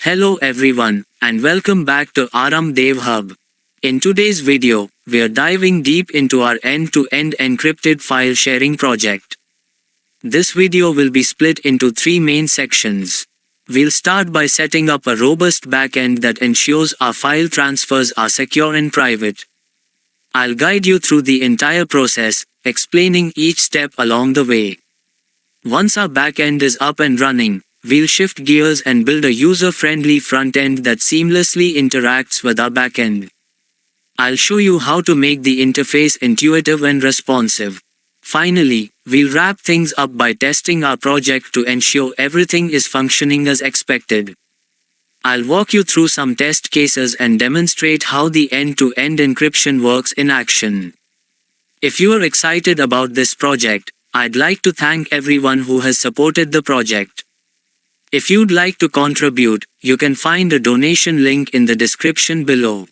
Hello everyone, and welcome back to Aarambh Hub. In today's video, we are diving deep into our end-to-end encrypted file sharing project. This video will be split into three main sections. We'll start by setting up a robust backend that ensures our file transfers are secure and private. I'll guide you through the entire process, explaining each step along the way. Once our backend is up and running, we'll shift gears and build a user-friendly front-end that seamlessly interacts with our backend. I'll show you how to make the interface intuitive and responsive. Finally, we'll wrap things up by testing our project to ensure everything is functioning as expected. I'll walk you through some test cases and demonstrate how the end-to-end encryption works in action. If you are excited about this project, I'd like to thank everyone who has supported the project. If you'd like to contribute, you can find a donation link in the description below.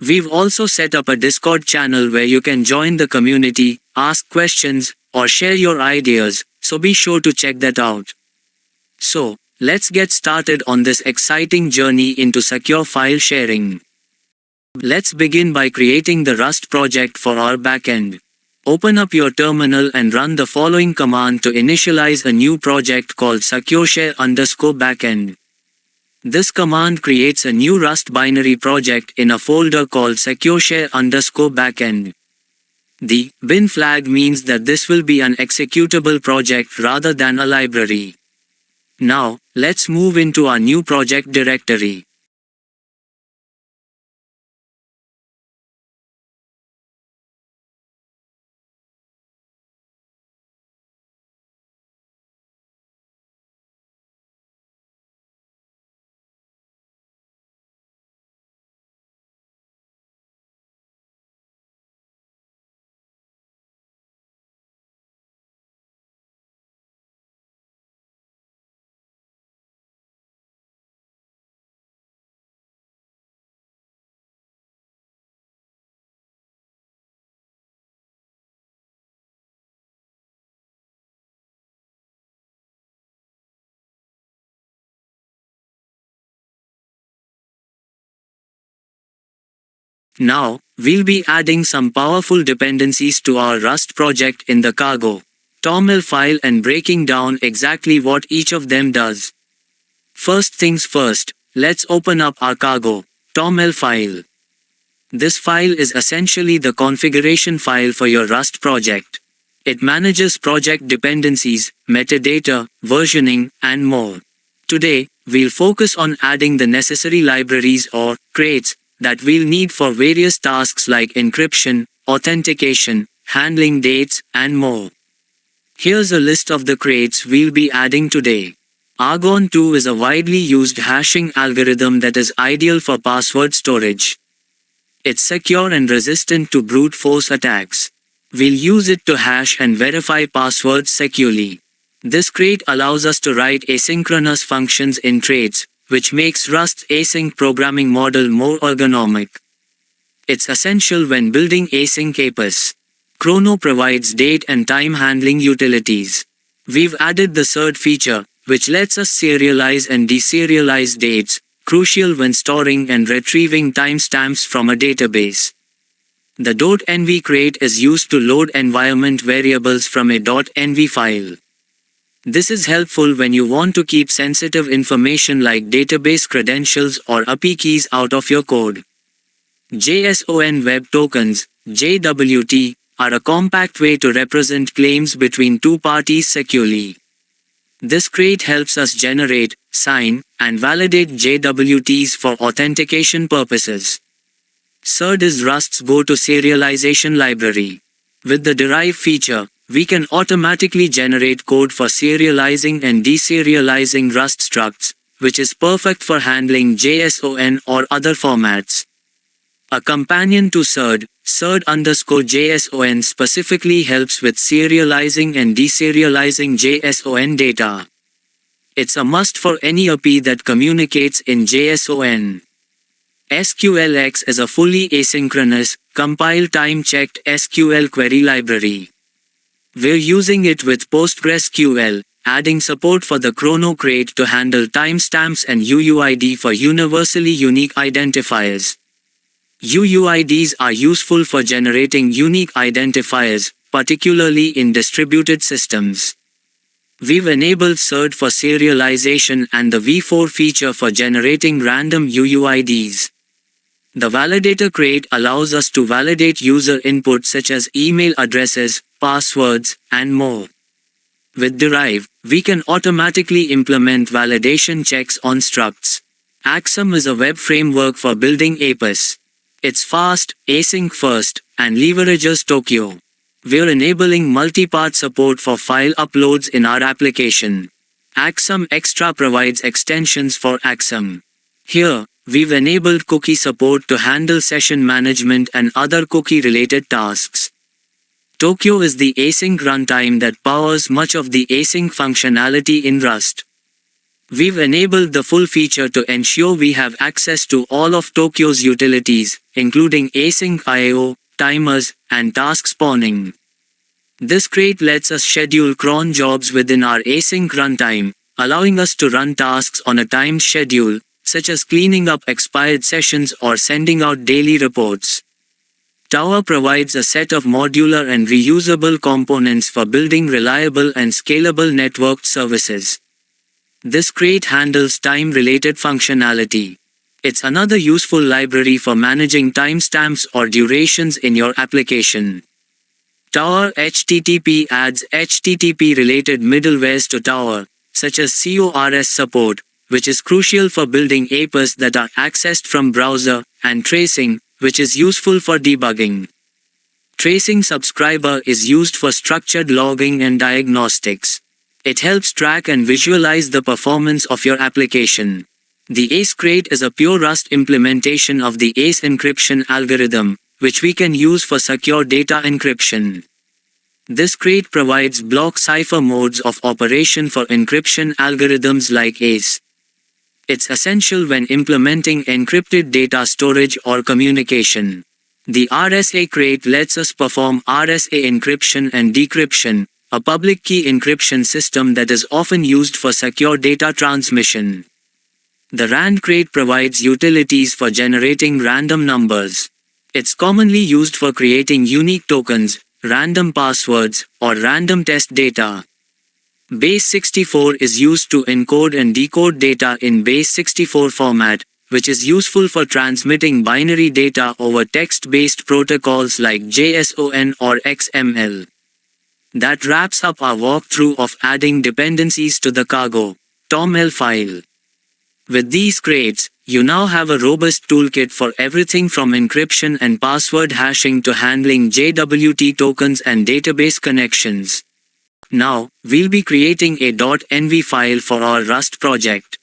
We've also set up a Discord channel where you can join the community, ask questions, or share your ideas, so be sure to check that out. So, let's get started on this exciting journey into secure file sharing. Let's begin by creating the Rust project for our backend. Open up your terminal and run the following command to initialize a new project called secureshare_backend. This command creates a new Rust binary project in a folder called secureshare_backend. The bin flag means that this will be an executable project rather than a library. Now, let's move into our new project directory. Now, we'll be adding some powerful dependencies to our Rust project in the cargo .toml file and breaking down exactly what each of them does. First things first, let's open up our cargo .toml file. This file is essentially the configuration file for your Rust project. It manages project dependencies, metadata, versioning, and more. Today, we'll focus on adding the necessary libraries or crates that we'll need for various tasks like encryption, authentication, handling dates, and more. Here's a list of the crates we'll be adding today. Argon2 is a widely used hashing algorithm that is ideal for password storage. It's secure and resistant to brute force attacks. We'll use it to hash and verify passwords securely. This crate allows us to write asynchronous functions in crates, which makes Rust's async programming model more ergonomic. It's essential when building async APIs. Chrono provides date and time handling utilities. We've added the SERD feature, which lets us serialize and deserialize dates, crucial when storing and retrieving timestamps from a database. The .env crate is used to load environment variables from a .env file. This is helpful when you want to keep sensitive information like database credentials or API keys out of your code. JSON Web Tokens, JWT, are a compact way to represent claims between two parties securely. This crate helps us generate, sign, and validate JWTs for authentication purposes. SERD is Rust's go-to serialization library. With the derive feature, we can automatically generate code for serializing and deserializing Rust structs, which is perfect for handling JSON or other formats. A companion to SERD, SERD_JSON specifically helps with serializing and deserializing JSON data. It's a must for any API that communicates in JSON. SQLx is a fully asynchronous, compile-time-checked SQL query library. We're using it with PostgreSQL, adding support for the chrono crate to handle timestamps and UUID for universally unique identifiers. UUIDs are useful for generating unique identifiers, particularly in distributed systems. We've enabled CERD for serialization and the v4 feature for generating random UUIDs. The validator crate allows us to validate user input such as email addresses, passwords, and more. With Derive, we can automatically implement validation checks on structs. Axum is a web framework for building APIs. It's fast, async first, and leverages Tokio. We're enabling multi-path support for file uploads in our application. Axum Extra provides extensions for Axum. Here, we've enabled cookie support to handle session management and other cookie-related tasks. Tokio is the async runtime that powers much of the async functionality in Rust. We've enabled the full feature to ensure we have access to all of Tokio's utilities, including async I/O, timers, and task spawning. This crate lets us schedule cron jobs within our async runtime, allowing us to run tasks on a timed schedule, such as cleaning up expired sessions or sending out daily reports. Tower provides a set of modular and reusable components for building reliable and scalable networked services. This crate handles time-related functionality. It's another useful library for managing timestamps or durations in your application. Tower HTTP adds HTTP-related middlewares to Tower, such as CORS support, which is crucial for building APIs that are accessed from browser, and tracing, which is useful for debugging. Tracing subscriber is used for structured logging and diagnostics. It helps track and visualize the performance of your application. The ACE crate is a pure Rust implementation of the ACE encryption algorithm, which we can use for secure data encryption. This crate provides block cipher modes of operation for encryption algorithms like ACE. It's essential when implementing encrypted data storage or communication. The RSA crate lets us perform RSA encryption and decryption, a public key encryption system that is often used for secure data transmission. The RAND crate provides utilities for generating random numbers. It's commonly used for creating unique tokens, random passwords, or random test data. Base64 is used to encode and decode data in Base64 format, which is useful for transmitting binary data over text-based protocols like JSON or XML. That wraps up our walkthrough of adding dependencies to the cargo .toml file. With these crates, you now have a robust toolkit for everything from encryption and password hashing to handling JWT tokens and database connections. Now, we'll be creating a .env file for our Rust project.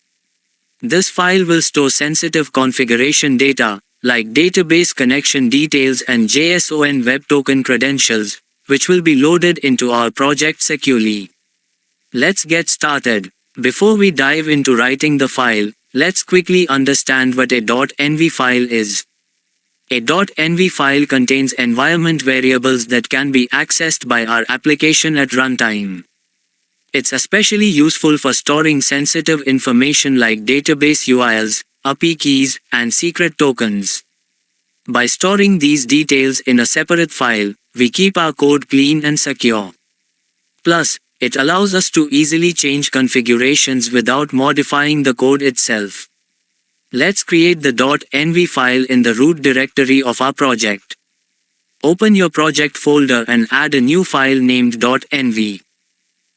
This file will store sensitive configuration data, like database connection details and JSON web token credentials, which will be loaded into our project securely. Let's get started. Before we dive into writing the file, let's quickly understand what a .env file is. A .env file contains environment variables that can be accessed by our application at runtime. It's especially useful for storing sensitive information like database URLs, API keys, and secret tokens. By storing these details in a separate file, we keep our code clean and secure. Plus, it allows us to easily change configurations without modifying the code itself. Let's create the .env file in the root directory of our project. Open your project folder and add a new file named .env.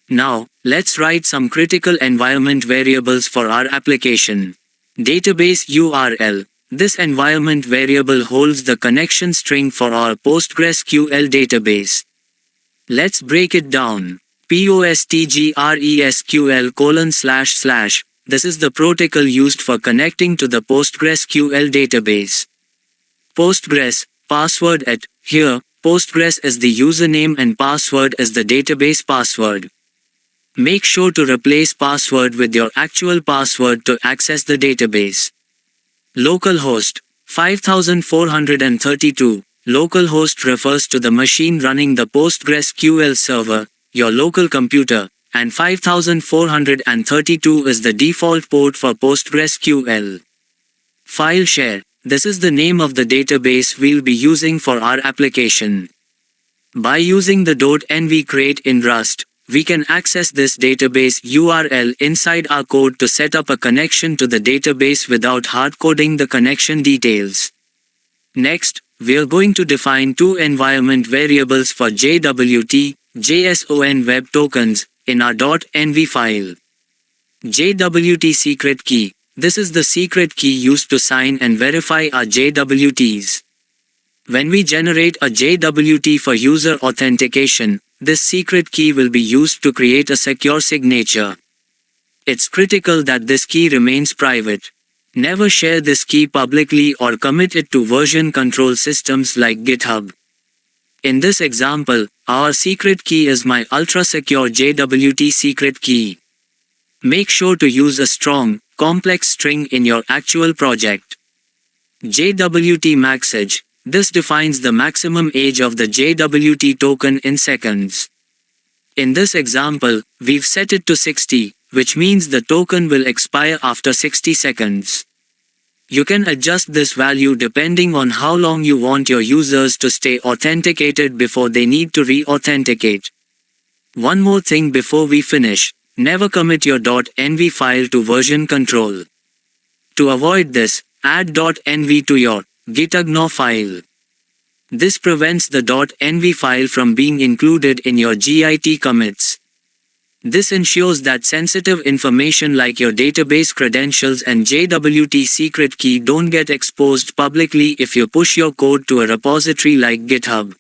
Now, let's write some critical environment variables for our application. Database URL. This environment variable holds the connection string for our PostgreSQL database. Let's break it down. PostgreSQL:// This is the protocol used for connecting to the PostgreSQL database. Postgres, password at, here, Postgres is the username and password is the database password. Make sure to replace password with your actual password to access the database. Localhost, 5432. Localhost refers to the machine running the PostgreSQL server, your local computer, and 5432 is the default port for PostgreSQL. File share. This is the name of the database we'll be using for our application. By using the .env crate in Rust, we can access this database URL inside our code to set up a connection to the database without hard-coding the connection details. Next, we're going to define two environment variables for JWT, JSON Web Tokens, in our .env file. JWT secret key. This is the secret key used to sign and verify our JWTs. When we generate a JWT for user authentication, this secret key will be used to create a secure signature. It's critical that this key remains private. Never share this key publicly or commit it to version control systems like GitHub. In this example, our secret key is my ultra-secure JWT secret key. Make sure to use a strong, complex string in your actual project. JWT maxage. This defines the maximum age of the JWT token in seconds. In this example, we've set it to 60, which means the token will expire after 60 seconds. You can adjust this value depending on how long you want your users to stay authenticated before they need to re-authenticate. One more thing before we finish, never commit your .env file to version control. To avoid this, add .env to your gitignore file. This prevents the .env file from being included in your Git commits. This ensures that sensitive information like your database credentials and JWT secret key don't get exposed publicly if you push your code to a repository like GitHub.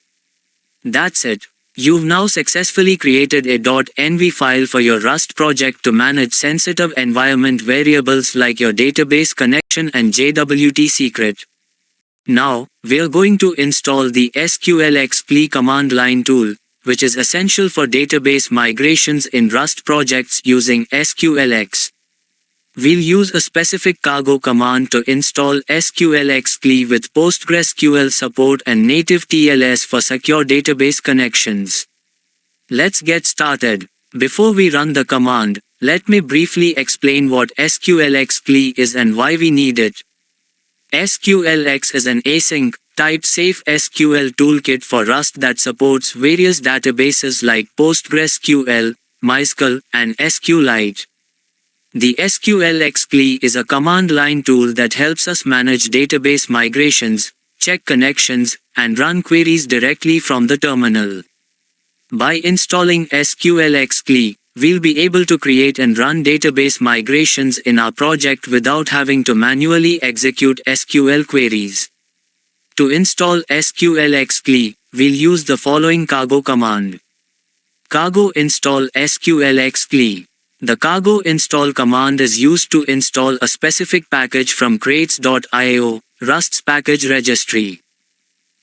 That's it. You've now successfully created a .env file for your Rust project to manage sensitive environment variables like your database connection and JWT secret. Now, we're going to install the SQLx-CLI command line tool, which is essential for database migrations in Rust projects using SQLx. We'll use a specific cargo command to install SQLx-CLI with PostgreSQL support and native TLS for secure database connections. Let's get started. Before we run the command, let me briefly explain what SQLx-CLI is and why we need it. SQLx is an async, type-safe SQL toolkit for Rust that supports various databases like PostgreSQL, MySQL, and SQLite. The SQLx-CLI is a command line tool that helps us manage database migrations, check connections, and run queries directly from the terminal. By installing SQLx-CLI, we'll be able to create and run database migrations in our project without having to manually execute SQL queries. To install SQLx-CLI, we'll use the following cargo command. Cargo install SQLx-CLI. The cargo install command is used to install a specific package from crates.io, Rust's package registry.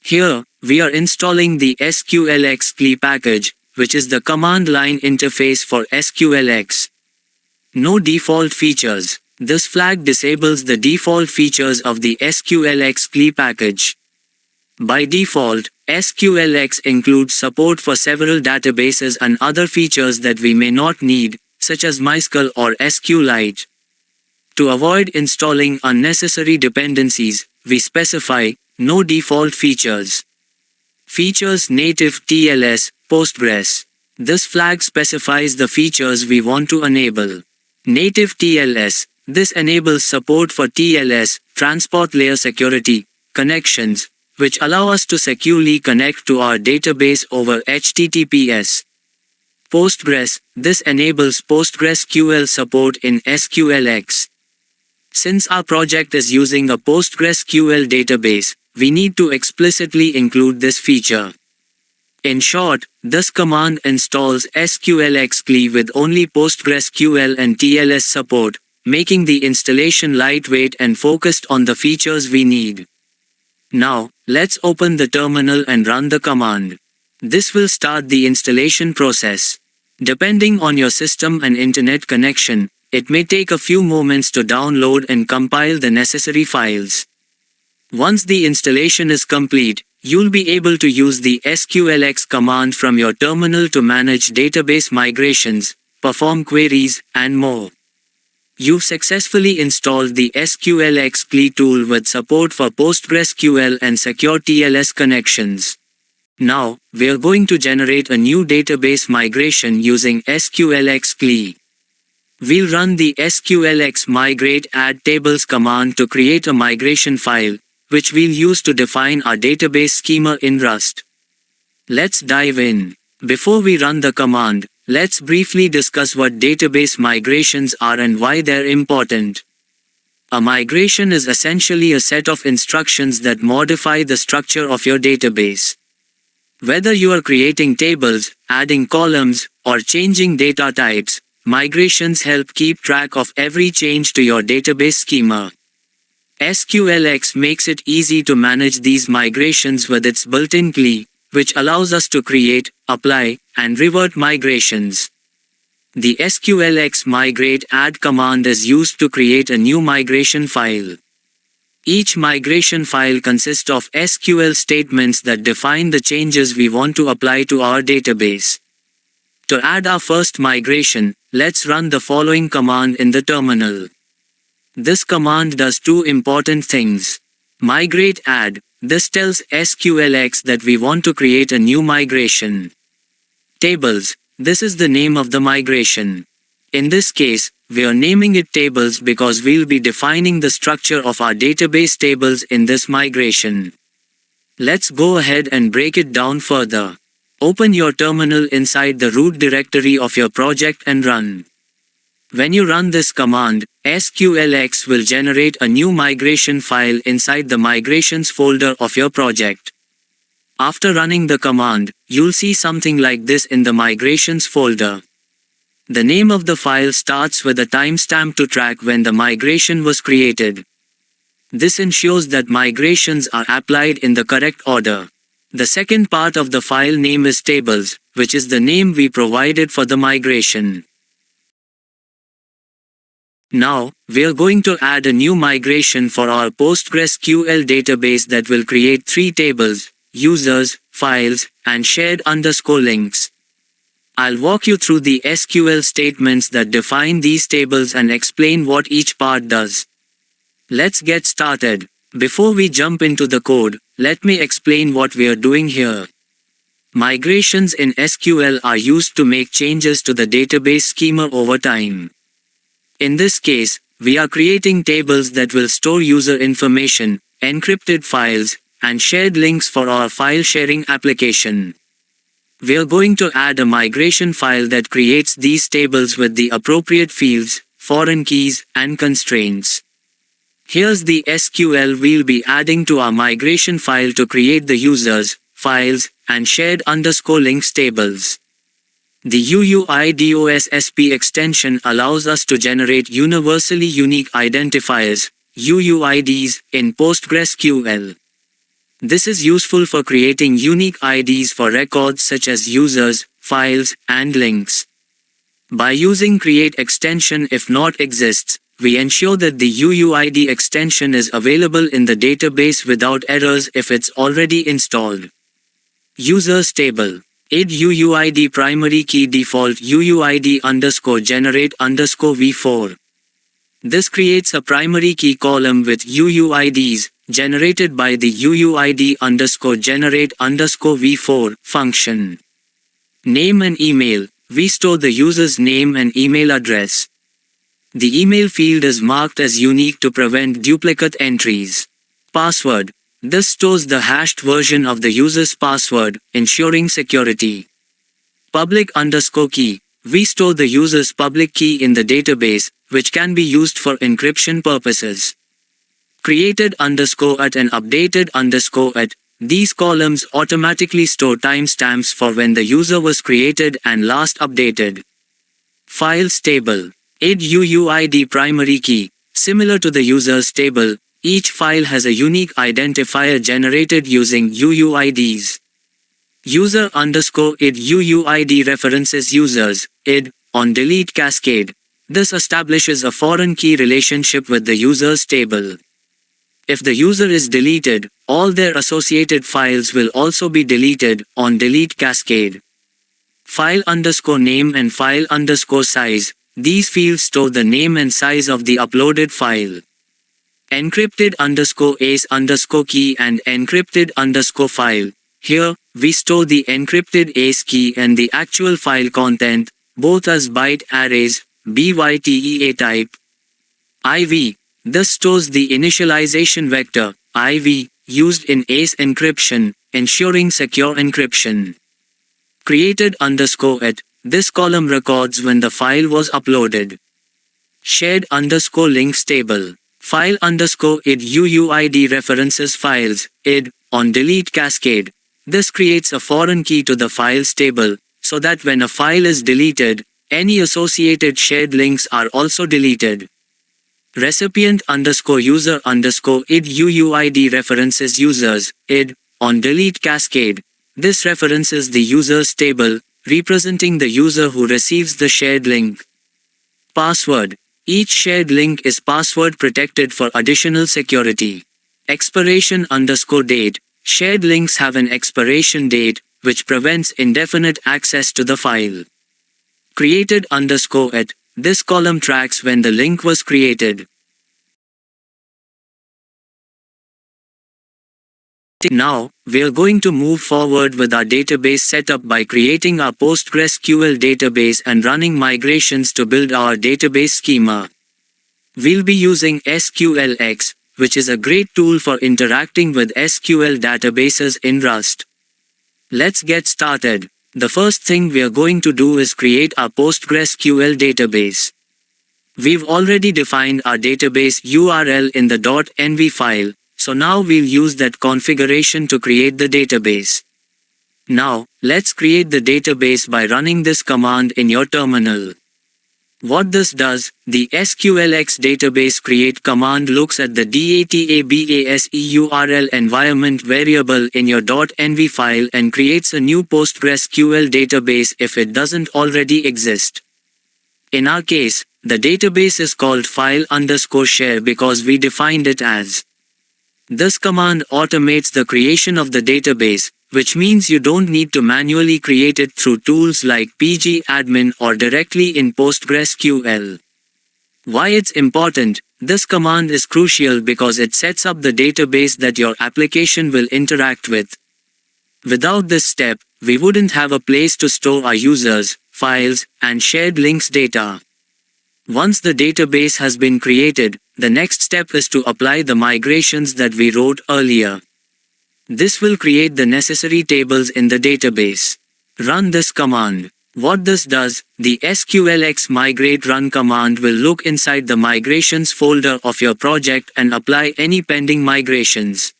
Here, we are installing the SQLx-CLI package, which is the command line interface for SQLx. No default features. This flag disables the default features of the SQLx-CLI package. By default, SQLx includes support for several databases and other features that we may not need, such as MySQL or SQLite. To avoid installing unnecessary dependencies, we specify no default features. Features native TLS, Postgres. This flag specifies the features we want to enable. Native TLS. This enables support for TLS, transport layer security, connections, which allow us to securely connect to our database over HTTPS. Postgres. This enables PostgreSQL support in SQLx. Since our project is using a PostgreSQL database, we need to explicitly include this feature. In short, this command installs SQLx-CLI with only PostgreSQL and TLS support, making the installation lightweight and focused on the features we need. Now, let's open the terminal and run the command. This will start the installation process. Depending on your system and internet connection, it may take a few moments to download and compile the necessary files. Once the installation is complete, you'll be able to use the SQLx command from your terminal to manage database migrations, perform queries, and more. You've successfully installed the SQLx-CLI tool with support for PostgreSQL and secure TLS connections. Now, we're going to generate a new database migration using SQLx-CLI. We'll run the SQLx migrate add tables command to create a migration file, which we'll use to define our database schema in Rust. Let's dive in. Before we run the command, let's briefly discuss what database migrations are and why they're important. A migration is essentially a set of instructions that modify the structure of your database. Whether you are creating tables, adding columns, or changing data types, migrations help keep track of every change to your database schema. SQLx makes it easy to manage these migrations with its built-in CLI, which allows us to create, apply, and revert migrations. The SQLx migrate add command is used to create a new migration file. Each migration file consists of SQL statements that define the changes we want to apply to our database. To add our first migration, let's run the following command in the terminal. This command does two important things. Migrate add. This tells SQLx that we want to create a new migration. Tables. This is the name of the migration. In this case, we are naming it tables because we'll be defining the structure of our database tables in this migration. Let's go ahead and break it down further. Open your terminal inside the root directory of your project and run. When you run this command, SQLx will generate a new migration file inside the migrations folder of your project. After running the command, you'll see something like this in the migrations folder. The name of the file starts with a timestamp to track when the migration was created. This ensures that migrations are applied in the correct order. The second part of the file name is tables, which is the name we provided for the migration. Now, we're going to add a new migration for our PostgreSQL database that will create three tables: users, files, and shared_links. I'll walk you through the SQL statements that define these tables and explain what each part does. Let's get started. Before we jump into the code, let me explain what we are doing here. Migrations in SQL are used to make changes to the database schema over time. In this case, we are creating tables that will store user information, encrypted files, and shared links for our file sharing application. We are going to add a migration file that creates these tables with the appropriate fields, foreign keys, and constraints. Here's the SQL we'll be adding to our migration file to create the users, files, and shared_links tables. The UUIDOSSP extension allows us to generate universally unique identifiers, UUIDs, in PostgreSQL. This is useful for creating unique IDs for records such as users, files, and links. By using create extension if not exists, we ensure that the UUID extension is available in the database without errors if it's already installed. Users table. Add UUID primary key default UUID_generate_v4. This creates a primary key column with UUIDs, generated by the UUID_generate_v4 function. Name and email. We store the user's name and email address. The email field is marked as unique to prevent duplicate entries. Password. This stores the hashed version of the user's password, ensuring security. Public_key. We store the user's public key in the database, which can be used for encryption purposes. Created_@ and updated_@. These columns automatically store timestamps for when the user was created and last updated. Files table. Add UUID primary key. Similar to the users table, each file has a unique identifier generated using UUIDs. User_id UUID references users, id, on delete cascade. This establishes a foreign key relationship with the users table. If the user is deleted, all their associated files will also be deleted, on delete cascade. File underscore name and file underscore size. These fields store the name and size of the uploaded file. Encrypted underscore ACE underscore key and encrypted underscore file. Here, we store the encrypted ACE key and the actual file content, both as byte arrays, BYTEA type. IV. This stores the initialization vector, IV, used in ACE encryption, ensuring secure encryption. Created underscore it. This column records when the file was uploaded. Shared underscore links table. File underscore id UUID references files, id, on delete cascade. This creates a foreign key to the files table, so that when a file is deleted, any associated shared links are also deleted. Recipient underscore user underscore id UUID references users, id, on delete cascade. This references the users table, representing the user who receives the shared link. Password. Each shared link is password protected for additional security. Expiration underscore date. Shared links have an expiration date, which prevents indefinite access to the file. Created underscore it. This column tracks when the link was created. Now, we're going to move forward with our database setup by creating our PostgreSQL database and running migrations to build our database schema. We'll be using SQLx, which is a great tool for interacting with SQL databases in Rust. Let's get started. The first thing we're going to do is create our PostgreSQL database. We've already defined our database URL in the .env file, so now we'll use that configuration to create the database. Now, let's create the database by running this command in your terminal. What this does, the SQLx database create command looks at the database URL environment variable in your .env file and creates a new PostgreSQL database if it doesn't already exist. In our case, the database is called file underscore share because we defined it as. This command automates the creation of the database, which means you don't need to manually create it through tools like pgadmin or directly in PostgreSQL. Why it's important? This command is crucial because it sets up the database that your application will interact with. Without this step, we wouldn't have a place to store our users, files, and shared links data. Once the database has been created, the next step is to apply the migrations that we wrote earlier. This will create the necessary tables in the database. Run this command. What this does, the SQLx migrate run command will look inside the migrations folder of your project and apply any pending migrations.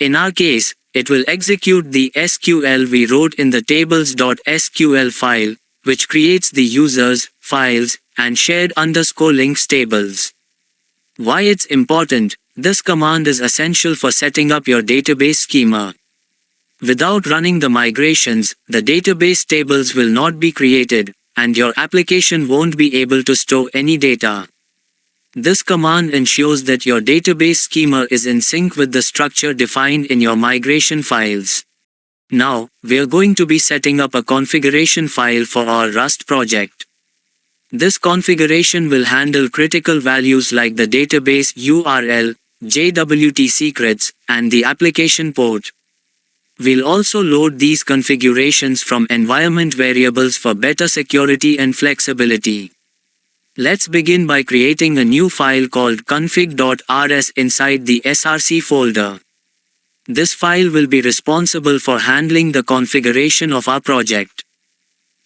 In our case, it will execute the SQL we wrote in the tables.sql file, which creates the users, files, and shared underscore links tables. Why it's important? This command is essential for setting up your database schema. Without running the migrations, the database tables will not be created, and your application won't be able to store any data. This command ensures that your database schema is in sync with the structure defined in your migration files. Now, we're going to be setting up a configuration file for our Rust project. This configuration will handle critical values like the database URL, JWT secrets, and the application port. We'll also load these configurations from environment variables for better security and flexibility. Let's begin by creating a new file called config.rs inside the src folder. This file will be responsible for handling the configuration of our project.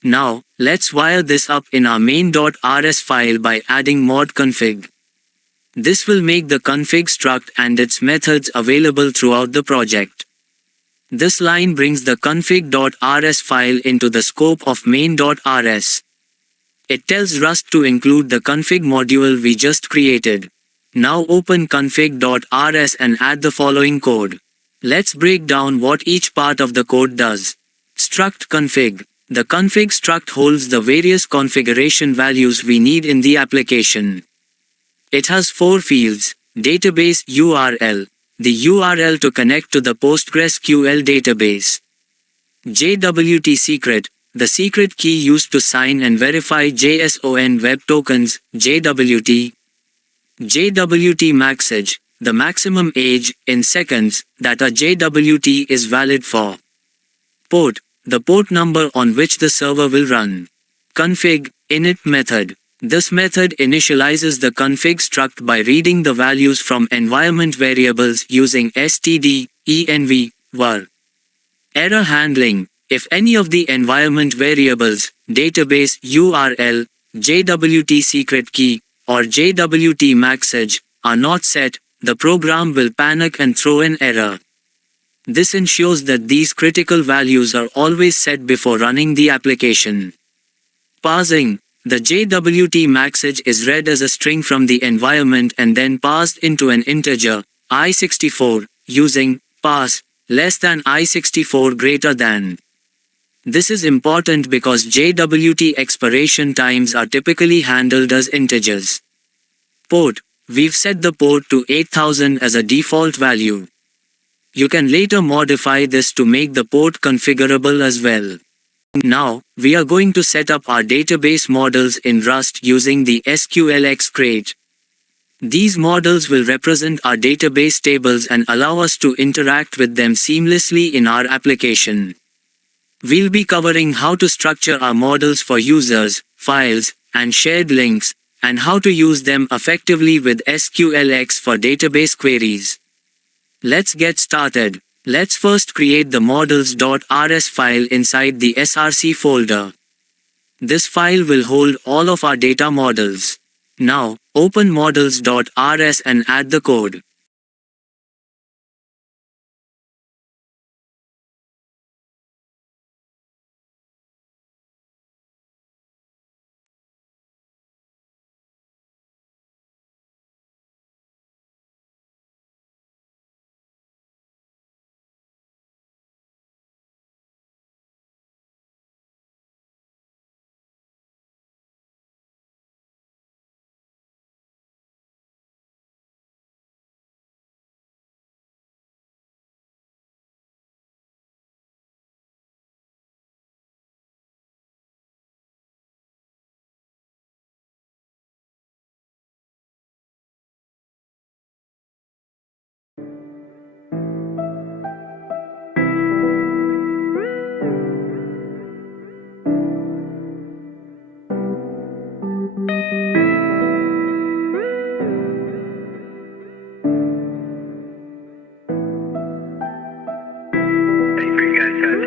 Now, let's wire this up in our main.rs file by adding mod config. This will make the config struct and its methods available throughout the project. This line brings the config.rs file into the scope of main.rs. It tells Rust to include the config module we just created. Now open config.rs and add the following code. Let's break down what each part of the code does. Struct config. The config struct holds the various configuration values we need in the application. It has 4 fields: database URL, the URL to connect to the PostgreSQL database; JWT secret, the secret key used to sign and verify JSON Web Tokens, JWT. JWT maxage, the maximum age, in seconds, that a JWT is valid for. Port, the port number on which the server will run. Config, init method. This method initializes the config struct by reading the values from environment variables using std, env, var. Error handling. If any of the environment variables, database URL, JWT secret key, or JWT maxage, are not set, the program will panic and throw an error. This ensures that these critical values are always set before running the application. Parsing. The JWT maxage is read as a string from the environment and then passed into an integer, i64, using parse, less than i64 greater than. This is important because JWT expiration times are typically handled as integers. Port. We've set the port to 8000 as a default value. You can later modify this to make the port configurable as well. Now, we are going to set up our database models in Rust using the SQLx crate. These models will represent our database tables and allow us to interact with them seamlessly in our application. We'll be covering how to structure our models for users, files, and shared links, and how to use them effectively with SQLx for database queries. Let's get started. Let's first create the models.rs file inside the src folder. This file will hold all of our data models. Now, open models.rs and add the code.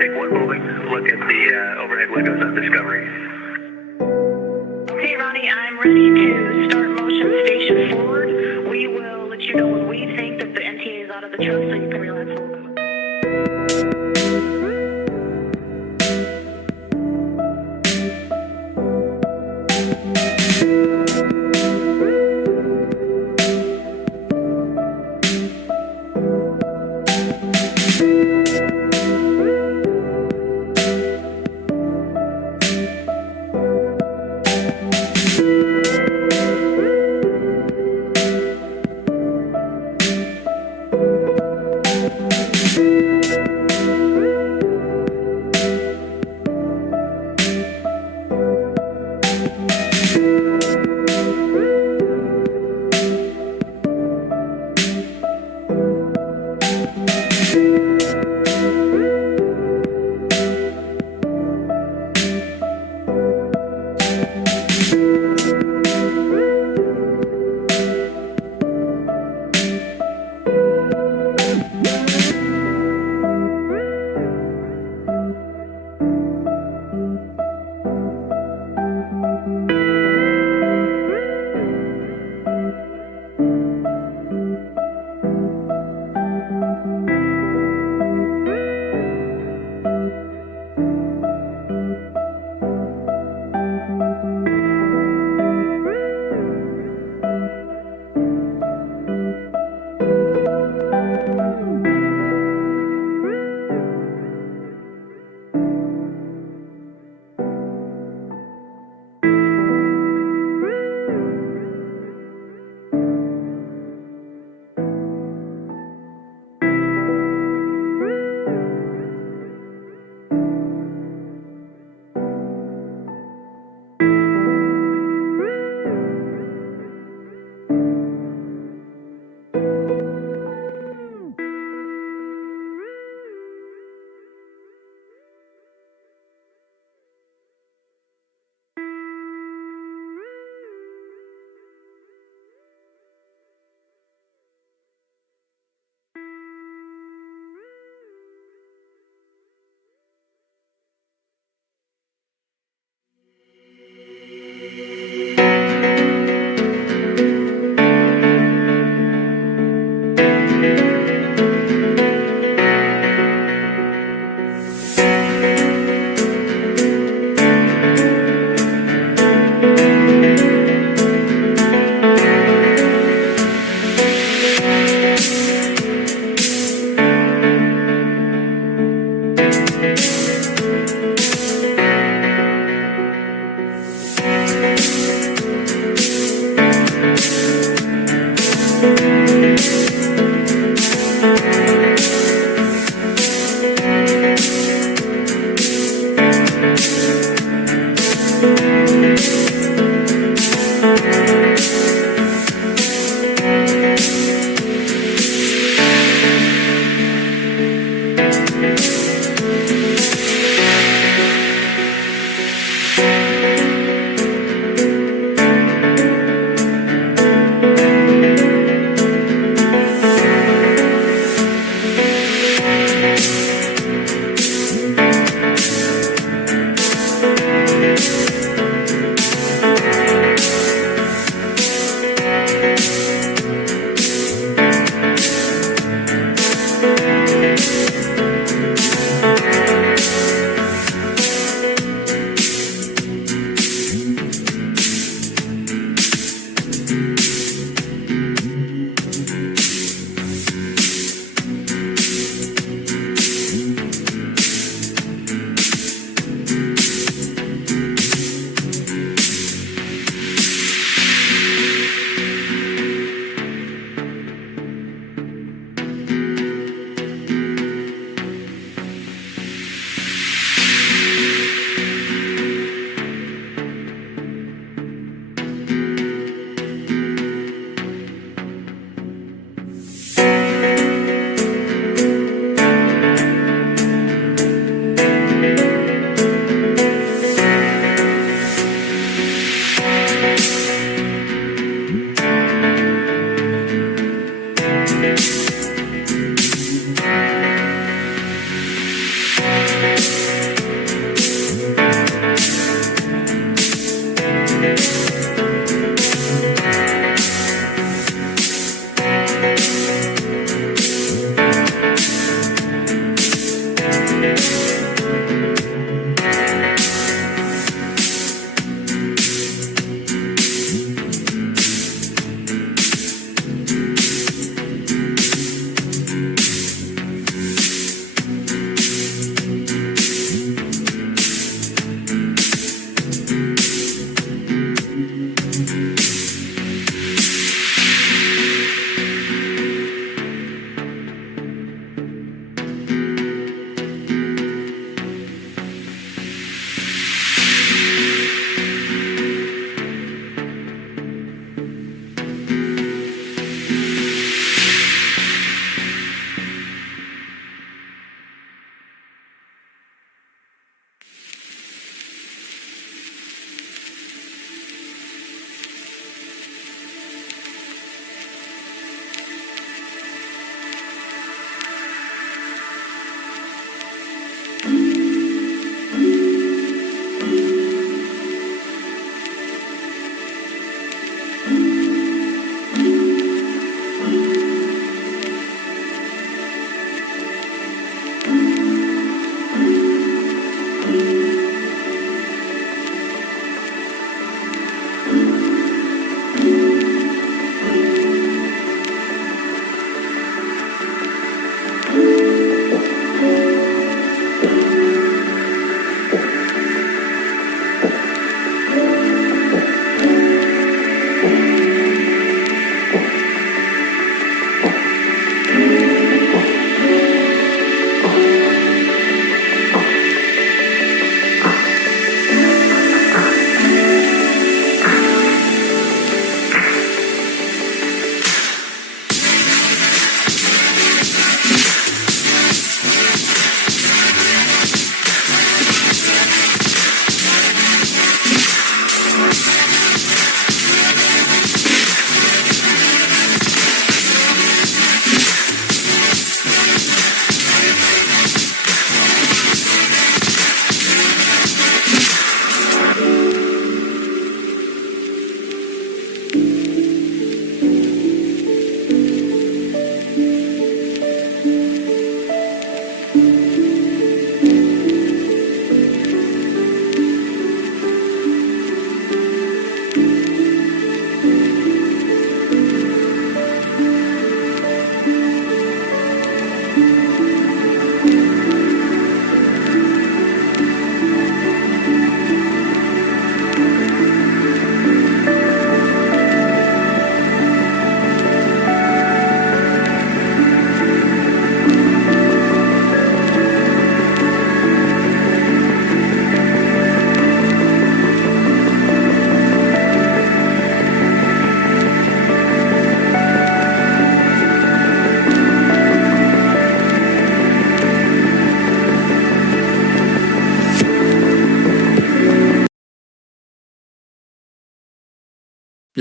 Take one moment, look at the overhead windows on Discovery. Okay, Ronnie, I'm ready to start motion station forward. We will let you know when we think that the NTA is out of the truck so you can relax a little bit.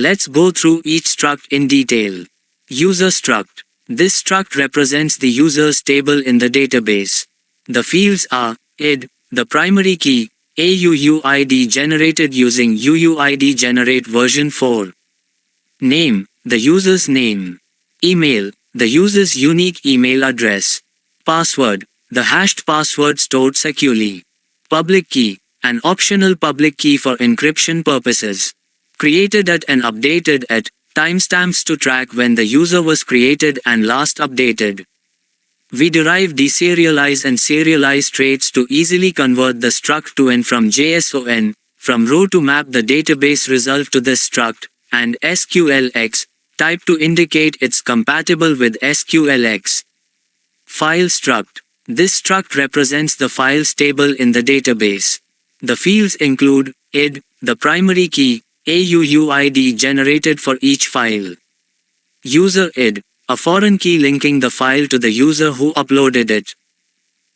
Let's go through each struct in detail. User struct. This struct represents the user's table in the database. The fields are id, the primary key, AUUID generated using UUID generate version 4. Name, the user's name. Email, the user's unique email address. Password, the hashed password stored securely. Public key, an optional public key for encryption purposes. Created at and updated at, timestamps to track when the user was created and last updated. We derive deserialize and serialize traits to easily convert the struct to n from JSON, from row to map the database result to this struct, and SQLx, type to indicate it's compatible with SQLx. File struct. This struct represents the files table in the database. The fields include id, the primary key, AUUID generated for each file. User id, a foreign key linking the file to the user who uploaded it.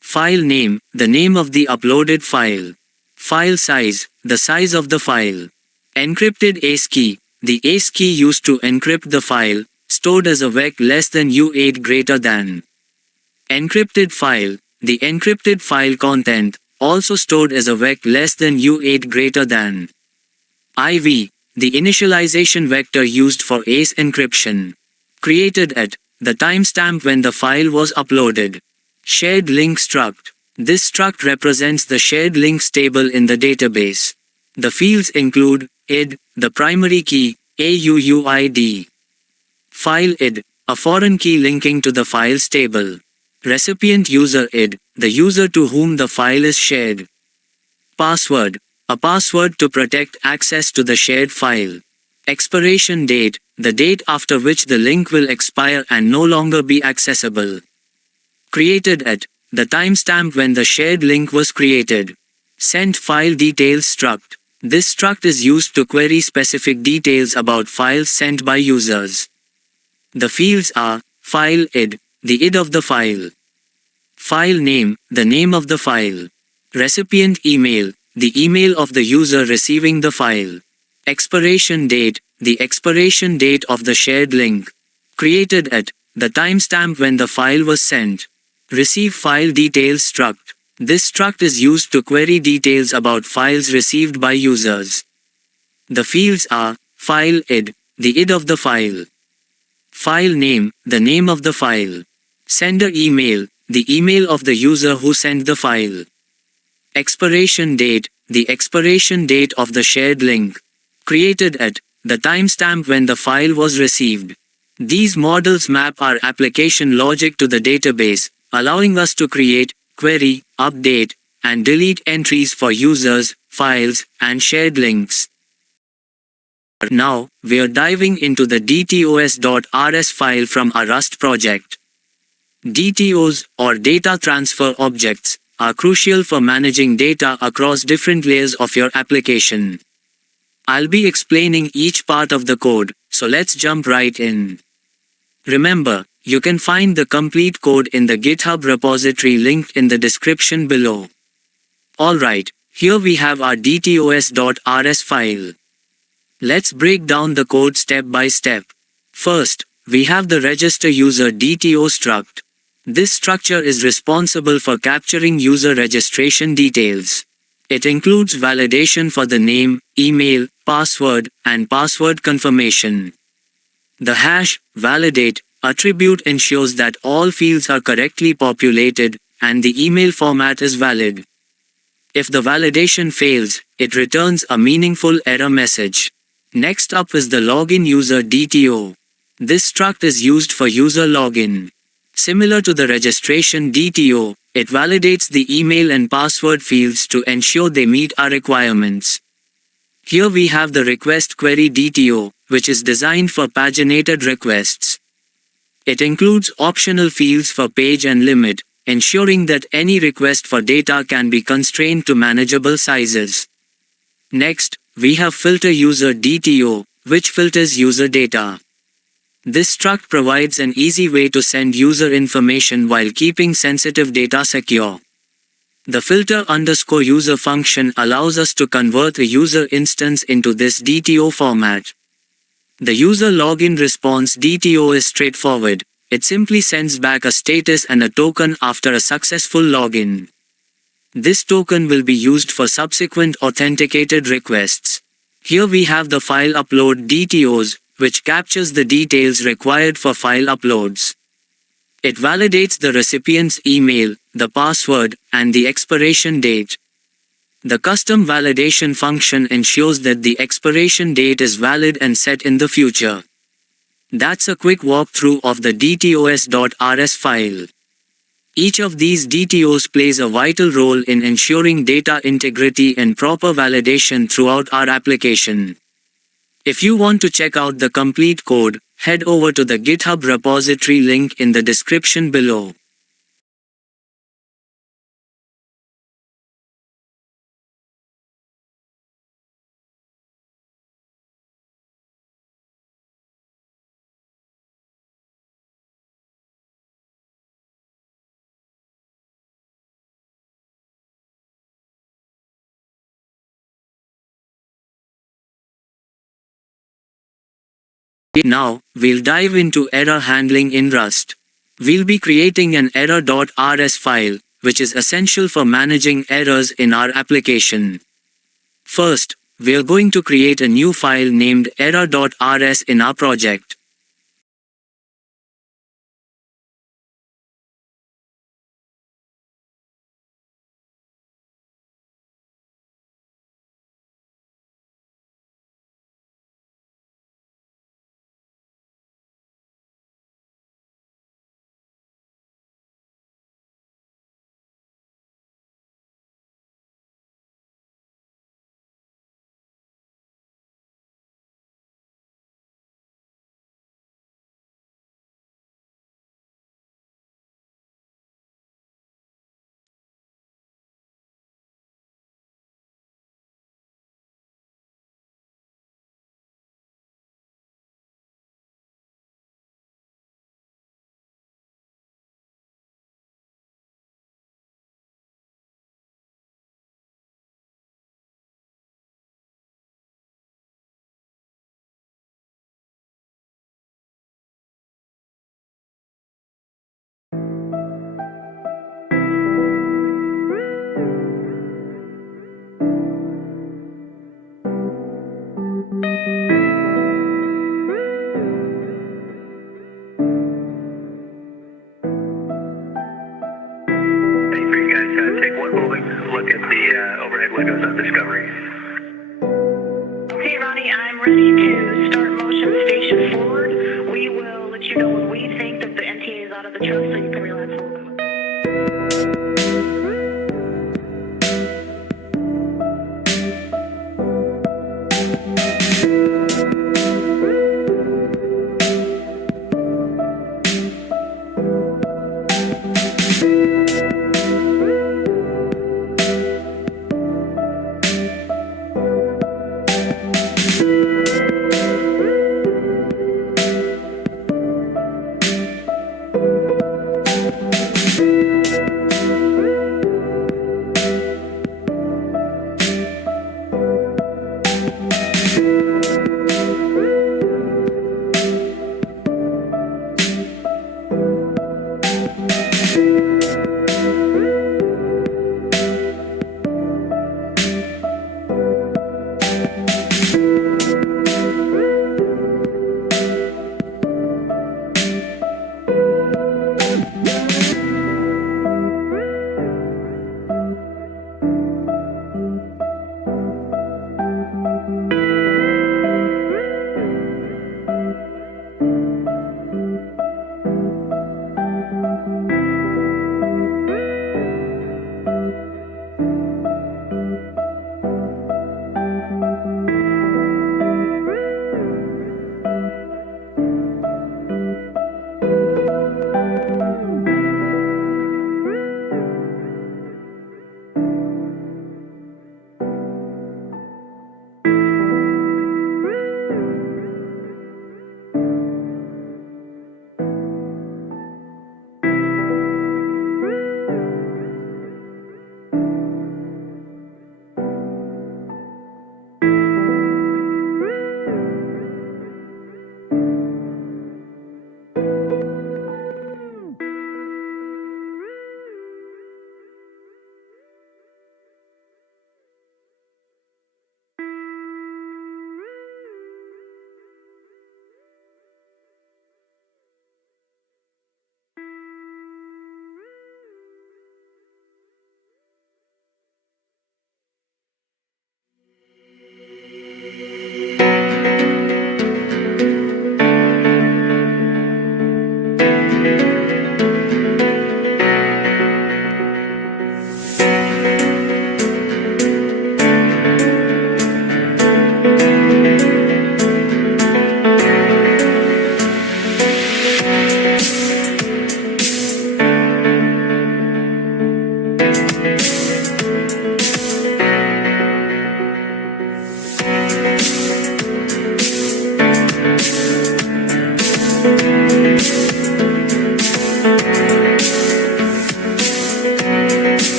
File name, the name of the uploaded file. File size, the size of the file. Encrypted ACE key, the ACE key used to encrypt the file, stored as a vec less than U8 greater than. Encrypted file, the encrypted file content, also stored as a vec less than U8 greater than. IV, the initialization vector used for ACE encryption. Created at, the timestamp when the file was uploaded. Shared link struct. This struct represents the shared links table in the database. The fields include id, the primary key, AUUID. File id, a foreign key linking to the files table. Recipient user id, the user to whom the file is shared. Password, a password to protect access to the shared file. Expiration date, the date after which the link will expire and no longer be accessible. Created at, the timestamp when the shared link was created. Sent file details struct. This struct is used to query specific details about files sent by users. The fields are file id, the id of the file. File name, the name of the file. Recipient email, the email of the user receiving the file. Expiration date, the expiration date of the shared link. Created at, the timestamp when the file was sent. Receive file details struct. This struct is used to query details about files received by users. The fields are file id, the id of the file. File name, the name of the file. Sender email, the email of the user who sent the file. Expiration date, the expiration date of the shared link. Created at, the timestamp when the file was received. These models map our application logic to the database, allowing us to create, query, update, and delete entries for users, files, and shared links. Now, we are diving into the DTOs.rs file from our Rust project. DTOs, or data transfer objects, are crucial for managing data across different layers of your application. I'll be explaining each part of the code, so let's jump right in. Remember, you can find the complete code in the GitHub repository linked in the description below. Alright, here we have our DTOs.rs file. Let's break down the code step by step. First, we have the register user DTO struct. This structure is responsible for capturing user registration details. It includes validation for the name, email, password, and password confirmation. The hash, validate, attribute ensures that all fields are correctly populated, and the email format is valid. If the validation fails, it returns a meaningful error message. Next up is the login user DTO. This struct is used for user login. Similar to the registration DTO, it validates the email and password fields to ensure they meet our requirements. Here we have the request query DTO, which is designed for paginated requests. It includes optional fields for page and limit, ensuring that any request for data can be constrained to manageable sizes. Next, we have filter user DTO, which filters user data. This struct provides an easy way to send user information while keeping sensitive data secure. The filter_user function allows us to convert a user instance into this DTO format. The user login response DTO is straightforward. It simply sends back a status and a token after a successful login. This token will be used for subsequent authenticated requests. Here we have the file upload DTOs, which captures the details required for file uploads. It validates the recipient's email, the password, and the expiration date. The custom validation function ensures that the expiration date is valid and set in the future. That's a quick walkthrough of the DTOs.rs file. Each of these DTOs plays a vital role in ensuring data integrity and proper validation throughout our application. If you want to check out the complete code, head over to the GitHub repository link in the description below. Now, we'll dive into error handling in Rust. We'll be creating an error.rs file, which is essential for managing errors in our application. First, we're going to create a new file named error.rs in our project. Look at the overhead windows on Discovery. Okay, Ronnie, I'm ready to start motion station forward. We will let you know when we think that the NTA is out of the truck so you can relax a little bit.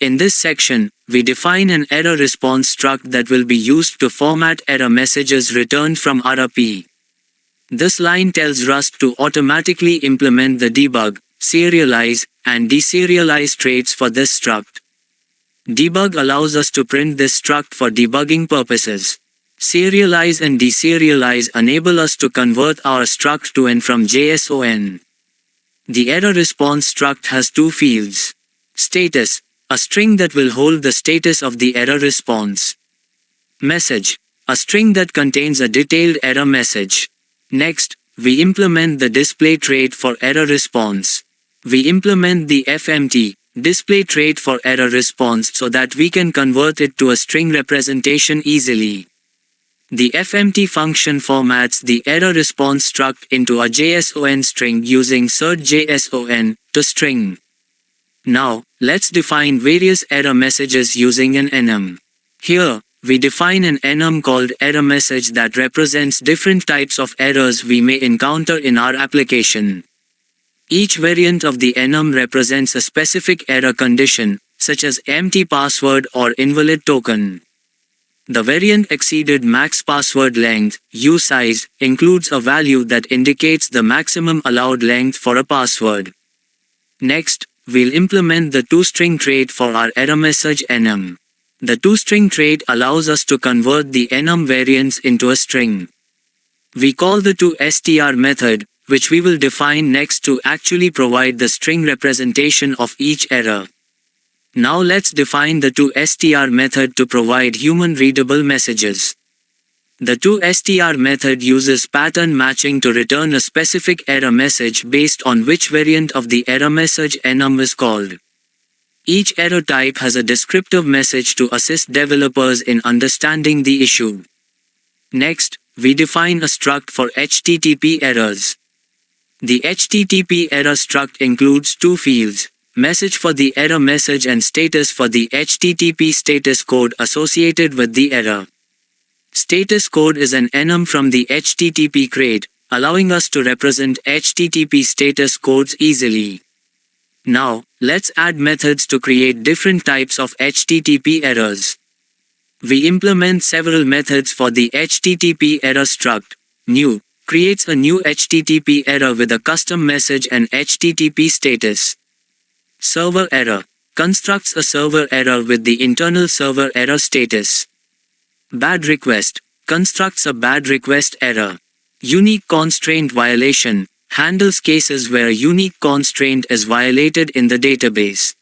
In this section, we define an error response struct that will be used to format error messages returned from RP. This line tells Rust to automatically implement the debug, serialize, and deserialize traits for this struct. Debug allows us to print this struct for debugging purposes. Serialize and deserialize enable us to convert our struct to N from JSON. The error response struct has two fields. Status, a string that will hold the status of the error response. Message, a string that contains a detailed error message. Next, we implement the display trait for error response. We implement the FMT, display trait for error response so that we can convert it to a string representation easily. The FMT function formats the error response struct into a JSON string using search.json to string. Now, let's define various error messages using an enum. Here, we define an enum called error message that represents different types of errors we may encounter in our application. Each variant of the enum represents a specific error condition, such as empty password or invalid token. The variant exceeded max password length, usize, includes a value that indicates the maximum allowed length for a password. Next, we'll implement the toString trait for our error message enum. The toString trait allows us to convert the enum variants into a string. We call the toStr method, which we will define next to actually provide the string representation of each error. Now let's define the toStr method to provide human-readable messages. The toStr method uses pattern matching to return a specific error message based on which variant of the error message enum is called. Each error type has a descriptive message to assist developers in understanding the issue. Next, we define a struct for HTTP errors. The HTTP error struct includes two fields, message for the error message and status for the HTTP status code associated with the error. Status code is an enum from the HTTP crate, allowing us to represent HTTP status codes easily. Now, let's add methods to create different types of HTTP errors. We implement several methods for the HTTP error struct. New creates a new HTTP error with a custom message and HTTP status. Server error constructs a server error with the internal server error status. Bad request constructs a bad request error. Unique constraint violation handles cases where a unique constraint is violated in the database.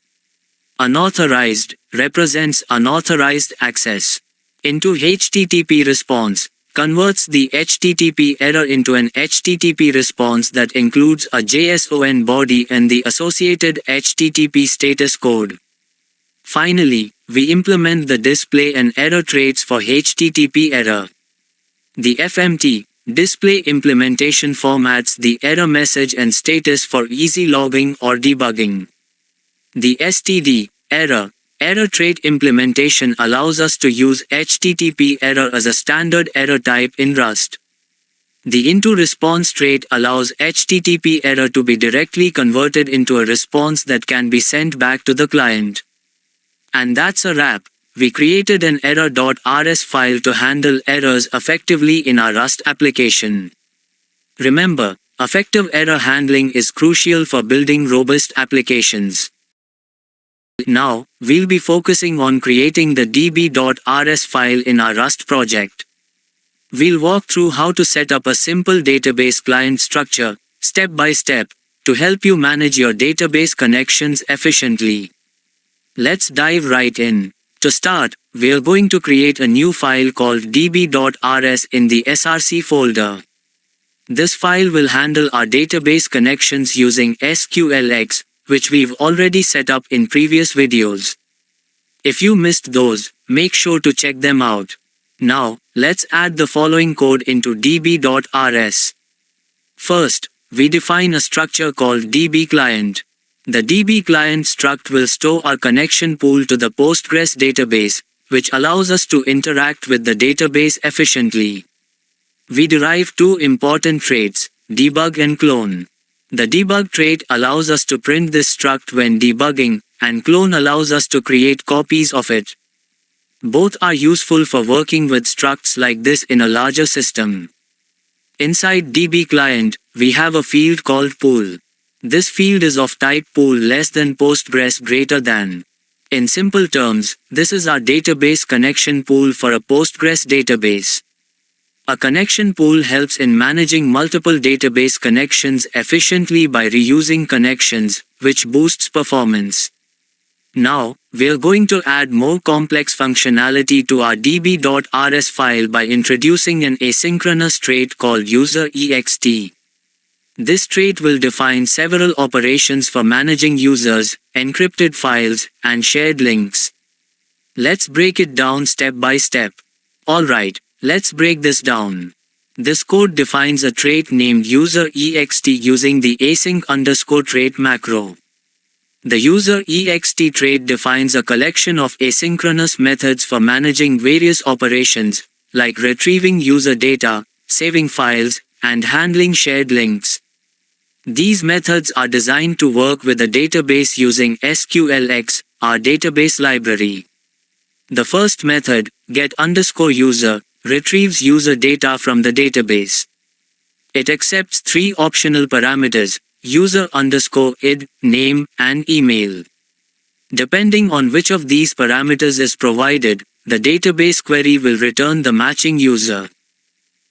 Unauthorized represents unauthorized access. Into HTTP response converts the HTTP error into an HTTP response that includes a JSON body and the associated HTTP status code. Finally, we implement the display and error traits for HTTP error. The FMT display implementation formats the error message and status for easy logging or debugging. The STD error trait implementation allows us to use HTTP error as a standard error type in Rust. The into response trait allows HTTP error to be directly converted into a response that can be sent back to the client. And that's a wrap. We created an error.rs file to handle errors effectively in our Rust application. Remember, effective error handling is crucial for building robust applications. Now, we'll be focusing on creating the db.rs file in our Rust project. We'll walk through how to set up a simple database client structure, step by step, to help you manage your database connections efficiently. Let's dive right in. To start, we're going to create a new file called db.rs in the src folder. This file will handle our database connections using SQLx, which we've already set up in previous videos. If you missed those, make sure to check them out. Now, let's add the following code into db.rs. First, we define a structure called dbClient. The dbClient struct will store our connection pool to the Postgres database, which allows us to interact with the database efficiently. We derive two important traits, debug and clone. The debug trait allows us to print this struct when debugging, and clone allows us to create copies of it. Both are useful for working with structs like this in a larger system. Inside DB client, we have a field called pool. This field is of type pool less than Postgres greater than. In simple terms, this is our database connection pool for a Postgres database. A connection pool helps in managing multiple database connections efficiently by reusing connections, which boosts performance. Now, we're going to add more complex functionality to our db.rs file by introducing an asynchronous trait called user_ext. This trait will define several operations for managing users, encrypted files, and shared links. Let's break it down step by step. Alright, let's break this down. This code defines a trait named user_ext using the async_trait macro. The user_ext trait defines a collection of asynchronous methods for managing various operations, like retrieving user data, saving files, and handling shared links. These methods are designed to work with a database using SQLx, our database library. The first method, get_user, retrieves user data from the database. It accepts three optional parameters: user_id, name, and email. Depending on which of these parameters is provided, the database query will return the matching user.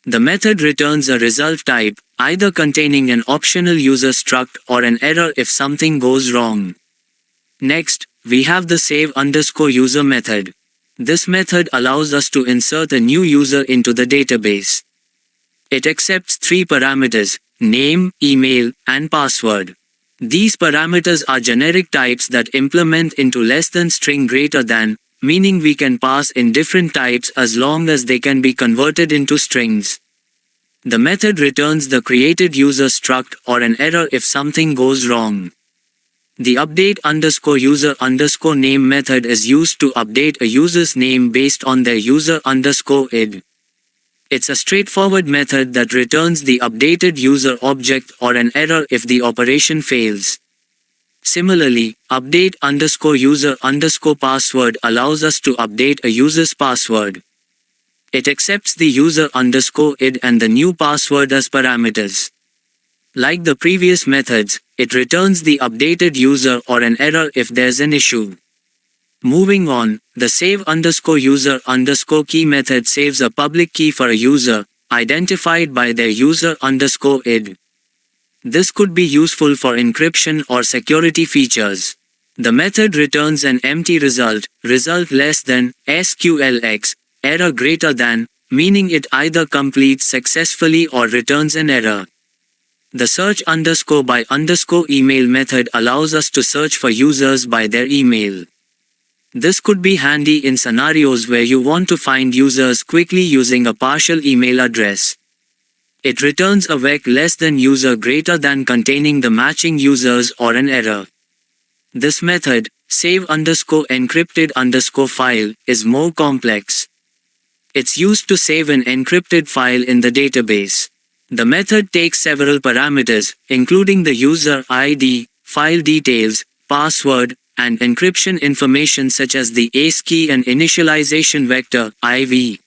The method returns a result type, either containing an optional user struct or an error if something goes wrong. Next, we have the save_user method. This method allows us to insert a new user into the database. It accepts three parameters: name, email, and password. These parameters are generic types that implement into less than string greater than, meaning we can pass in different types as long as they can be converted into strings. The method returns the created user struct or an error if something goes wrong. The update_user_name method is used to update a user's name based on their user_id. It's a straightforward method that returns the updated user object or an error if the operation fails. Similarly, update_user_password allows us to update a user's password. It accepts the user_id and the new password as parameters. Like the previous methods, it returns the updated user or an error if there's an issue. Moving on, the save_user_key method saves a public key for a user, identified by their user_id. This could be useful for encryption or security features. The method returns an empty result less than, SQLx, error greater than, meaning it either completes successfully or returns an error. The search_by_email method allows us to search for users by their email. This could be handy in scenarios where you want to find users quickly using a partial email address. It returns a vec less than user greater than containing the matching users or an error. This method, save_encrypted_file, is more complex. It's used to save an encrypted file in the database. The method takes several parameters, including the user ID, file details, password, and encryption information such as the ASCII and initialization vector, IV.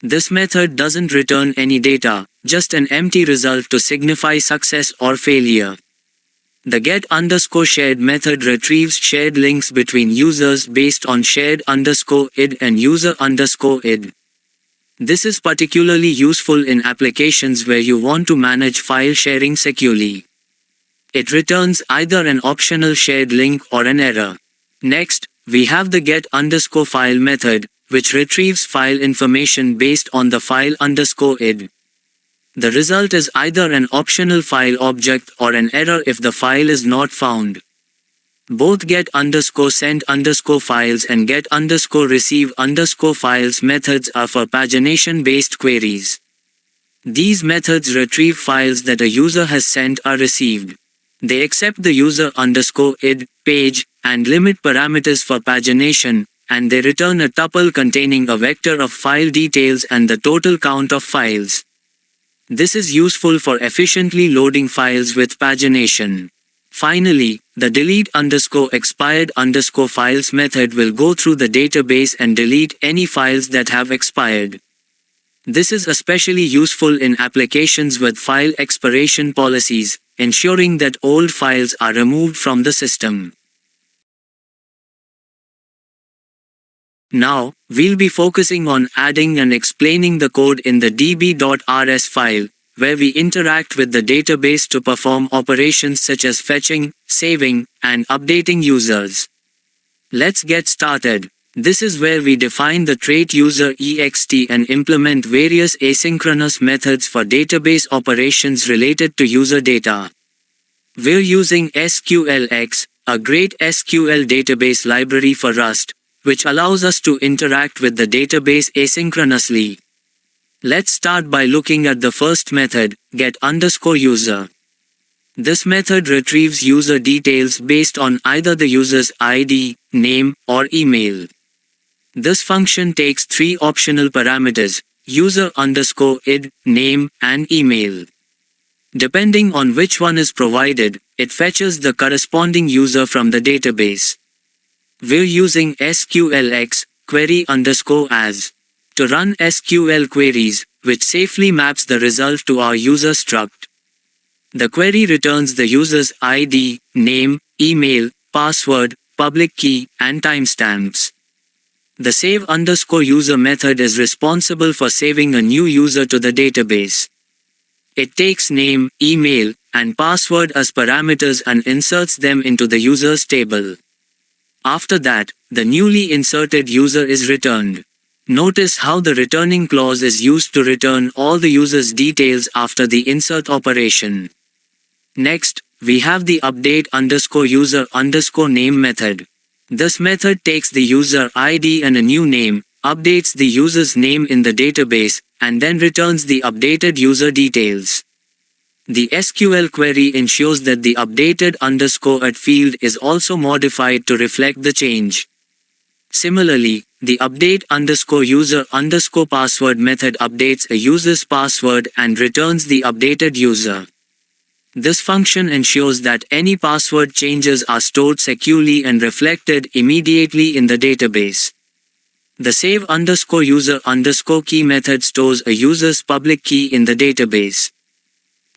This method doesn't return any data, just an empty result to signify success or failure. The get_shared method retrieves shared links between users based on shared_id and user_id. This is particularly useful in applications where you want to manage file sharing securely. It returns either an optional shared link or an error. Next, we have the get_file method, which retrieves file information based on the file_id. The result is either an optional file object or an error if the file is not found. Both get_send_files and get_receive_files methods are for pagination-based queries. These methods retrieve files that a user has sent or received. They accept the user_id, page, and limit parameters for pagination, and they return a tuple containing a vector of file details and the total count of files. This is useful for efficiently loading files with pagination. Finally, the delete_expired_files method will go through the database and delete any files that have expired. This is especially useful in applications with file expiration policies, ensuring that old files are removed from the system. Now, we'll be focusing on adding and explaining the code in the db.rs file, where we interact with the database to perform operations such as fetching, saving, and updating users. Let's get started. This is where we define the trait user ext and implement various asynchronous methods for database operations related to user data. We're using SQLx, a great SQL database library for Rust, which allows us to interact with the database asynchronously. Let's start by looking at the first method, get_user. This method retrieves user details based on either the user's ID, name, or email. This function takes three optional parameters, user_id, name, and email. Depending on which one is provided, it fetches the corresponding user from the database. We're using SQLx, query_as, to run SQL queries, which safely maps the result to our user struct. The query returns the user's ID, name, email, password, public key, and timestamps. The save_user method is responsible for saving a new user to the database. It takes name, email, and password as parameters and inserts them into the users table. After that, the newly inserted user is returned. Notice how the returning clause is used to return all the user's details after the insert operation. Next, we have the update_user_name method. This method takes the user ID and a new name, updates the user's name in the database, and then returns the updated user details. The SQL query ensures that the updated _ field is also modified to reflect the change. Similarly, the update_user_password method updates a user's password and returns the updated user. This function ensures that any password changes are stored securely and reflected immediately in the database. The save_user_key method stores a user's public key in the database.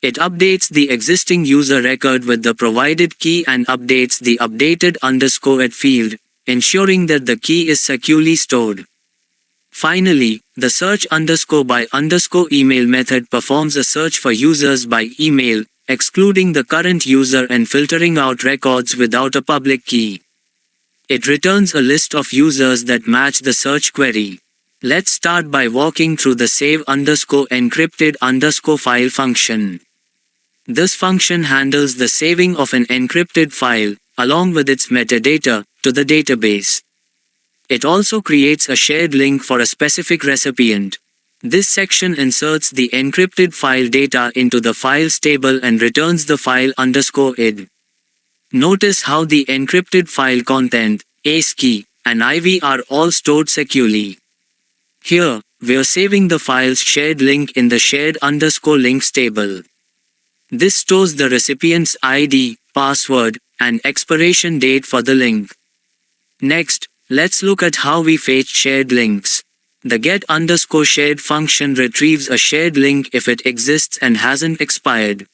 It updates the existing user record with the provided key and updates the updated _ field, ensuring that the key is securely stored. Finally, the search_by_email method performs a search for users by email, excluding the current user and filtering out records without a public key. It returns a list of users that match the search query. Let's start by walking through the save_encrypted_file function. This function handles the saving of an encrypted file, along with its metadata, to the database. It also creates a shared link for a specific recipient. This section inserts the encrypted file data into the files table and returns the file _id. Notice how the encrypted file content, ASCII, and IV are all stored securely. Here, we're saving the file's shared link in the shared_links table. This stores the recipient's ID, password, and expiration date for the link. Next, let's look at how we fetch shared links. The get_shared function retrieves a shared link if it exists and hasn't expired.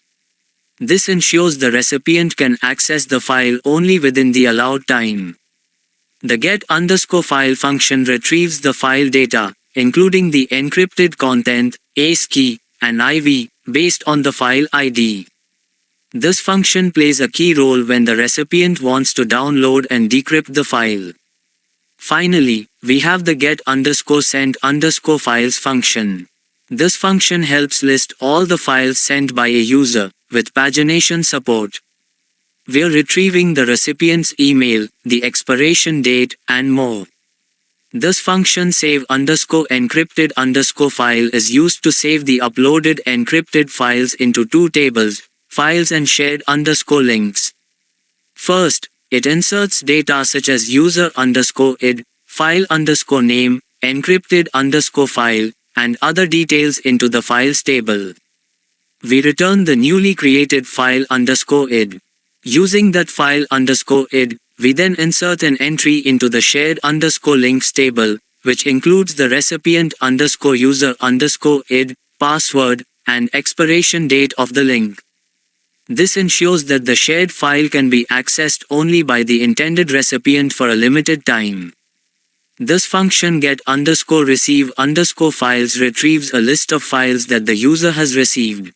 This ensures the recipient can access the file only within the allowed time. The get_file function retrieves the file data, including the encrypted content, ASCII, and IV, based on the file ID. This function plays a key role when the recipient wants to download and decrypt the file. Finally, we have the get_sent_files function. This function helps list all the files sent by a user, with pagination support. We're retrieving the recipient's email, the expiration date, and more. This function save_encrypted_file is used to save the uploaded encrypted files into two tables, files and shared_links. First, it inserts data such as user_id, file_name, encrypted_file, and other details into the files table. We return the newly created file_id. Using that file _id, we then insert an entry into the shared _links table, which includes the recipient _user _id, password, and expiration date of the link. This ensures that the shared file can be accessed only by the intended recipient for a limited time. This function get_receive_files retrieves a list of files that the user has received.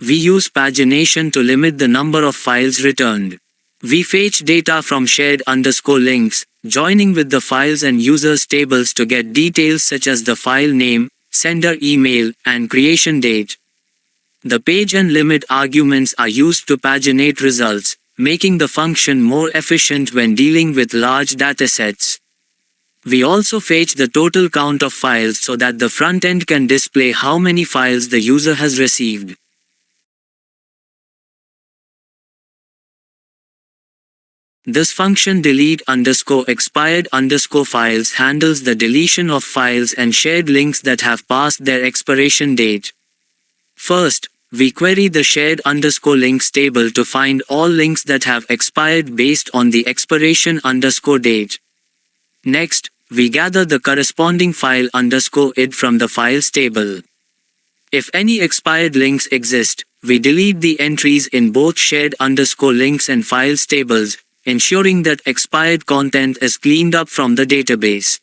We use pagination to limit the number of files returned. We fetch data from shared _links, joining with the files and users tables to get details such as the file name, sender email, and creation date. The page and limit arguments are used to paginate results, making the function more efficient when dealing with large datasets. We also fetch the total count of files so that the frontend can display how many files the user has received. This function delete_expired_files handles the deletion of files and shared links that have passed their expiration date. First, we query the shared _links table to find all links that have expired based on the expiration _date. Next, we gather the corresponding file _id from the files table. If any expired links exist, we delete the entries in both shared _links and files tables, ensuring that expired content is cleaned up from the database.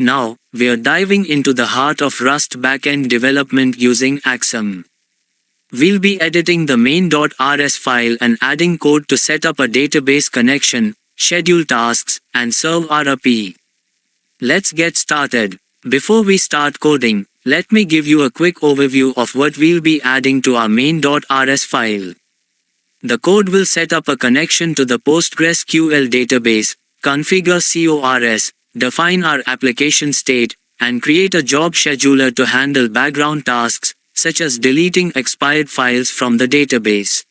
Now, we're diving into the heart of Rust backend development using Axum. We'll be editing the main.rs file and adding code to set up a database connection, schedule tasks, and serve RAP. Let's get started. Before we start coding, let me give you a quick overview of what we'll be adding to our main.rs file. The code will set up a connection to the PostgreSQL database, configure CORS, define our application state, and create a job scheduler to handle background tasks, such as deleting expired files from the database.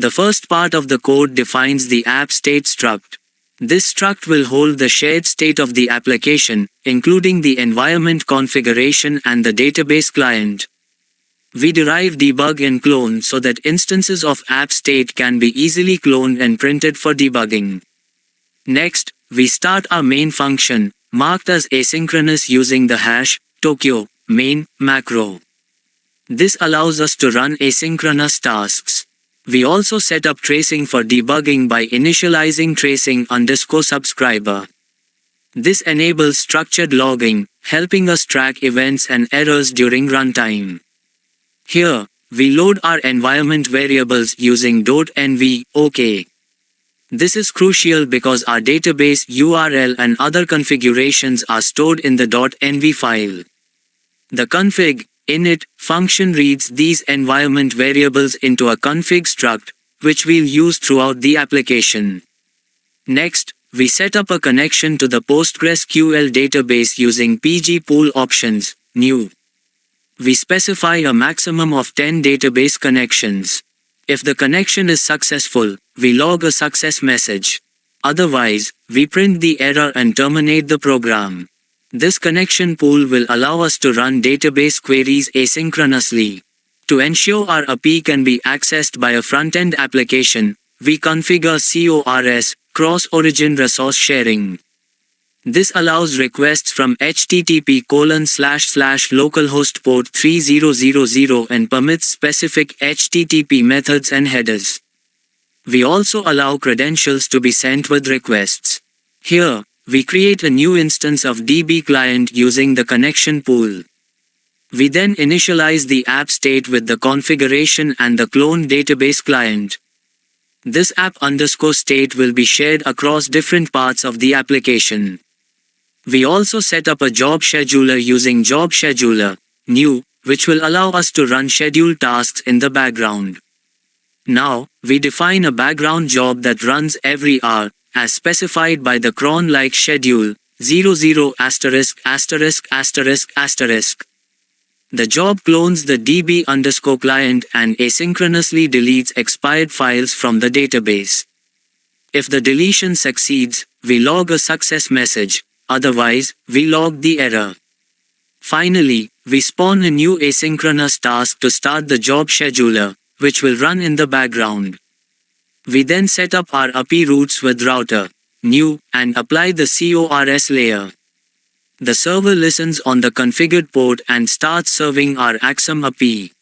The first part of the code defines the app state struct. This struct will hold the shared state of the application, including the environment configuration and the database client. We derive debug and clone so that instances of app state can be easily cloned and printed for debugging. Next, we start our main function, marked as asynchronous using the hash Tokyo main macro. This allows us to run asynchronous tasks. We also set up tracing for debugging by initializing tracing_subscriber. This enables structured logging, helping us track events and errors during runtime. Here, we load our environment variables using .env, OK. This is crucial because our database URL and other configurations are stored in the .env file. The config init function reads these environment variables into a config struct, which we'll use throughout the application. Next, we set up a connection to the PostgreSQL database using PG pool options, new. We specify a maximum of 10 database connections. If the connection is successful, we log a success message. Otherwise, we print the error and terminate the program. This connection pool will allow us to run database queries asynchronously. To ensure our API can be accessed by a front-end application, we configure CORS, cross-origin resource sharing. This allows requests from http://localhost port 3000 and permits specific HTTP methods and headers. We also allow credentials to be sent with requests. Here, we create a new instance of DB client using the connection pool. We then initialize the app state with the configuration and the cloned database client. This app_state will be shared across different parts of the application. We also set up a job scheduler using job scheduler, new, which will allow us to run scheduled tasks in the background. Now, we define a background job that runs every hour, as specified by the cron-like schedule, 00*******. The job clones the DB_client and asynchronously deletes expired files from the database. If the deletion succeeds, we log a success message, otherwise, we log the error. Finally, we spawn a new asynchronous task to start the job scheduler, which will run in the background. We then set up our API routes with router, new, and apply the CORS layer. The server listens on the configured port and starts serving our Axum API.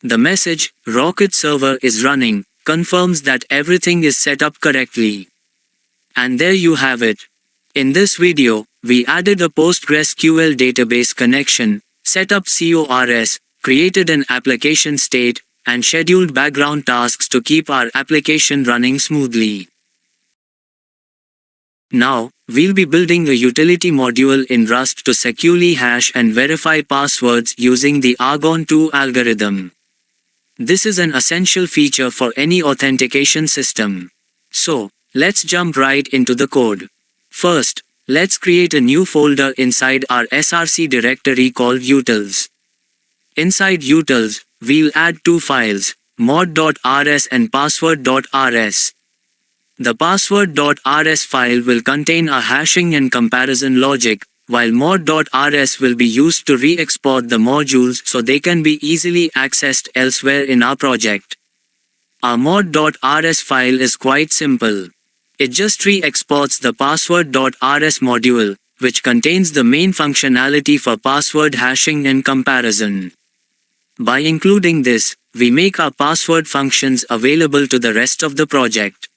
The message, Rocket server is running, confirms that everything is set up correctly. And there you have it. In this video, we added a PostgreSQL database connection, set up CORS, created an application state, and scheduled background tasks to keep our application running smoothly. Now, we'll be building a utility module in Rust to securely hash and verify passwords using the Argon2 algorithm. This is an essential feature for any authentication system. So, let's jump right into the code. First, let's create a new folder inside our src directory called utils. Inside utils, we'll add two files, mod.rs and password.rs. The password.rs file will contain a hashing and comparison logic, while mod.rs will be used to re-export the modules so they can be easily accessed elsewhere in our project. Our mod.rs file is quite simple. It just re-exports the password.rs module, which contains the main functionality for password hashing and comparison. By including this, we make our password functions available to the rest of the project.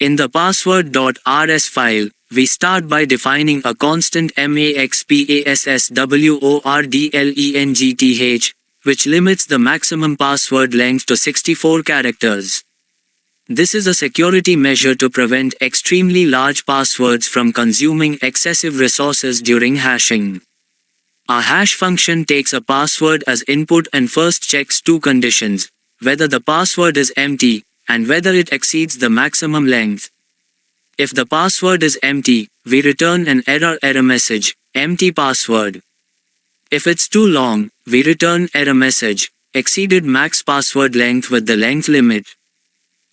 In the password.rs file, we start by defining a constant maxpasswordlength, which limits the maximum password length to 64 characters. This is a security measure to prevent extremely large passwords from consuming excessive resources during hashing. A hash function takes a password as input and first checks two conditions: whether the password is empty, and whether it exceeds the maximum length. If the password is empty, we return an error message, empty password. If it's too long, we return error message, exceeded max password length with the length limit.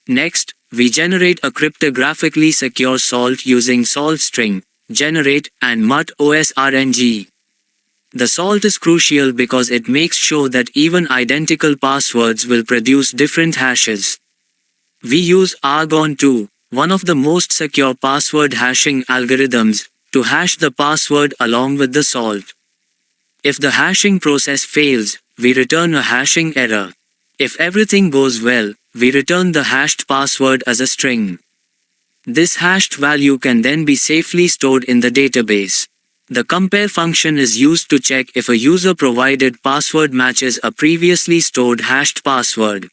Next, we generate a cryptographically secure salt using salt string, generate, and mut-osrng. The salt is crucial because it makes sure that even identical passwords will produce different hashes. We use Argon2, one of the most secure password hashing algorithms, to hash the password along with the salt. If the hashing process fails, we return a hashing error. If everything goes well, we return the hashed password as a string. This hashed value can then be safely stored in the database. The compare function is used to check if a user-provided password matches a previously stored hashed password.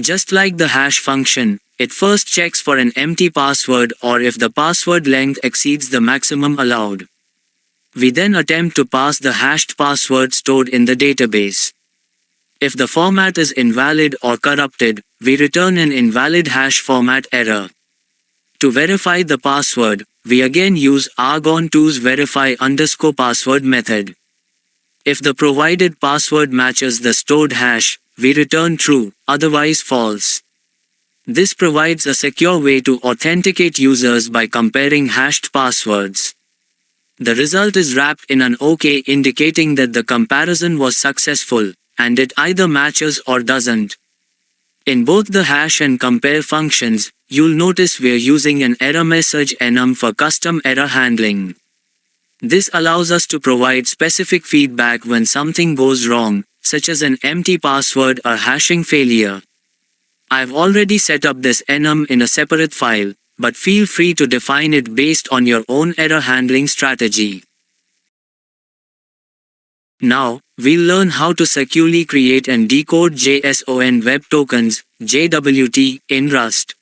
Just like the hash function, it first checks for an empty password or if the password length exceeds the maximum allowed. We then attempt to pass the hashed password stored in the database. If the format is invalid or corrupted, we return an invalid hash format error. To verify the password, we again use Argon2's verify_password method. If the provided password matches the stored hash, we return true, otherwise false. This provides a secure way to authenticate users by comparing hashed passwords. The result is wrapped in an OK indicating that the comparison was successful, and it either matches or doesn't. In both the hash and compare functions, you'll notice we're using an error message enum for custom error handling. This allows us to provide specific feedback when something goes wrong, such as an empty password or hashing failure. I've already set up this enum in a separate file, but feel free to define it based on your own error handling strategy. Now, we'll learn how to securely create and decode JSON Web Tokens, JWT, in Rust.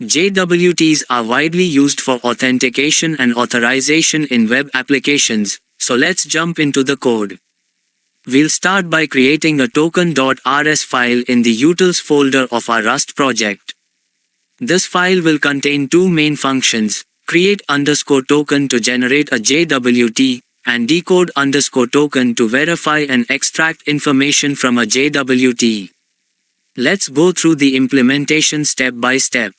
JWTs are widely used for authentication and authorization in web applications, so let's jump into the code. We'll start by creating a token.rs file in the utils folder of our Rust project. This file will contain two main functions: create_token to generate a JWT, and decode_token to verify and extract information from a JWT. Let's go through the implementation step by step.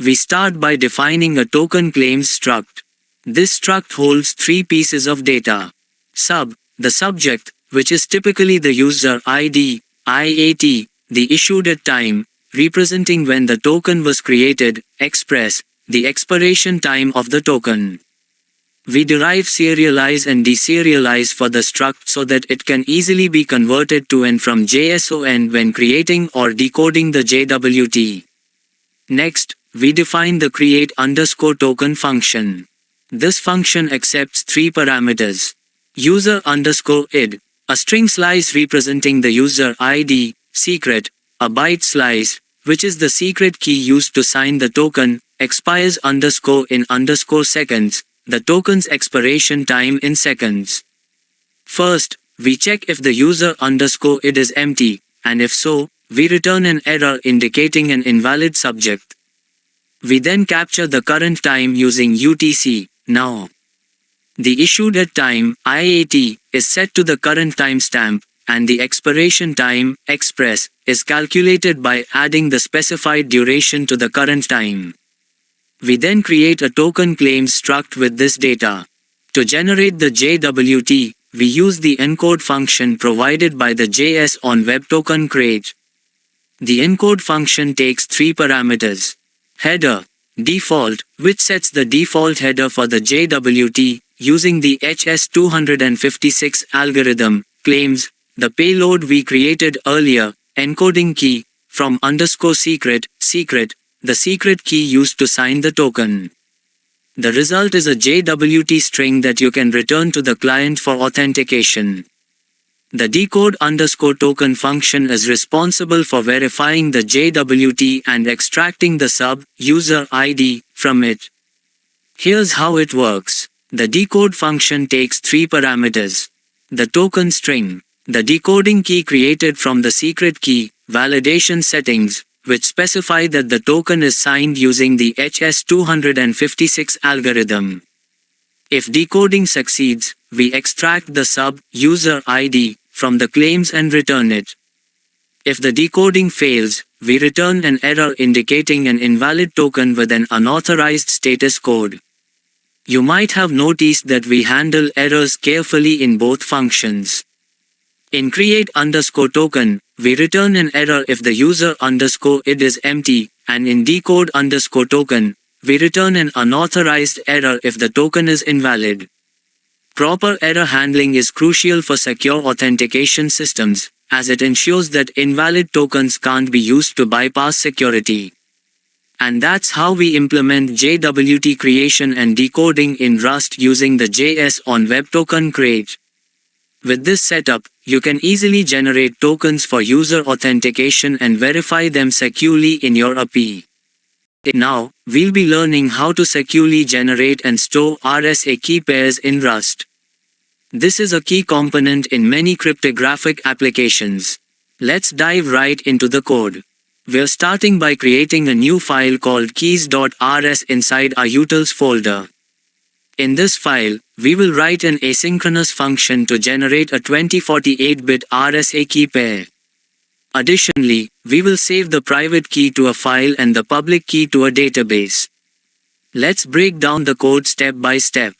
We start by defining a token claims struct. This struct holds three pieces of data. Sub, the subject, which is typically the user ID, IAT, the issued at time, representing when the token was created, express, the expiration time of the token. We derive serialize and deserialize for the struct so that it can easily be converted to and from JSON when creating or decoding the JWT. Next, we define the create_token function. This function accepts three parameters. User_id, a string slice representing the user ID, secret, a byte slice, which is the secret key used to sign the token, expires _in seconds, the token's expiration time in seconds. First, we check if the user_id is empty, and if so, we return an error indicating an invalid subject. We then capture the current time using UTC, now. The issued at time, IAT, is set to the current timestamp, and the expiration time, express, is calculated by adding the specified duration to the current time. We then create a token claims struct with this data. To generate the JWT, we use the encode function provided by the JS on Web Token Crate. The encode function takes three parameters. Header, default, which sets the default header for the JWT, using the AES-256 algorithm, claims, the payload we created earlier, encoding key, from _secret, secret, the secret key used to sign the token. The result is a JWT string that you can return to the client for authentication. The decode_token function is responsible for verifying the JWT and extracting the user ID from it. Here's how it works. The decode function takes three parameters. The token string, the decoding key created from the secret key, validation settings, which specify that the token is signed using the AES-256 algorithm. If decoding succeeds, we extract the user ID from the claims and return it. If the decoding fails, we return an error indicating an invalid token with an unauthorized status code. You might have noticed that we handle errors carefully in both functions. In create_token, we return an error if the user_id is empty, and in decode_token, we return an unauthorized error if the token is invalid. Proper error handling is crucial for secure authentication systems, as it ensures that invalid tokens can't be used to bypass security. And that's how we implement JWT creation and decoding in Rust using the JS on Web Token Crate. With this setup, you can easily generate tokens for user authentication and verify them securely in your API. Now, we'll be learning how to securely generate and store RSA key pairs in Rust. This is a key component in many cryptographic applications. Let's dive right into the code. We're starting by creating a new file called keys.rs inside our utils folder. In this file, we will write an asynchronous function to generate a 2048-bit RSA key pair. Additionally, we will save the private key to a file and the public key to a database. Let's break down the code step by step.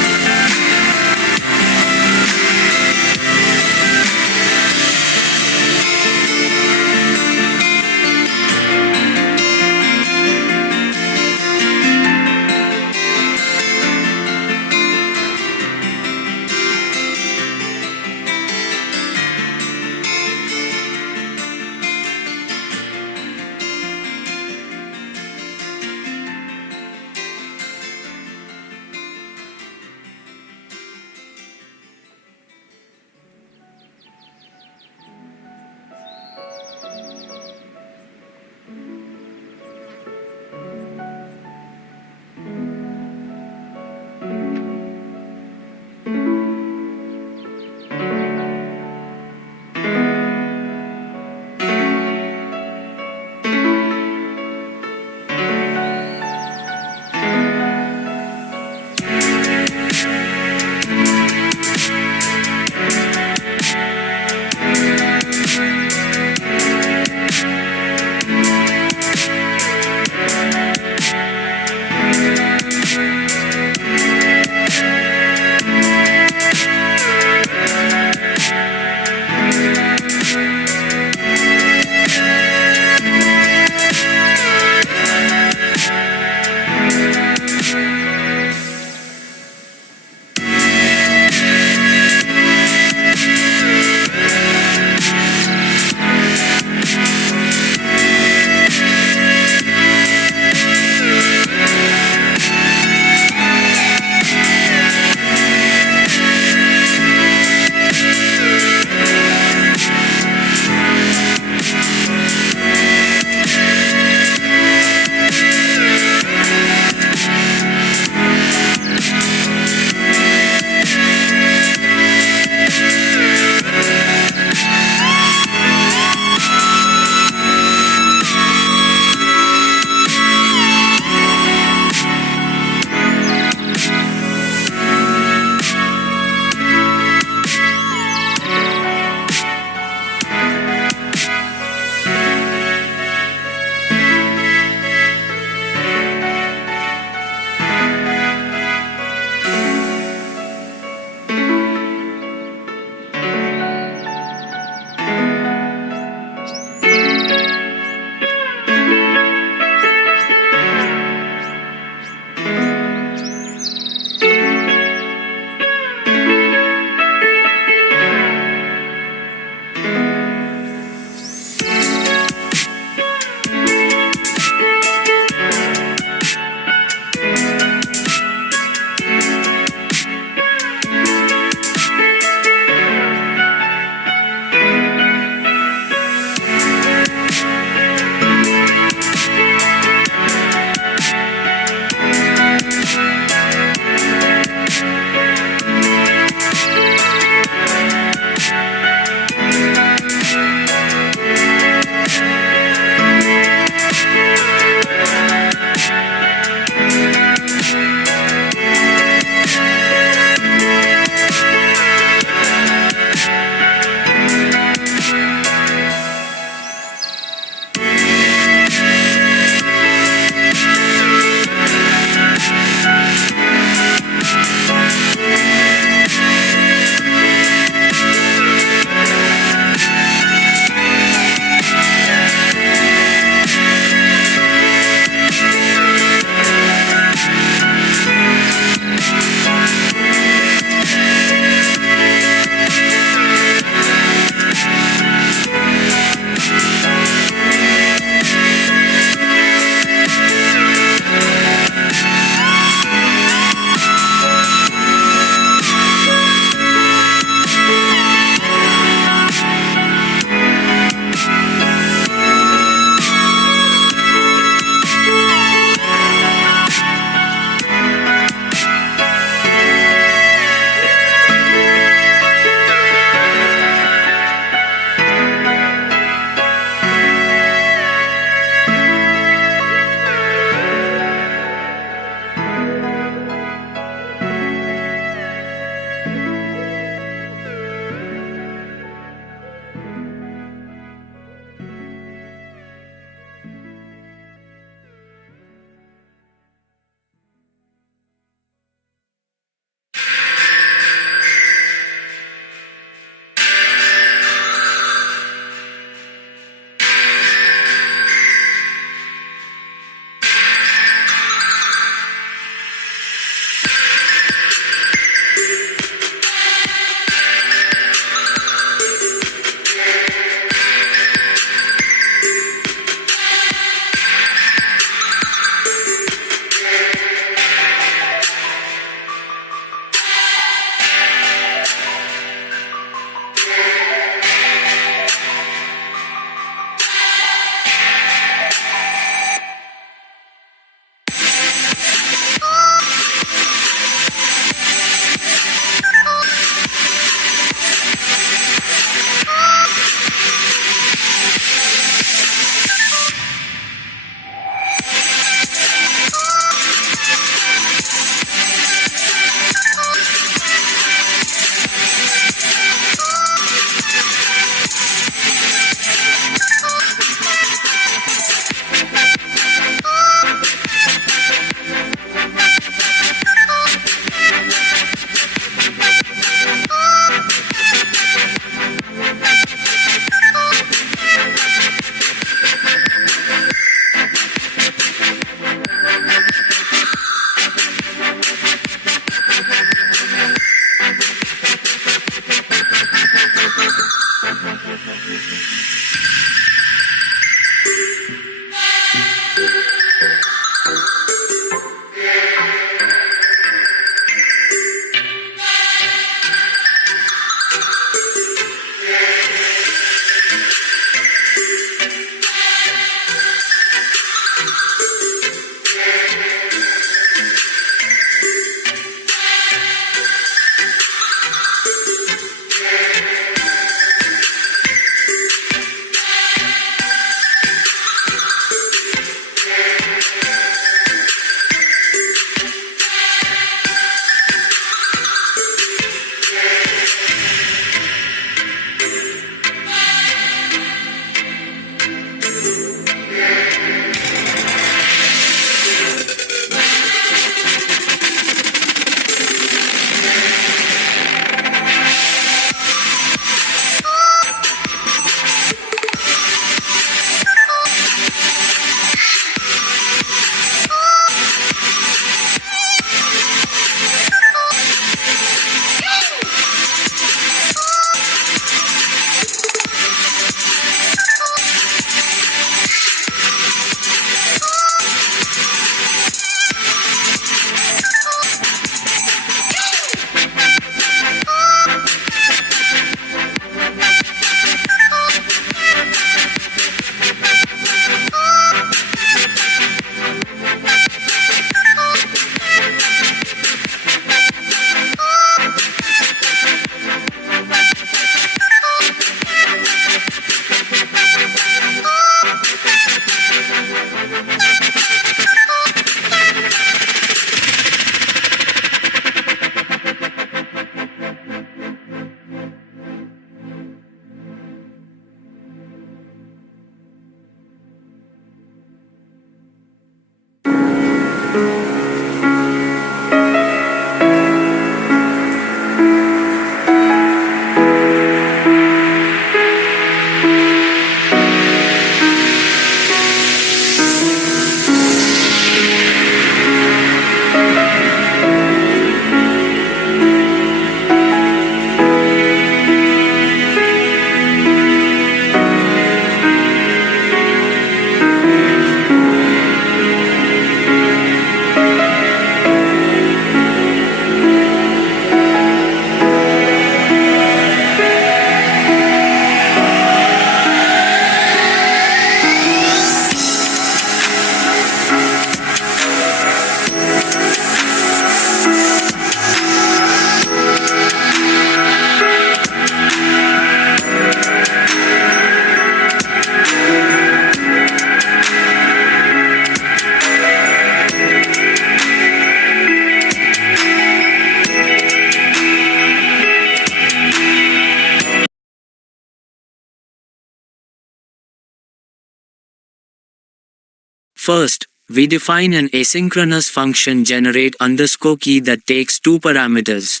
First, we define an asynchronous function generate underscore key that takes two parameters.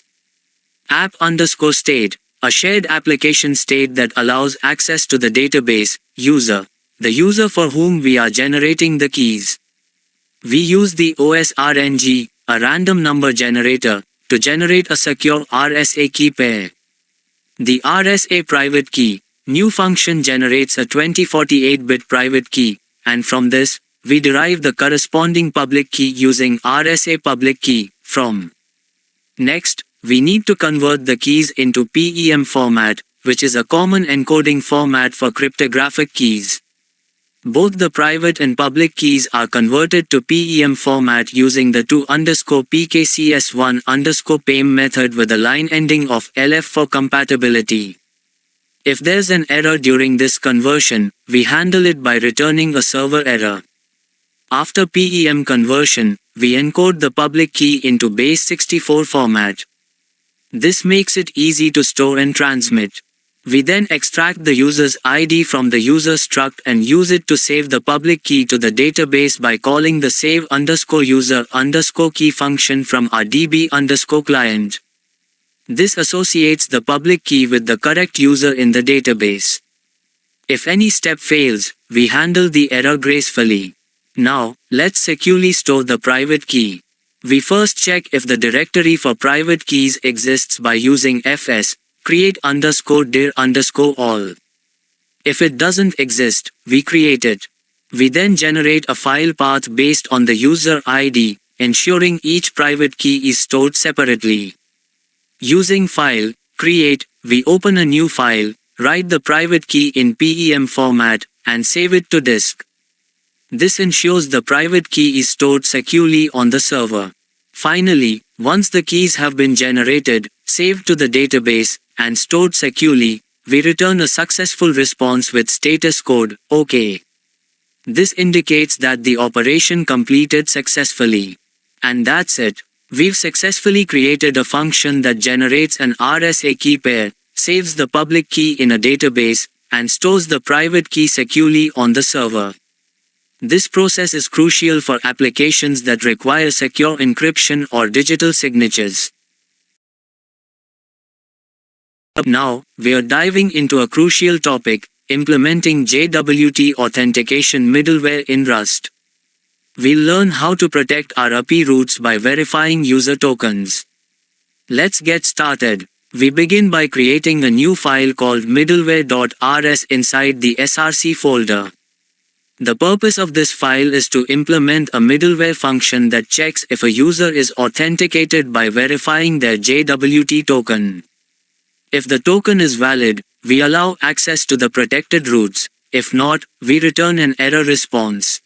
App underscore state, a shared application state that allows access to the database, user, the user for whom we are generating the keys. We use the OSRNG, a random number generator, to generate a secure RSA key pair. The RSA private key, new function generates a 2048-bit private key, and from this, we derive the corresponding public key using RSA public key, from. Next, we need to convert the keys into PEM format, which is a common encoding format for cryptographic keys. Both the private and public keys are converted to PEM format using the to_pkcs1_pem method with a line ending of LF for compatibility. If there's an error during this conversion, we handle it by returning a server error. After PEM conversion, we encode the public key into base 64 format. This makes it easy to store and transmit. We then extract the user's ID from the user struct and use it to save the public key to the database by calling the save_user_key function from our DB_client. This associates the public key with the correct user in the database. If any step fails, we handle the error gracefully. Now, let's securely store the private key. We first check if the directory for private keys exists by using fs create_dir_all. If it doesn't exist, we create it. We then generate a file path based on the user ID, ensuring each private key is stored separately. Using file create, we open a new file, write the private key in PEM format, and save it to disk. This ensures the private key is stored securely on the server. Finally, once the keys have been generated, saved to the database, and stored securely, we return a successful response with status code, OK. This indicates that the operation completed successfully. And that's it. We've successfully created a function that generates an RSA key pair, saves the public key in a database, and stores the private key securely on the server. This process is crucial for applications that require secure encryption or digital signatures. Now, we are diving into a crucial topic, implementing JWT authentication middleware in Rust. We'll learn how to protect our API routes by verifying user tokens. Let's get started. We begin by creating a new file called middleware.rs inside the src folder. The purpose of this file is to implement a middleware function that checks if a user is authenticated by verifying their JWT token. If the token is valid, we allow access to the protected routes. If not, we return an error response.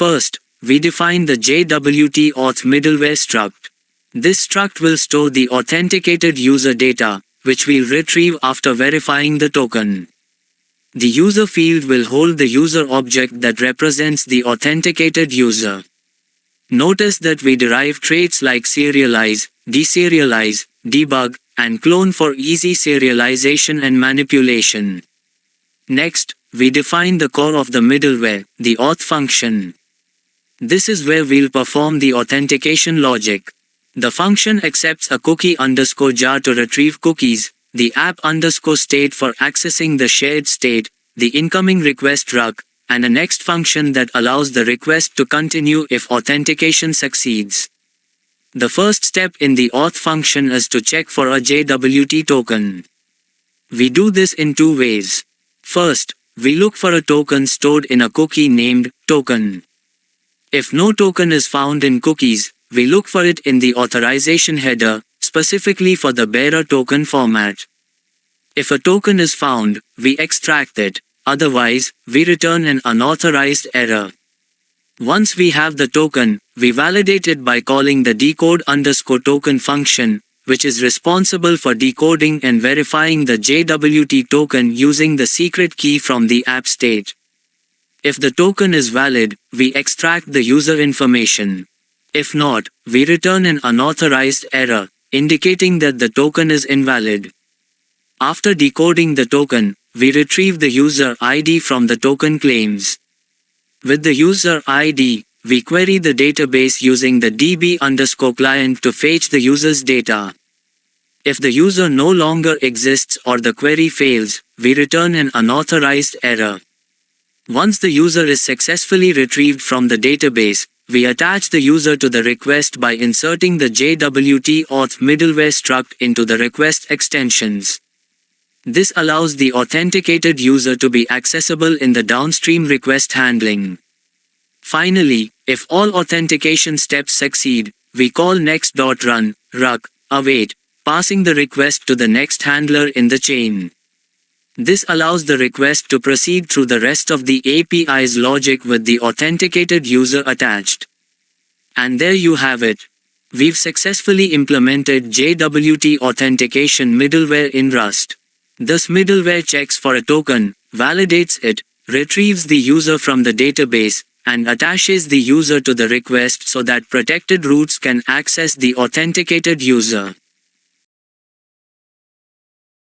First, we define the JWT auth middleware struct. This struct will store the authenticated user data, which we'll retrieve after verifying the token. The user field will hold the user object that represents the authenticated user. Notice that we derive traits like serialize, deserialize, debug, and clone for easy serialization and manipulation. Next, we define the core of the middleware, the auth function. This is where we'll perform the authentication logic. The function accepts a cookie underscore jar to retrieve cookies, the app underscore state for accessing the shared state, the incoming request rug, and a next function that allows the request to continue if authentication succeeds. The first step in the auth function is to check for a JWT token. We do this in two ways. First, we look for a token stored in a cookie named token. If no token is found in cookies, we look for it in the authorization header, specifically for the bearer token format. If a token is found, we extract it, otherwise, we return an unauthorized error. Once we have the token, we validate it by calling the decode_token function, which is responsible for decoding and verifying the JWT token using the secret key from the app state. If the token is valid, we extract the user information. If not, we return an unauthorized error, indicating that the token is invalid. After decoding the token, we retrieve the user ID from the token claims. With the user ID, we query the database using the DB_client to fetch the user's data. If the user no longer exists or the query fails, we return an unauthorized error. Once the user is successfully retrieved from the database, we attach the user to the request by inserting the JWT auth middleware struct into the request extensions. This allows the authenticated user to be accessible in the downstream request handling. Finally, if all authentication steps succeed, we call next.run, rug, await, passing the request to the next handler in the chain. This allows the request to proceed through the rest of the API's logic with the authenticated user attached. And there you have it. We've successfully implemented JWT authentication middleware in Rust. This middleware checks for a token, validates it, retrieves the user from the database, and attaches the user to the request so that protected routes can access the authenticated user.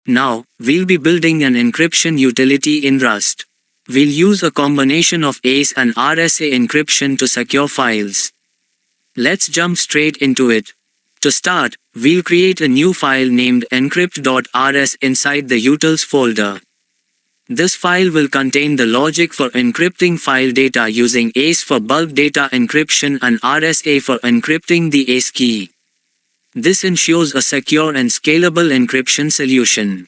Now, we'll be building an encryption utility in Rust. We'll use a combination of AES and RSA encryption to secure files. Let's jump straight into it. To start, we'll create a new file named encrypt.rs inside the utils folder. This file will contain the logic for encrypting file data using AES for bulk data encryption and RSA for encrypting the AES key. This ensures a secure and scalable encryption solution.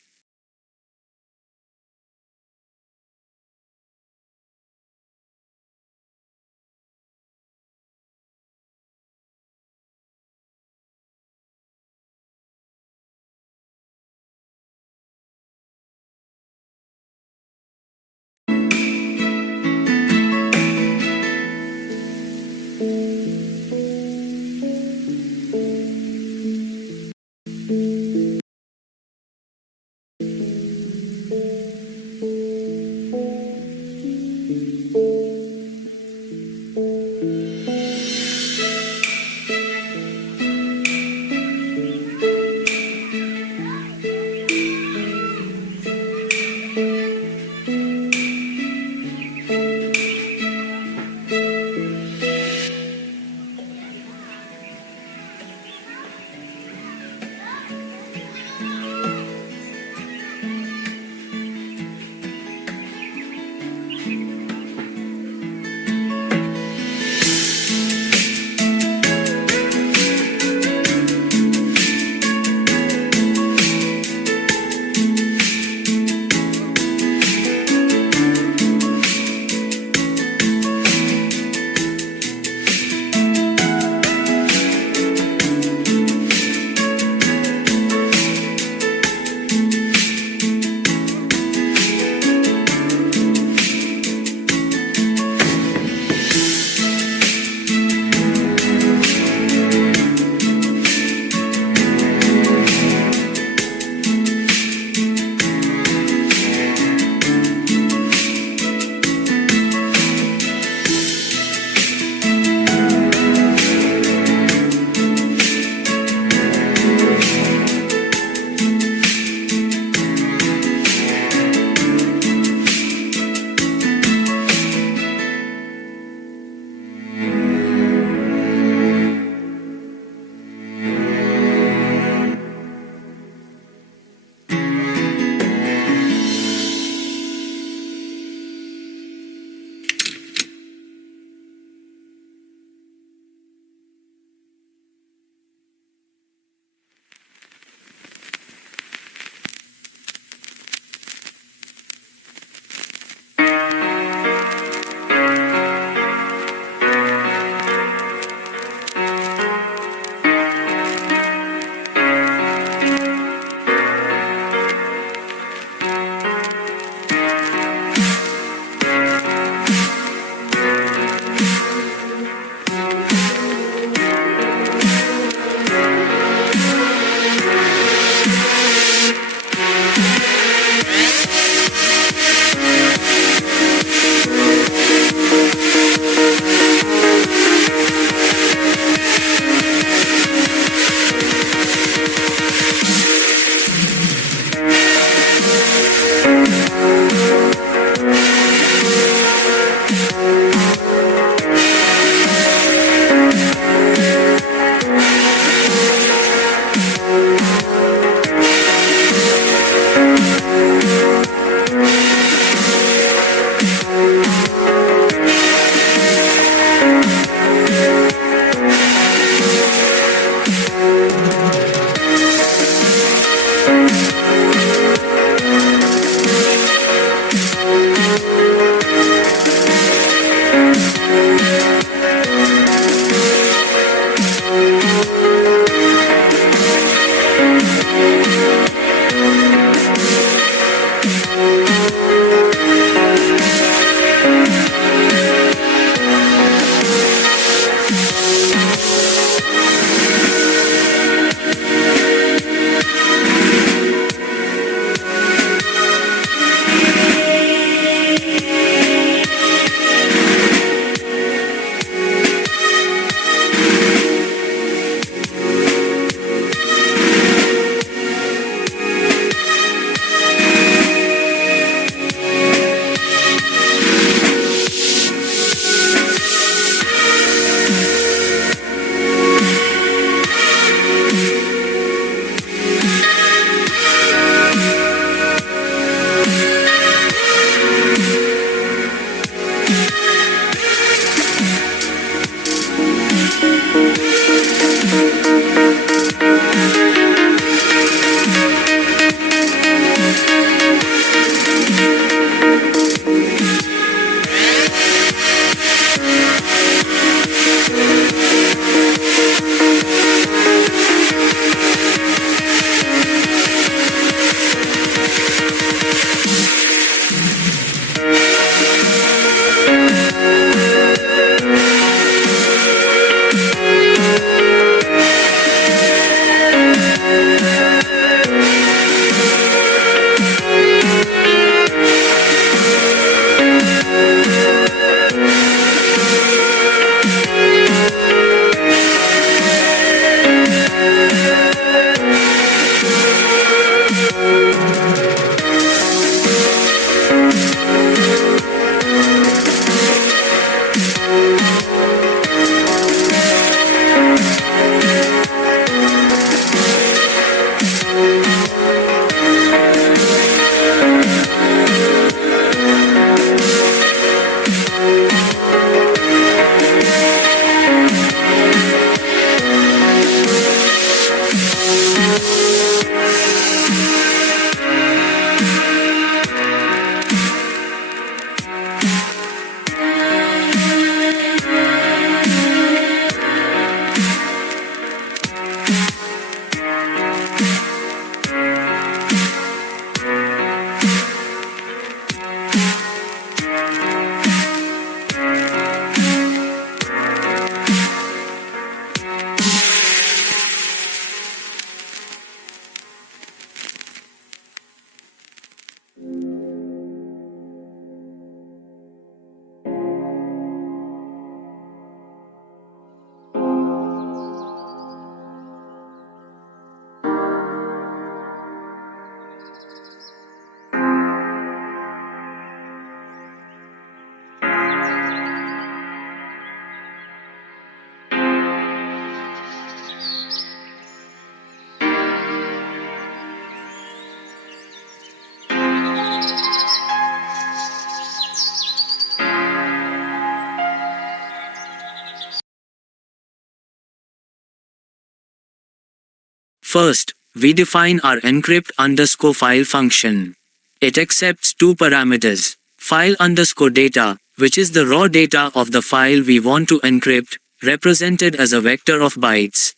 First, we define our encrypt_file function. It accepts two parameters: file_data, which is the raw data of the file we want to encrypt, represented as a vector of bytes;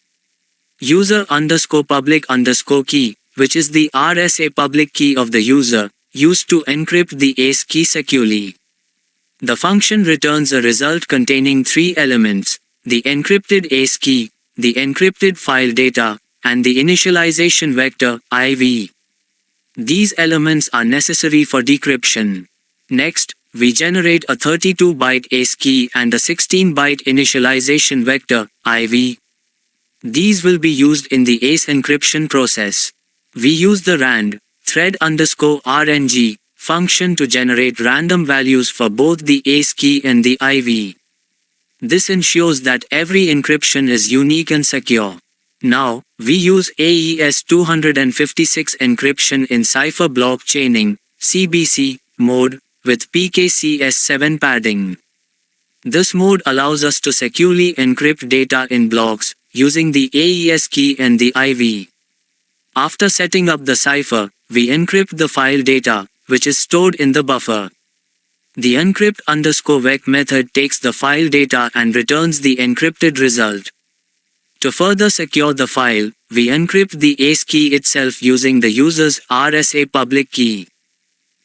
user_public_key, which is the RSA public key of the user, used to encrypt the ACE key securely. The function returns a result containing three elements: the encrypted ACE key, the encrypted file data, and the initialization vector, IV. These elements are necessary for decryption. Next, we generate a 32-byte ACE key and a 16-byte initialization vector, IV. These will be used in the ACE encryption process. We use the rand, thread_RNG, function to generate random values for both the ACE key and the IV. This ensures that every encryption is unique and secure. Now, we use AES-256 encryption in cipher block chaining, CBC, mode, with PKCS7 padding. This mode allows us to securely encrypt data in blocks, using the AES key and the IV. After setting up the cipher, we encrypt the file data, which is stored in the buffer. The encrypt_vec method takes the file data and returns the encrypted result. To further secure the file, we encrypt the ACE key itself using the user's RSA public key.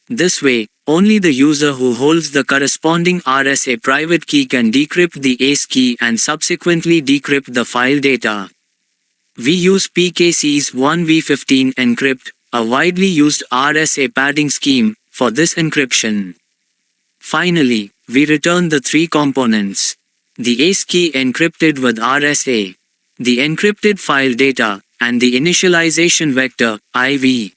This way, only the user who holds the corresponding RSA private key can decrypt the ACE key and subsequently decrypt the file data. We use PKC's 1v15 encrypt, a widely used RSA padding scheme, for this encryption. Finally, we return the three components: the ACE key encrypted with RSA, the encrypted file data, and the initialization vector, IV.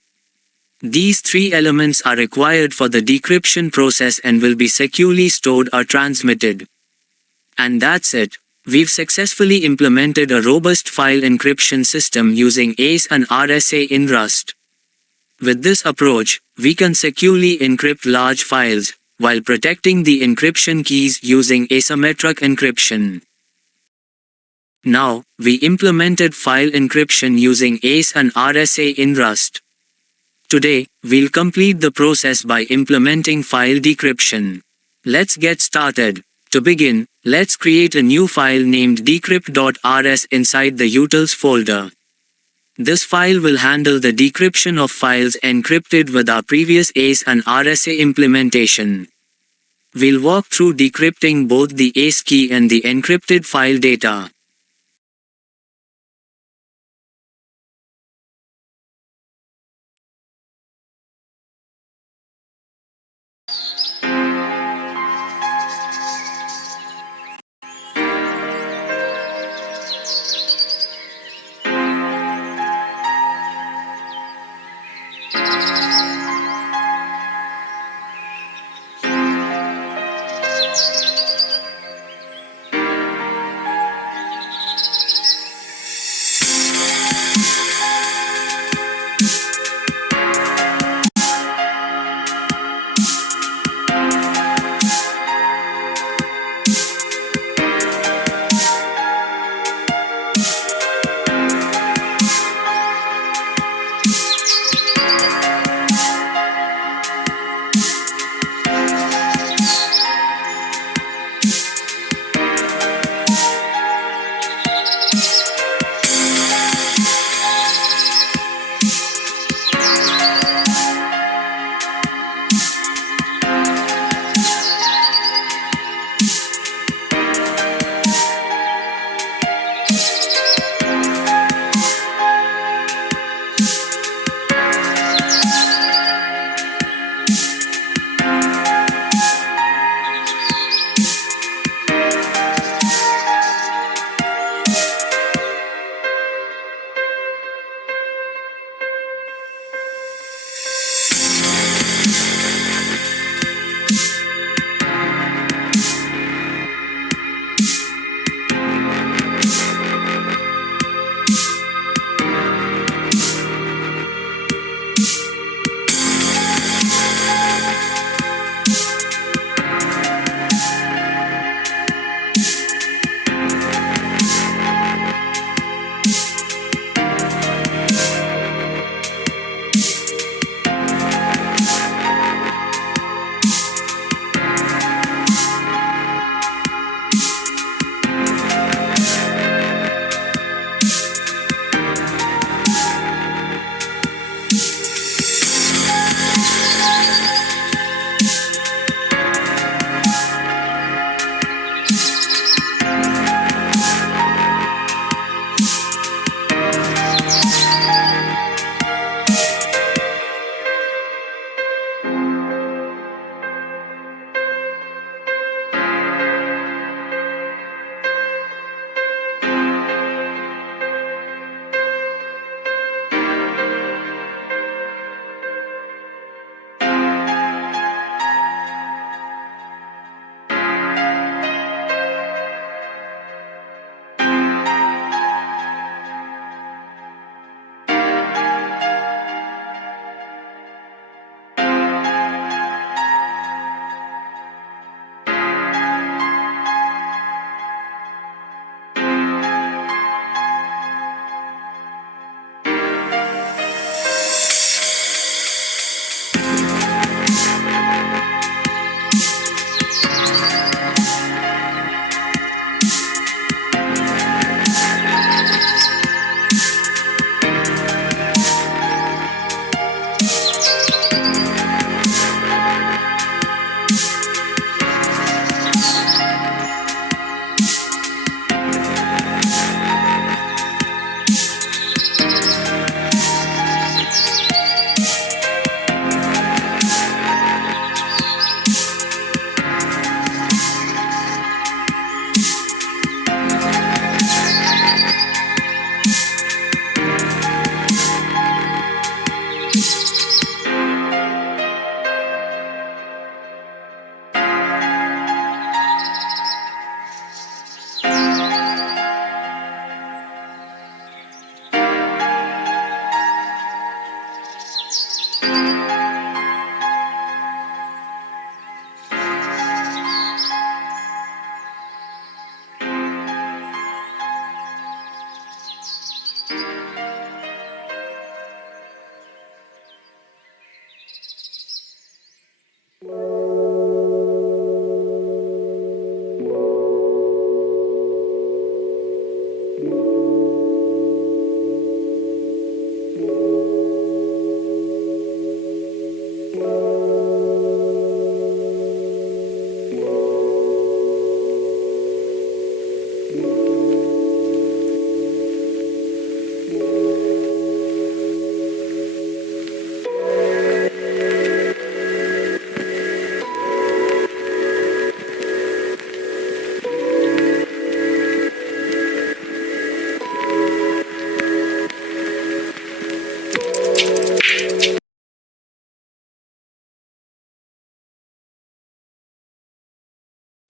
These three elements are required for the decryption process and will be securely stored or transmitted. And that's it. We've successfully implemented a robust file encryption system using ACE and RSA in Rust. With this approach, we can securely encrypt large files, while protecting the encryption keys using asymmetric encryption. Now, we implemented file encryption using ACE and RSA in Rust. Today, we'll complete the process by implementing file decryption. Let's get started. To begin, let's create a new file named decrypt.rs inside the utils folder. This file will handle the decryption of files encrypted with our previous ACE and RSA implementation. We'll walk through decrypting both the ACE key and the encrypted file data. Thank you.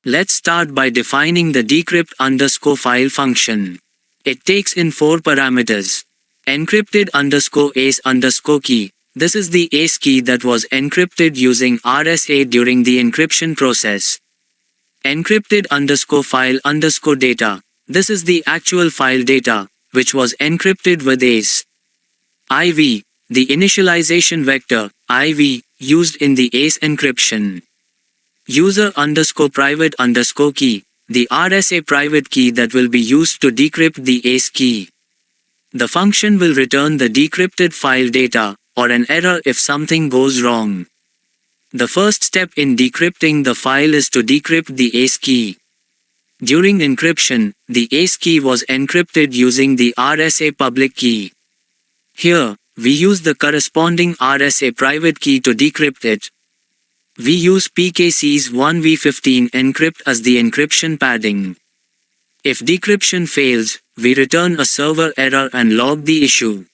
Let's start by defining the decrypt_file function. It takes in 4 parameters. Encrypted_ACE_key. This is the ACE key that was encrypted using RSA during the encryption process. Encrypted_file_data. This is the actual file data, which was encrypted with ACE. IV, the initialization vector, IV, used in the ACE encryption. User_private_key, the RSA private key that will be used to decrypt the ACE key. The function will return the decrypted file data, or an error if something goes wrong. The first step in decrypting the file is to decrypt the ACE key. During encryption, the ACE key was encrypted using the RSA public key. Here, we use the corresponding RSA private key to decrypt it. We use PKC's 1v15 encrypt as the encryption padding. If decryption fails, we return a server error and log the issue.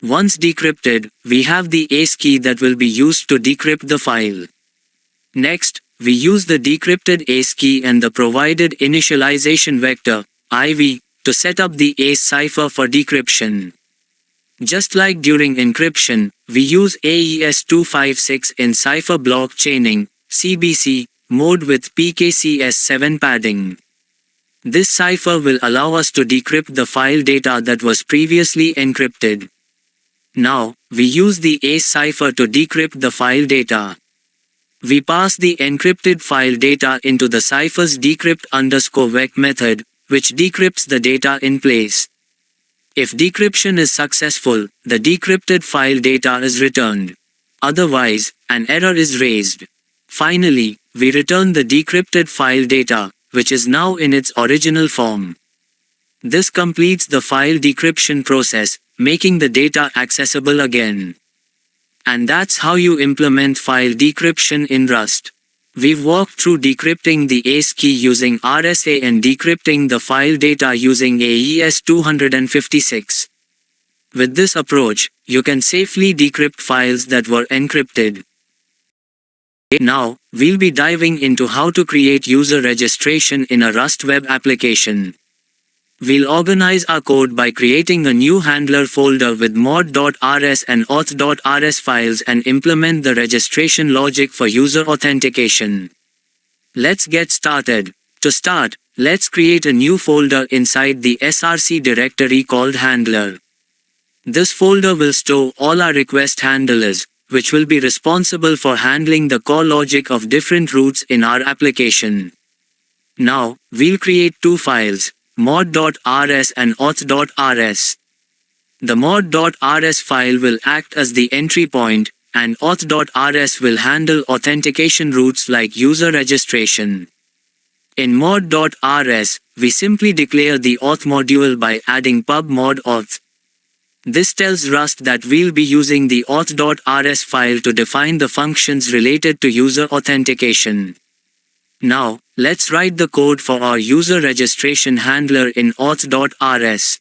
Once decrypted, we have the ACE key that will be used to decrypt the file. Next, we use the decrypted ACE key and the provided initialization vector, IV, to set up the ACE cipher for decryption. Just like during encryption, we use AES-256 in cipher block chaining, CBC, mode with PKCS7 padding. This cipher will allow us to decrypt the file data that was previously encrypted. Now, we use the ACE cipher to decrypt the file data. We pass the encrypted file data into the cipher's decrypt_vec method, which decrypts the data in place. If decryption is successful, the decrypted file data is returned. Otherwise, an error is raised. Finally, we return the decrypted file data, which is now in its original form. This completes the file decryption process, making the data accessible again. And that's how you implement file decryption in Rust. We've walked through decrypting the ACE key using RSA and decrypting the file data using AES-256. With this approach, you can safely decrypt files that were encrypted. Now, we'll be diving into how to create user registration in a Rust web application. We'll organize our code by creating a new handler folder with mod.rs and auth.rs files and implement the registration logic for user authentication. Let's get started. To start, let's create a new folder inside the src directory called handler. This folder will store all our request handlers, which will be responsible for handling the core logic of different routes in our application. Now, we'll create 2 files, mod.rs and auth.rs. The mod.rs file will act as the entry point, and auth.rs will handle authentication routes like user registration. In mod.rs, we simply declare the auth module by adding pub mod auth. This tells Rust that we'll be using the auth.rs file to define the functions related to user authentication. Now, let's write the code for our user registration handler in auth.rs.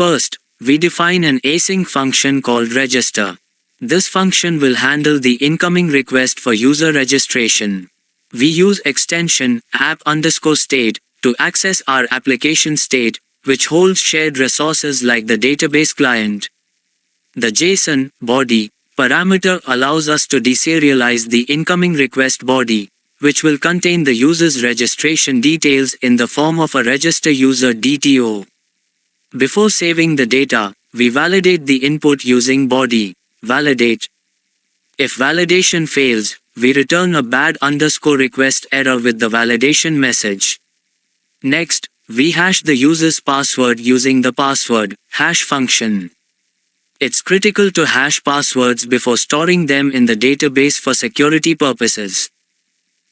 First, we define an async function called register. This function will handle the incoming request for user registration. We use extension app_state to access our application state, which holds shared resources like the database client. The JSON body parameter allows us to deserialize the incoming request body, which will contain the user's registration details in the form of a register user DTO. Before saving the data, we validate the input using body validate. If validation fails, we return a bad_request error with the validation message. Next, we hash the user's password using the password hash function. It's critical to hash passwords before storing them in the database for security purposes.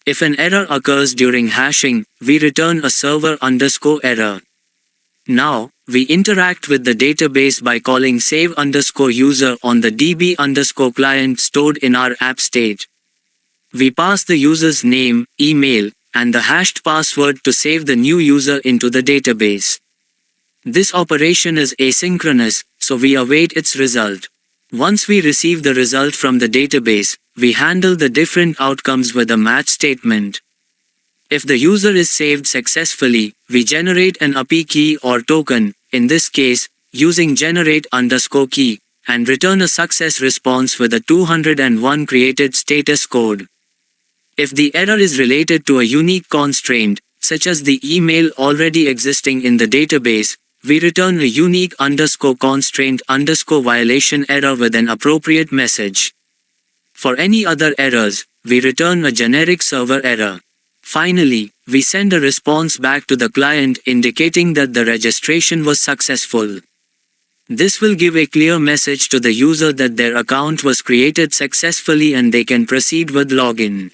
If an error occurs during hashing, we return a server_error. Now, we interact with the database by calling save_user on the db_client stored in our app state. We pass the user's name, email, and the hashed password to save the new user into the database. This operation is asynchronous, so we await its result. Once we receive the result from the database, we handle the different outcomes with a match statement. If the user is saved successfully, we generate an API key or token, in this case, using generate_key, and return a success response with a 201 created status code. If the error is related to a unique constraint, such as the email already existing in the database, we return a unique _constraint_violation error with an appropriate message. For any other errors, we return a generic server error. Finally, we send a response back to the client indicating that the registration was successful. This will give a clear message to the user that their account was created successfully and they can proceed with login.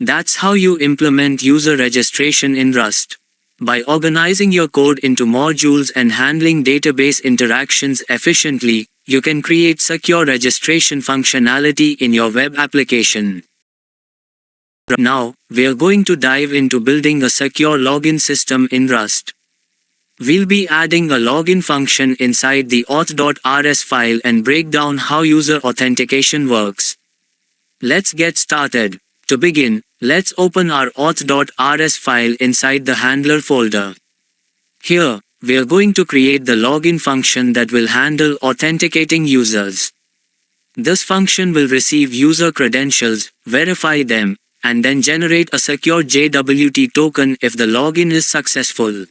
That's how you implement user registration in Rust. By organizing your code into modules and handling database interactions efficiently, you can create secure registration functionality in your web application. Now, we are going to dive into building a secure login system in Rust. We'll be adding a login function inside the auth.rs file and break down how user authentication works. Let's get started. To begin, let's open our auth.rs file inside the handler folder. Here, we are going to create the login function that will handle authenticating users. This function will receive user credentials, verify them, and then generate a secure JWT token if the login is successful.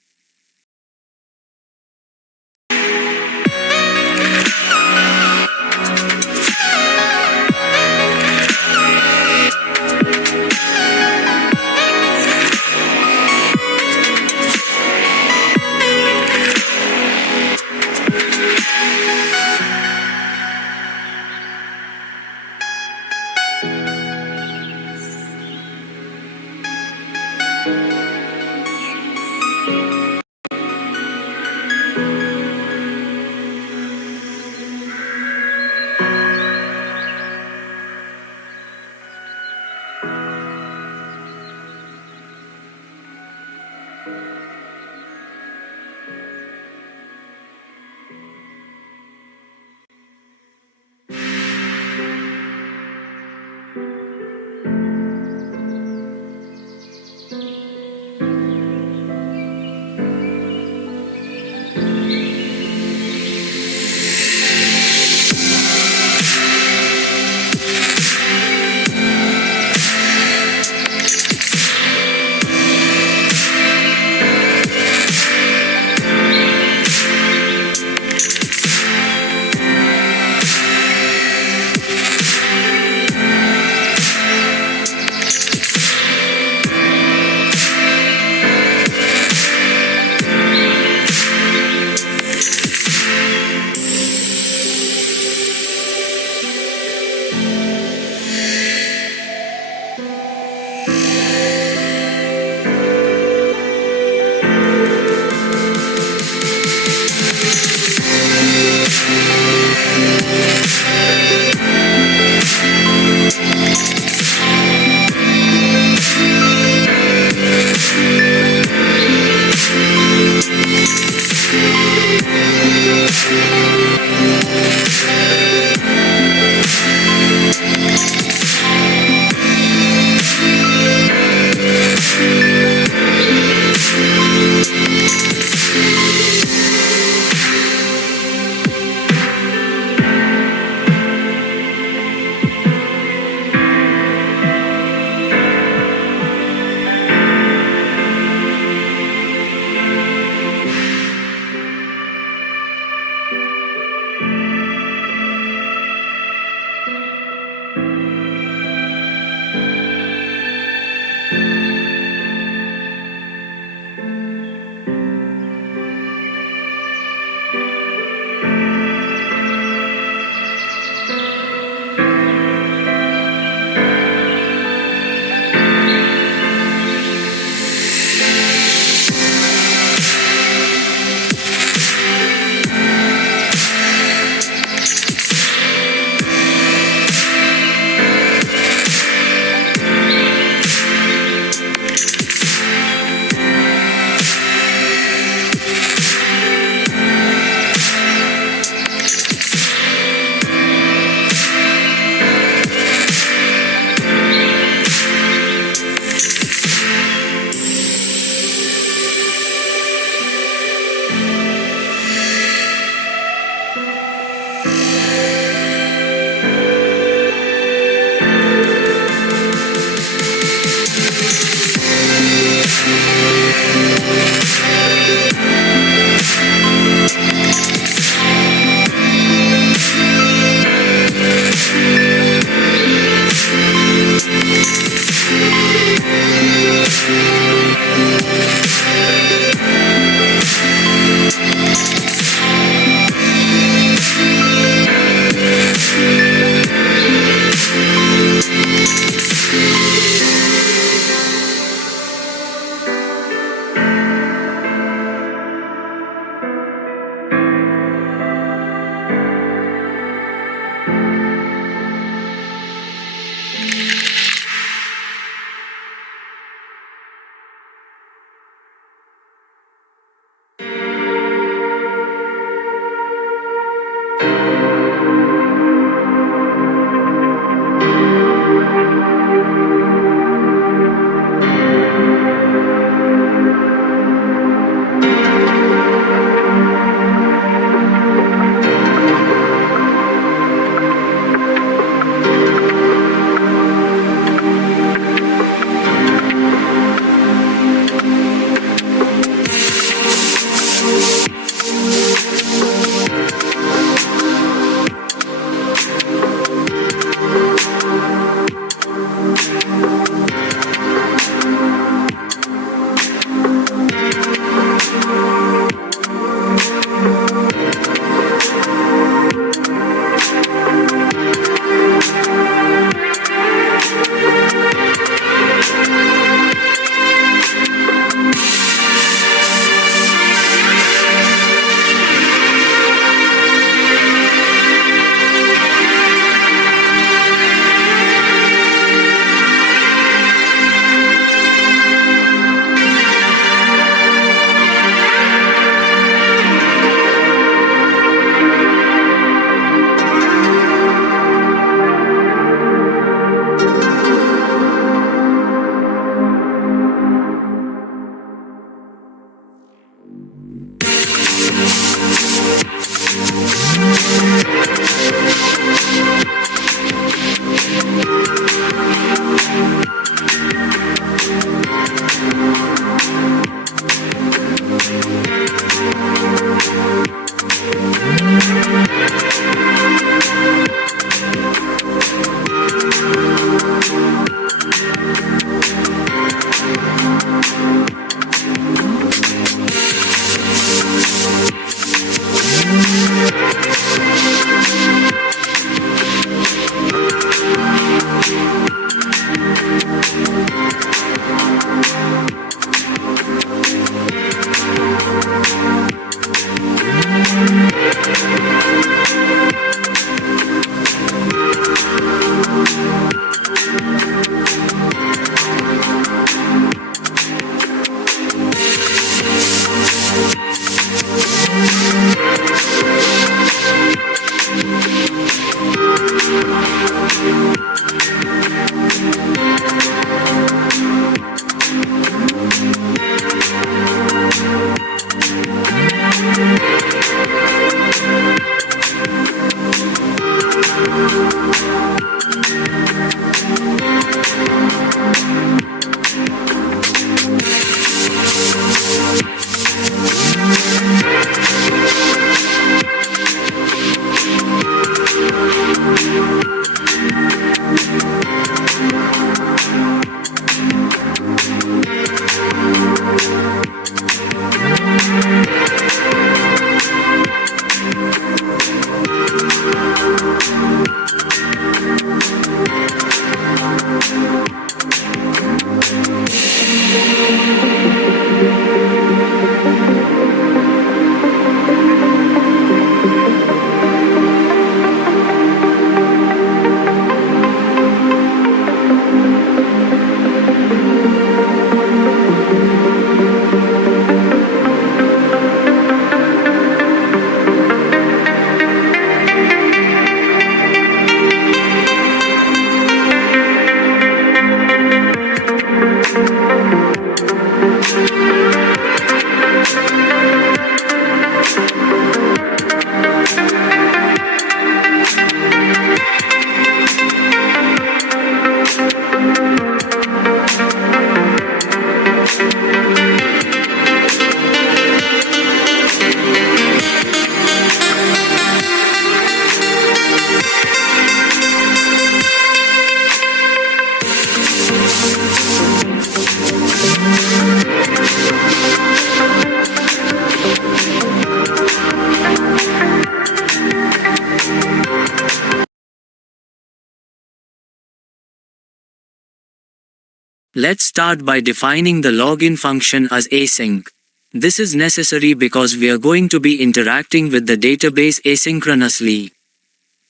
Let's start by defining the login function as async. This is necessary because we are going to be interacting with the database asynchronously.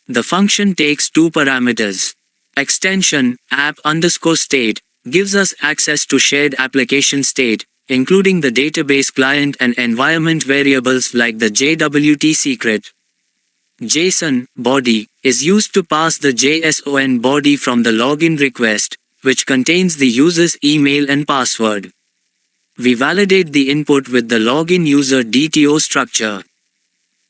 The function takes two parameters. Extension, app_state, gives us access to shared application state, including the database client and environment variables like the JWT secret. JSON, body, is used to pass the JSON body from the login request, which contains the user's email and password. We validate the input with the login user DTO structure.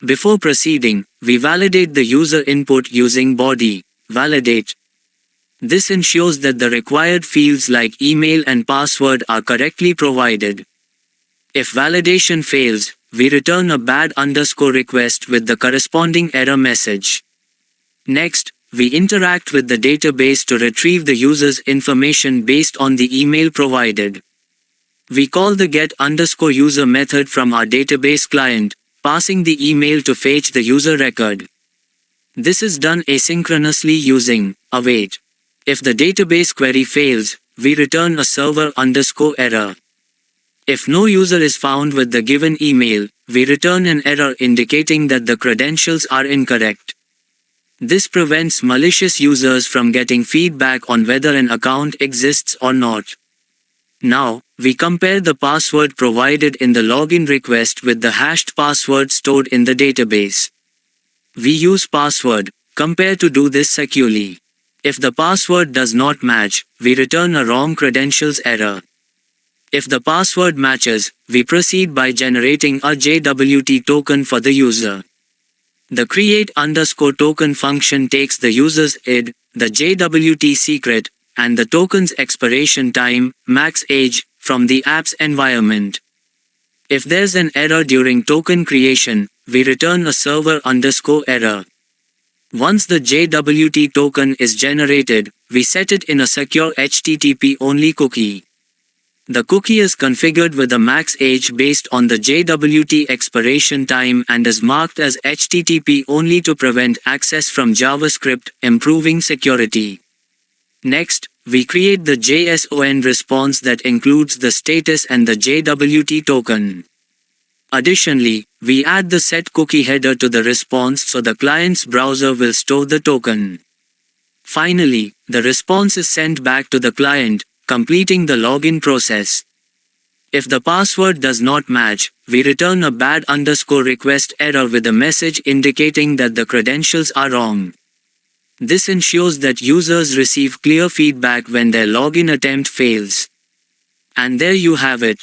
Before proceeding, we validate the user input using body, validate. This ensures that the required fields like email and password are correctly provided. If validation fails, we return a bad_request with the corresponding error message. Next, we interact with the database to retrieve the user's information based on the email provided. We call the get_user method from our database client, passing the email to fetch the user record. This is done asynchronously using await. If the database query fails, we return a server_error. If no user is found with the given email, we return an error indicating that the credentials are incorrect. This prevents malicious users from getting feedback on whether an account exists or not. Now, we compare the password provided in the login request with the hashed password stored in the database. We use password compare to do this securely. If the password does not match, we return a wrong credentials error. If the password matches, we proceed by generating a JWT token for the user. The create_token function takes the user's ID, the JWT secret, and the token's expiration time, max age, from the app's environment. If there's an error during token creation, we return a server_error. Once the JWT token is generated, we set it in a secure HTTP-only cookie. The cookie is configured with a max age based on the JWT expiration time and is marked as HTTP only to prevent access from JavaScript, improving security. Next, we create the JSON response that includes the status and the JWT token. Additionally, we add the setCookie header to the response so the client's browser will store the token. Finally, the response is sent back to the client, completing the login process. If the password does not match, we return a bad_request error with a message indicating that the credentials are wrong. This ensures that users receive clear feedback when their login attempt fails. And there you have it.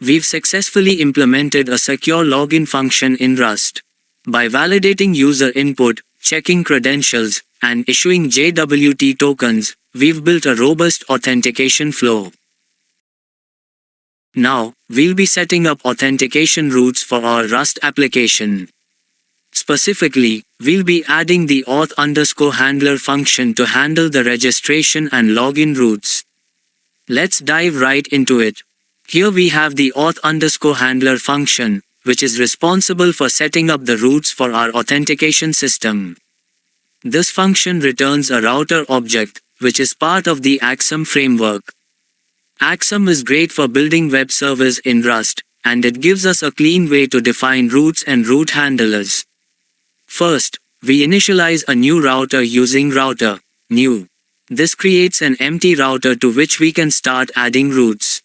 We've successfully implemented a secure login function in Rust. By validating user input, checking credentials, and issuing JWT tokens, we've built a robust authentication flow. Now, we'll be setting up authentication routes for our Rust application. Specifically, we'll be adding the auth_handler function to handle the registration and login routes. Let's dive right into it. Here we have the auth_handler function, which is responsible for setting up the routes for our authentication system. This function returns a router object, which is part of the Axum framework. Axum is great for building web servers in Rust, and it gives us a clean way to define routes and route handlers. First, we initialize a new router using router new. This creates an empty router to which we can start adding routes.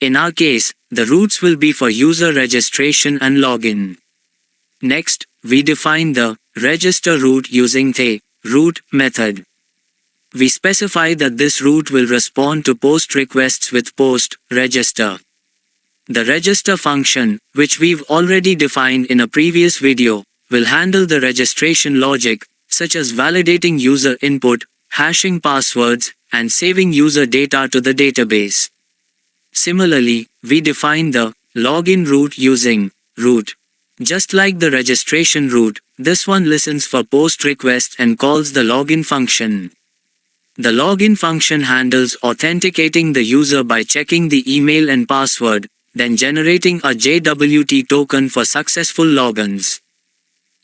In our case, the routes will be for user registration and login. Next, we define the register route using the route method. We specify that this route will respond to post requests with post register. The register function, which we've already defined in a previous video, will handle the registration logic, such as validating user input, hashing passwords, and saving user data to the database. Similarly, we define the login route using route. Just like the registration route, this one listens for post requests and calls the login function. The login function handles authenticating the user by checking the email and password, then generating a JWT token for successful logins.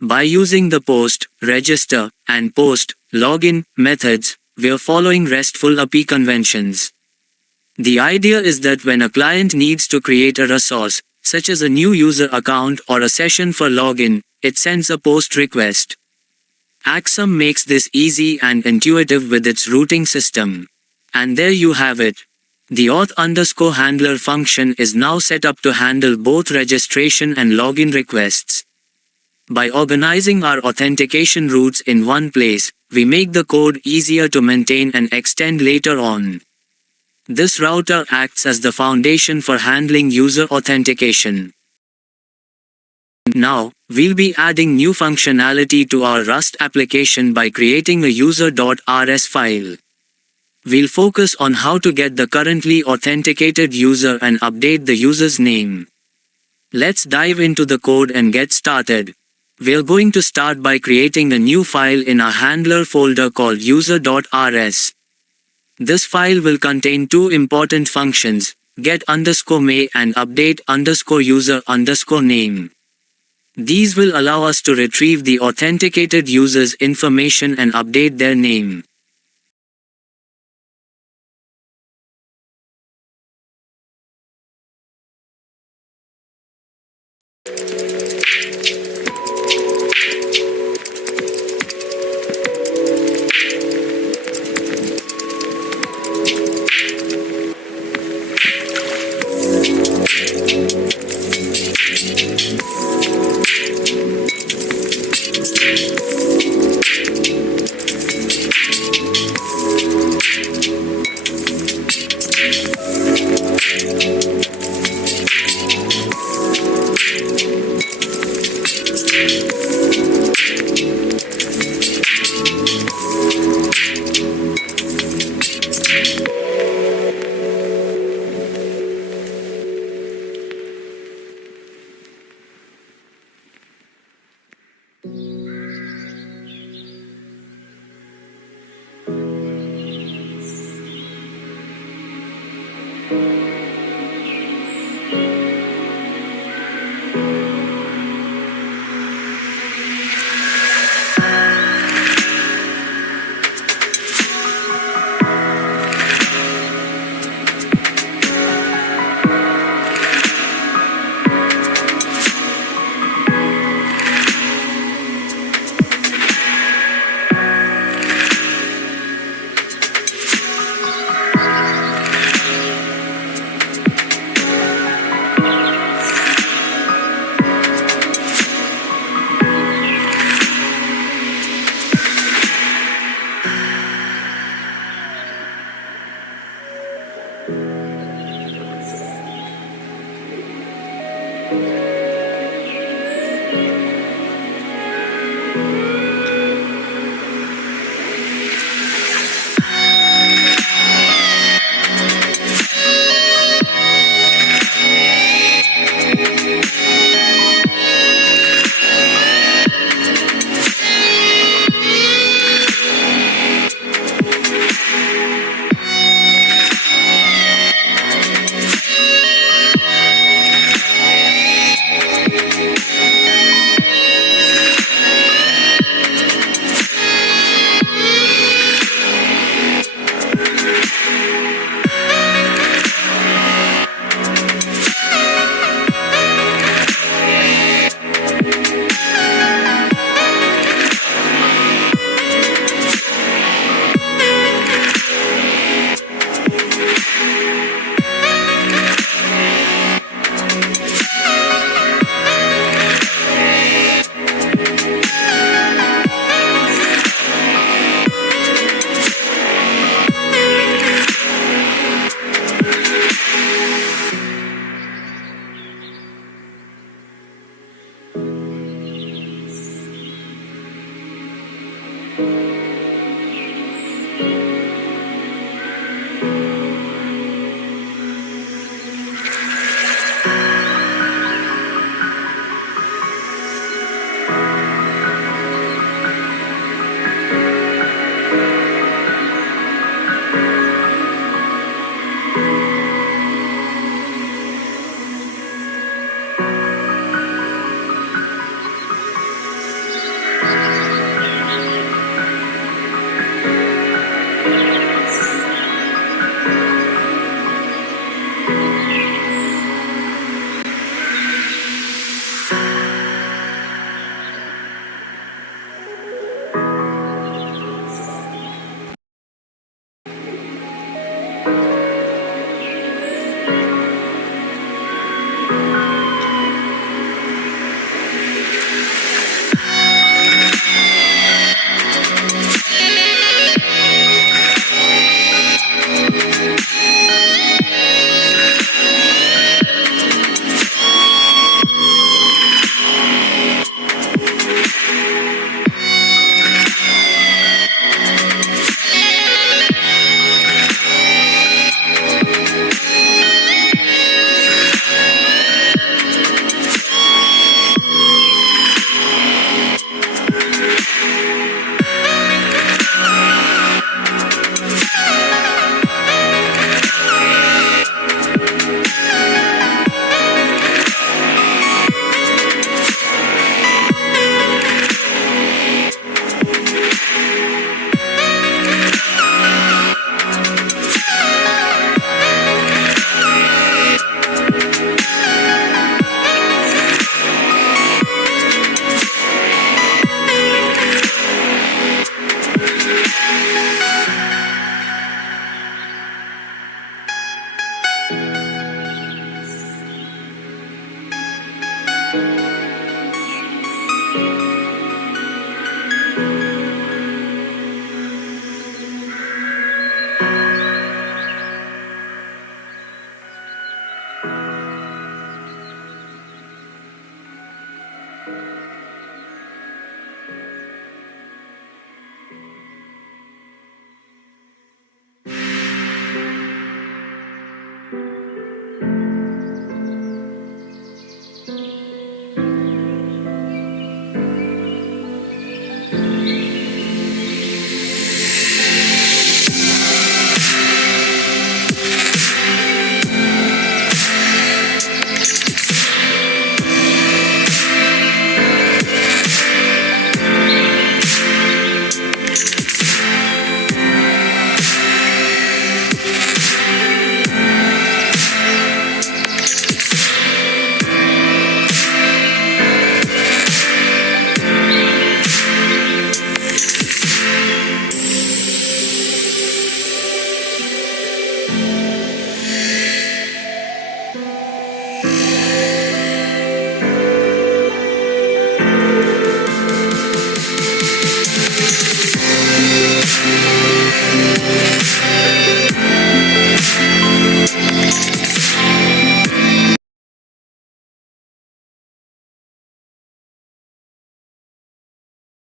By using the post, register, and post, login methods, we're following RESTful API conventions. The idea is that when a client needs to create a resource, such as a new user account or a session for login, it sends a POST request. Axum makes this easy and intuitive with its routing system. And there you have it. The auth_handler function is now set up to handle both registration and login requests. By organizing our authentication routes in one place, we make the code easier to maintain and extend later on. This router acts as the foundation for handling user authentication. Now, we'll be adding new functionality to our Rust application by creating a user.rs file. We'll focus on how to get the currently authenticated user and update the user's name. Let's dive into the code and get started. We're going to start by creating a new file in our handler folder called user.rs. This file will contain two important functions, get_may and update_user_name. These will allow us to retrieve the authenticated user's information and update their name.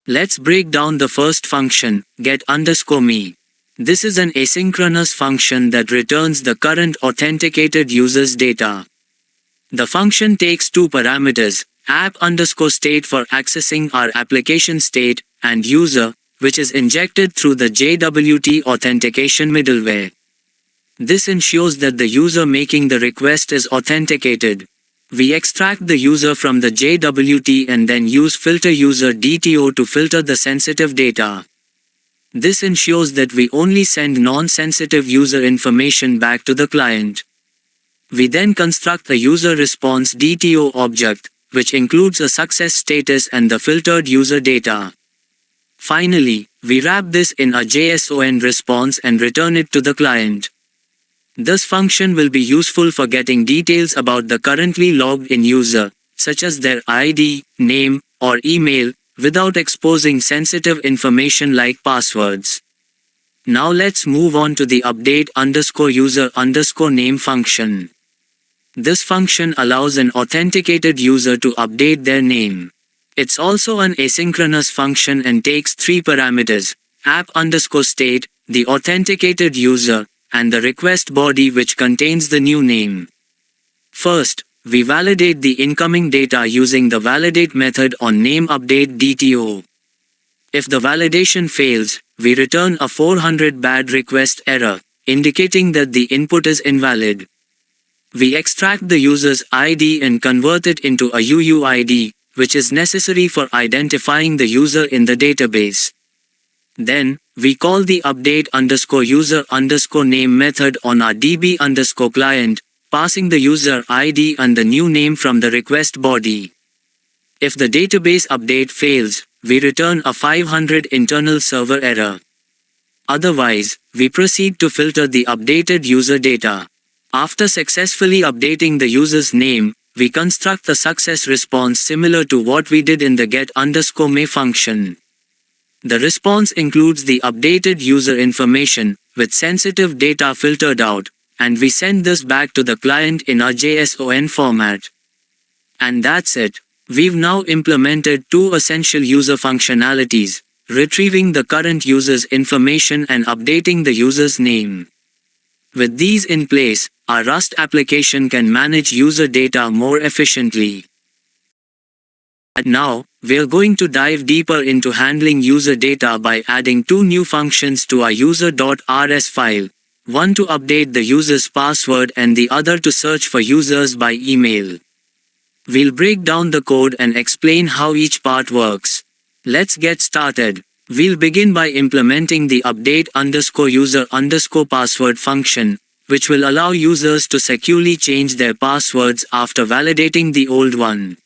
Let's break down the first function, get_me. This is an asynchronous function that returns the current authenticated user's data. The function takes two parameters, app_state for accessing our application state, and user, which is injected through the JWT authentication middleware. This ensures that the user making the request is authenticated. We extract the user from the JWT and then use filter user DTO to filter the sensitive data. This ensures that we only send non-sensitive user information back to the client. We then construct a user response DTO object, which includes a success status and the filtered user data. Finally, we wrap this in a JSON response and return it to the client. This function will be useful for getting details about the currently logged in user, such as their ID, name, or email, without exposing sensitive information like passwords. Now let's move on to the update_user_name function. This function allows an authenticated user to update their name. It's also an asynchronous function and takes three parameters, app_state, the authenticated user, and the request body which contains the new name. First, we validate the incoming data using the validate method on nameUpdate DTO. If the validation fails, we return a 400 bad request error, indicating that the input is invalid. We extract the user's ID and convert it into a UUID, which is necessary for identifying the user in the database. Then, we call the update_user_name method on our DB_client, passing the user ID and the new name from the request body. If the database update fails, we return a 500 internal server error. Otherwise, we proceed to filter the updated user data. After successfully updating the user's name, we construct a success response similar to what we did in the get_me function. The response includes the updated user information, with sensitive data filtered out, and we send this back to the client in our JSON format. And that's it. We've now implemented two essential user functionalities, retrieving the current user's information and updating the user's name. With these in place, our Rust application can manage user data more efficiently. And now, we're going to dive deeper into handling user data by adding two new functions to our user.rs file, one to update the user's password and the other to search for users by email. We'll break down the code and explain how each part works. Let's get started. We'll begin by implementing the update_user_password function, which will allow users to securely change their passwords after validating the old one.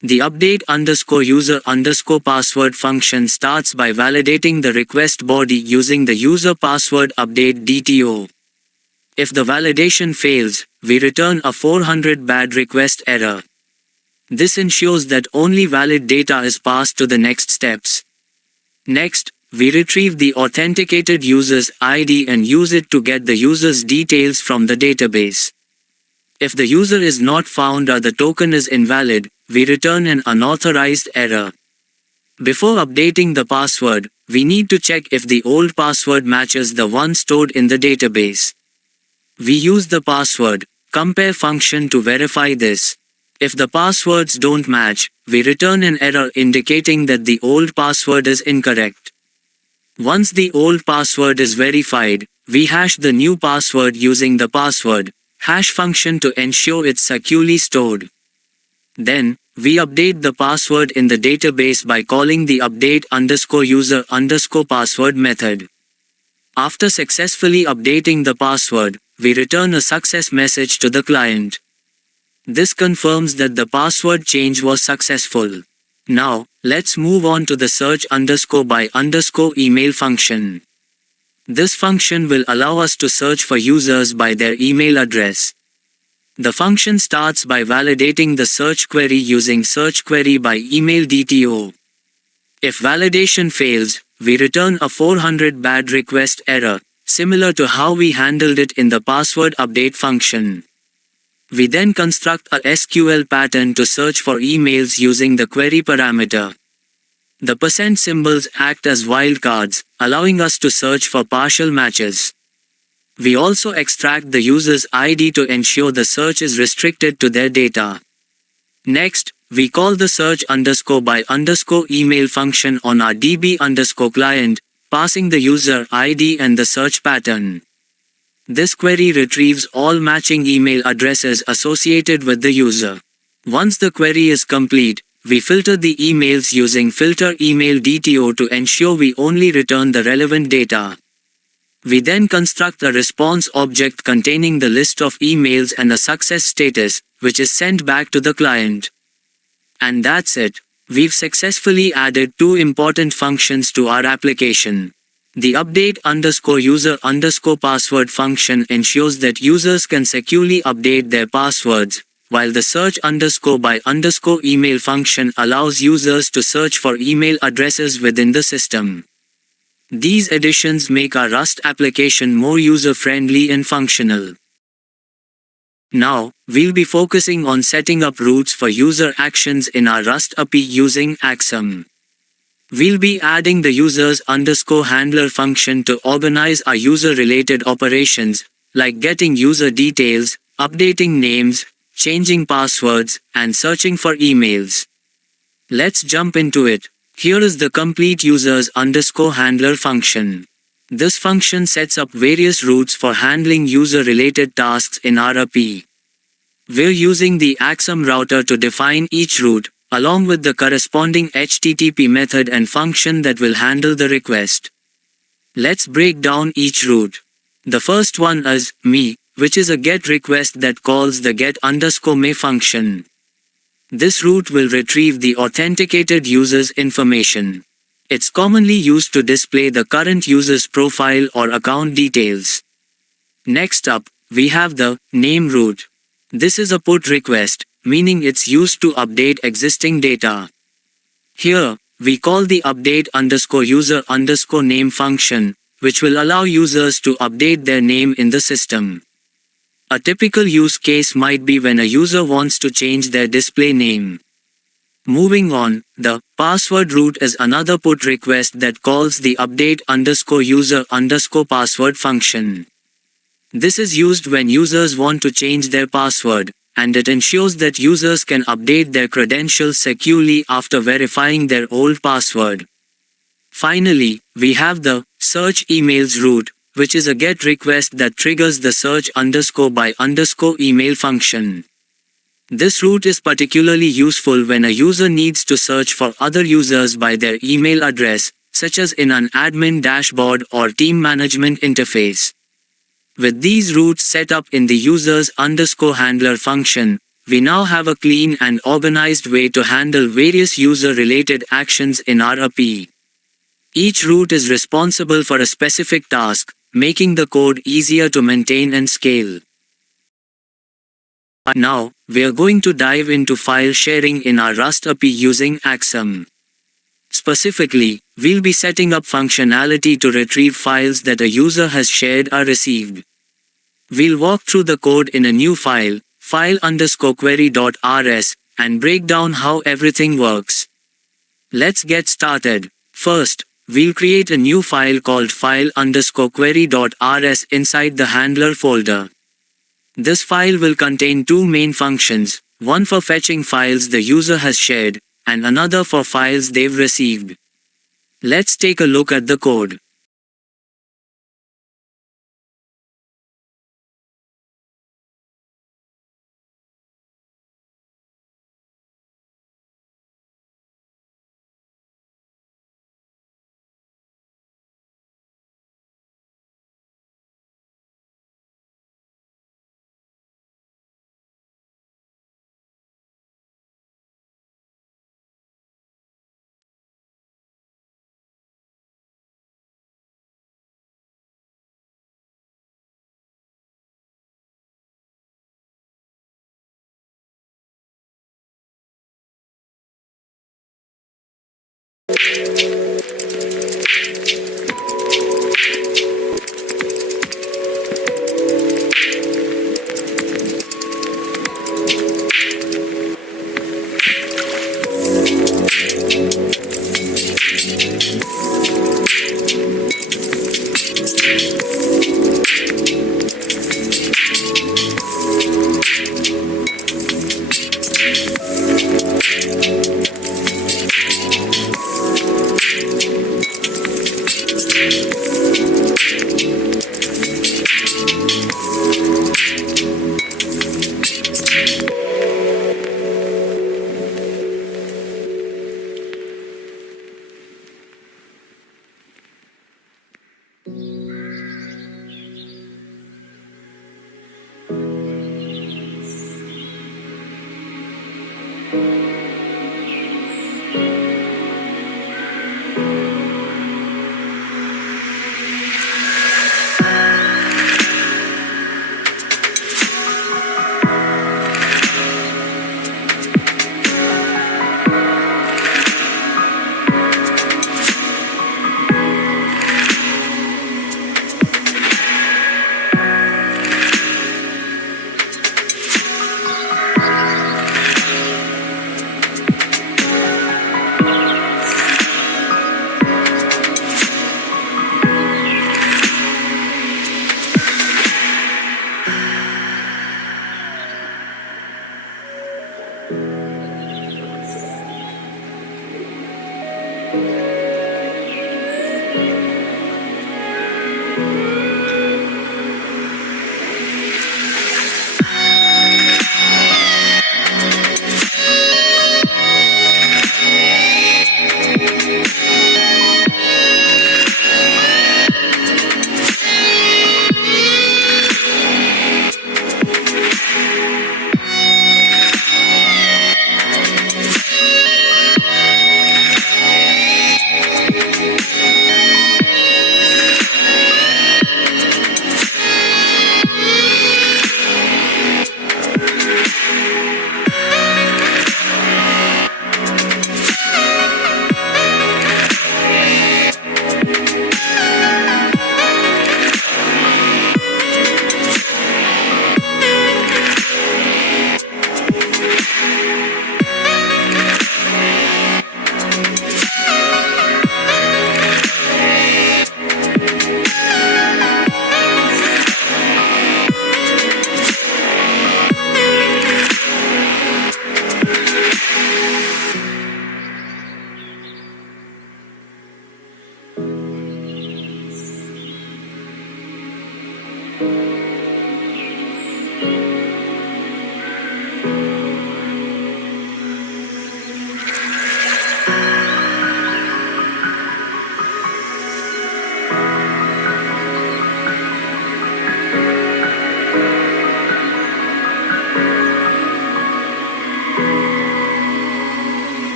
The update_user_password function starts by validating the request body using the user password update DTO. If the validation fails, we return a 400 bad request error. This ensures that only valid data is passed to the next steps. Next, we retrieve the authenticated user's ID and use it to get the user's details from the database. If the user is not found or the token is invalid, we return an unauthorized error. Before updating the password, we need to check if the old password matches the one stored in the database. We use the password compare function to verify this. If the passwords don't match, we return an error indicating that the old password is incorrect. Once the old password is verified, we hash the new password using the password hash function to ensure it's securely stored. Then, we update the password in the database by calling the update_user_password method. After successfully updating the password, we return a success message to the client. This confirms that the password change was successful. Now, let's move on to the search_by_email function. This function will allow us to search for users by their email address. The function starts by validating the search query using search query by email DTO. If validation fails, we return a 400 bad request error, similar to how we handled it in the password update function. We then construct a SQL pattern to search for emails using the query parameter. The % symbols act as wildcards, allowing us to search for partial matches. We also extract the user's ID to ensure the search is restricted to their data. Next, we call the search_by_email function on our DB_client, passing the user ID and the search pattern. This query retrieves all matching email addresses associated with the user. Once the query is complete, we filter the emails using filter email DTO to ensure we only return the relevant data. We then construct a response object containing the list of emails and a success status, which is sent back to the client. And that's it. We've successfully added two important functions to our application. The update_user_password function ensures that users can securely update their passwords, while the search_by_email function allows users to search for email addresses within the system. These additions make our Rust application more user-friendly and functional. Now, we'll be focusing on setting up routes for user actions in our Rust API using Axum. We'll be adding the users_handler function to organize our user-related operations, like getting user details, updating names, changing passwords, and searching for emails. Let's jump into it. Here is the complete users_handler function. This function sets up various routes for handling user-related tasks in our API. We're using the Axum router to define each route, along with the corresponding HTTP method and function that will handle the request. Let's break down each route. The first one is me, which is a GET request that calls the get_me function. This route will retrieve the authenticated user's information. It's commonly used to display the current user's profile or account details. Next up, we have the name route. This is a put request, meaning it's used to update existing data. Here, we call the update_user_name function, which will allow users to update their name in the system. A typical use case might be when a user wants to change their display name. Moving on, the password route is another put request that calls the update_user_password function. This is used when users want to change their password, and it ensures that users can update their credentials securely after verifying their old password. Finally, we have the search emails route, which is a GET request that triggers the search_by_email function. This route is particularly useful when a user needs to search for other users by their email address, such as in an admin dashboard or team management interface. With these routes set up in the users_handler function, we now have a clean and organized way to handle various user-related actions in our API. Each route is responsible for a specific task, making the code easier to maintain and scale. Now, we are going to dive into file sharing in our Rust API using Axum. Specifically, we'll be setting up functionality to retrieve files that a user has shared or received. We'll walk through the code in a new file, file_query.rs, and break down how everything works. Let's get started. First, we'll create a new file called file_query.rs inside the handler folder. This file will contain two main functions, one for fetching files the user has shared, and another for files they've received. Let's take a look at the code.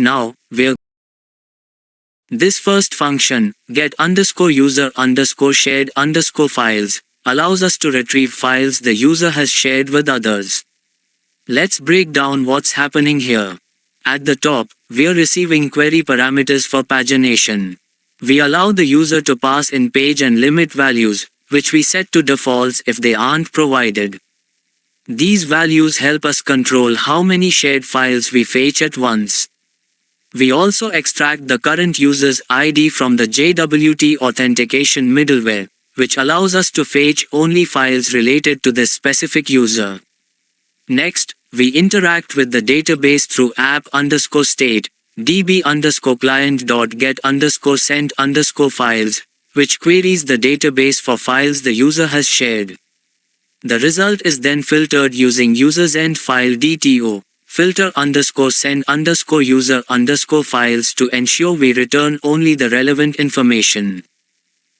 Now, this first function, get_user_shared_files, allows us to retrieve files the user has shared with others. Let's break down what's happening here. At the top, we're receiving query parameters for pagination. We allow the user to pass in page and limit values, which we set to defaults if they aren't provided. These values help us control how many shared files we fetch at once. We also extract the current user's ID from the JWT authentication middleware, which allows us to fetch only files related to this specific user. Next, we interact with the database through app_state, db_client.get_sent_files, which queries the database for files the user has shared. The result is then filtered using user's end file DTO, filter_send_user_files to ensure we return only the relevant information.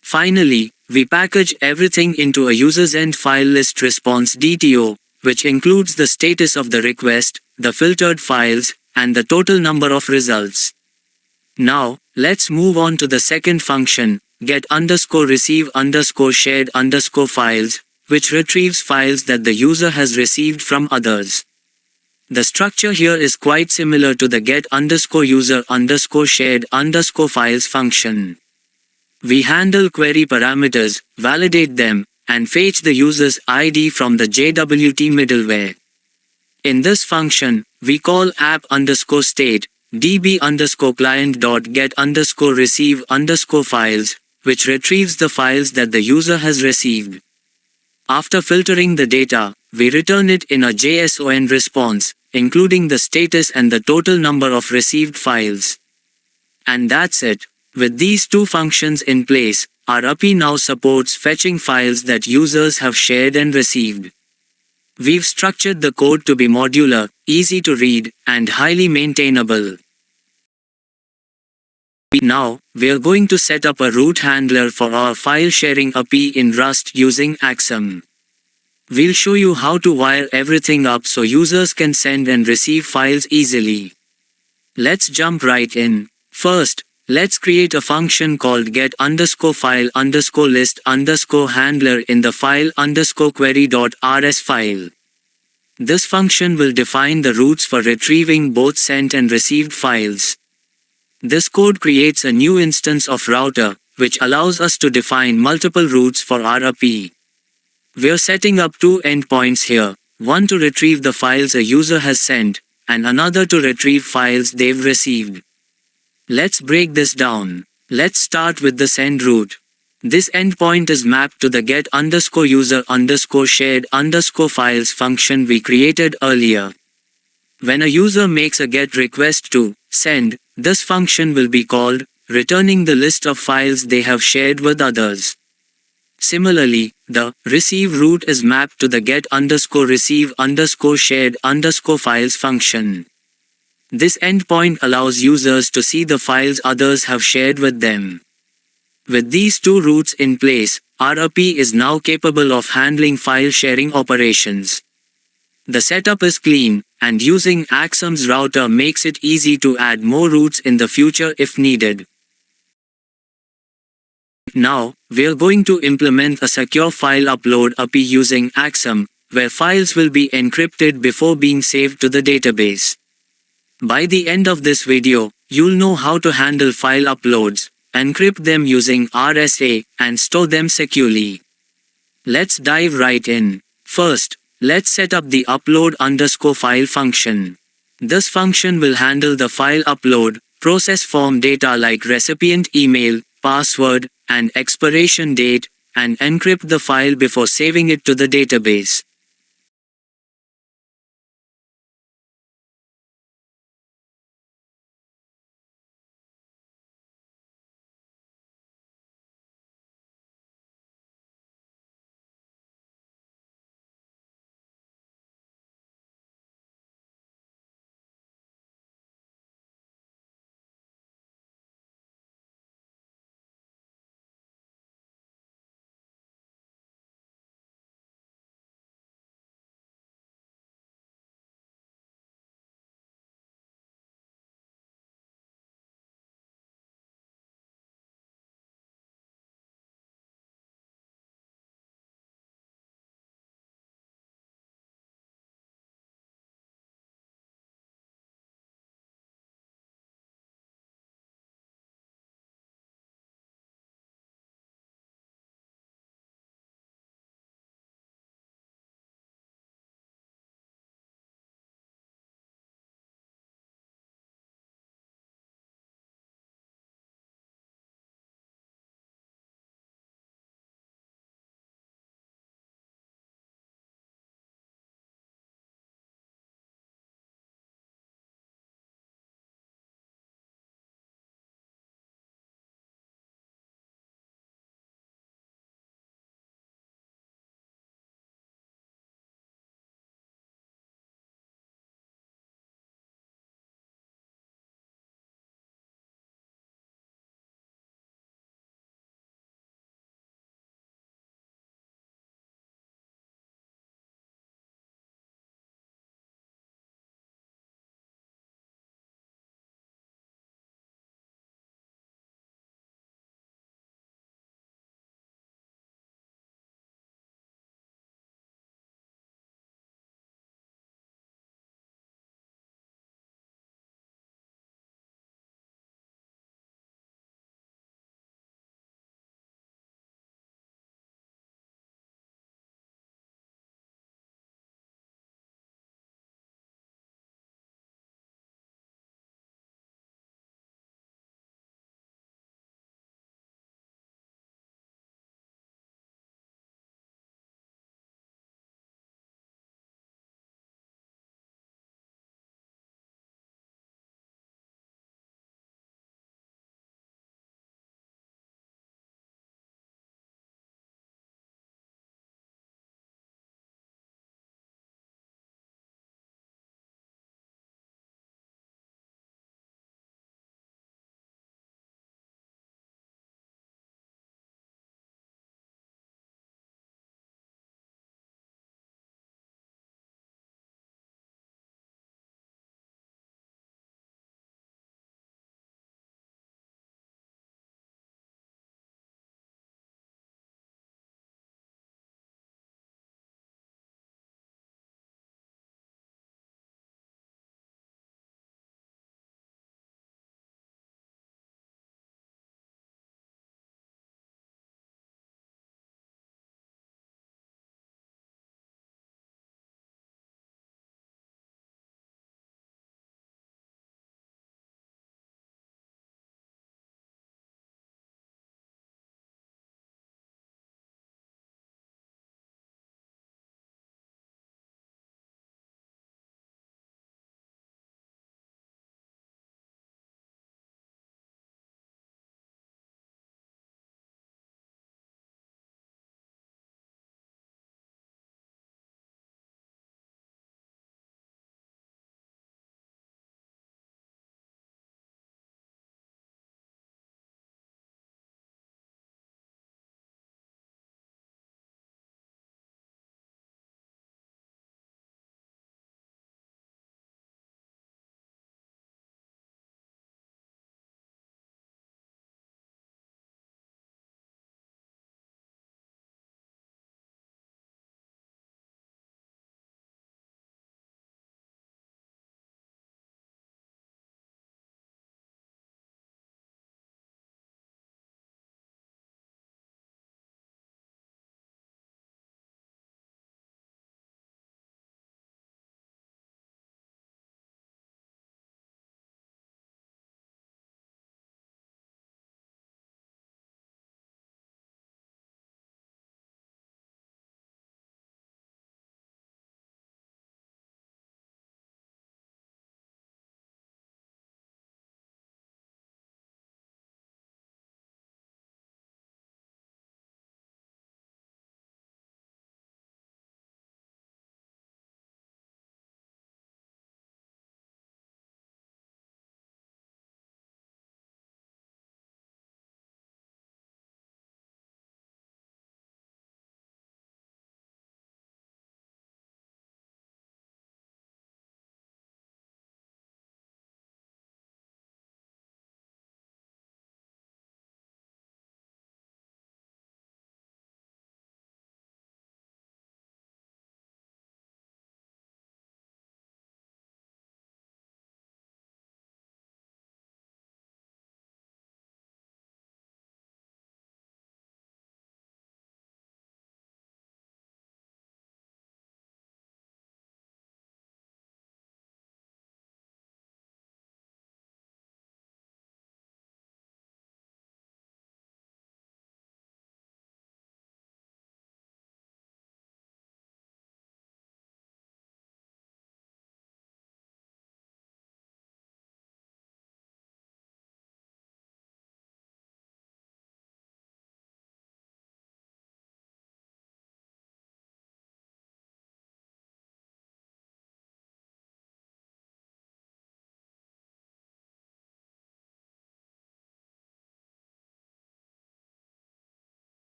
Finally, we package everything into a user's end file list response DTO, which includes the status of the request, the filtered files, and the total number of results. Now, let's move on to the second function, get_receive_shared_files, which retrieves files that the user has received from others. The structure here is quite similar to the get_user_shared_files function. We handle query parameters, validate them, and fetch the user's ID from the JWT middleware. In this function, we call app_state, db_client.get_receive_files, which retrieves the files that the user has received. After filtering the data, we return it in a JSON response, including the status and the total number of received files. And that's it. With these two functions in place, our API now supports fetching files that users have shared and received. We've structured the code to be modular, easy to read, and highly maintainable. Now, we're going to set up a root handler for our file sharing API in Rust using Axum. We'll show you how to wire everything up so users can send and receive files easily. Let's jump right in. First, let's create a function called get_file_list_handler in the file_query.rs file. This function will define the routes for retrieving both sent and received files. This code creates a new instance of router, which allows us to define multiple routes for our API. We're setting up two endpoints here, one to retrieve the files a user has sent, and another to retrieve files they've received. Let's break this down. Let's start with the send route. This endpoint is mapped to the get_user_shared_files function we created earlier. When a user makes a GET request to send, this function will be called, returning the list of files they have shared with others. Similarly, the receive route is mapped to the get_receive_shared_files function. This endpoint allows users to see the files others have shared with them. With these two routes in place, our API is now capable of handling file sharing operations. The setup is clean, and using Axum's router makes it easy to add more routes in the future if needed. Now, we're going to implement a secure file upload API using Axum, where files will be encrypted before being saved to the database. By the end of this video, you'll know how to handle file uploads, encrypt them using RSA, and store them securely. Let's dive right in. First, let's set up the upload_file function. This function will handle the file upload, process form data like recipient email, password, and expiration date, and encrypt the file before saving it to the database.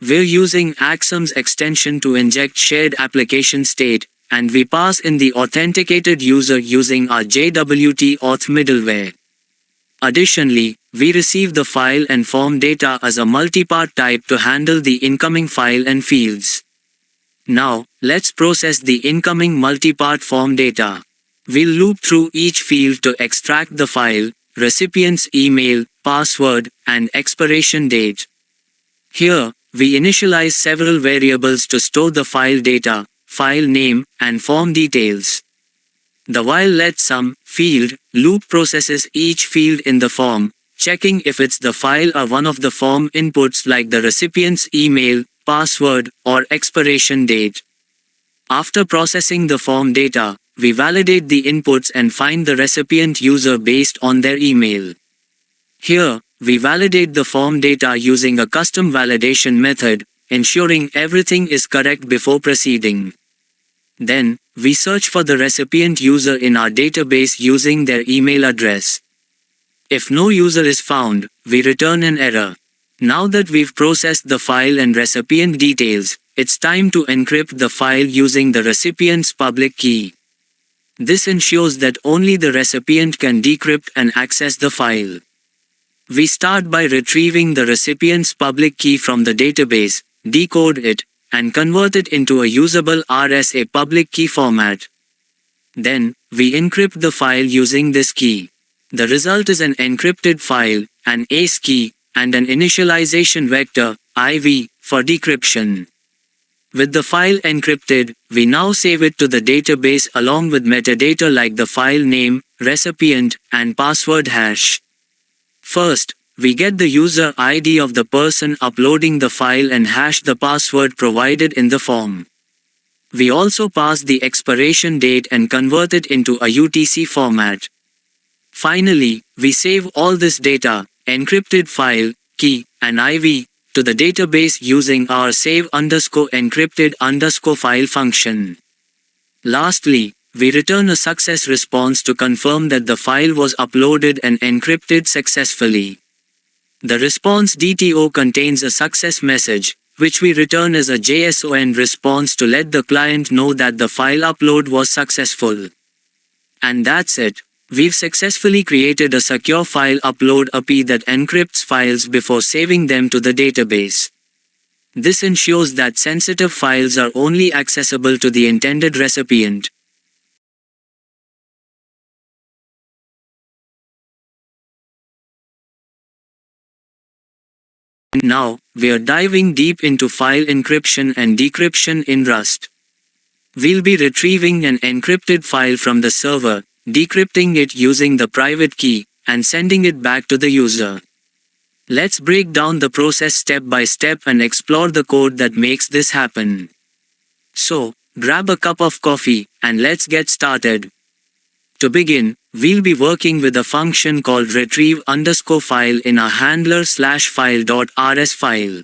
We're using Axum's extension to inject shared application state, and we pass in the authenticated user using our JWT auth middleware. Additionally, we receive the file and form data as a multipart type to handle the incoming file and fields. Now, let's process the incoming multipart form data. We'll loop through each field to extract the file, recipient's email, password, and expiration date. Here, we initialize several variables to store the file data, file name, and form details. The while let sum field loop processes each field in the form, checking if it's the file or one of the form inputs like the recipient's email, password, or expiration date. After processing the form data, we validate the inputs and find the recipient user based on their email. Here, we validate the form data using a custom validation method, ensuring everything is correct before proceeding. Then, we search for the recipient user in our database using their email address. If no user is found, we return an error. Now that we've processed the file and recipient details, it's time to encrypt the file using the recipient's public key. This ensures that only the recipient can decrypt and access the file. We start by retrieving the recipient's public key from the database, decode it, and convert it into a usable RSA public key format. Then, we encrypt the file using this key. The result is an encrypted file, an ACE key, and an initialization vector, IV, for decryption. With the file encrypted, we now save it to the database along with metadata like the file name, recipient, and password hash. First, we get the user ID of the person uploading the file and hash the password provided in the form. We also pass the expiration date and convert it into a UTC format. Finally, we save all this data, encrypted file, key, and IV, to the database using our save_encrypted_file function. Lastly, we return a success response to confirm that the file was uploaded and encrypted successfully. The response DTO contains a success message, which we return as a JSON response to let the client know that the file upload was successful. And that's it. We've successfully created a secure file upload API that encrypts files before saving them to the database. This ensures that sensitive files are only accessible to the intended recipient. Now, we're diving deep into file encryption and decryption in Rust. We'll be retrieving an encrypted file from the server, decrypting it using the private key, and sending it back to the user. Let's break down the process step by step and explore the code that makes this happen. So, grab a cup of coffee, and let's get started. To begin, we'll be working with a function called retrieve_file in our handler/file.rs file.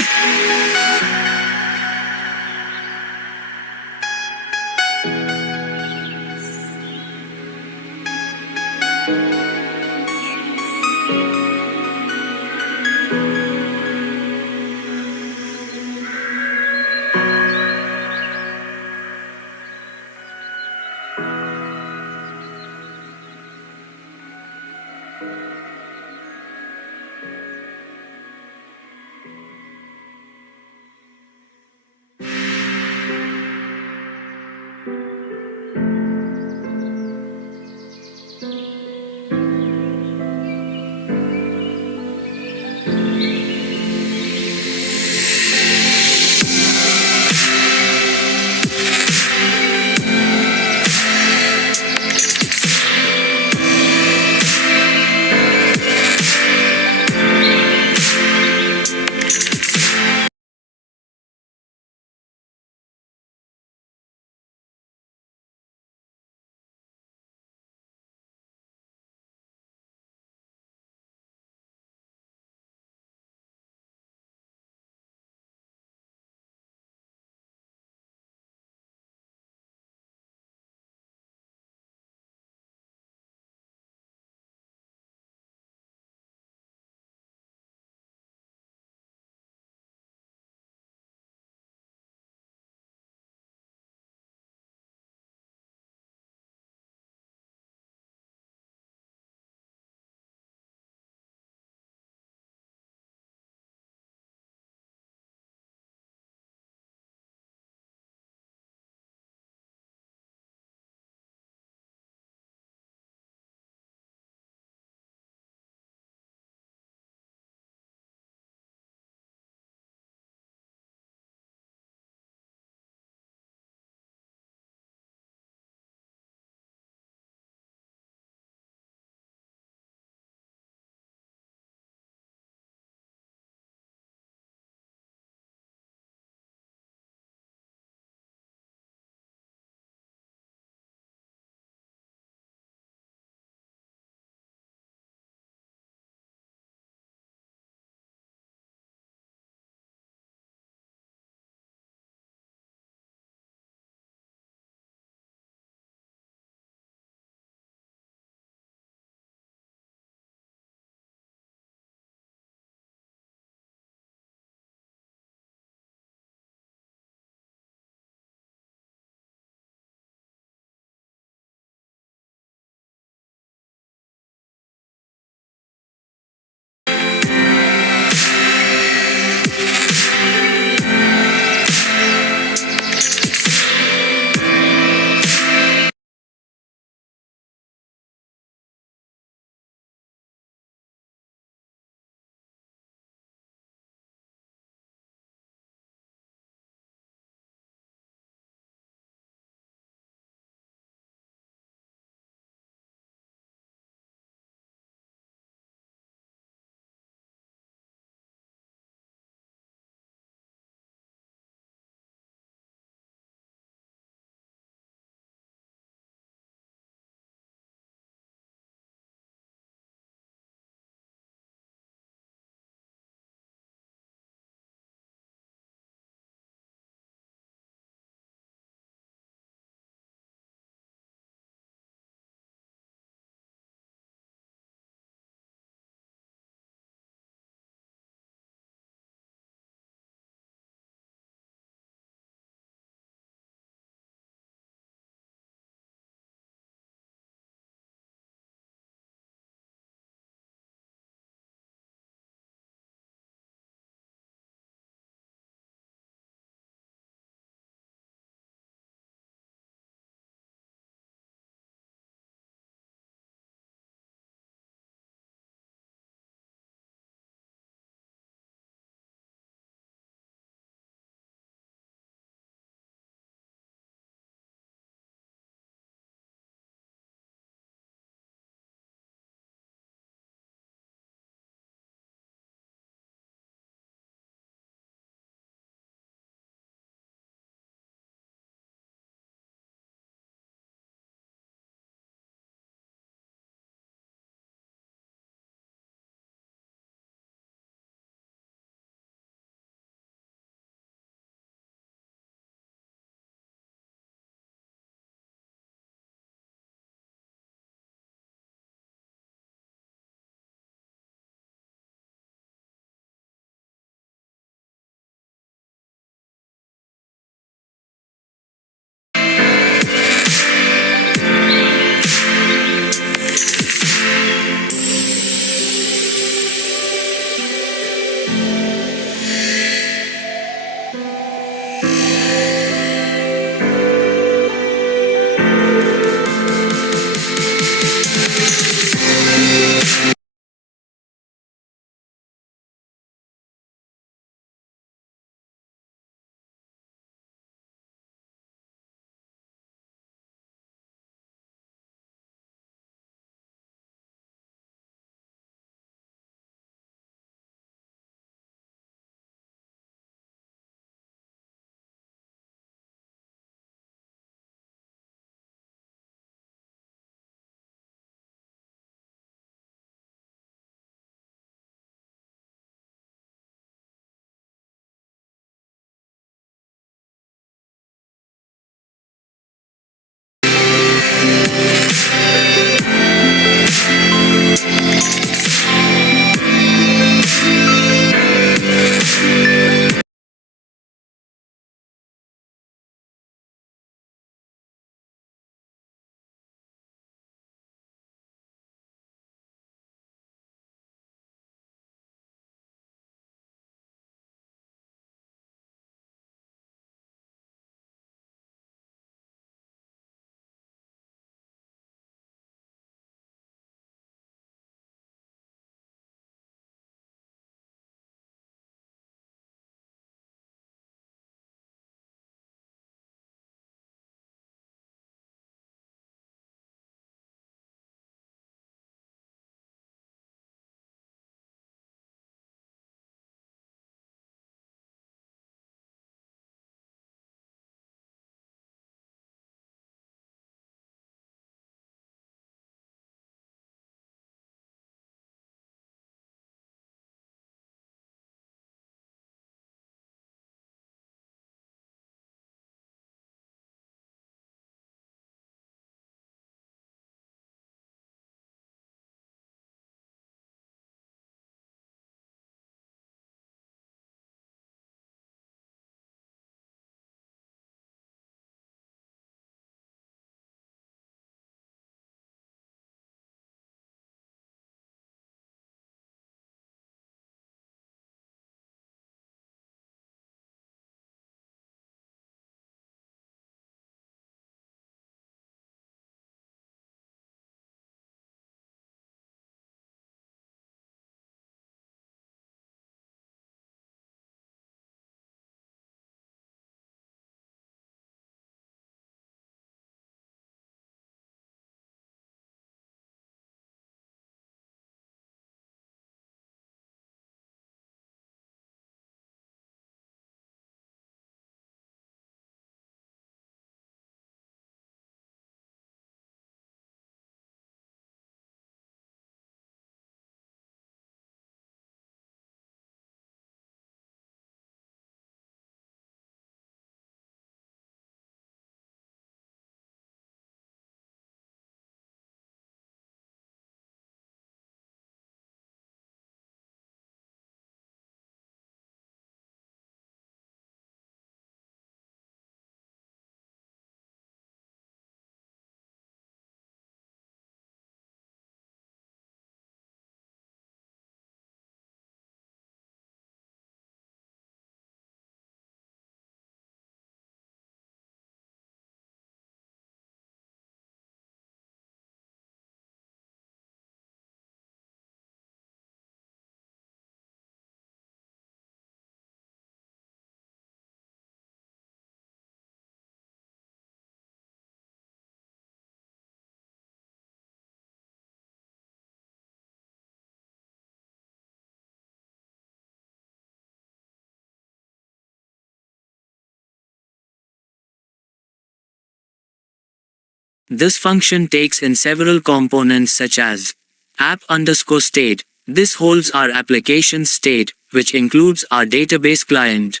This function takes in several components such as app_state. This holds our application's state, which includes our database client.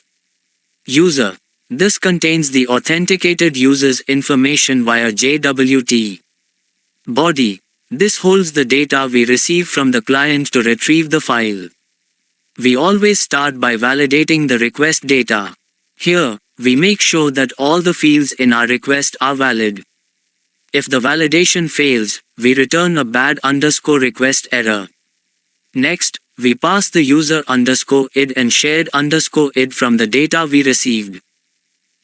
User. This contains the authenticated user's information via JWT. Body. This holds the data we receive from the client to retrieve the file. We always start by validating the request data. Here, we make sure that all the fields in our request are valid. If the validation fails, we return a bad_request error. Next, we pass the user_id and shared_id from the data we received.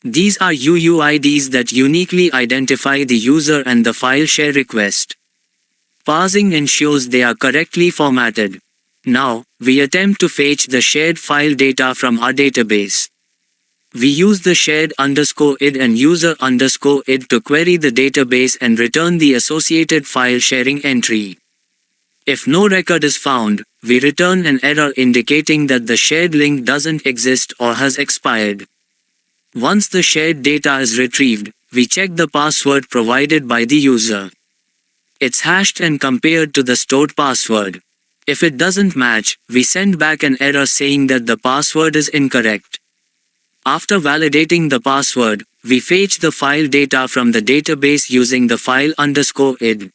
These are UUIDs that uniquely identify the user and the file share request. Parsing ensures they are correctly formatted. Now, we attempt to fetch the shared file data from our database. We use the shared_id and user_id to query the database and return the associated file sharing entry. If no record is found, we return an error indicating that the shared link doesn't exist or has expired. Once the shared data is retrieved, we check the password provided by the user. It's hashed and compared to the stored password. If it doesn't match, we send back an error saying that the password is incorrect. After validating the password, we fetch the file data from the database using the file_id.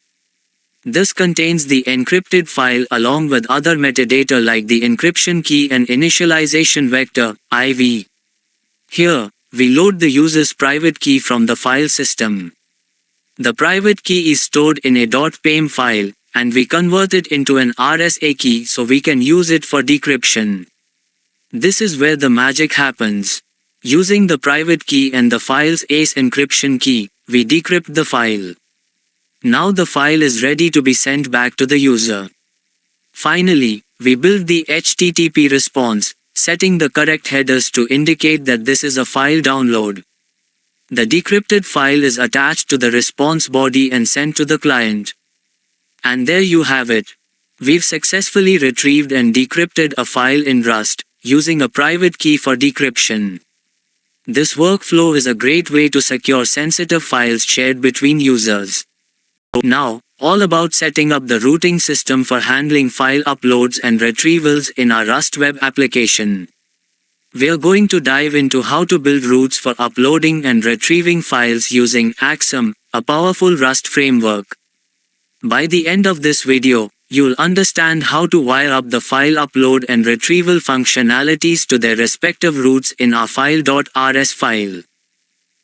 This contains the encrypted file along with other metadata like the encryption key and initialization vector, IV. Here, we load the user's private key from the file system. The private key is stored in a .pem file, and we convert it into an RSA key so we can use it for decryption. This is where the magic happens. Using the private key and the file's ACE encryption key, we decrypt the file. Now the file is ready to be sent back to the user. Finally, we build the HTTP response, setting the correct headers to indicate that this is a file download. The decrypted file is attached to the response body and sent to the client. And there you have it. We've successfully retrieved and decrypted a file in Rust, using a private key for decryption. This workflow is a great way to secure sensitive files shared between users. Now, all about setting up the routing system for handling file uploads and retrievals in our Rust web application. We're going to dive into how to build routes for uploading and retrieving files using Axum, a powerful Rust framework. By the end of this video, you'll understand how to wire up the file upload and retrieval functionalities to their respective routes in our file.rs file.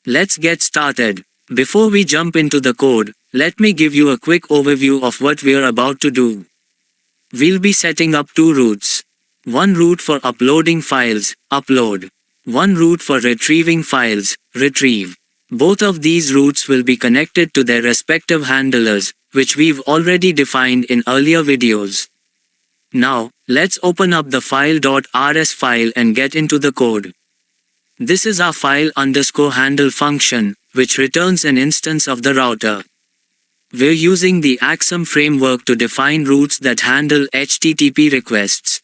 Let's get started. Before we jump into the code, let me give you a quick overview of what we're about to do. We'll be setting up two routes. One route for uploading files, upload. One route for retrieving files, retrieve. Both of these routes will be connected to their respective handlers, which we've already defined in earlier videos. Now, let's open up the file.rs file and get into the code. This is our file_handle function, which returns an instance of the router. We're using the Axum framework to define routes that handle HTTP requests.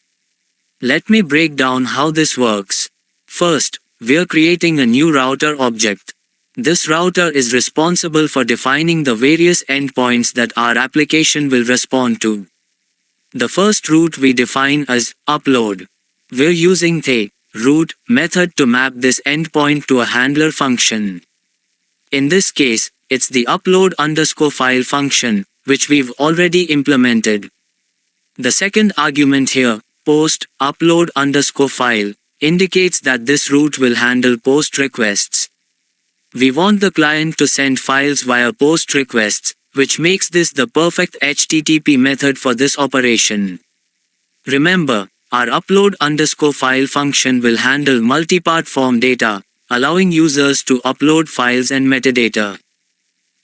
Let me break down how this works. First, we're creating a new router object. This router is responsible for defining the various endpoints that our application will respond to. The first route we define is upload. We're using the route method to map this endpoint to a handler function. In this case, it's the upload_file function, which we've already implemented. The second argument here, post_upload_file, indicates that this route will handle post requests. We want the client to send files via post requests, which makes this the perfect HTTP method for this operation. Remember, our upload_file function will handle multi-part form data, allowing users to upload files and metadata.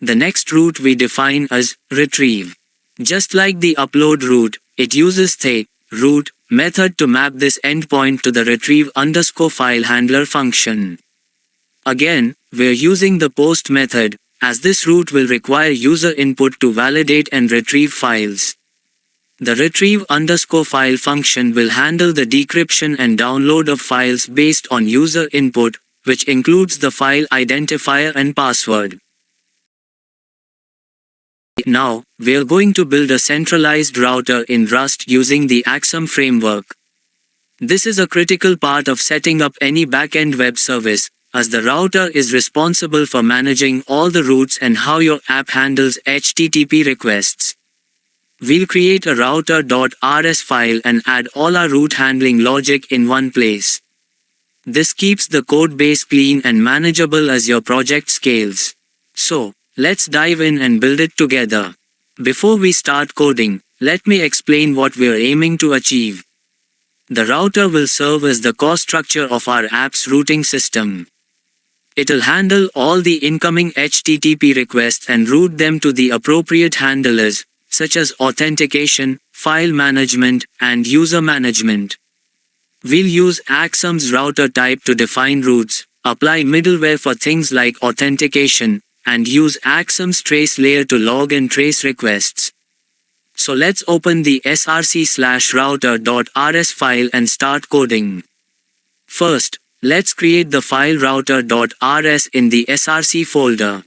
The next route we define is retrieve. Just like the upload route, it uses the route method to map this endpoint to the retrieve_file handler function. Again, we're using the post method, as this route will require user input to validate and retrieve files. The retrieve_file function will handle the decryption and download of files based on user input, which includes the file identifier and password. Now, we're going to build a centralized router in Rust using the Axum framework. This is a critical part of setting up any backend web service, as the router is responsible for managing all the routes and how your app handles HTTP requests. We'll create a router.rs file and add all our route handling logic in one place. This keeps the code base clean and manageable as your project scales. So, let's dive in and build it together. Before we start coding, let me explain what we're aiming to achieve. The router will serve as the core structure of our app's routing system. It'll handle all the incoming HTTP requests and route them to the appropriate handlers, such as authentication, file management, and user management. We'll use Axum's router type to define routes, apply middleware for things like authentication, and use Axum's trace layer to log and trace requests. So let's open the src/router.rs file and start coding. First, let's create the file router.rs in the src folder.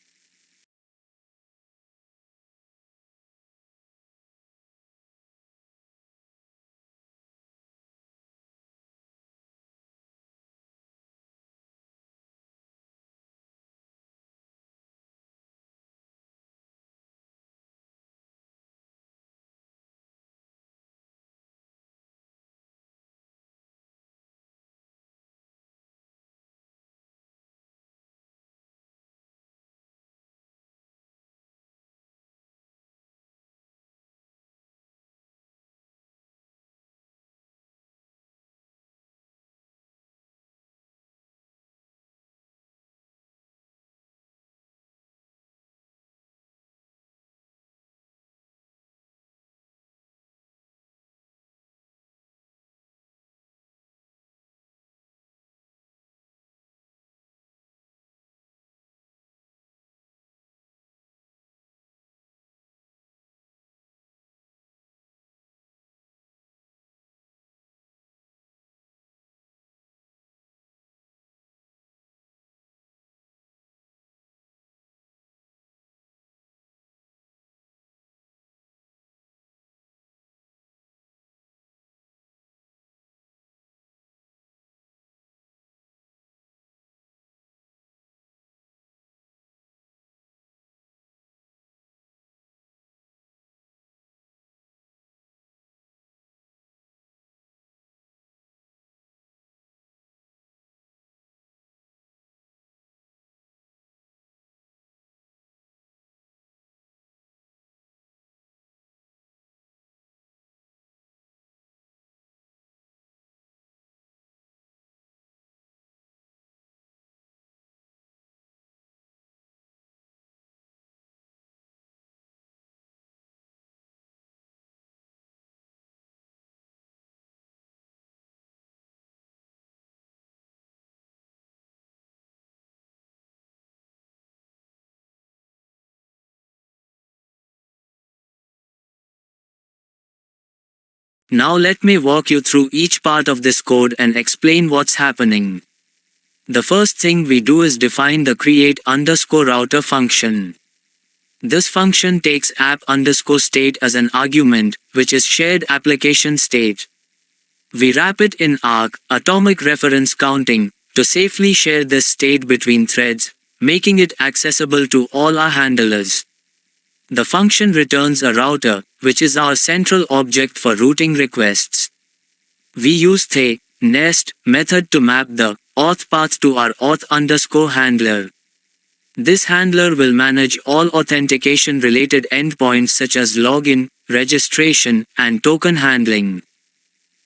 Now let me walk you through each part of this code and explain what's happening. The first thing we do is define the create_router function. This function takes app_state as an argument, which is shared application state. We wrap it in arg, atomic reference counting, to safely share this state between threads, making it accessible to all our handlers. The function returns a router, which is our central object for routing requests. We use the nest method to map the auth path to our auth_handler. This handler will manage all authentication-related endpoints such as login, registration, and token handling.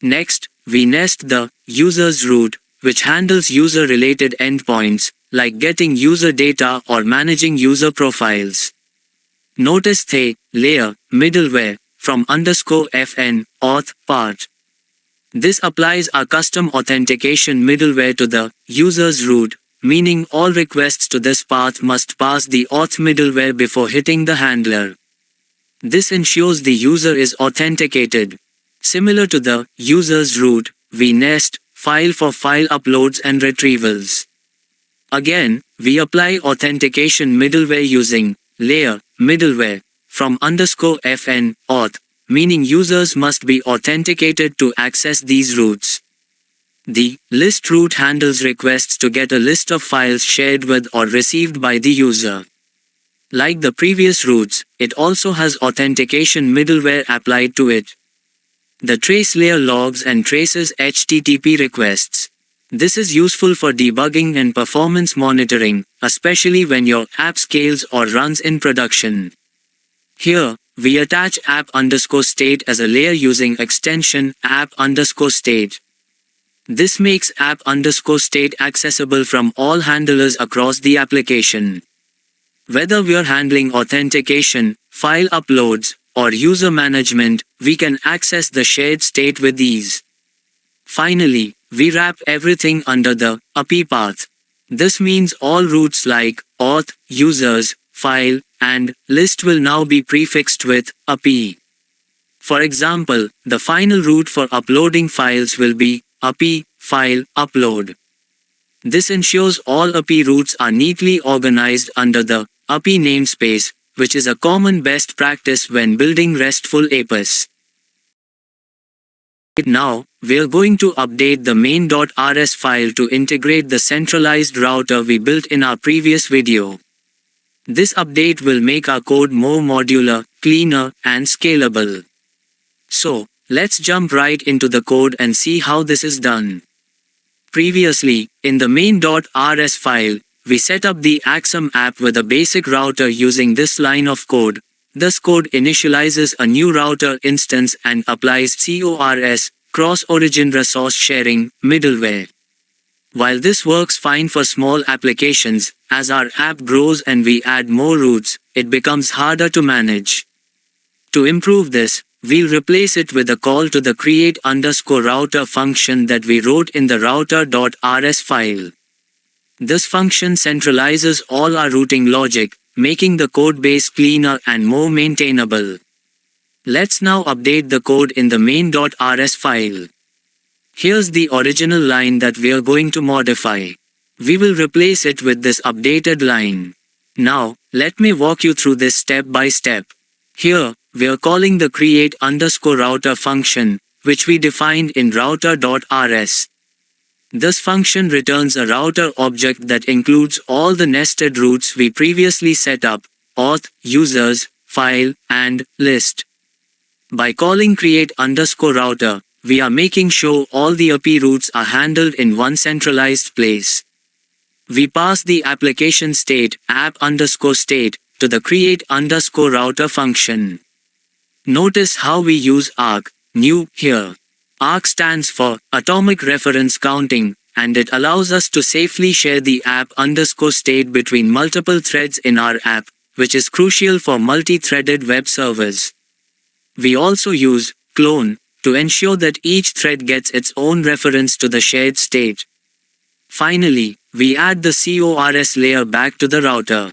Next, we nest the user's route, which handles user-related endpoints, like getting user data or managing user profiles. Notice the layer middleware from _fn auth part. This applies our custom authentication middleware to the user's route, meaning all requests to this path must pass the auth middleware before hitting the handler. This ensures the user is authenticated. Similar to the user's route, we nest file for file uploads and retrievals. Again, we apply authentication middleware using layer middleware from _fn, auth, meaning users must be authenticated to access these routes. The list route handles requests to get a list of files shared with or received by the user. Like the previous routes, it also has authentication middleware applied to it. The trace layer logs and traces HTTP requests. This is useful for debugging and performance monitoring, especially when your app scales or runs in production. Here, we attach app_state as a layer using extension app_state. This makes app_state accessible from all handlers across the application. Whether we're handling authentication, file uploads, or user management, we can access the shared state with ease. Finally, we wrap everything under the API path. This means all routes like auth, users, file, and list will now be prefixed with API. For example, the final route for uploading files will be API file upload. This ensures all API routes are neatly organized under the API namespace, which is a common best practice when building RESTful APIs. Now, we're going to update the main.rs file to integrate the centralized router we built in our previous video. This update will make our code more modular, cleaner, and scalable. So, let's jump right into the code and see how this is done. Previously, in the main.rs file, we set up the Axum app with a basic router using this line of code. This code initializes a new router instance and applies CORS, cross-origin resource sharing, middleware. While this works fine for small applications, as our app grows and we add more routes, it becomes harder to manage. To improve this, we'll replace it with a call to the create_router function that we wrote in the router.rs file. This function centralizes all our routing logic, making the codebase cleaner and more maintainable. Let's now update the code in the main.rs file. Here's the original line that we're going to modify. We will replace it with this updated line. Now, let me walk you through this step by step. Here, we're calling the create_router function, which we defined in router.rs. This function returns a router object that includes all the nested routes we previously set up, auth, users, file, and list. By calling create_router, we are making sure all the API routes are handled in one centralized place. We pass the application state, app_state, to the create_router function. Notice how we use arg, new, here. Arg stands for Atomic Reference Counting, and it allows us to safely share the app_state between multiple threads in our app, which is crucial for multi-threaded web servers. We also use clone to ensure that each thread gets its own reference to the shared state. Finally, we add the CORS layer back to the router.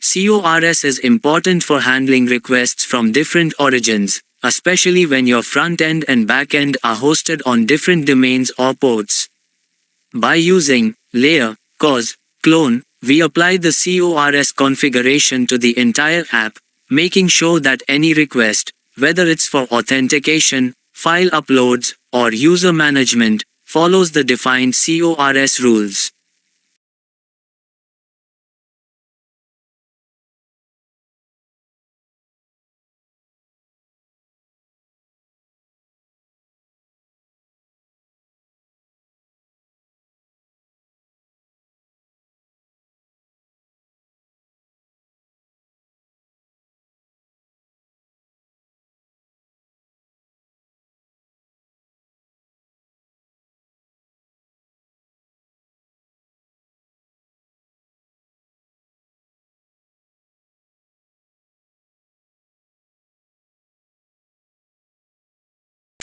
CORS is important for handling requests from different origins, especially when your front-end and back-end are hosted on different domains or ports. By using layer, cause, clone, we apply the CORS configuration to the entire app, making sure that any request, whether it's for authentication, file uploads, or user management, follows the defined CORS rules.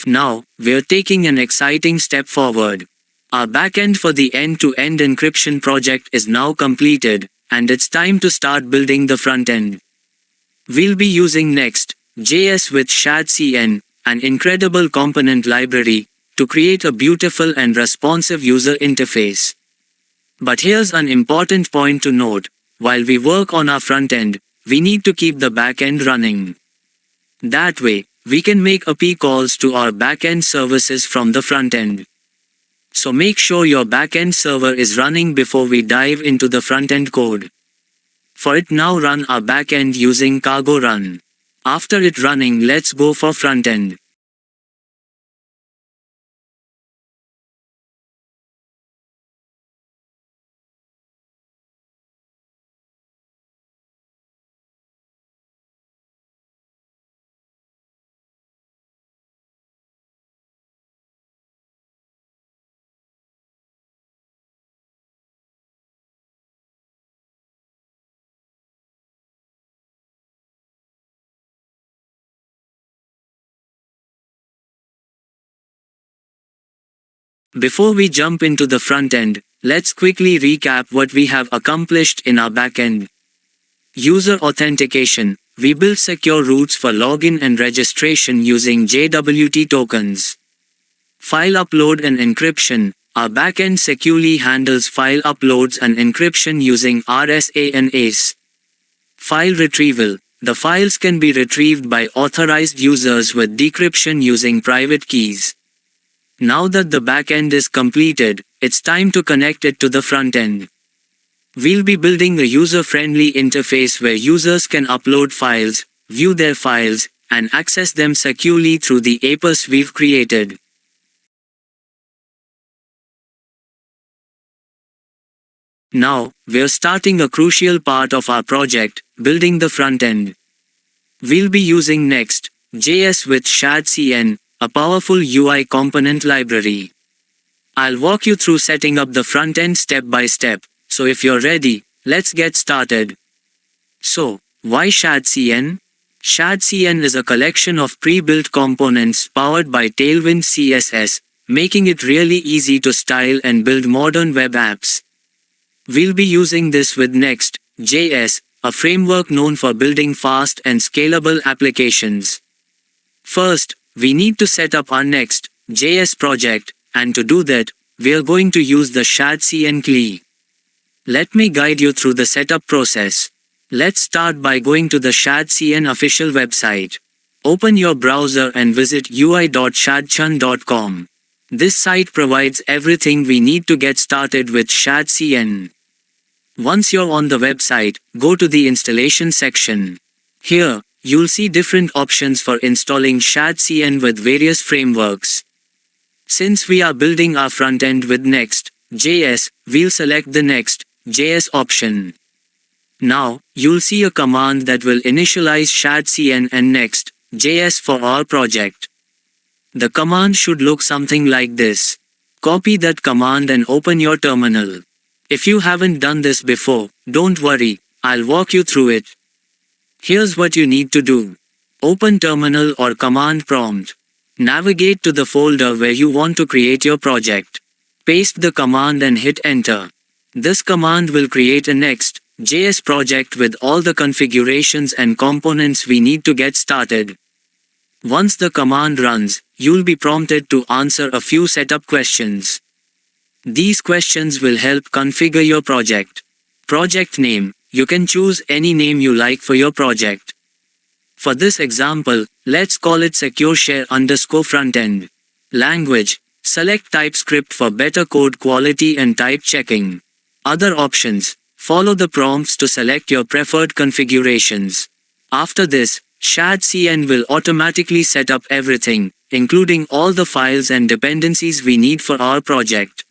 Now, we're taking an exciting step forward. Our backend for the end-to-end encryption project is now completed, and it's time to start building the frontend. We'll be using Next.js with ShadCN, an incredible component library, to create a beautiful and responsive user interface. But here's an important point to note: while we work on our frontend, we need to keep the backend running. That way, we can make API calls to our backend services from the frontend. So make sure your backend server is running before we dive into the frontend code. For it, now run our backend using cargo run. After it running, let's go for frontend. Before we jump into the front end, let's quickly recap what we have accomplished in our backend. User authentication. We built secure routes for login and registration using JWT tokens. File upload and encryption. Our backend securely handles file uploads and encryption using RSA and ACE. File retrieval. The files can be retrieved by authorized users with decryption using private keys. Now that the backend is completed, it's time to connect it to the front end. We'll be building a user-friendly interface where users can upload files, view their files, and access them securely through the APIs we've created. Now, we're starting a crucial part of our project, building the front end. We'll be using Next.js with ShadCN, a powerful UI component library. I'll walk you through setting up the front end step by step, so if you're ready, let's get started. So, why ShadCN? ShadCN is a collection of pre-built components powered by Tailwind CSS, making it really easy to style and build modern web apps. We'll be using this with Next.js, a framework known for building fast and scalable applications. First, we need to set up our Next.js project, and to do that, we're going to use the ShadCN CLI. Let me guide you through the setup process. Let's start by going to the ShadCN official website. Open your browser and visit ui.shadchan.com. This site provides everything we need to get started with ShadCN. Once you're on the website, go to the installation section. Here, you'll see different options for installing ShadCN with various frameworks. Since we are building our frontend with Next.js, we'll select the Next.js option. Now, you'll see a command that will initialize ShadCN and Next.js for our project. The command should look something like this. Copy that command and open your terminal. If you haven't done this before, don't worry, I'll walk you through it. Here's what you need to do. Open terminal or command prompt. Navigate to the folder where you want to create your project. Paste the command and hit enter. This command will create a Next.js project with all the configurations and components we need to get started. Once the command runs, you'll be prompted to answer a few setup questions. These questions will help configure your project. Project name. You can choose any name you like for your project. For this example, let's call it SecureShare_Frontend. Language. Select TypeScript for better code quality and type checking. Other options. Follow the prompts to select your preferred configurations. After this, ShadCN will automatically set up everything, including all the files and dependencies we need for our project.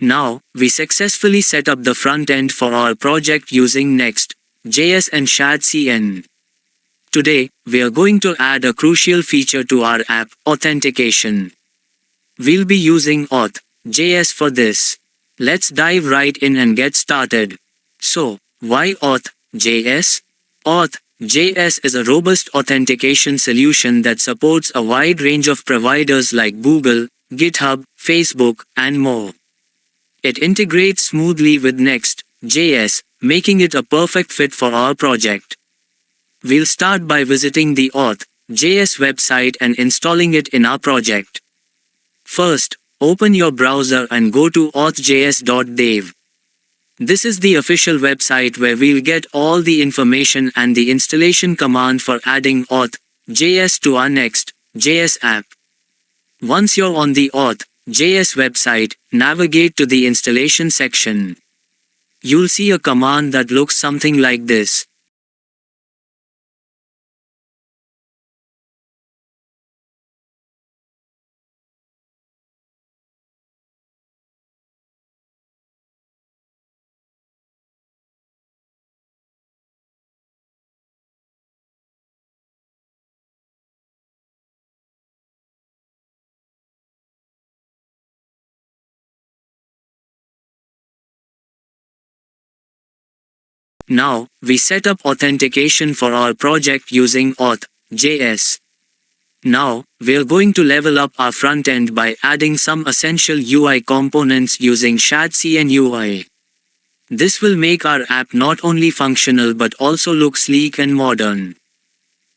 Now, we successfully set up the front end for our project using Next.js and ShadCN. Today, we are going to add a crucial feature to our app, authentication. We'll be using auth.js for this. Let's dive right in and get started. So, why auth.js? Auth.js is a robust authentication solution that supports a wide range of providers like Google, GitHub, Facebook, and more. It integrates smoothly with Next.js, making it a perfect fit for our project. We'll start by visiting the auth.js website and installing it in our project. First, open your browser and go to authjs.dev. This is the official website where we'll get all the information and the installation command for adding auth.js to our Next.js app. Once you're on the auth.js website, navigate to the installation section. You'll see a command that looks something like this. Now, we set up authentication for our project using auth.js. Now, we're going to level up our front end by adding some essential UI components using ShadCN UI. This will make our app not only functional but also look sleek and modern.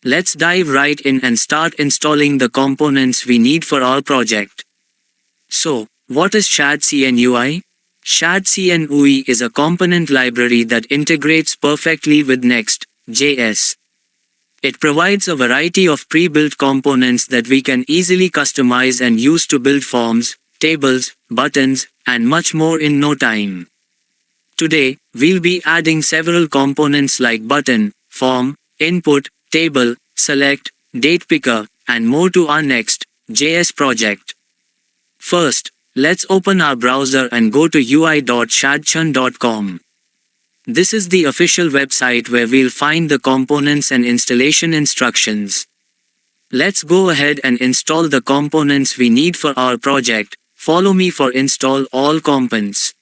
Let's dive right in and start installing the components we need for our project. So, what is ShadCN UI? ShadCN UI is a component library that integrates perfectly with Next.js. It provides a variety of pre-built components that we can easily customize and use to build forms, tables, buttons, and much more in no time. Today, we'll be adding several components like button, form, input, table, select, date picker, and more to our Next.js project. First, let's open our browser and go to ui.shadchan.com. This is the official website where we'll find the components and installation instructions. Let's go ahead and install the components we need for our project. Follow me for install all components.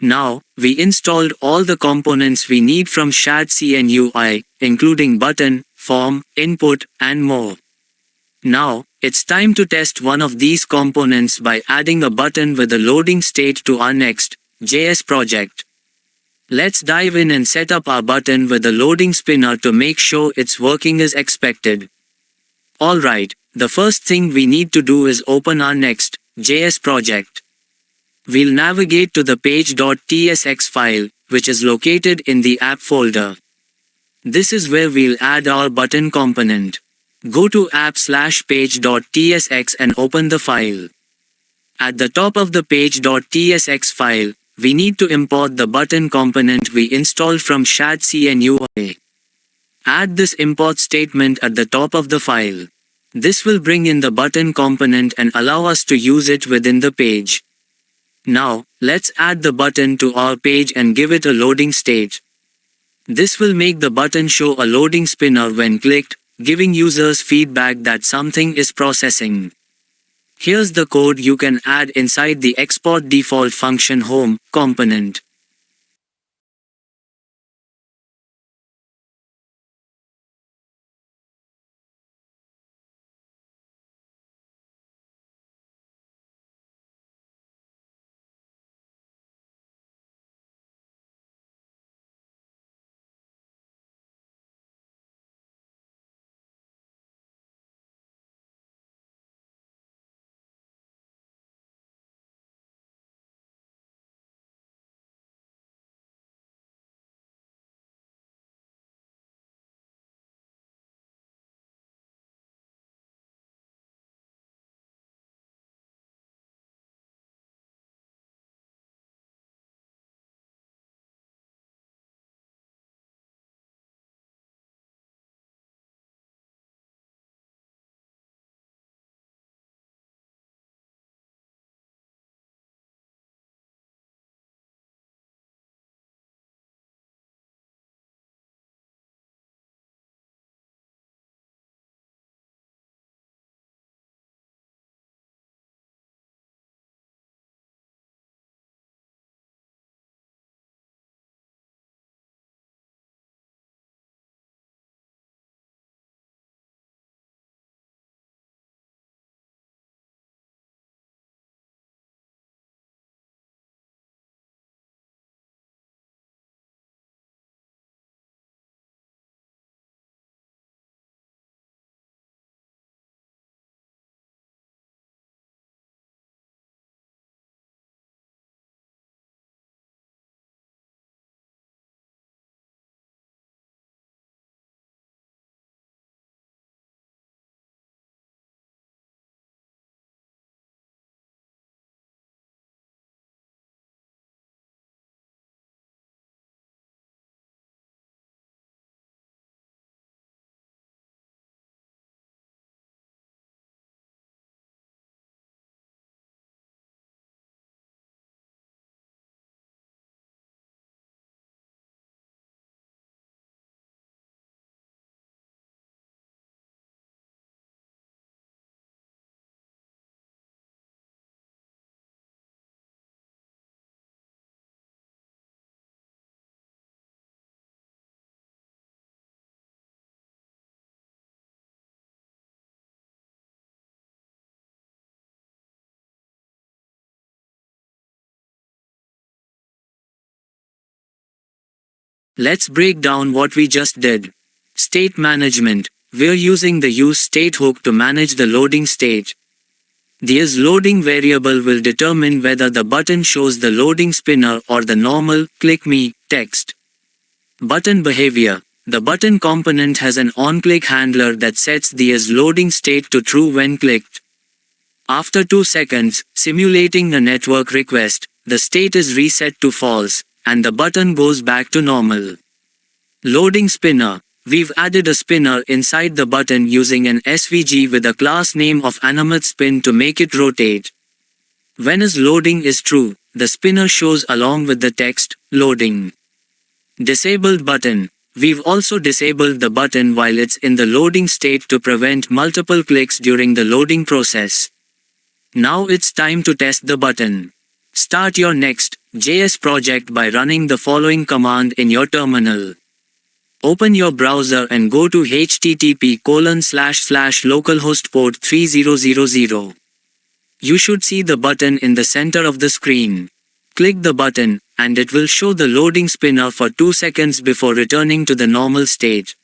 Now, we installed all the components we need from ShadCN UI, including button, form, input, and more. Now, it's time to test one of these components by adding a button with a loading state to our Next.js project. Let's dive in and set up our button with a loading spinner to make sure it's working as expected. Alright, the first thing we need to do is open our Next.js project. We'll navigate to the page.tsx file, which is located in the app folder. This is where we'll add our button component. Go to app/page.tsx and open the file. At the top of the page.tsx file, we need to import the button component we installed from ShadCN UI. Add this import statement at the top of the file. This will bring in the button component and allow us to use it within the page. Now, let's add the button to our page and give it a loading state. This will make the button show a loading spinner when clicked, giving users feedback that something is processing. Here's the code you can add inside the export default function home component. Let's break down what we just did. State management. We're using the useState hook to manage the loading state. The isLoading variable will determine whether the button shows the loading spinner or the normal "click me" text. Button behavior. The button component has an onClick handler that sets the isLoading state to true when clicked. After 2 seconds, simulating a network request, the state is reset to false, and the button goes back to normal. Loading spinner. We've added a spinner inside the button using an SVG with a class name of AnimateSpin to make it rotate. When isLoading is true, the spinner shows along with the text, "loading." Disabled button. We've also disabled the button while it's in the loading state to prevent multiple clicks during the loading process. Now it's time to test the button. Start your Next.js project by running the following command in your terminal. Open your browser and go to http://localhost port 3000. You should see the button in the center of the screen. Click the button, and it will show the loading spinner for 2 seconds before returning to the normal state.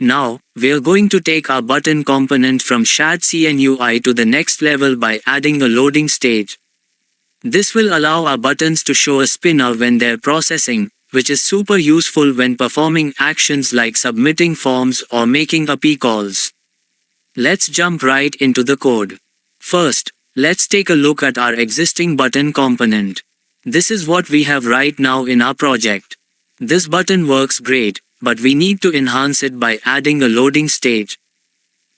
Now, we're going to take our button component from ShadCN UI to the next level by adding a loading stage. This will allow our buttons to show a spinner when they're processing, which is super useful when performing actions like submitting forms or making API calls. Let's jump right into the code. First, let's take a look at our existing button component. This is what we have right now in our project. This button works great, but we need to enhance it by adding a loading stage.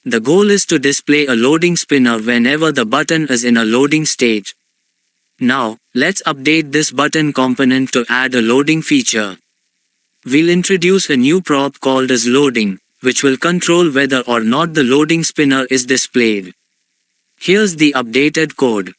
The goal is to display a loading spinner whenever the button is in a loading stage. Now, let's update this button component to add a loading feature. We'll introduce a new prop called as loading, which will control whether or not the loading spinner is displayed. Here's the updated code.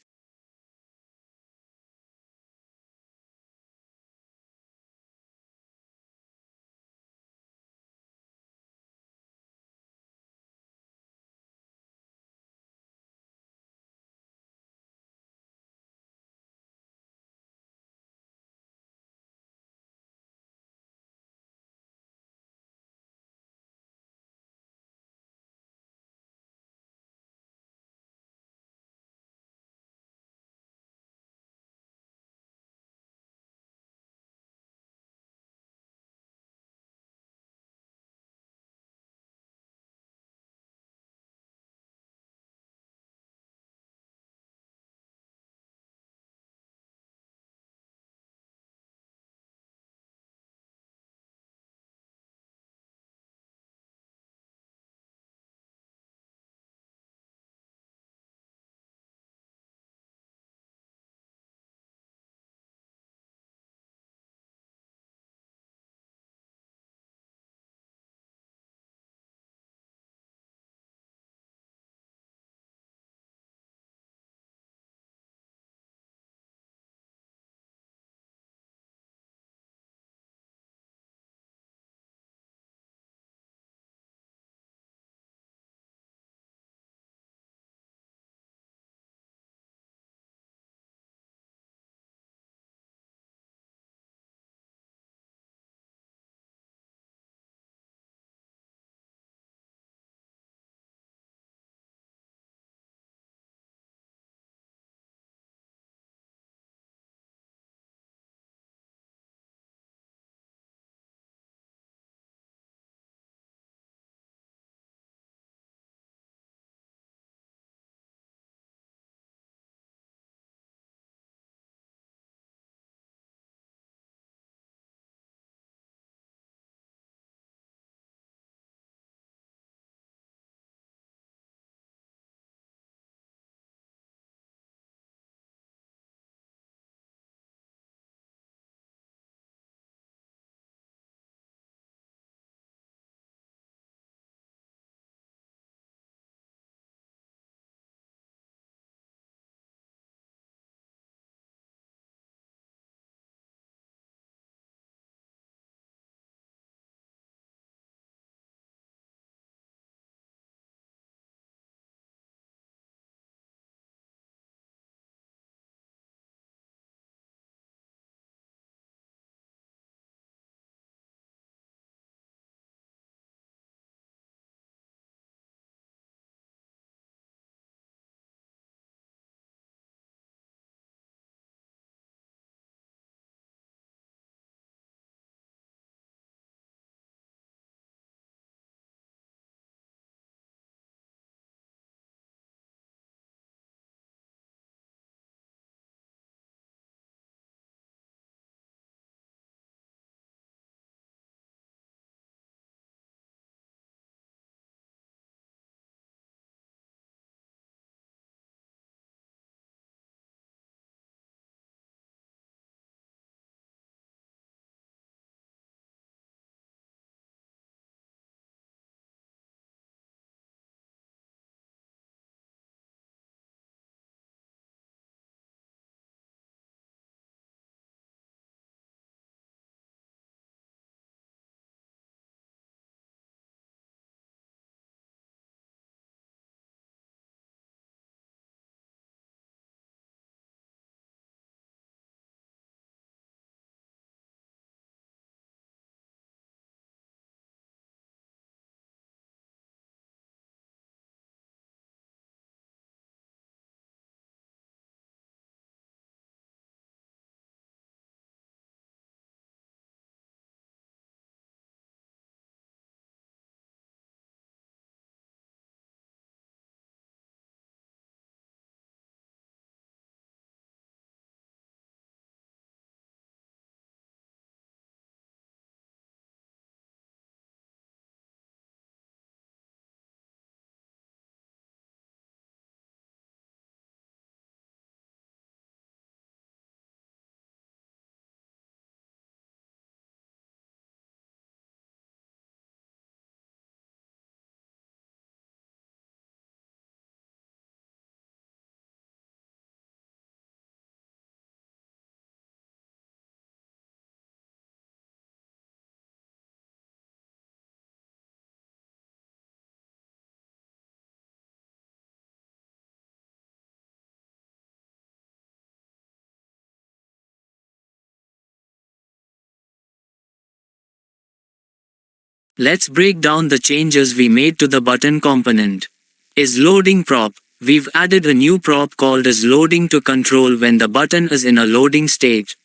Let's break down the changes we made to the button component. Is loading prop. We've added a new prop called isLoading to control when the button is in a loading state.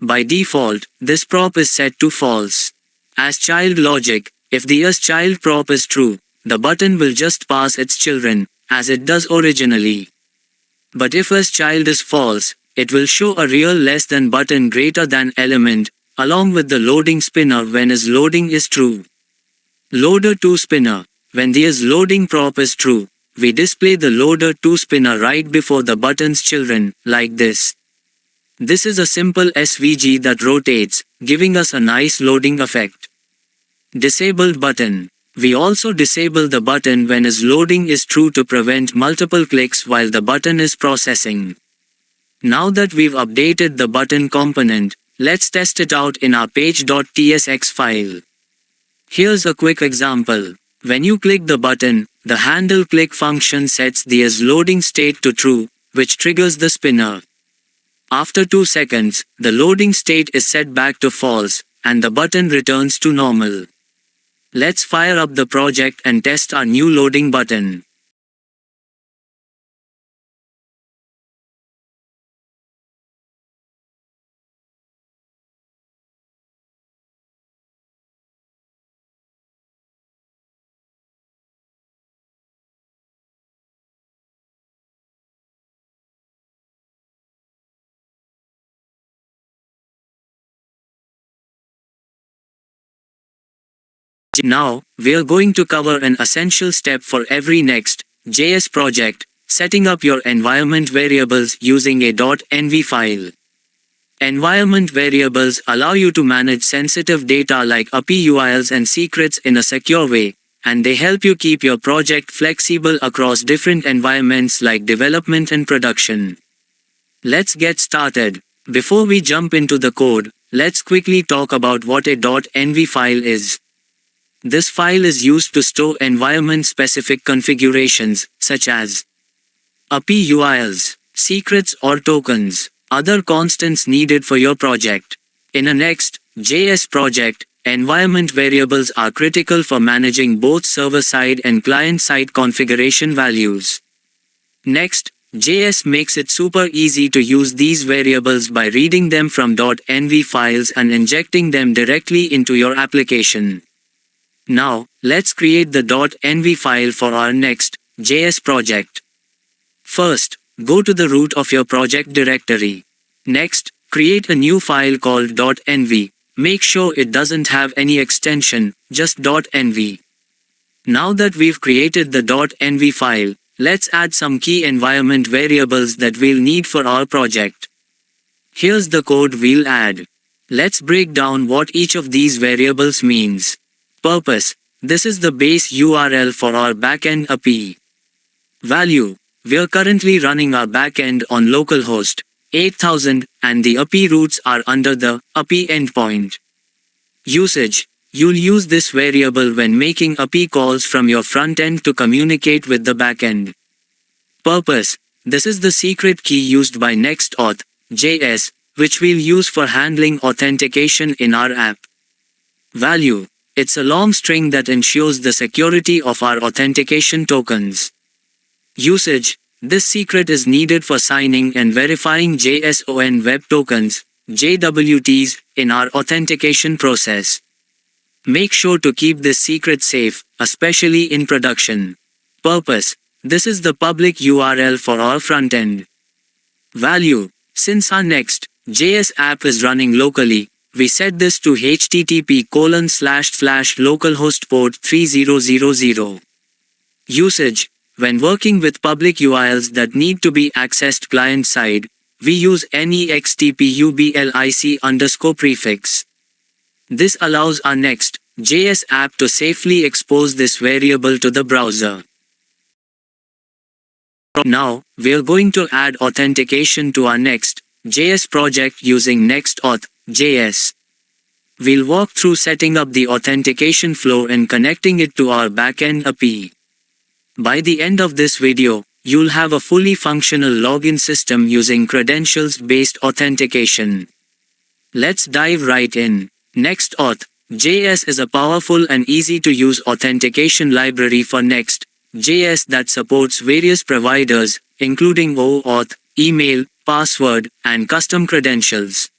By default, this prop is set to false. As child logic, if the isChild prop is true, the button will just pass its children, as it does originally. But if isChild is false, it will show a real less than button greater than element, along with the loading spinner when isLoading is true. Loader to spinner. When the isLoading prop is true, we display the loader to spinner right before the button's children, like this. This is a simple SVG that rotates, giving us a nice loading effect. Disabled button. We also disable the button when isLoading is true to prevent multiple clicks while the button is processing. Now that we've updated the button component, let's test it out in our page.tsx file. Here's a quick example. When you click the button, the handle click function sets the isLoading state to true, which triggers the spinner. After 2 seconds, the loading state is set back to false, and the button returns to normal. Let's fire up the project and test our new loading button. Now, we're going to cover an essential step for every Next.js project, setting up your environment variables using a .env file. Environment variables allow you to manage sensitive data like API URLs and secrets in a secure way, and they help you keep your project flexible across different environments like development and production. Let's get started. Before we jump into the code, let's quickly talk about what a .env file is. This file is used to store environment-specific configurations, such as API URLs, secrets or tokens, other constants needed for your project. In a Next.js project, environment variables are critical for managing both server-side and client-side configuration values. Next.js makes it super easy to use these variables by reading them from .env files and injecting them directly into your application. Now, let's create the .env file for our Next.js project. First, go to the root of your project directory. Next, create a new file called .env. Make sure it doesn't have any extension, just .env. Now that we've created the .env file, let's add some key environment variables that we'll need for our project. Here's the code we'll add. Let's break down what each of these variables means. Purpose. This is the base URL for our backend API. Value. We're currently running our backend on localhost 8000, and the API roots are under the API endpoint. Usage. You'll use this variable when making API calls from your frontend to communicate with the backend. Purpose. This is the secret key used by NextAuth.js, which we'll use for handling authentication in our app. Value. It's a long string that ensures the security of our authentication tokens. Usage. This secret is needed for signing and verifying JSON Web Tokens, JWTs, in our authentication process. Make sure to keep this secret safe, especially in production. Purpose. This is the public URL for our frontend. Value. Since our Next.js app is running locally, we set this to http://localhost port 3000. Usage. When working with public URLs that need to be accessed client-side, we use nextpublic_prefix. This allows our Next.js app to safely expose this variable to the browser. Now, we're going to add authentication to our Next.js project using NextAuth.js. We'll walk through setting up the authentication flow and connecting it to our backend API. By the end of this video, you'll have a fully functional login system using credentials-based authentication. Let's dive right in. NextAuth. Next.js is a powerful and easy-to-use authentication library for Next.js that supports various providers, including auth, email, password, and custom credentials.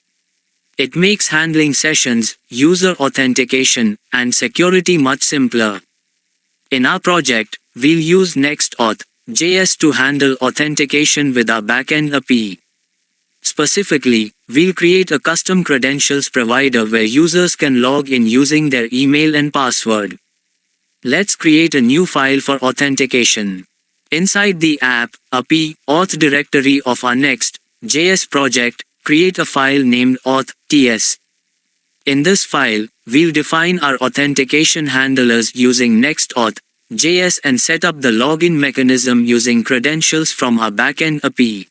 It makes handling sessions, user authentication, and security much simpler. In our project, we'll use NextAuth.js to handle authentication with our backend API. Specifically, we'll create a custom credentials provider where users can log in using their email and password. Let's create a new file for authentication. Inside the app, API, auth directory of our Next.js project, create a file named auth.ts. In this file, we'll define our authentication handlers using NextAuth.js and set up the login mechanism using credentials from our backend API.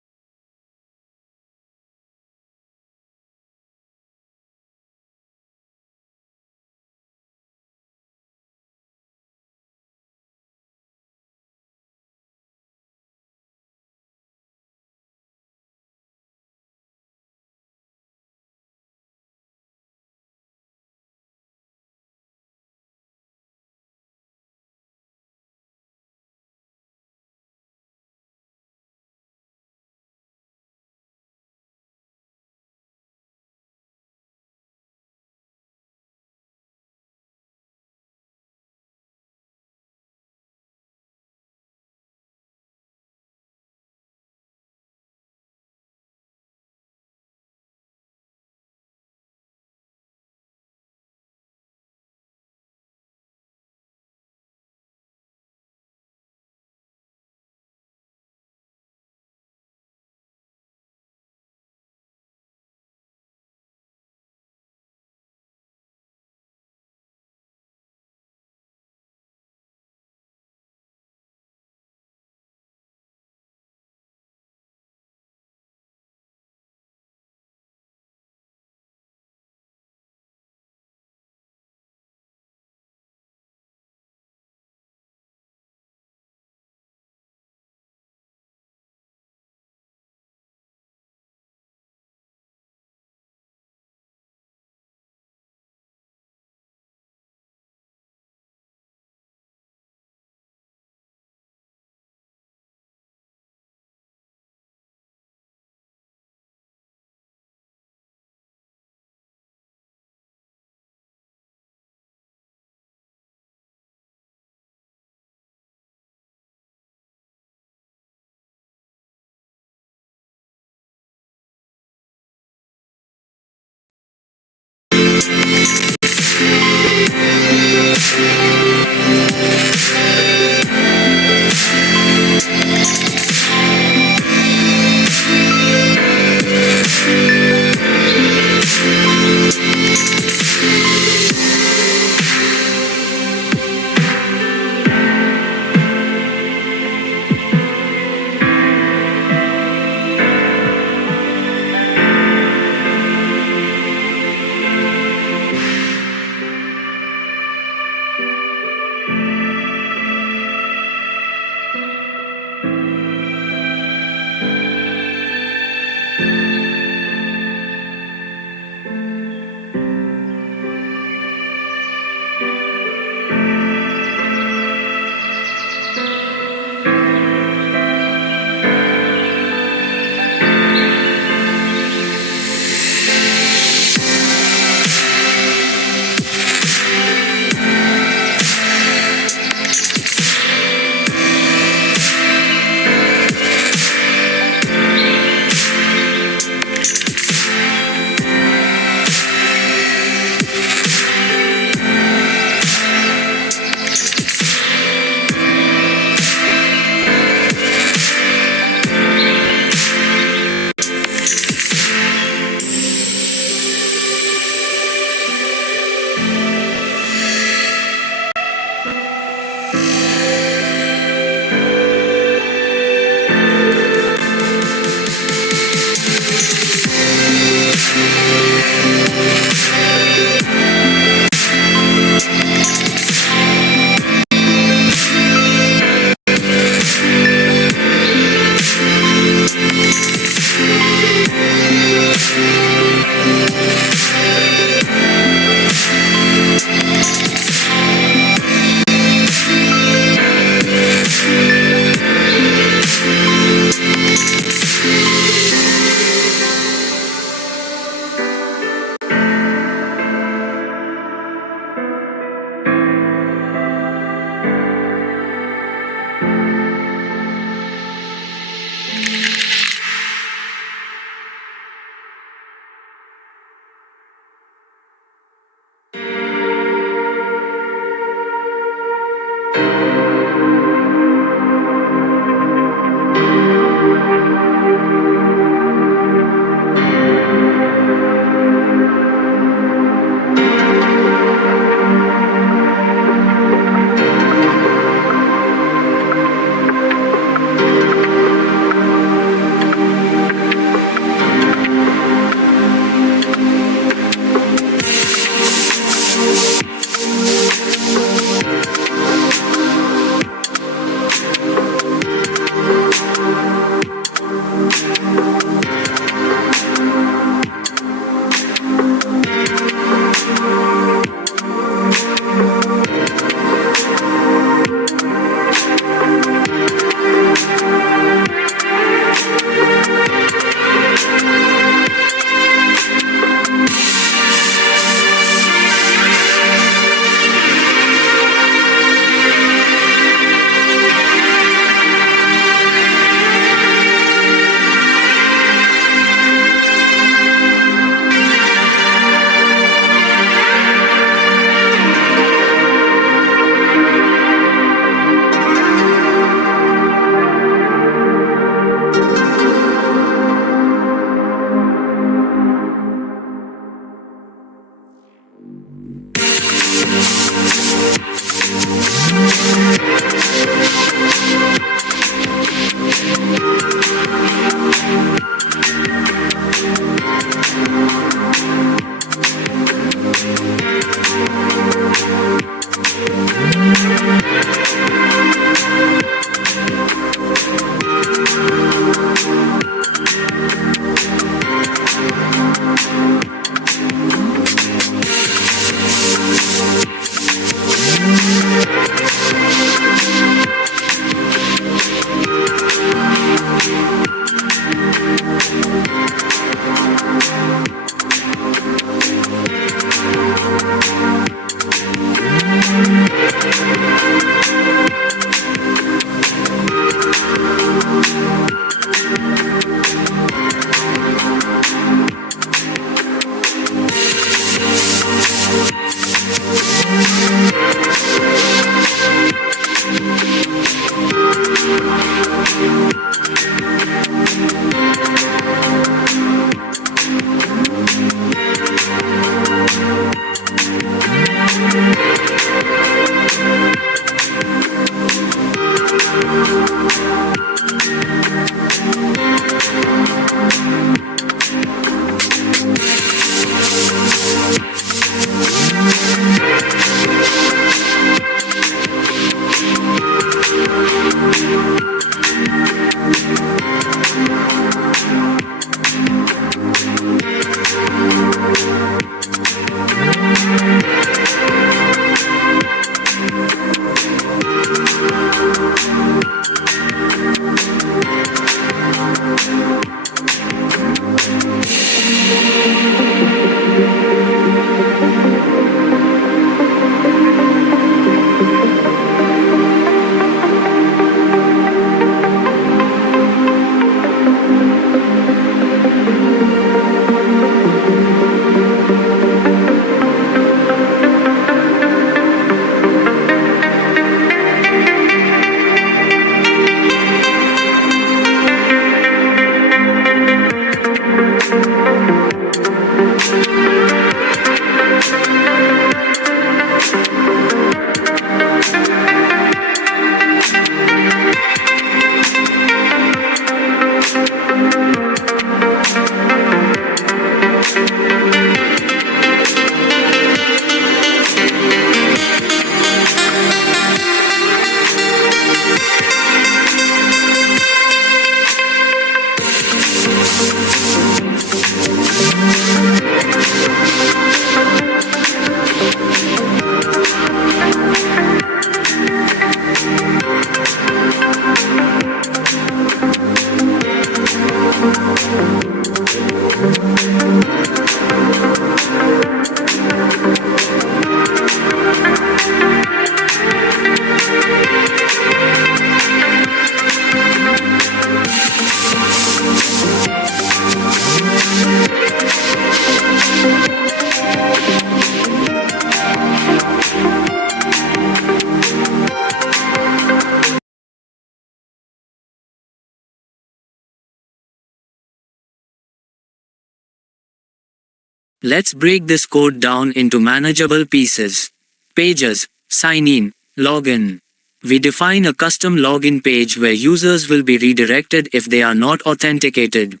Let's break this code down into manageable pieces. Pages, sign in, login. We define a custom login page where users will be redirected if they are not authenticated.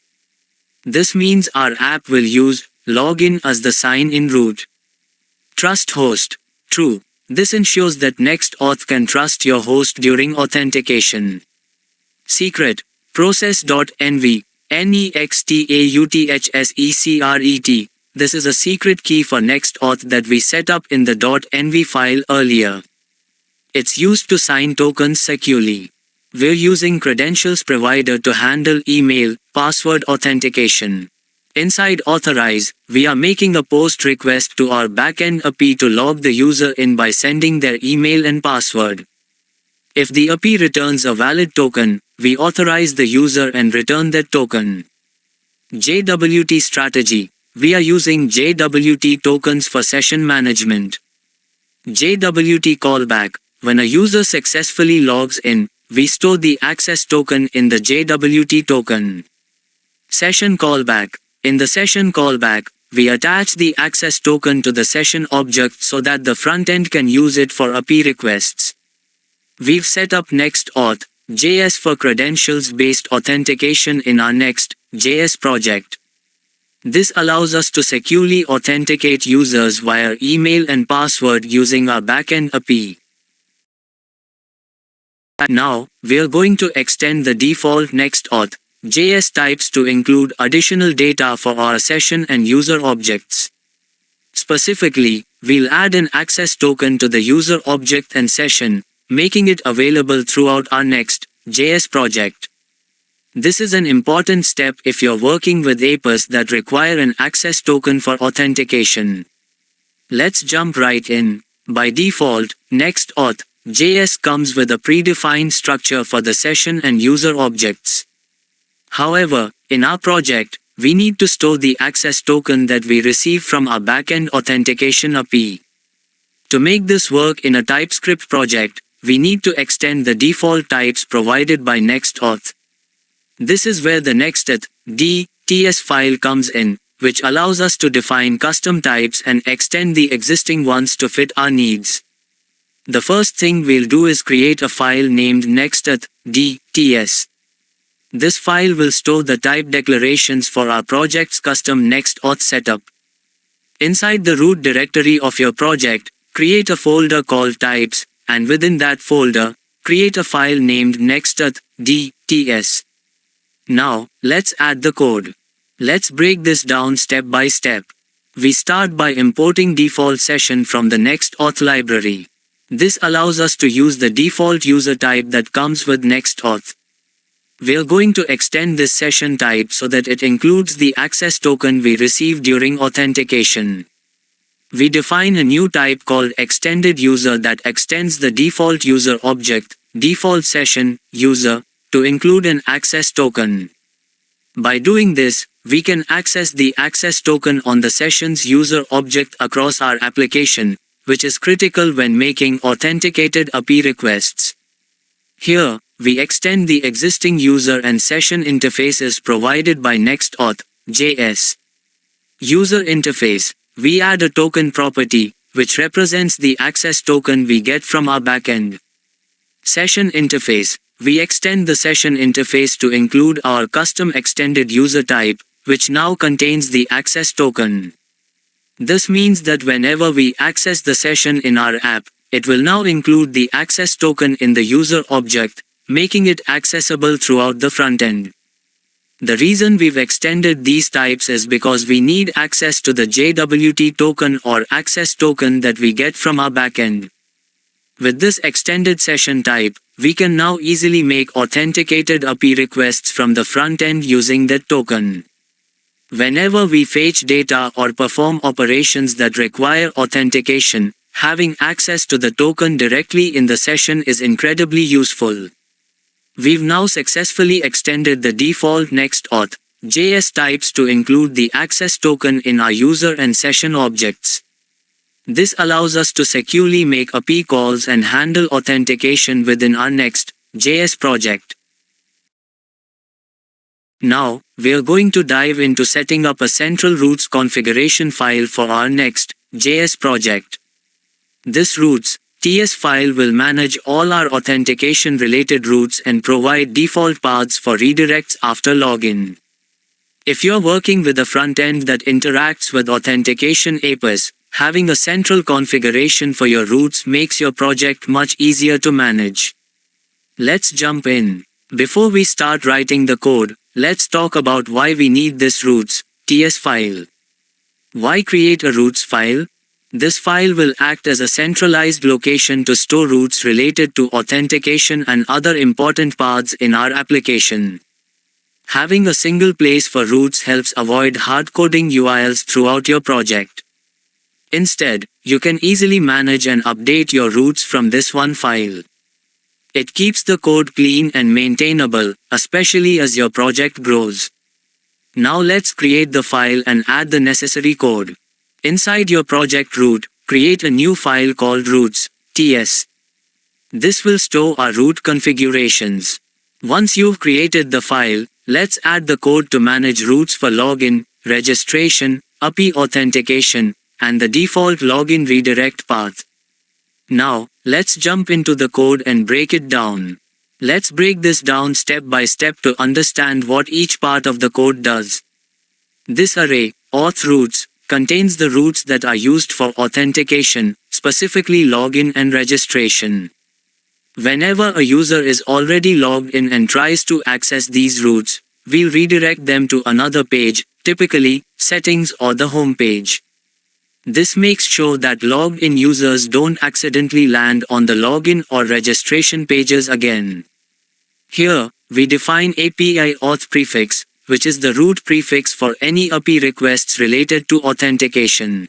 This means our app will use login as the sign-in route. Trust host. True. This ensures that NextAuth can trust your host during authentication. Secret. Process.env. NEXTAUTHSECRET. This is a secret key for NextAuth that we set up in the .env file earlier. It's used to sign tokens securely. We're using credentials provider to handle email, password authentication. Inside authorize, we are making a post request to our backend API to log the user in by sending their email and password. If the API returns a valid token, we authorize the user and return that token. JWT strategy. We are using JWT tokens for session management. JWT callback. When a user successfully logs in, we store the access token in the JWT token. Session callback. In the session callback, we attach the access token to the session object so that the frontend can use it for API requests. We've set up Next.js for credentials-based authentication in our Next.js project. This allows us to securely authenticate users via email and password using our backend API. Now, we're going to extend the default NextAuth.js types to include additional data for our session and user objects. Specifically, we'll add an access token to the user object and session, making it available throughout our Next.js project. This is an important step if you're working with APIs that require an access token for authentication. Let's jump right in. By default, NextAuth.js comes with a predefined structure for the session and user objects. However, in our project, we need to store the access token that we receive from our backend authentication API. To make this work in a TypeScript project, we need to extend the default types provided by NextAuth. This is where the Next.js file comes in, which allows us to define custom types and extend the existing ones to fit our needs. The first thing we'll do is create a file named Next.js. This file will store the type declarations for our project's custom NextAuth setup. Inside the root directory of your project, create a folder called types, and within that folder, create a file named Next.js. Now, let's add the code. Let's break this down step by step. We start by importing default session from the NextAuth library. This allows us to use the default user type that comes with NextAuth. We're going to extend this session type so that it includes the access token we receive during authentication. We define a new type called extended user that extends the default user object, default session, user, to include an access token. By doing this, we can access the access token on the session's user object across our application, which is critical when making authenticated API requests. Here, we extend the existing user and session interfaces provided by NextAuth.js. User interface. We add a token property, which represents the access token we get from our backend. Session interface. We extend the session interface to include our custom extended user type, which now contains the access token. This means that whenever we access the session in our app, it will now include the access token in the user object, making it accessible throughout the frontend. The reason we've extended these types is because we need access to the JWT token or access token that we get from our backend. With this extended session type, we can now easily make authenticated API requests from the frontend using that token. Whenever we fetch data or perform operations that require authentication, having access to the token directly in the session is incredibly useful. We've now successfully extended the default Next.js types to include the access token in our user and session objects. This allows us to securely make API calls and handle authentication within our Next.js project. Now, we're going to dive into setting up a central routes configuration file for our Next.js project. This routes.ts file will manage all our authentication-related routes and provide default paths for redirects after login. If you're working with a front-end that interacts with authentication APIs, having a central configuration for your routes makes your project much easier to manage. Let's jump in. Before we start writing the code, let's talk about why we need this routes.ts file. Why create a routes file? This file will act as a centralized location to store routes related to authentication and other important paths in our application. Having a single place for routes helps avoid hard-coding URLs throughout your project. Instead, you can easily manage and update your routes from this one file. It keeps the code clean and maintainable, especially as your project grows. Now let's create the file and add the necessary code. Inside your project root, create a new file called routes.ts. This will store our route configurations. Once you've created the file, let's add the code to manage routes for login, registration, API authentication, and the default login redirect path. Now, let's jump into the code and break it down. Let's break this down step by step to understand what each part of the code does. This array, auth routes, contains the routes that are used for authentication, specifically login and registration. Whenever a user is already logged in and tries to access these routes, we'll redirect them to another page, typically, settings or the home page. This makes sure that logged-in users don't accidentally land on the login or registration pages again. Here, we define API auth prefix, which is the root prefix for any API requests related to authentication.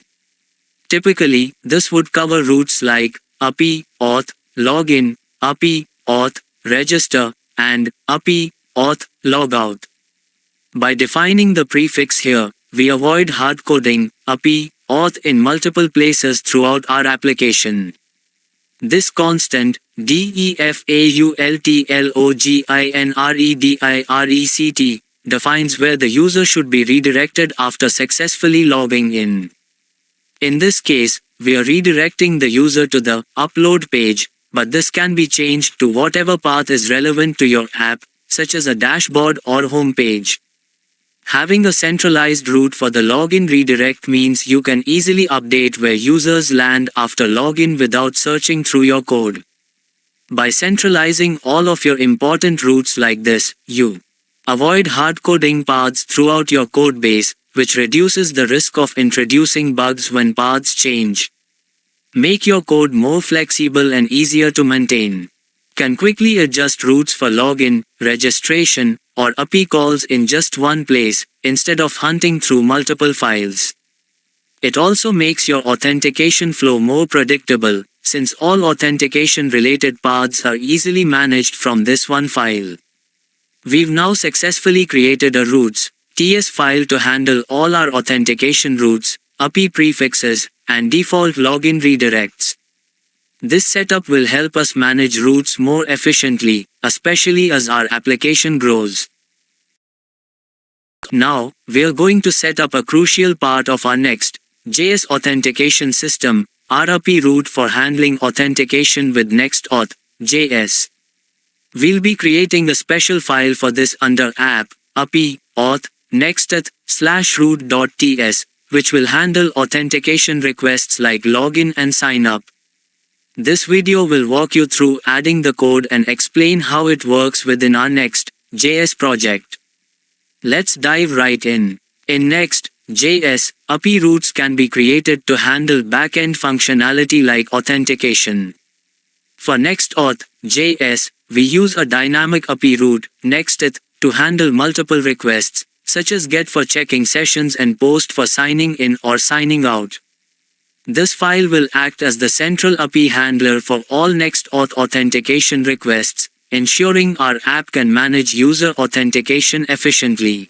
Typically, this would cover routes like API, auth, login, API, auth, register, and API, auth, logout. By defining the prefix here, we avoid hard-coding API, auth in multiple places throughout our application. This constant, defaultloginrect, defines where the user should be redirected after successfully logging in. In this case, we are redirecting the user to the upload page, but this can be changed to whatever path is relevant to your app, such as a dashboard or home page. Having a centralized route for the login redirect means you can easily update where users land after login without searching through your code. By centralizing all of your important routes like this, you avoid hard-coding paths throughout your code base, which reduces the risk of introducing bugs when paths change. Make your code more flexible and easier to maintain. Can quickly adjust routes for login, registration, or API calls in just one place, instead of hunting through multiple files. It also makes your authentication flow more predictable, since all authentication-related paths are easily managed from this one file. We've now successfully created a routes.ts file to handle all our authentication routes, API prefixes, and default login redirects. This setup will help us manage routes more efficiently, especially as our application grows. Now, we're going to set up a crucial part of our Next.js authentication system, RBAC route for handling authentication with NextAuth.js. We'll be creating a special file for this under app, API, auth, NextAuth/root.ts, which will handle authentication requests like login and sign up. This video will walk you through adding the code and explain how it works within our Next.js project. Let's dive right in. In Next.js, API routes can be created to handle backend functionality like authentication. For NextAuth.js, we use a dynamic API route, NextAuth, to handle multiple requests, such as GET for checking sessions and POST for signing in or signing out. This file will act as the central API handler for all NextAuth authentication requests, ensuring our app can manage user authentication efficiently.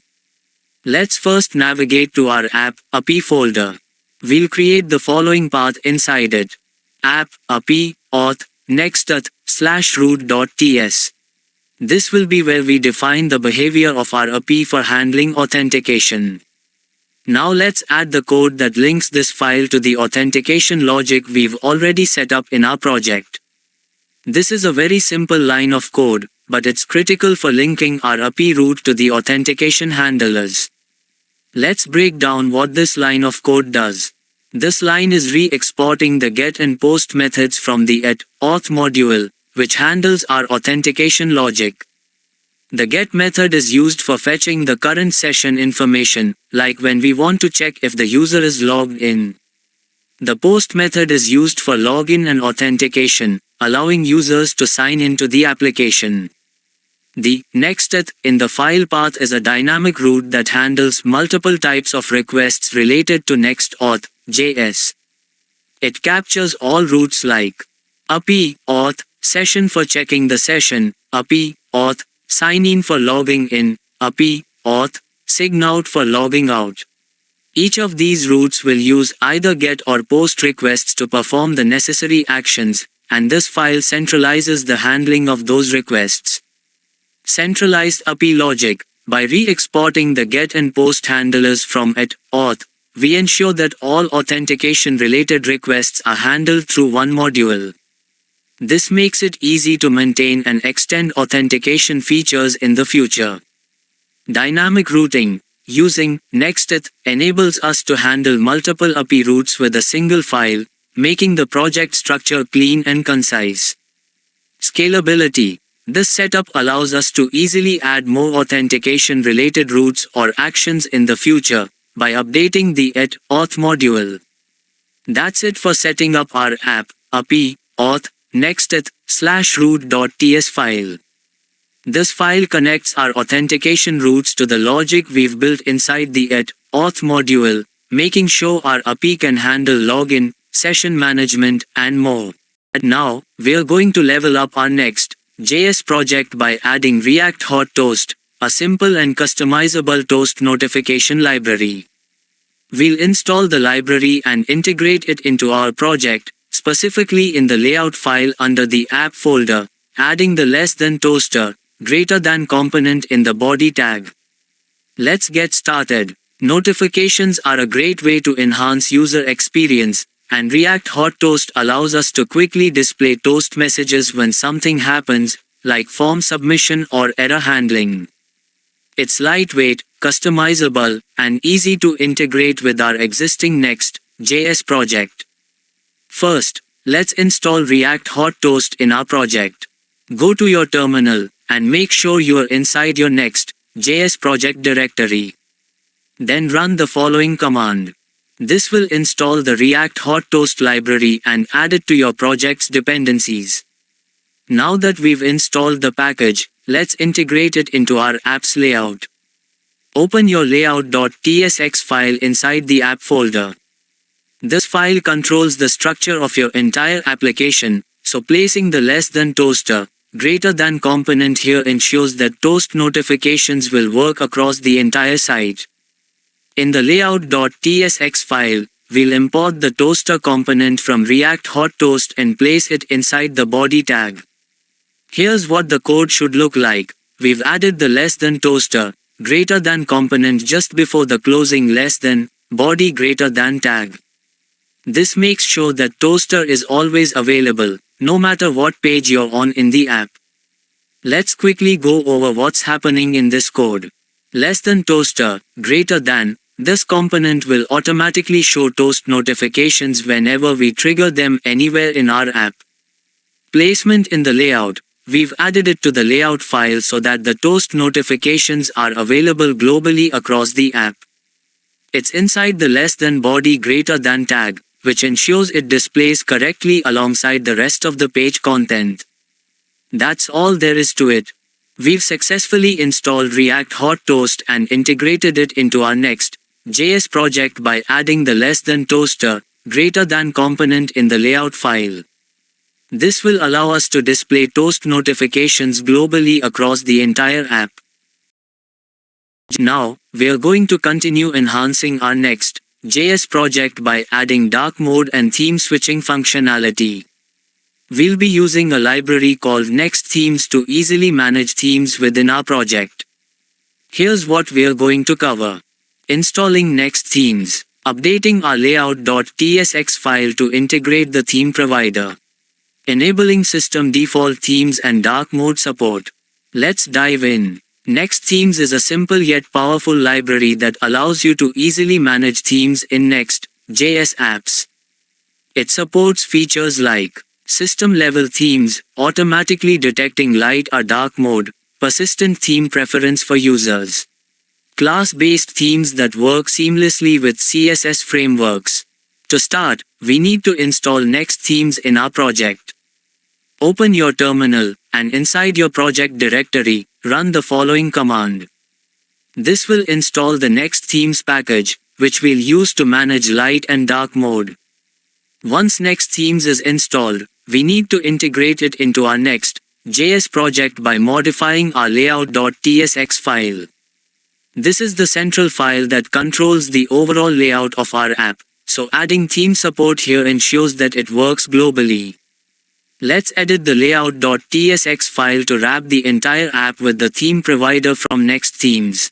Let's first navigate to our app, API folder. We'll create the following path inside it: app, API, auth, NextAuth/root.ts. This will be where we define the behavior of our API for handling authentication. Now let's add the code that links this file to the authentication logic we've already set up in our project. This is a very simple line of code, but it's critical for linking our API route to the authentication handlers. Let's break down what this line of code does. This line is re-exporting the get and post methods from the auth module, which handles our authentication logic. The get method is used for fetching the current session information, like when we want to check if the user is logged in. The post method is used for login and authentication, allowing users to sign into the application. The NextAuth in the file path is a dynamic route that handles multiple types of requests related to NextAuth.js. It captures all routes like API, auth, session for checking the session, API, auth, sign in for logging in, API, auth, sign out for logging out. Each of these routes will use either get or post requests to perform the necessary actions, and this file centralizes the handling of those requests. Centralized API logic. By re-exporting the get and post handlers from auth, we ensure that all authentication-related requests are handled through one module. This makes it easy to maintain and extend authentication features in the future. Dynamic routing. Using NextAuth enables us to handle multiple API routes with a single file, making the project structure clean and concise. Scalability. This setup allows us to easily add more authentication-related routes or actions in the future by updating the auth module. That's it for setting up our app, API, auth, nextauth/root.ts file. This file connects our authentication routes to the logic we've built inside the auth module, making sure our API can handle login, session management, and more. Now, we're going to level up our Next.js project by adding React Hot Toast, a simple and customizable toast notification library. We'll install the library and integrate it into our project, specifically in the layout file under the app folder, adding the less than toaster, greater than component in the body tag. Let's get started. Notifications are a great way to enhance user experience, and React Hot Toast allows us to quickly display toast messages when something happens, like form submission or error handling. It's lightweight, customizable, and easy to integrate with our existing Next.js project. First, let's install React Hot Toast in our project. Go to your terminal, and make sure you are inside your Next.js project directory. Then run the following command. This will install the React Hot Toast library and add it to your project's dependencies. Now that we've installed the package, let's integrate it into our app's layout. Open your layout.tsx file inside the app folder. This file controls the structure of your entire application, so placing the less than toaster, greater than component here ensures that toast notifications will work across the entire site. In the layout.tsx file, we'll import the toaster component from React Hot Toast and place it inside the body tag. Here's what the code should look like. We've added the less than toaster, greater than component just before the closing less than, body greater than tag. This makes sure that toaster is always available, no matter what page you're on in the app. Let's quickly go over what's happening in this code. Less than toaster, greater than, this component will automatically show toast notifications whenever we trigger them anywhere in our app. Placement in the layout. We've added it to the layout file so that the toast notifications are available globally across the app. It's inside the less than body greater than tag, which ensures it displays correctly alongside the rest of the page content. That's all there is to it. We've successfully installed React Hot Toast and integrated it into our Next.js project by adding the less than toaster, greater than component in the layout file. This will allow us to display toast notifications globally across the entire app. Now, we're going to continue enhancing our Next.js project by adding dark mode and theme switching functionality. We'll be using a library called NextThemes to easily manage themes within our project. Here's what we're going to cover. Installing NextThemes. Updating our layout.tsx file to integrate the theme provider. Enabling system default themes and dark mode support. Let's dive in. NextThemes is a simple yet powerful library that allows you to easily manage themes in Next.js apps. It supports features like system-level themes, automatically detecting light or dark mode, persistent theme preference for users. Class-based themes that work seamlessly with CSS frameworks. To start, we need to install NextThemes in our project. Open your terminal, and inside your project directory, run the following command. This will install the NextThemes package, which we'll use to manage light and dark mode. Once NextThemes is installed, we need to integrate it into our Next.js project by modifying our layout.tsx file. This is the central file that controls the overall layout of our app, so adding theme support here ensures that it works globally. Let's edit the layout.tsx file to wrap the entire app with the theme provider from NextThemes.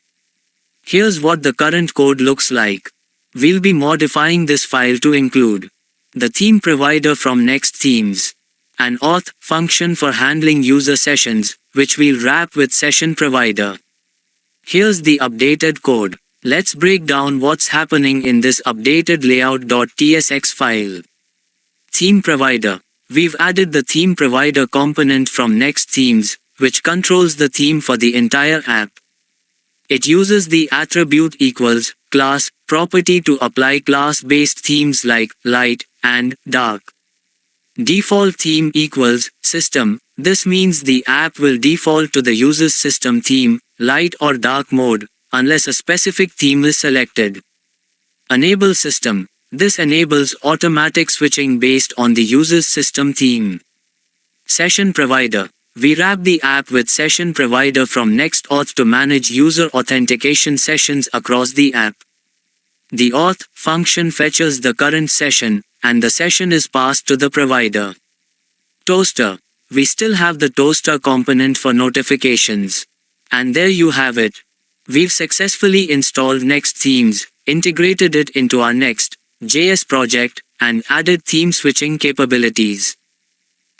Here's what the current code looks like. We'll be modifying this file to include the theme provider from NextThemes, an auth function for handling user sessions, which we'll wrap with session provider. Here's the updated code. Let's break down what's happening in this updated layout.tsx file. Theme provider. We've added the theme provider component from NextThemes, which controls the theme for the entire app. It uses the attribute equals class property to apply class-based themes like light and dark. Default theme equals system. This means the app will default to the user's system theme, light or dark mode, unless a specific theme is selected. Enable system. This enables automatic switching based on the user's system theme. Session provider. We wrap the app with session provider from NextAuth to manage user authentication sessions across the app. The auth function fetches the current session, and the session is passed to the provider. Toaster. We still have the toaster component for notifications. And there you have it. We've successfully installed NextThemes, integrated it into our Next.js project, and added theme switching capabilities.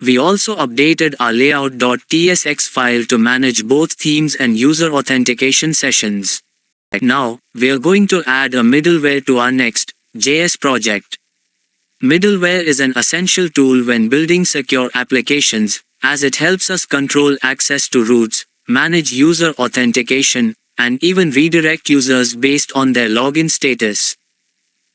We also updated our layout.tsx file to manage both themes and user authentication sessions. Now, we're going to add a middleware to our Next.js project. Middleware is an essential tool when building secure applications, as it helps us control access to routes, manage user authentication, and even redirect users based on their login status.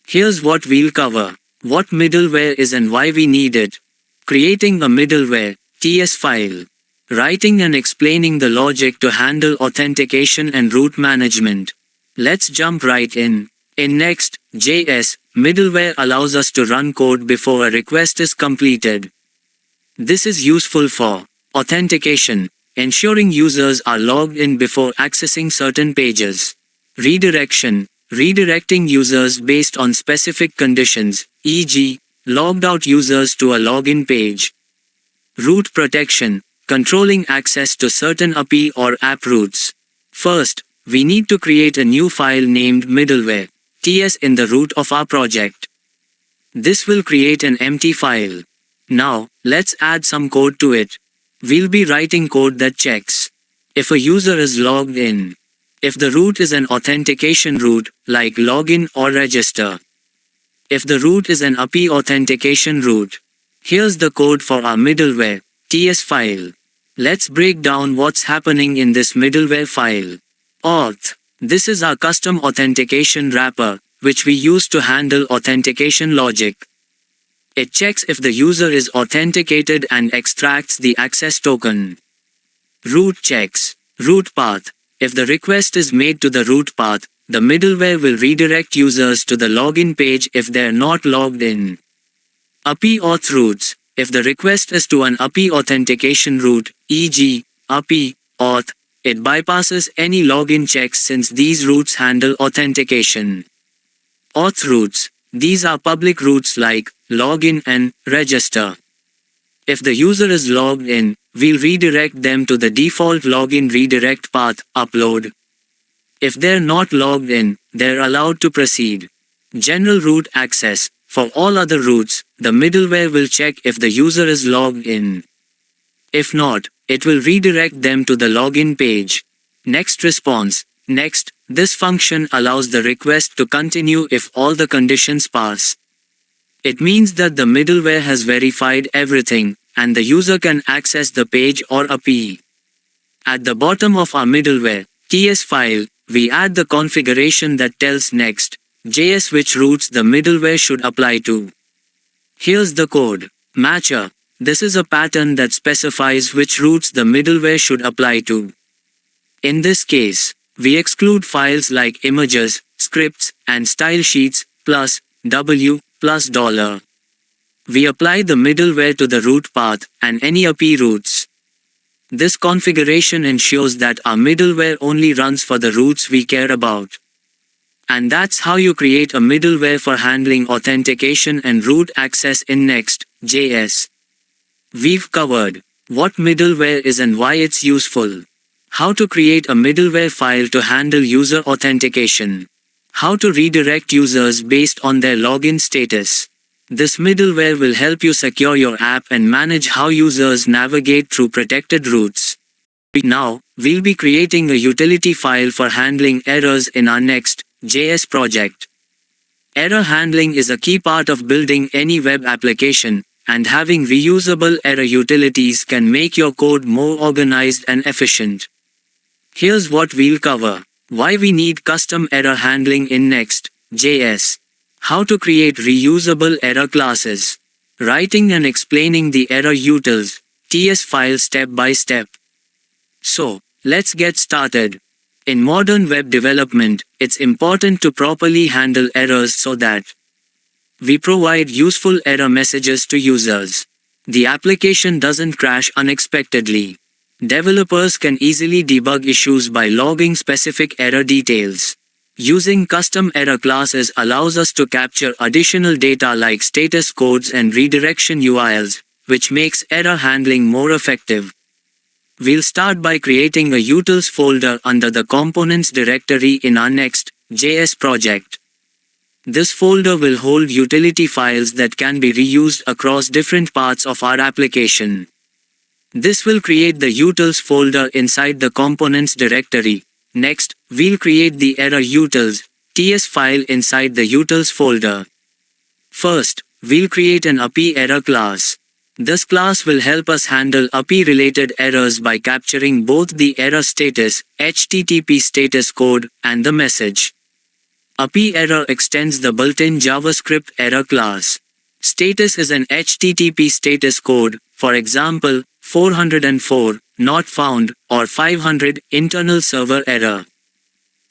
Here's what we'll cover. What middleware is and why we need it. Creating a middleware TS file. Writing and explaining the logic to handle authentication and route management. Let's jump right in. In Next.js, middleware allows us to run code before a request is completed. This is useful for authentication, ensuring users are logged in before accessing certain pages. Redirection, redirecting users based on specific conditions, e.g., logged out users to a login page. Route protection, controlling access to certain API or app routes. First, we need to create a new file named middleware TS in the root of our project. This will create an empty file. Now, let's add some code to it. We'll be writing code that checks if a user is logged in, if the route is an authentication route, like login or register, if the route is an API authentication route. Here's the code for our middleware TS file. Let's break down what's happening in this middleware file. Auth. This is our custom authentication wrapper, which we use to handle authentication logic. It checks if the user is authenticated and extracts the access token. Route checks. Route path. If the request is made to the route path, the middleware will redirect users to the login page if they're not logged in. API auth routes. If the request is to an API authentication route, e.g., API auth, it bypasses any login checks since these routes handle authentication. Auth routes. These are public routes like login and register. If the user is logged in, we'll redirect them to the default login redirect path, upload. If they're not logged in, they're allowed to proceed. General root access. For all other routes, the middleware will check if the user is logged in. If not, it will redirect them to the login page. Next response. Next, this function allows the request to continue if all the conditions pass. It means that the middleware has verified everything, and the user can access the page or API. At the bottom of our middleware, TS file, we add the configuration that tells Next.js which routes the middleware should apply to. Here's the code. Matcher. This is a pattern that specifies which routes the middleware should apply to. In this case, we exclude files like images, scripts, and style sheets, plus $, plus $. We apply the middleware to the root path and any API routes. This configuration ensures that our middleware only runs for the routes we care about. And that's how you create a middleware for handling authentication and root access in Next.js. We've covered what middleware is and why it's useful, how to create a middleware file to handle user authentication, how to redirect users based on their login status. This middleware will help you secure your app and manage how users navigate through protected routes. Now, we'll be creating a utility file for handling errors in our Next.js project. Error handling is a key part of building any web application, and having reusable error utilities can make your code more organized and efficient. Here's what we'll cover. Why we need custom error handling in Next.js. How to create reusable error classes. Writing and explaining the error utils, TS file step by step. So, let's get started. In modern web development, it's important to properly handle errors so that we provide useful error messages to users. The application doesn't crash unexpectedly. Developers can easily debug issues by logging specific error details. Using custom error classes allows us to capture additional data like status codes and redirection URLs, which makes error handling more effective. We'll start by creating a utils folder under the components directory in our Next.js project. This folder will hold utility files that can be reused across different parts of our application. This will create the utils folder inside the components directory. Next, we'll create the error utils, TS file inside the utils folder. First, we'll create an API error class. This class will help us handle API-related errors by capturing both the error status, HTTP status code, and the message. API error extends the built-in JavaScript error class. Status is an HTTP status code, for example, 404, not found, or 500, internal server error.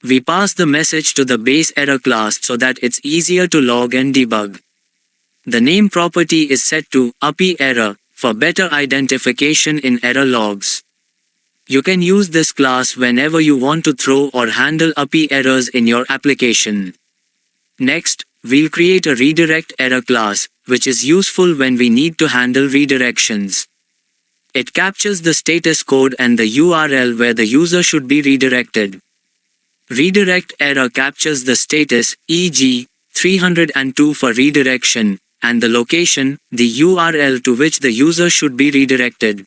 We pass the message to the base error class so that it's easier to log and debug. The name property is set to API error for better identification in error logs. You can use this class whenever you want to throw or handle API errors in your application. Next, we'll create a redirect error class, which is useful when we need to handle redirections. It captures the status code and the URL where the user should be redirected. Redirect error captures the status, e.g., 302 for redirection, and the location, the URL to which the user should be redirected.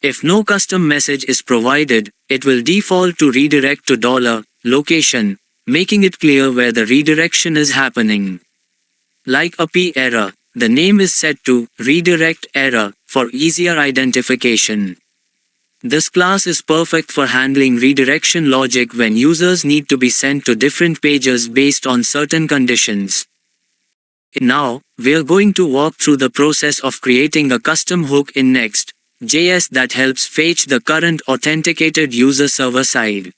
If no custom message is provided, it will default to redirect to $location, making it clear where the redirection is happening. Like API error, the name is set to redirect error for easier identification. This class is perfect for handling redirection logic when users need to be sent to different pages based on certain conditions. Now, we're going to walk through the process of creating a custom hook in Next.js that helps fetch the current authenticated user server side.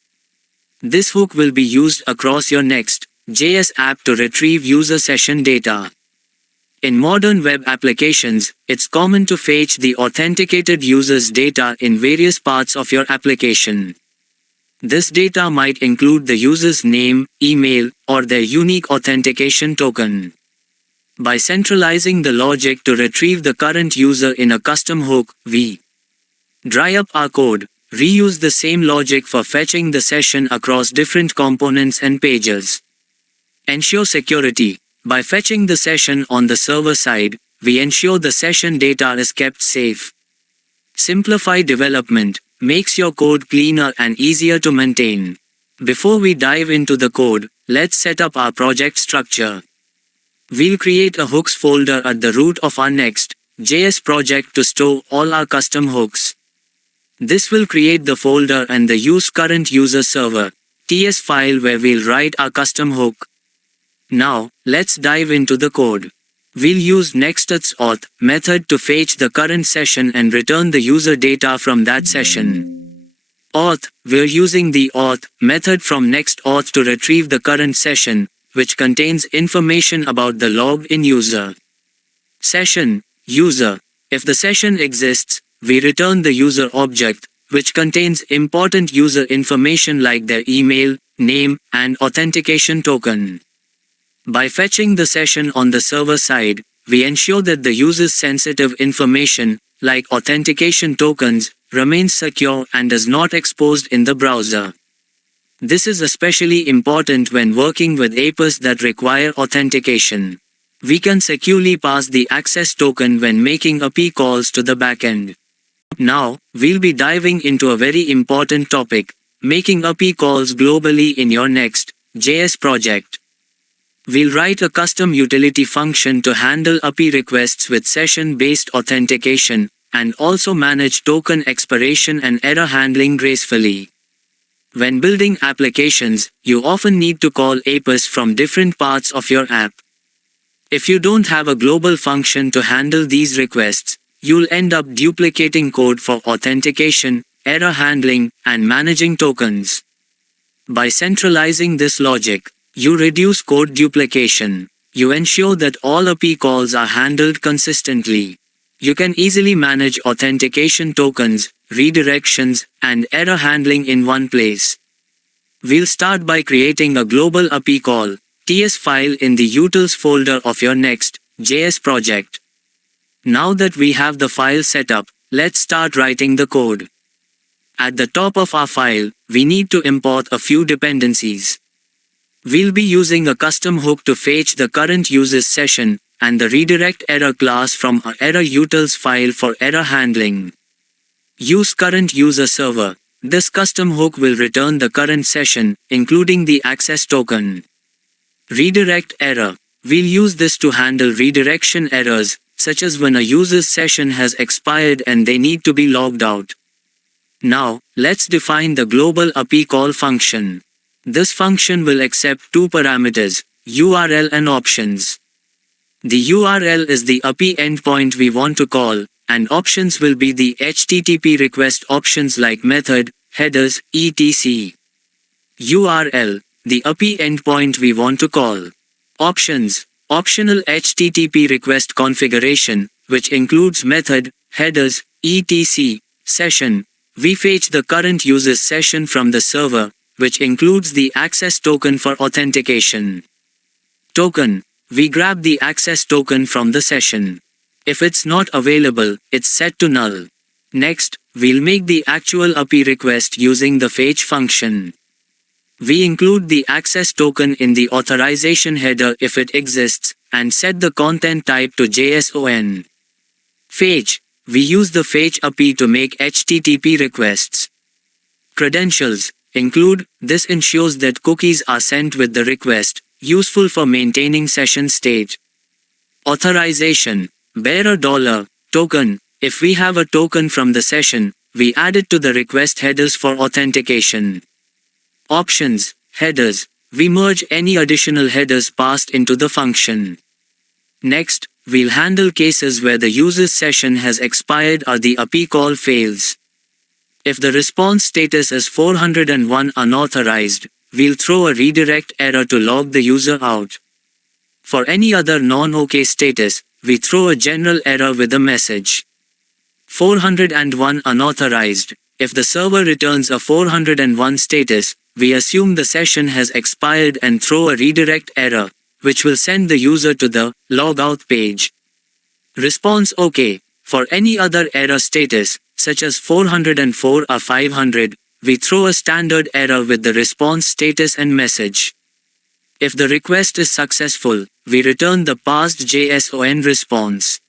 This hook will be used across your Next.js app to retrieve user session data. In modern web applications, it's common to fetch the authenticated user's data in various parts of your application. This data might include the user's name, email, or their unique authentication token. By centralizing the logic to retrieve the current user in a custom hook, we dry up our code, reuse the same logic for fetching the session across different components and pages. Ensure security. By fetching the session on the server side, we ensure the session data is kept safe. Simplify development. Makes your code cleaner and easier to maintain. Before we dive into the code, let's set up our project structure. We'll create a hooks folder at the root of our Next.js project to store all our custom hooks. This will create the folder and the useCurrentUserServer.ts file where we'll write our custom hook. Now, let's dive into the code. We'll use NextAuth's auth method to fetch the current session and return the user data from that session. Auth, we're using the auth method from NextAuth to retrieve the current session, which contains information about the logged in user. Session, user. If the session exists, we return the user object, which contains important user information like their email, name, and authentication token. By fetching the session on the server side, we ensure that the user's sensitive information, like authentication tokens, remains secure and is not exposed in the browser. This is especially important when working with APIs that require authentication. We can securely pass the access token when making API calls to the backend. Now, we'll be diving into a very important topic, making API calls globally in your Next.js project. We'll write a custom utility function to handle API requests with session-based authentication, and also manage token expiration and error handling gracefully. When building applications, you often need to call APIs from different parts of your app. If you don't have a global function to handle these requests, you'll end up duplicating code for authentication, error handling, and managing tokens. By centralizing this logic, you reduce code duplication. You ensure that all API calls are handled consistently. You can easily manage authentication tokens, redirections, and error handling in one place. We'll start by creating a global API call (TS) file in the utils folder of your Next.js project. Now that we have the file set up, let's start writing the code. At the top of our file, we need to import a few dependencies. We'll be using a custom hook to fetch the current user's session, and the redirect error class from our error utils file for error handling. Use current user server. This custom hook will return the current session, including the access token. Redirect error. We'll use this to handle redirection errors, such as when a user's session has expired and they need to be logged out. Now, let's define the global API call function. This function will accept two parameters, URL and options. The URL is the API endpoint we want to call, and options will be the HTTP request options like method, headers, etc. URL, the API endpoint we want to call. Options, optional HTTP request configuration, which includes method, headers, etc. Session, we fetch the current user's session from the server, which includes the access token for authentication. Token, we grab the access token from the session. If it's not available, it's set to null. Next, we'll make the actual API request using the fetch function. We include the access token in the authorization header if it exists, and set the content type to JSON. Fetch, we use the fetch API to make HTTP requests. Credentials, include, this ensures that cookies are sent with the request, useful for maintaining session state. Authorization, bearer $token, if we have a token from the session, we add it to the request headers for authentication. Options, headers, we merge any additional headers passed into the function. Next, we'll handle cases where the user's session has expired or the API call fails. If the response status is 401 unauthorized, we'll throw a redirect error to log the user out. For any other non-OK status, we throw a general error with a message. 401 unauthorized. If the server returns a 401 status, we assume the session has expired and throw a redirect error, which will send the user to the logout page. Response OK. For any other error status, such as 404 or 500, we throw a standard error with the response status and message. If the request is successful, we return the parsed JSON response.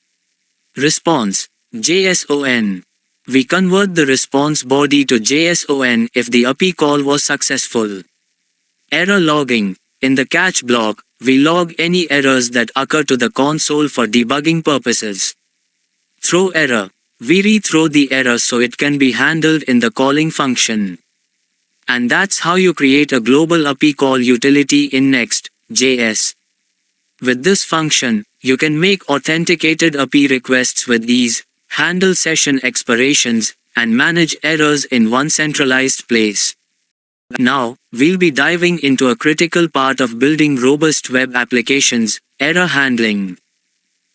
Response JSON. We convert the response body to JSON if the API call was successful. Error logging. In the catch block, we log any errors that occur to the console for debugging purposes. Throw error. We rethrow the error so it can be handled in the calling function. And that's how you create a global API call utility in Next.js. With this function, you can make authenticated API requests with ease, handle session expirations, and manage errors in one centralized place. Now, we'll be diving into a critical part of building robust web applications, error handling.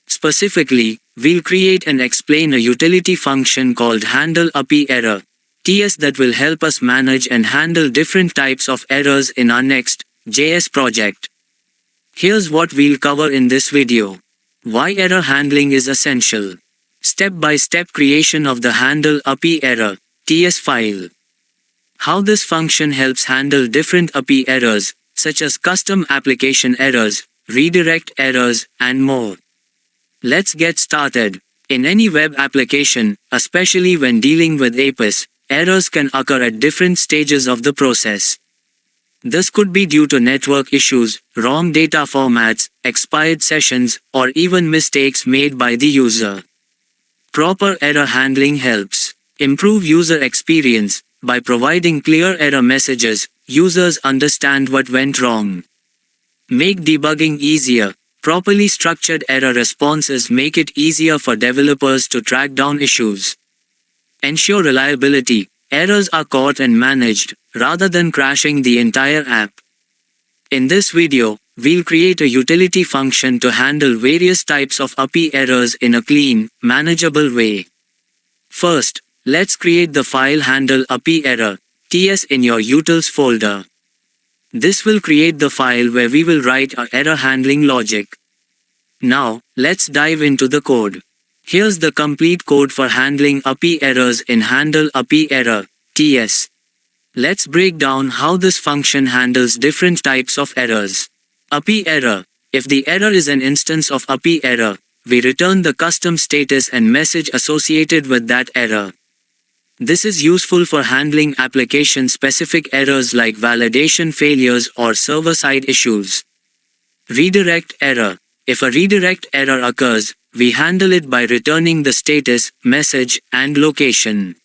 Specifically, we'll create and explain a utility function called HandleAPI TS that will help us manage and handle different types of errors in our Next.js project. Here's what we'll cover in this video. Why error handling is essential. Step-by-step creation of the HandleAPI TS file. How this function helps handle different API errors, such as custom application errors, redirect errors, and more. Let's get started. In any web application, especially when dealing with APIs, errors can occur at different stages of the process. This could be due to network issues, wrong data formats, expired sessions, or even mistakes made by the user. Proper error handling helps improve user experience. By providing clear error messages, users understand what went wrong. Make debugging easier. Properly structured error responses make it easier for developers to track down issues. Ensure reliability. Errors are caught and managed, rather than crashing the entire app. In this video, we'll create a utility function to handle various types of API errors in a clean, manageable way. First, let's create the file HandleAPI TS in your utils folder. This will create the file where we will write our error handling logic. Now, let's dive into the code. Here's the complete code for handling API errors in HandleAPI TS. Let's break down how this function handles different types of errors. API error. If the error is an instance of API error, we return the custom status and message associated with that error. This is useful for handling application-specific errors like validation failures or server-side issues. Redirect error. If a redirect error occurs, we handle it by returning the status, message, and location.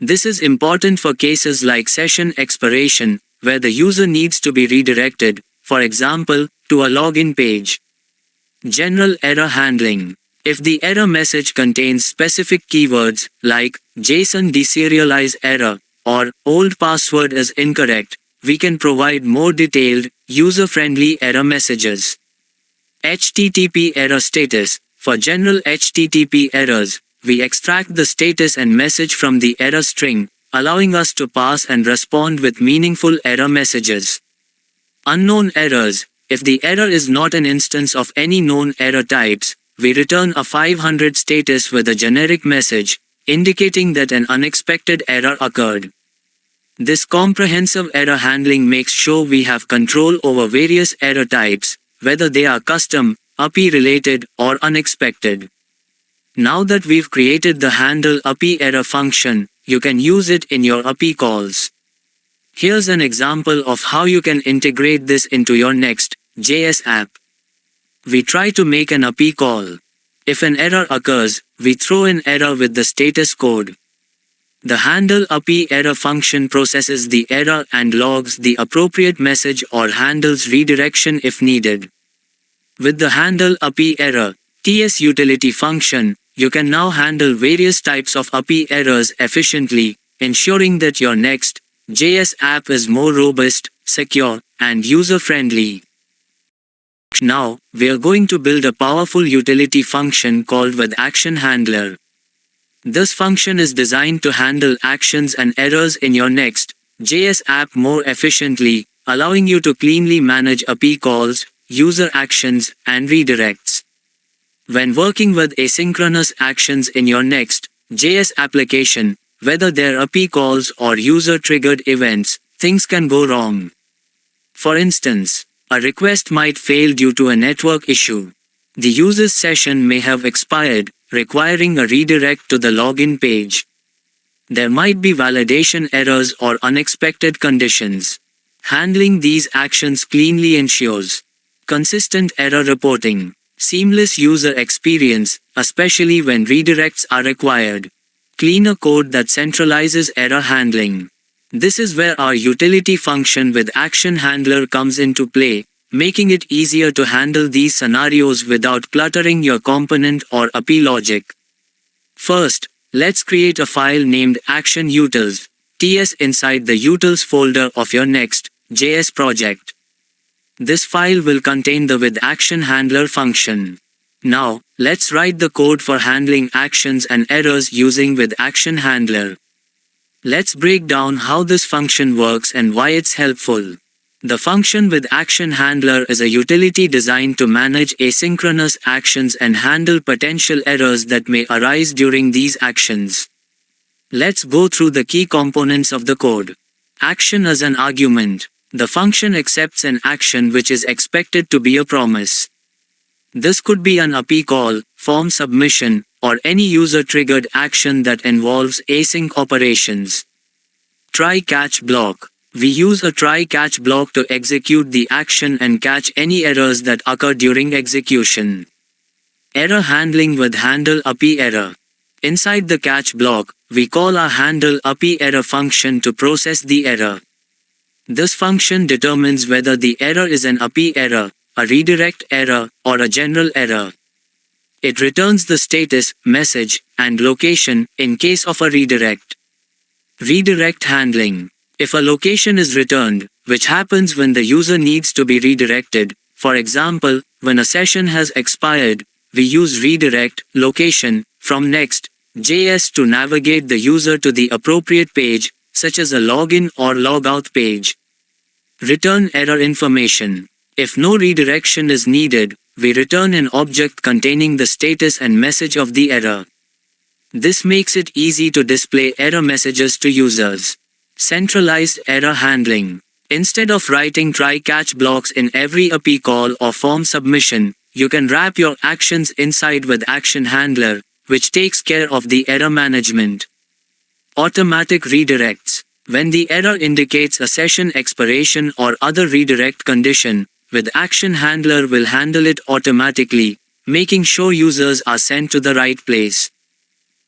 This is important for cases like session expiration, where the user needs to be redirected, for example, to a login page. General error handling. If the error message contains specific keywords, like JSON deserialize error, or old password is incorrect, we can provide more detailed, user-friendly error messages. HTTP error status. For general HTTP errors, we extract the status and message from the error string, allowing us to pass and respond with meaningful error messages. Unknown errors. If the error is not an instance of any known error types, we return a 500 status with a generic message, indicating that an unexpected error occurred. This comprehensive error handling makes sure we have control over various error types, whether they are custom, API-related, or unexpected. Now that we've created the HandleAPI function, you can use it in your API calls. Here's an example of how you can integrate this into your Next.js app. We try to make an API call. If an error occurs, we throw an error with the status code. The HandleAPI function processes the error and logs the appropriate message or handles redirection if needed. With the HandleAPI TS utility function, you can now handle various types of API errors efficiently, ensuring that your Next.js app is more robust, secure, and user-friendly. Now, we are going to build a powerful utility function called withActionHandler. This function is designed to handle actions and errors in your Next.js app more efficiently, allowing you to cleanly manage API calls, user actions, and redirects. When working with asynchronous actions in your Next.js application, whether they're API calls or user-triggered events, things can go wrong. For instance, a request might fail due to a network issue. The user's session may have expired, requiring a redirect to the login page. There might be validation errors or unexpected conditions. Handling these actions cleanly ensures consistent error reporting, seamless user experience, especially when redirects are required, cleaner code that centralizes error handling. This is where our utility function with action handler comes into play, making it easier to handle these scenarios without cluttering your component or API logic. First, let's create a file named action-utils.ts inside the utils folder of your Next.js project. This file will contain the with-action-handler function. Now, let's write the code for handling actions and errors using with-action-handler. Let's break down how this function works and why it's helpful. The function with-action-handler is a utility designed to manage asynchronous actions and handle potential errors that may arise during these actions. Let's go through the key components of the code. Action as an argument. The function accepts an action which is expected to be a promise. This could be an API call, form submission, or any user-triggered action that involves async operations. Try-catch block. We use a try-catch block to execute the action and catch any errors that occur during execution. Error handling with handle API error. Inside the catch block, we call our handle API error function to process the error. This function determines whether the error is an API error, a redirect error, or a general error. It returns the status, message, and location in case of a redirect. Redirect handling. If a location is returned, which happens when the user needs to be redirected, for example, when a session has expired, we use redirect location from Next.js to navigate the user to the appropriate page, such as a login or logout page. Return error information. If no redirection is needed, we return an object containing the status and message of the error. This makes it easy to display error messages to users. Centralized error handling. Instead of writing try-catch blocks in every API call or form submission, you can wrap your actions inside with action handler, which takes care of the error management. Automatic redirects. When the error indicates a session expiration or other redirect condition, with action handler will handle it automatically, making sure users are sent to the right place.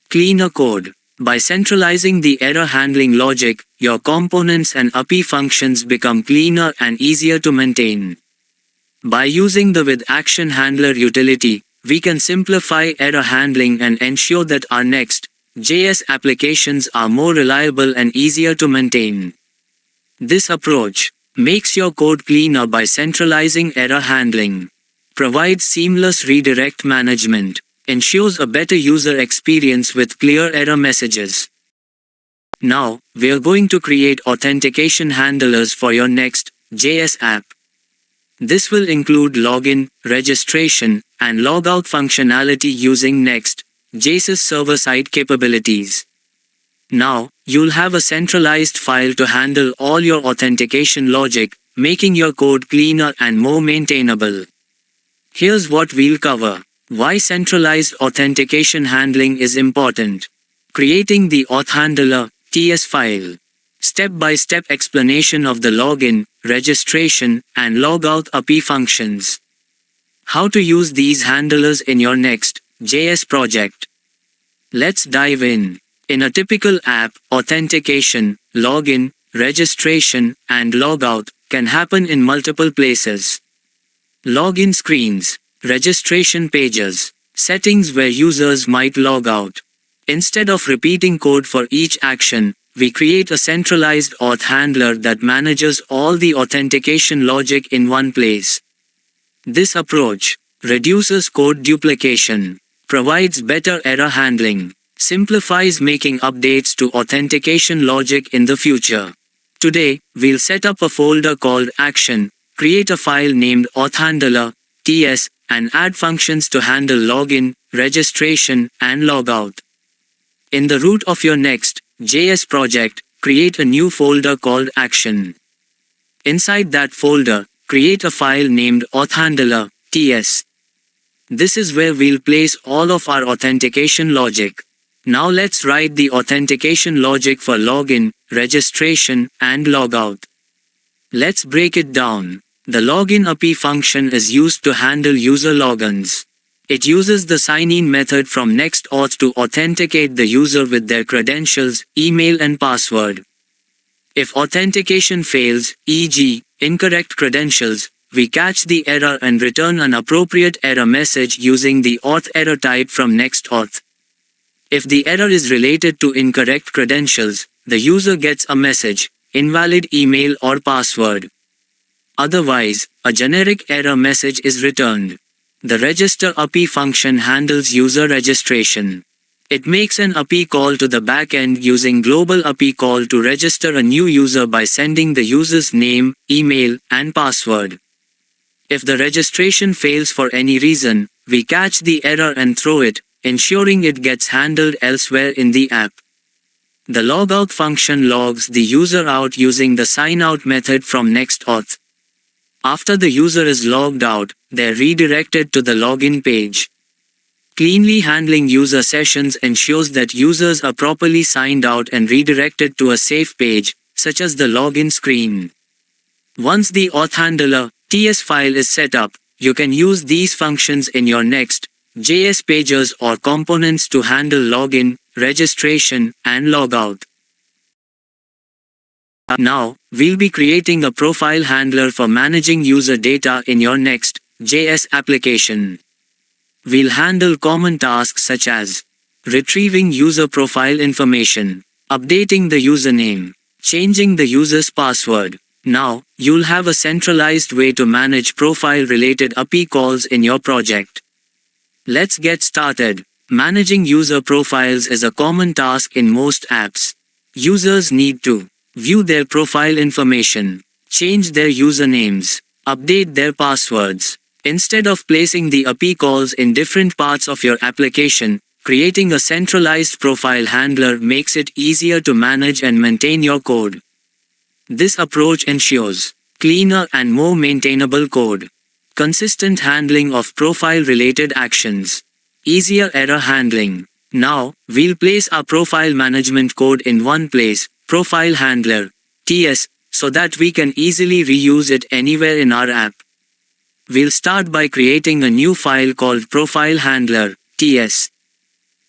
Cleaner code. By centralizing the error handling logic, your components and API functions become cleaner and easier to maintain. By using the with-action handler utility, we can simplify error handling and ensure that our Next.js applications are more reliable and easier to maintain. This approach makes your code cleaner by centralizing error handling, provides seamless redirect management, ensures a better user experience with clear error messages. Now, we are going to create authentication handlers for your Next.js app. This will include login, registration, and logout functionality using Next.js's server-side capabilities. Now, you'll have a centralized file to handle all your authentication logic, making your code cleaner and more maintainable. Here's what we'll cover. Why centralized authentication handling is important. Creating the auth handler (TS) file. Step-by-step explanation of the login, registration, and logout API functions. How to use these handlers in your Next.js project. Let's dive in. In a typical app, authentication, login, registration, and logout can happen in multiple places. Login screens, registration pages, settings where users might log out. Instead of repeating code for each action, we create a centralized auth handler that manages all the authentication logic in one place. This approach reduces code duplication, provides better error handling, simplifies making updates to authentication logic in the future. Today, we'll set up a folder called Action, create a file named auth_handler.ts and add functions to handle login, registration, and logout. In the root of your Next.js project, create a new folder called Action. Inside that folder, create a file named auth_handler.ts. This is where we'll place all of our authentication logic. Now let's write the authentication logic for login, registration, and logout. Let's break it down. The login API function is used to handle user logins. It uses the sign-in method from NextAuth to authenticate the user with their credentials, email and password. If authentication fails, e.g., incorrect credentials, we catch the error and return an appropriate error message using the auth error type from NextAuth. If the error is related to incorrect credentials, the user gets a message, invalid email or password. Otherwise, a generic error message is returned. The register API function handles user registration. It makes an API call to the backend using global API call to register a new user by sending the user's name, email, and password. If the registration fails for any reason, we catch the error and throw it, ensuring it gets handled elsewhere in the app. The logout function logs the user out using the sign-out method from NextAuth. After the user is logged out, they're redirected to the login page. Cleanly handling user sessions ensures that users are properly signed out and redirected to a safe page, such as the login screen. Once the auth_handler.ts file is set up, you can use these functions in your Next.js pages or components to handle login, registration, and logout. Now, we'll be creating a profile handler for managing user data in your Next.js application. We'll handle common tasks such as retrieving user profile information, updating the username, changing the user's password. Now, you'll have a centralized way to manage profile-related API calls in your project. Let's get started. Managing user profiles is a common task in most apps. Users need to view their profile information, change their usernames, update their passwords. Instead of placing the API calls in different parts of your application, creating a centralized profile handler makes it easier to manage and maintain your code. This approach ensures cleaner and more maintainable code, consistent handling of profile-related actions, easier error handling. Now, we'll place our profile management code in one place, profile handler.ts, so that we can easily reuse it anywhere in our app. We'll start by creating a new file called profile handler.ts.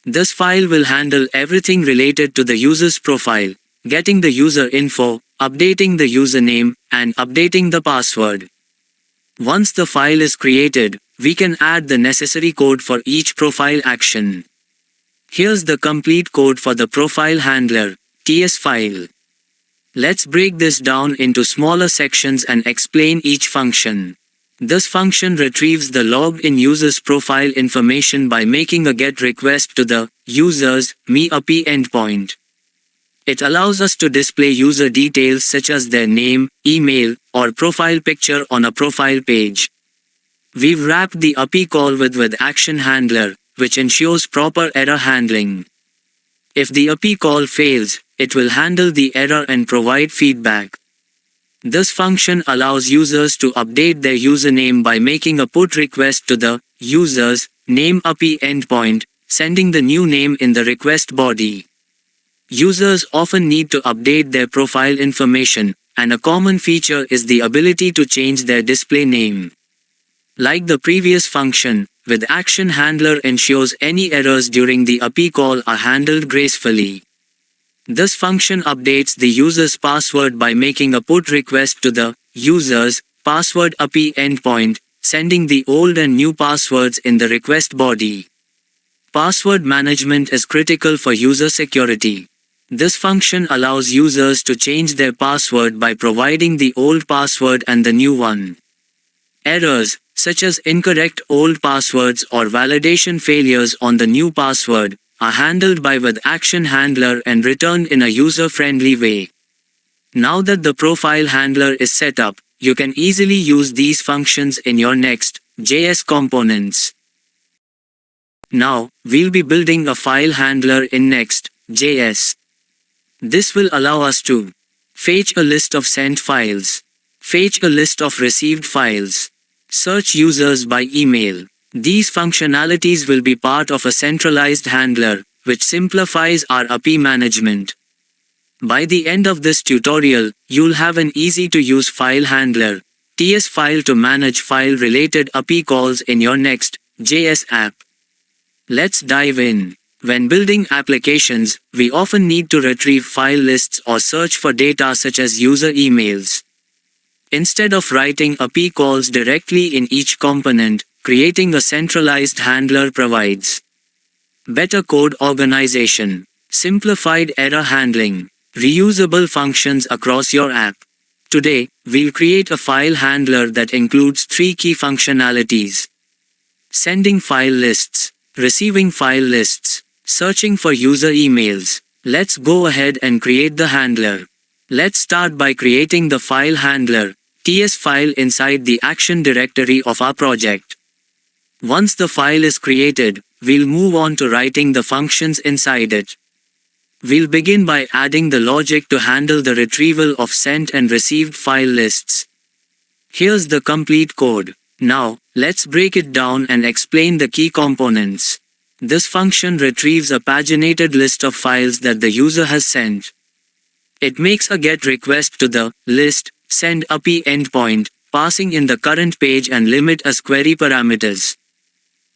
This file will handle everything related to the user's profile, getting the user info, updating the username, and updating the password. Once the file is created, we can add the necessary code for each profile action. Here's the complete code for the profile handler.ts file. Let's break this down into smaller sections and explain each function. This function retrieves the logged-in user's profile information by making a GET request to the user's me API endpoint. It allows us to display user details such as their name, email, or profile picture on a profile page. We've wrapped the API call with action handler, which ensures proper error handling. If the API call fails, it will handle the error and provide feedback. This function allows users to update their username by making a put request to the user's name API endpoint, sending the new name in the request body. Users often need to update their profile information, and a common feature is the ability to change their display name. Like the previous function, with action handler ensures any errors during the API call are handled gracefully. This function updates the user's password by making a put request to the user's password API endpoint, sending the old and new passwords in the request body. Password management is critical for user security. This function allows users to change their password by providing the old password and the new one. Errors, such as incorrect old passwords or validation failures on the new password, are handled by with action handler and returned in a user-friendly way. Now that the profile handler is set up, you can easily use these functions in your Next.js components. Now, we'll be building a file handler in Next.js. This will allow us to fetch a list of sent files, fetch a list of received files, search users by email. These functionalities will be part of a centralized handler, which simplifies our API management. By the end of this tutorial, you'll have an easy-to-use file handler, TS file to manage file-related API calls in your Next.js app. Let's dive in. When building applications, we often need to retrieve file lists or search for data such as user emails. Instead of writing API calls directly in each component, creating a centralized handler provides better code organization, simplified error handling, reusable functions across your app. Today, we'll create a file handler that includes 3 key functionalities: sending file lists, receiving file lists, searching for user emails. Let's go ahead and create the handler. Let's start by creating the file handler, TS file inside the action directory of our project. Once the file is created, we'll move on to writing the functions inside it. We'll begin by adding the logic to handle the retrieval of sent and received file lists. Here's the complete code. Now, let's break it down and explain the key components. This function retrieves a paginated list of files that the user has sent. It makes a GET request to the list send API endpoint, passing in the current page and limit as query parameters.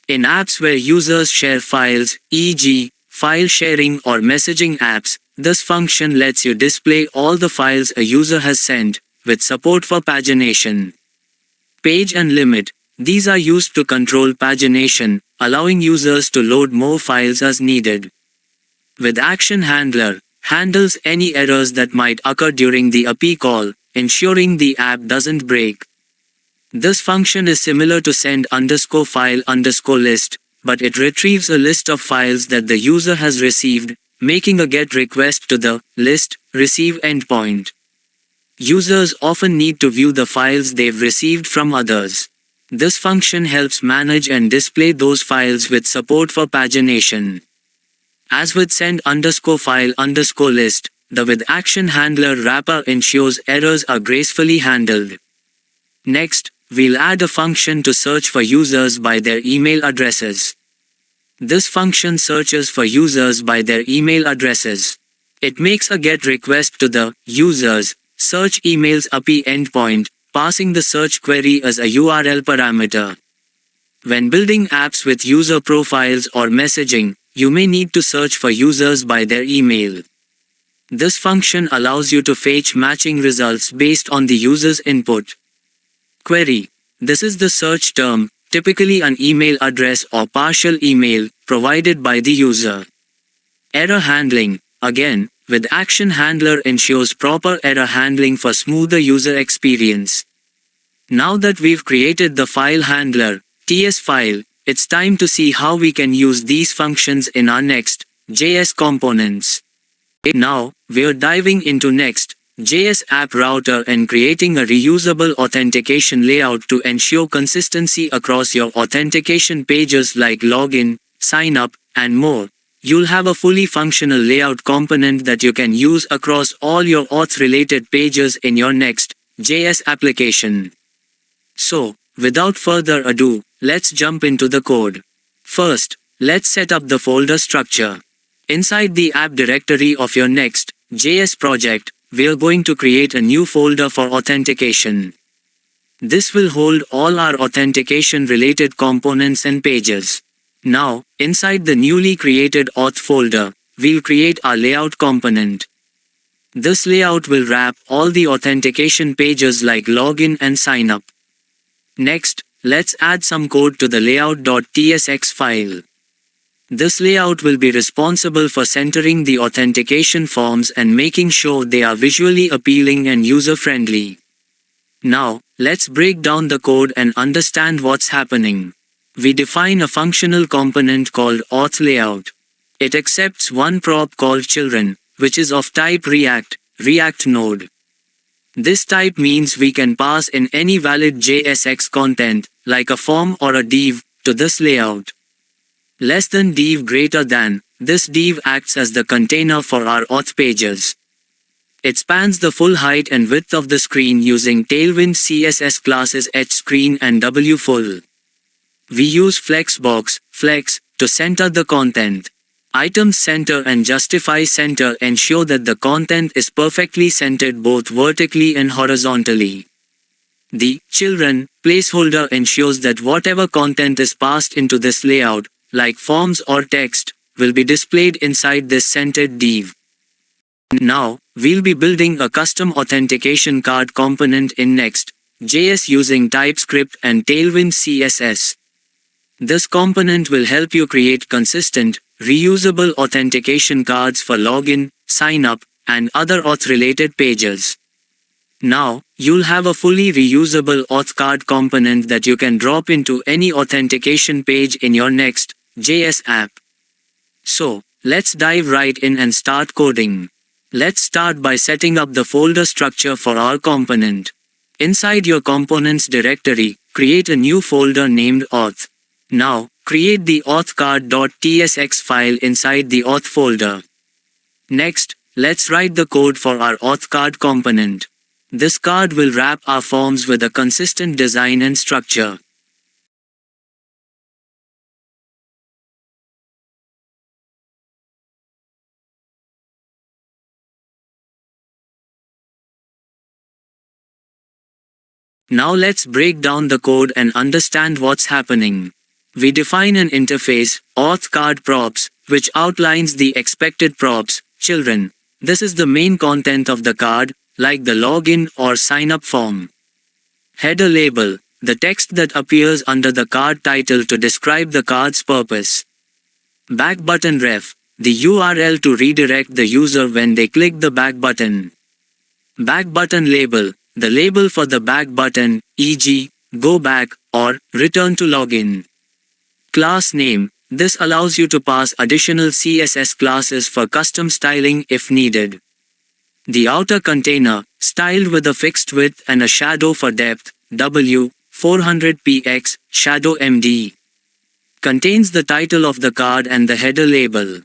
In apps where users share files, e.g., file sharing or messaging apps, this function lets you display all the files a user has sent, with support for pagination. Page and limit. These are used to control pagination, allowing users to load more files as needed. With action handler, handles any errors that might occur during the API call, ensuring the app doesn't break. This function is similar to send_file_list, but it retrieves a list of files that the user has received, making a GET request to the list receive endpoint. Users often need to view the files they've received from others. This function helps manage and display those files with support for pagination. As with send_file_list, the with action handler wrapper ensures errors are gracefully handled. Next, we'll add a function to search for users by their email addresses. This function searches for users by their email addresses. It makes a GET request to the users search emails API endpoint, passing the search query as a URL parameter. When building apps with user profiles or messaging, you may need to search for users by their email. This function allows you to fetch matching results based on the user's input. Query. This is the search term, typically an email address or partial email, provided by the user. Error handling. Again, with action handler ensures proper error handling for smoother user experience. Now that we've created the file handler, TS file, it's time to see how we can use these functions in our Next.js components. Now, we're diving into Next.js app router and creating a reusable authentication layout to ensure consistency across your authentication pages like login, sign up, and more. You'll have a fully functional layout component that you can use across all your auth-related pages in your Next.js application. So, without further ado, let's jump into the code. First, let's set up the folder structure. Inside the app directory of your Next.js project, we're going to create a new folder for authentication. This will hold all our authentication-related components and pages. Now, inside the newly created auth folder, we'll create our layout component. This layout will wrap all the authentication pages like login and sign up. Next, let's add some code to the layout.tsx file. This layout will be responsible for centering the authentication forms and making sure they are visually appealing and user-friendly. Now, let's break down the code and understand what's happening. We define a functional component called auth layout. It accepts one prop called children, which is of type React node. This type means we can pass in any valid JSX content, like a form or a div, to this layout. Less than div greater than, this div acts as the container for our auth pages. It spans the full height and width of the screen using Tailwind CSS classes hScreen and wfull. We use flexbox, flex, to center the content. Items center and justify center ensure that the content is perfectly centered both vertically and horizontally. The children placeholder ensures that whatever content is passed into this layout, like forms or text, will be displayed inside this centered div. Now, we'll be building a custom authentication card component in Next.js using TypeScript and Tailwind CSS. This component will help you create consistent, reusable authentication cards for login, sign up, and other auth-related pages. Now, you'll have a fully reusable auth card component that you can drop into any authentication page in your Next.js app. So, let's dive right in and start coding. Let's start by setting up the folder structure for our component. Inside your components directory, create a new folder named auth. Now, create the authcard.tsx file inside the auth folder. Next, let's write the code for our auth card component. This card will wrap our forms with a consistent design and structure. Now let's break down the code and understand what's happening. We define an interface, auth card props, which outlines the expected props, children. This is the main content of the card, like the login or sign up form. Header label, the text that appears under the card title to describe the card's purpose. Back button ref, the URL to redirect the user when they click the back button. Back button label, the label for the back button, e.g., go back, or return to login. Class name, this allows you to pass additional CSS classes for custom styling if needed. The outer container, styled with a fixed width and a shadow for depth, W, 400px, shadow MD. Contains the title of the card and the header label.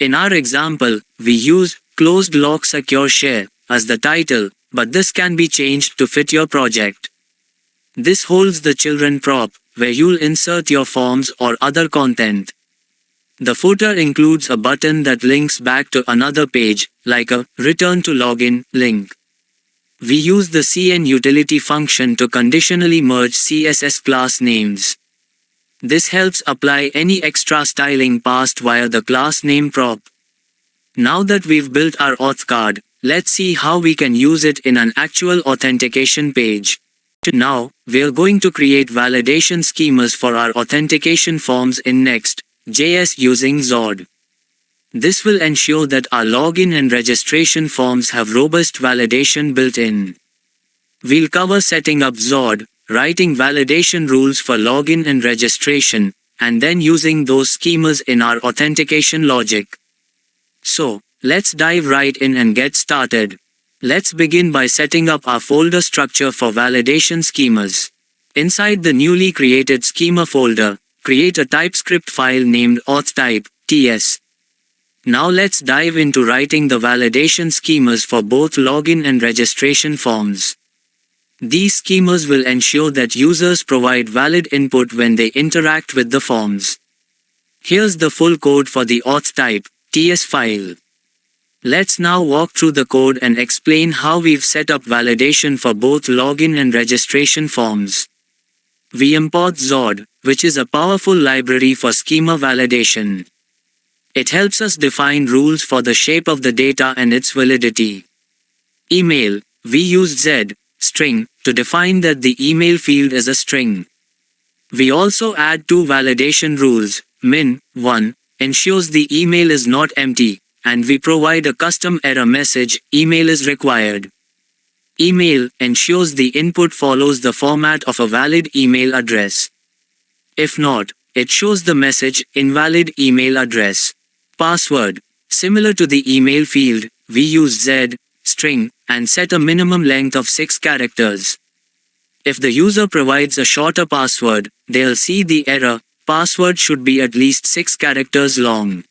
In our example, we use closed lock secure share as the title, but this can be changed to fit your project. This holds the children prop, where you'll insert your forms or other content. The footer includes a button that links back to another page, like a return to login link. We use the CN utility function to conditionally merge CSS class names. This helps apply any extra styling passed via the class name prop. Now that we've built our auth card, let's see how we can use it in an actual authentication page. Now, we're going to create validation schemas for our authentication forms in Next.js using Zod. This will ensure that our login and registration forms have robust validation built in. We'll cover setting up Zod, writing validation rules for login and registration, and then using those schemas in our authentication logic. So, let's dive right in and get started. Let's begin by setting up our folder structure for validation schemas. Inside the newly created schema folder, create a TypeScript file named auth-type.ts. Now let's dive into writing the validation schemas for both login and registration forms. These schemas will ensure that users provide valid input when they interact with the forms. Here's the full code for the auth-type.ts file. Let's now walk through the code and explain how we've set up validation for both login and registration forms. We import Zod, which is a powerful library for schema validation. It helps us define rules for the shape of the data and its validity. Email, we use Z, string, to define that the email field is a string. We also add two validation rules. Min1 ensures the email is not empty, and we provide a custom error message, email is required. Email ensures the input follows the format of a valid email address. If not, it shows the message, invalid email address. Password. Similar to the email field, we use Z string, and set a minimum length of 6 characters. If the user provides a shorter password, they'll see the error, password should be at least 6 characters long.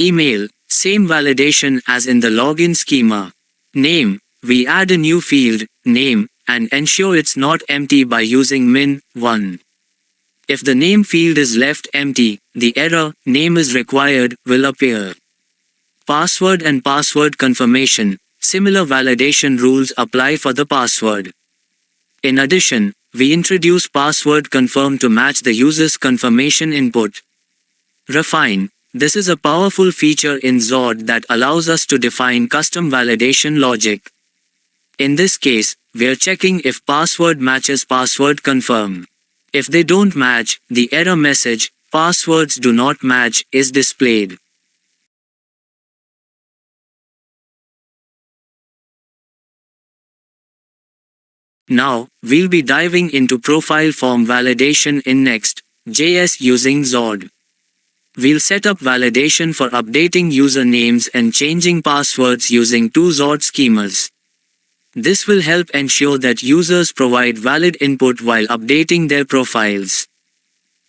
Email, same validation as in the login schema. Name, we add a new field, name, and ensure it's not empty by using min1. If the name field is left empty, the error, name is required, will appear. Password and password confirmation, similar validation rules apply for the password. In addition, we introduce password confirm to match the user's confirmation input. Refine, this is a powerful feature in Zod that allows us to define custom validation logic. In this case, we're checking if password matches password confirm. If they don't match, the error message, passwords do not match, is displayed. Now, we'll be diving into profile form validation in Next.js using Zod. We'll set up validation for updating usernames and changing passwords using 2 Zod schemas. This will help ensure that users provide valid input while updating their profiles.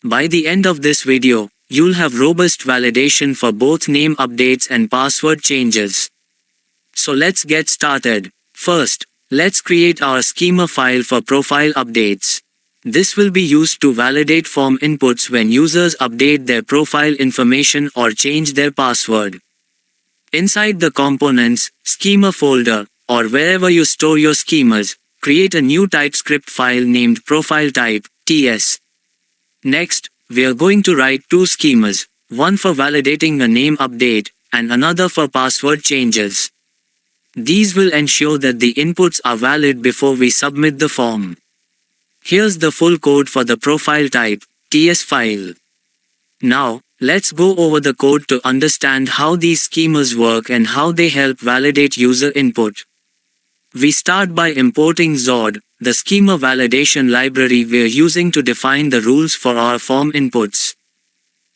By the end of this video, you'll have robust validation for both name updates and password changes. So let's get started. First, let's create our schema file for profile updates. This will be used to validate form inputs when users update their profile information or change their password. Inside the components, schema folder, or wherever you store your schemas, create a new TypeScript file named profile type, ts. Next, we are going to write 2 schemas, one for validating a name update, and another for password changes. These will ensure that the inputs are valid before we submit the form. Here's the full code for the profile type, ts file. Now, let's go over the code to understand how these schemas work and how they help validate user input. We start by importing Zod, the schema validation library we're using to define the rules for our form inputs.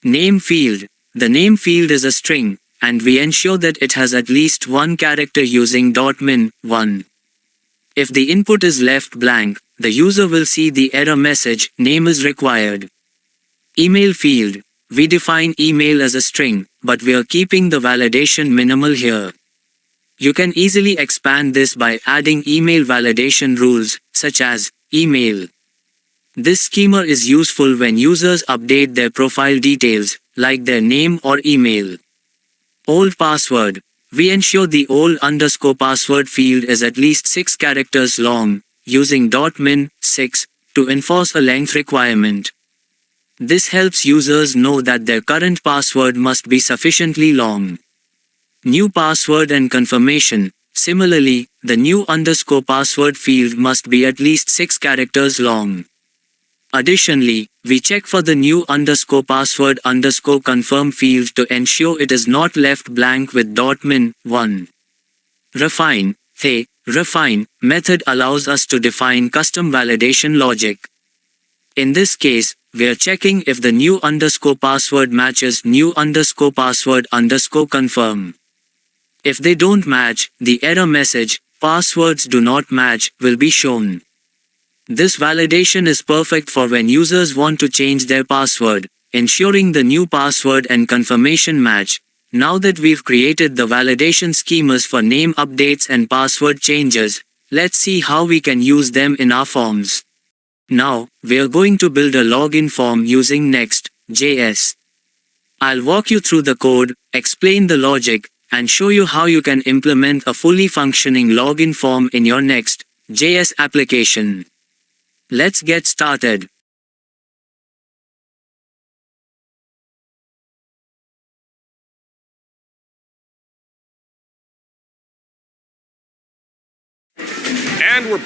Name field. The name field is a string, and we ensure that it has at least 1 character using .min1. If the input is left blank, the user will see the error message, name is required. Email field. We define email as a string, but we are keeping the validation minimal here. You can easily expand this by adding email validation rules, such as email. This schema is useful when users update their profile details, like their name or email. Old password. We ensure the old_password field is at least 6 characters long, using .min6 to enforce a length requirement. This helps users know that their current password must be sufficiently long. New password and confirmation. Similarly, the new _password field must be at least 6 characters long. Additionally, we check for the new _password_confirm field to ensure it is not left blank with .min1. Refine. The refine method allows us to define custom validation logic. In this case, we are checking if the new _password matches new _password_confirm. If they don't match, the error message, passwords do not match, will be shown. This validation is perfect for when users want to change their password, ensuring the new password and confirmation match. Now that we've created the validation schemas for name updates and password changes, let's see how we can use them in our forms. Now, we're going to build a login form using Next.js. I'll walk you through the code, explain the logic, and show you how you can implement a fully functioning login form in your Next.js application. Let's get started. And we're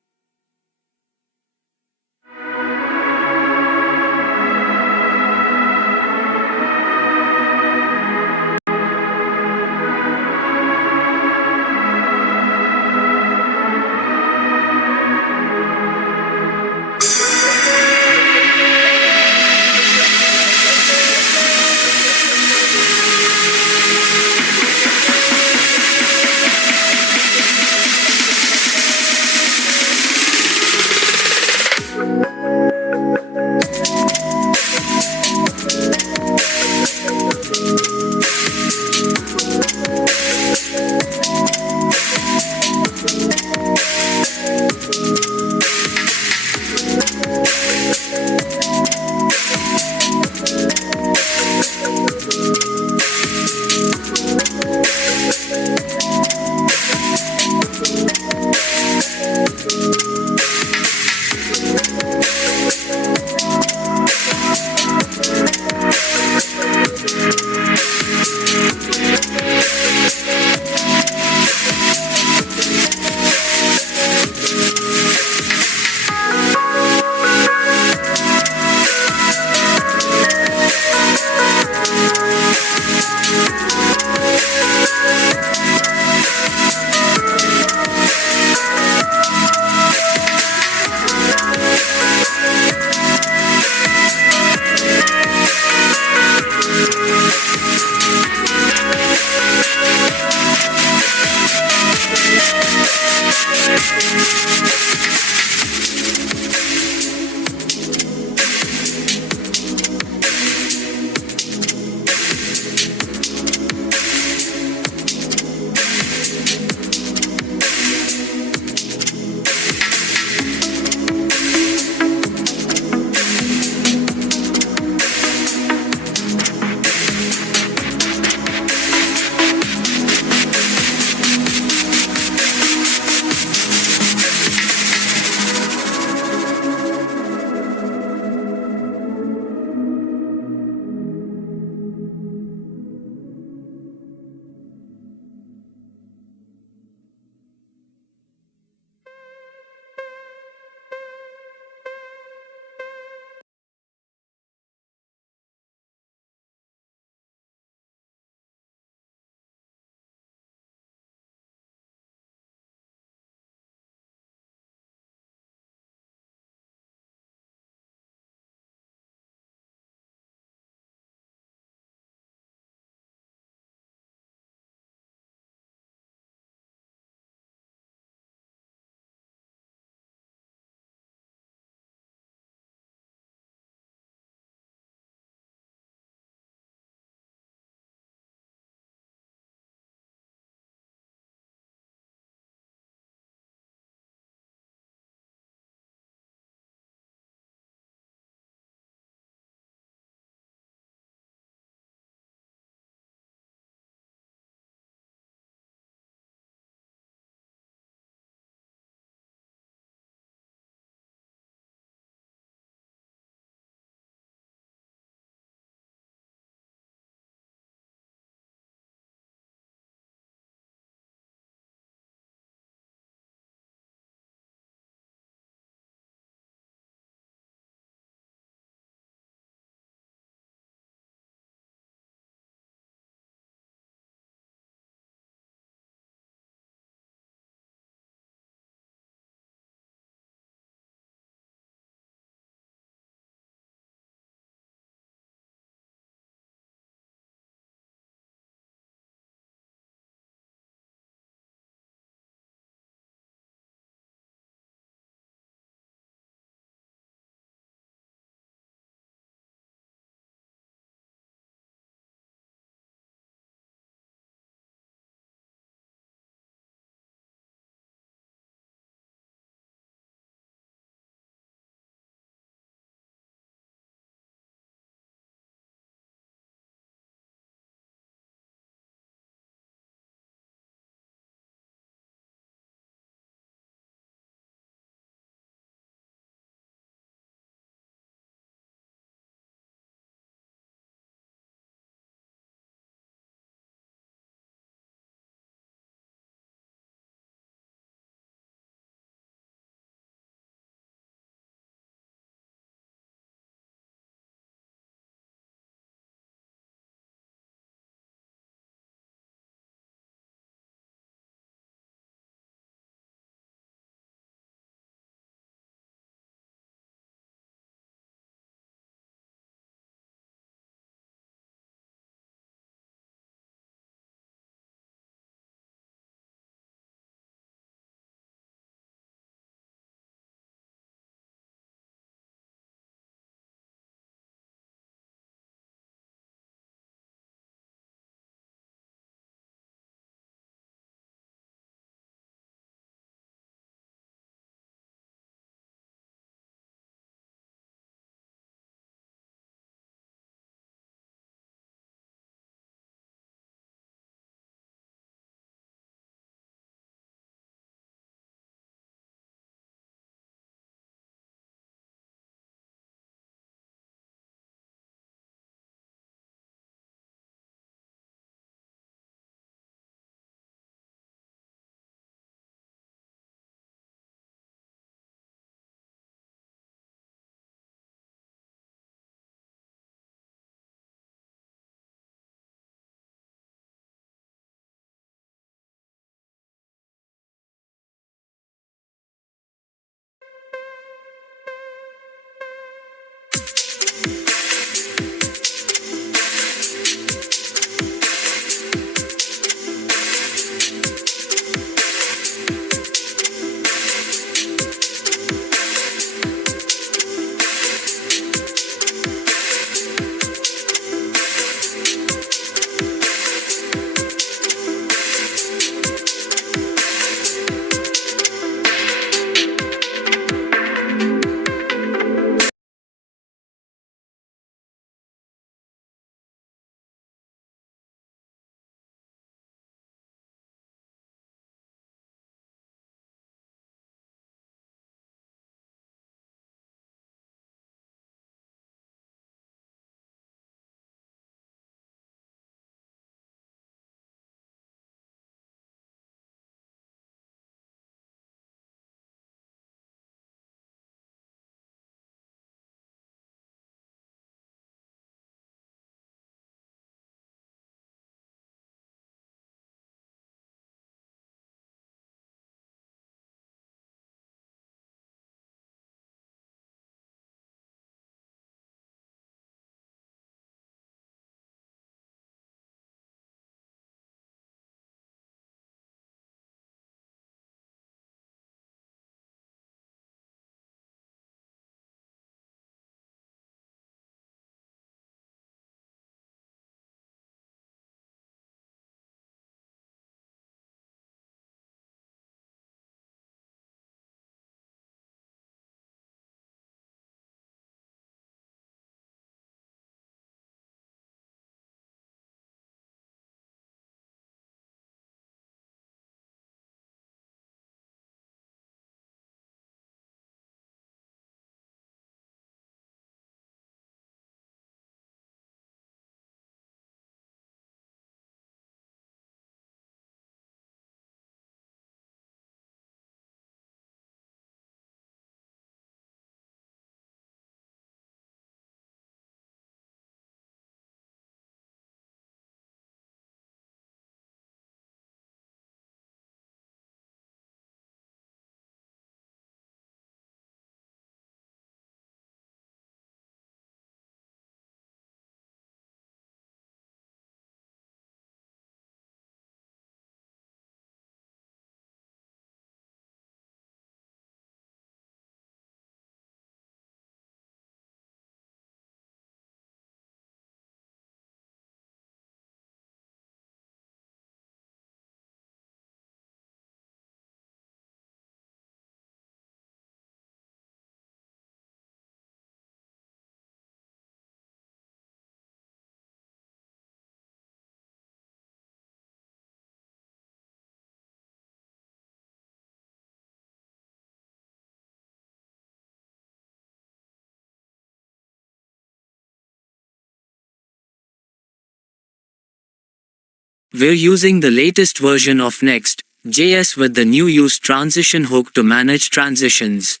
We're using the latest version of Next.js with the new use transition hook to manage transitions.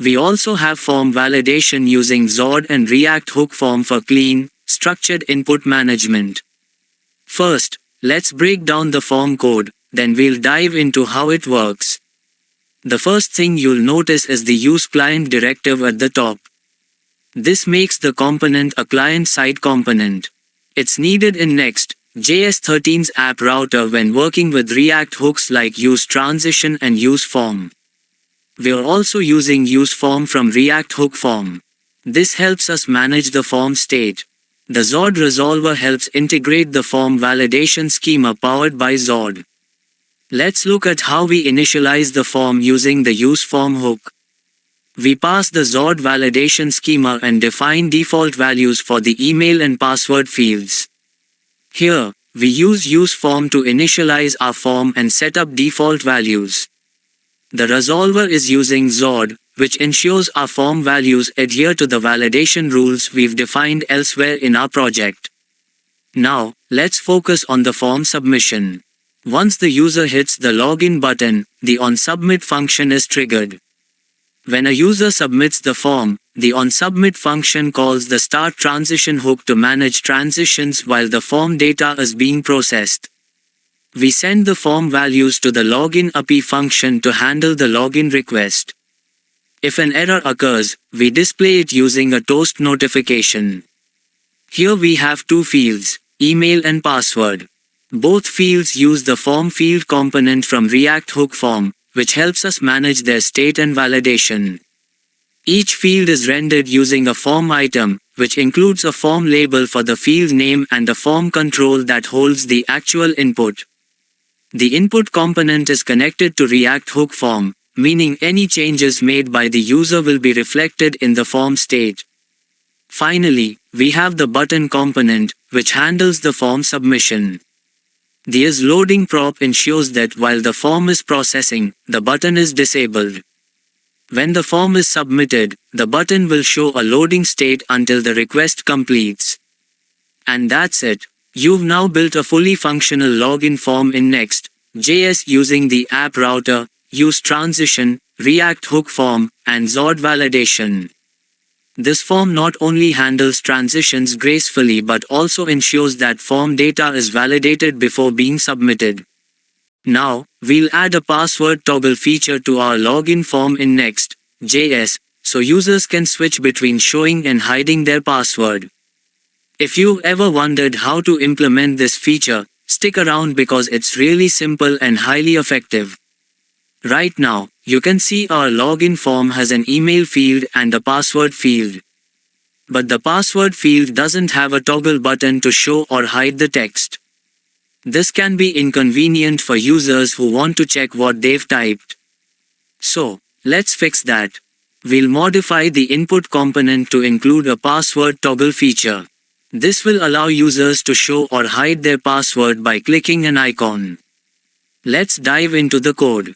We also have form validation using Zod and React hook form for clean, structured input management. First, let's break down the form code, then we'll dive into how it works. The first thing you'll notice is the use client directive at the top. This makes the component a client-side component. It's needed in Next.js 13's app router when working with React hooks like use transition and use form. We're also using use form from React hook form. This helps us manage the form state. The Zod resolver helps integrate the form validation schema powered by Zod. Let's look at how we initialize the form using the use form hook. We pass the Zod validation schema and define default values for the email and password fields. Here, we use form to initialize our form and set up default values. The resolver is using Zod, which ensures our form values adhere to the validation rules we've defined elsewhere in our project. Now, let's focus on the form submission. Once the user hits the login button, the onSubmit function is triggered. When a user submits the form, the onSubmit function calls the start transition hook to manage transitions while the form data is being processed. We send the form values to the login API function to handle the login request. If an error occurs, we display it using a toast notification. Here we have two fields, email and password. Both fields use the form field component from React hook form, which helps us manage their state and validation. Each field is rendered using a form item, which includes a form label for the field name and a form control that holds the actual input. The input component is connected to React hook form, meaning any changes made by the user will be reflected in the form state. Finally, we have the button component, which handles the form submission. The isLoading prop ensures that while the form is processing, the button is disabled. When the form is submitted, the button will show a loading state until the request completes. And that's it. You've now built a fully functional login form in Next.js using the app router, use transition, React hook form, and Zod validation. This form not only handles transitions gracefully but also ensures that form data is validated before being submitted. Now, we'll add a password toggle feature to our login form in Next.js, so users can switch between showing and hiding their password. If you've ever wondered how to implement this feature, stick around because it's really simple and highly effective. Right now, you can see our login form has an email field and a password field. But the password field doesn't have a toggle button to show or hide the text. This can be inconvenient for users who want to check what they've typed. So, let's fix that. We'll modify the input component to include a password toggle feature. This will allow users to show or hide their password by clicking an icon. Let's dive into the code.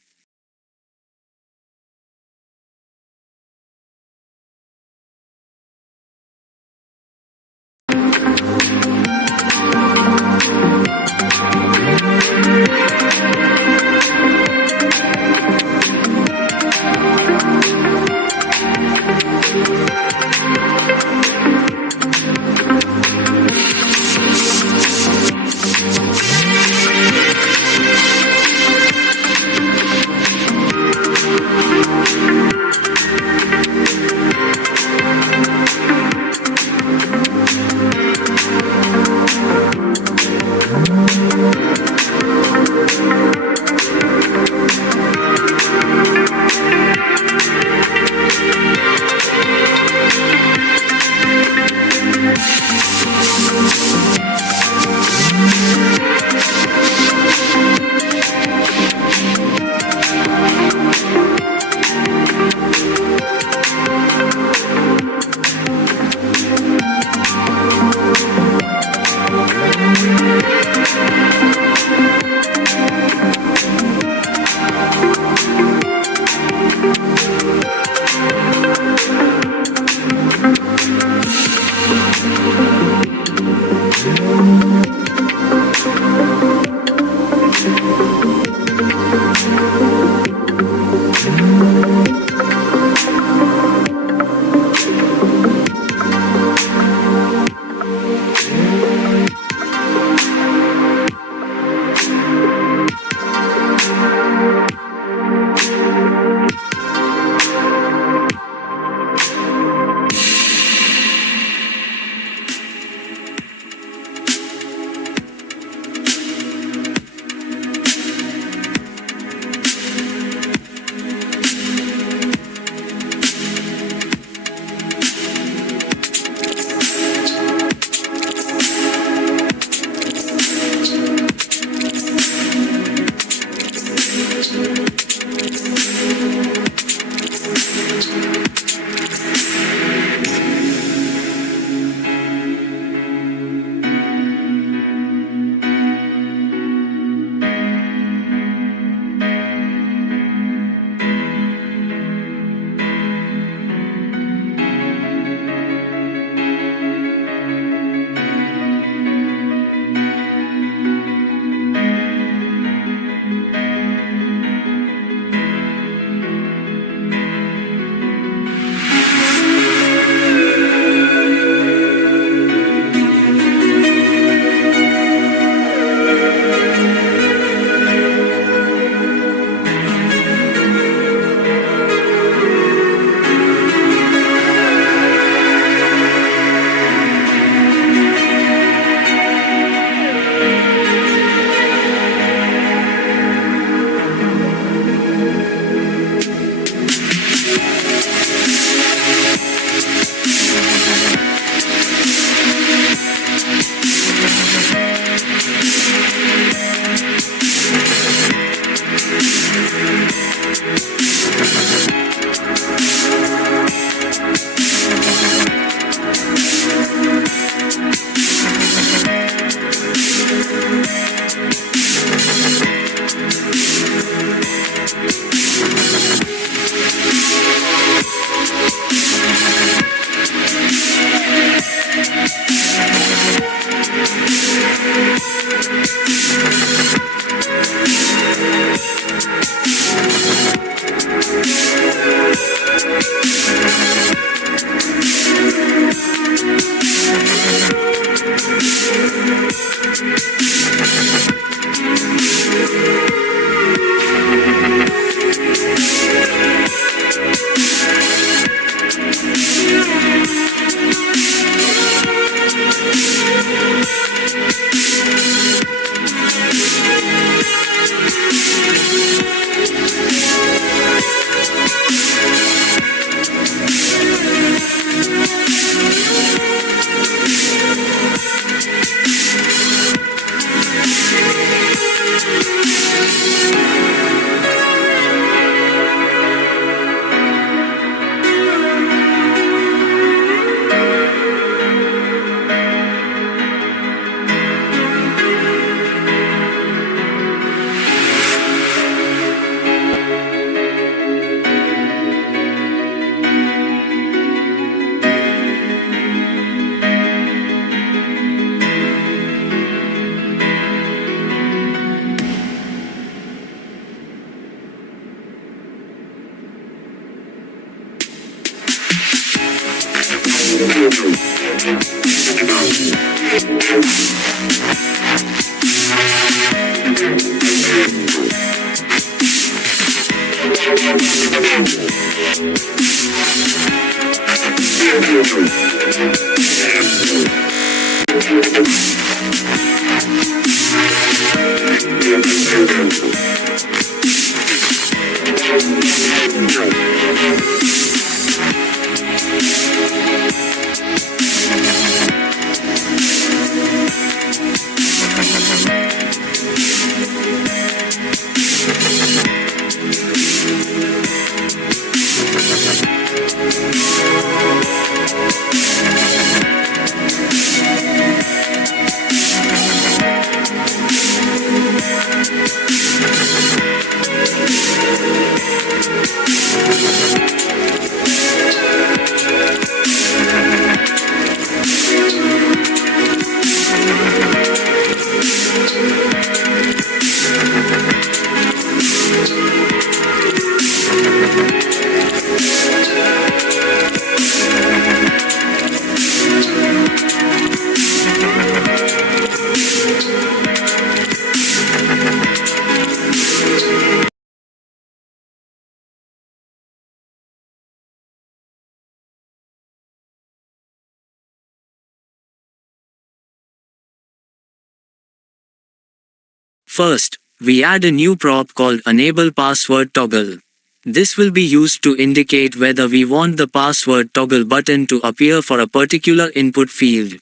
First, we add a new prop called Enable Password Toggle. This will be used to indicate whether we want the password toggle button to appear for a particular input field.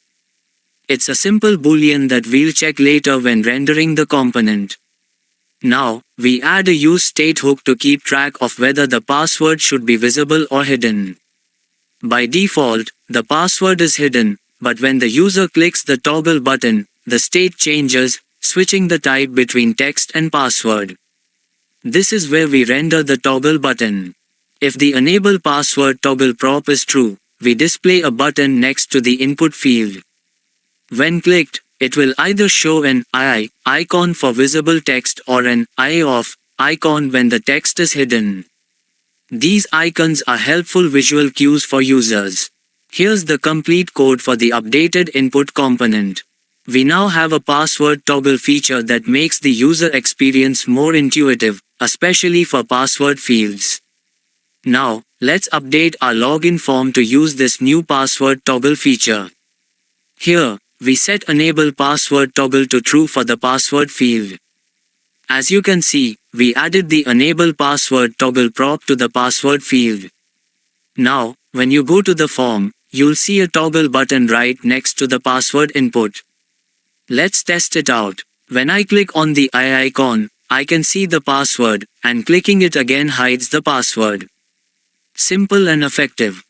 It's a simple boolean that we'll check later when rendering the component. Now, we add a use state hook to keep track of whether the password should be visible or hidden. By default, the password is hidden, but when the user clicks the toggle button, the state changes, switching the type between text and password. This is where we render the toggle button. If the Enable Password Toggle prop is true, we display a button next to the input field. When clicked, it will either show an I icon for visible text or an auth icon when the text is hidden. These icons are helpful visual cues for users. Here's the complete code for the updated input component. We now have a password toggle feature that makes the user experience more intuitive, especially for password fields. Now, let's update our login form to use this new password toggle feature. Here, we set Enable Password Toggle to true for the password field. As you can see, we added the Enable Password Toggle prop to the password field. Now, when you go to the form, you'll see a toggle button right next to the password input. Let's test it out. When I click on the I icon, I can see the password, and clicking it again hides the password. Simple and effective.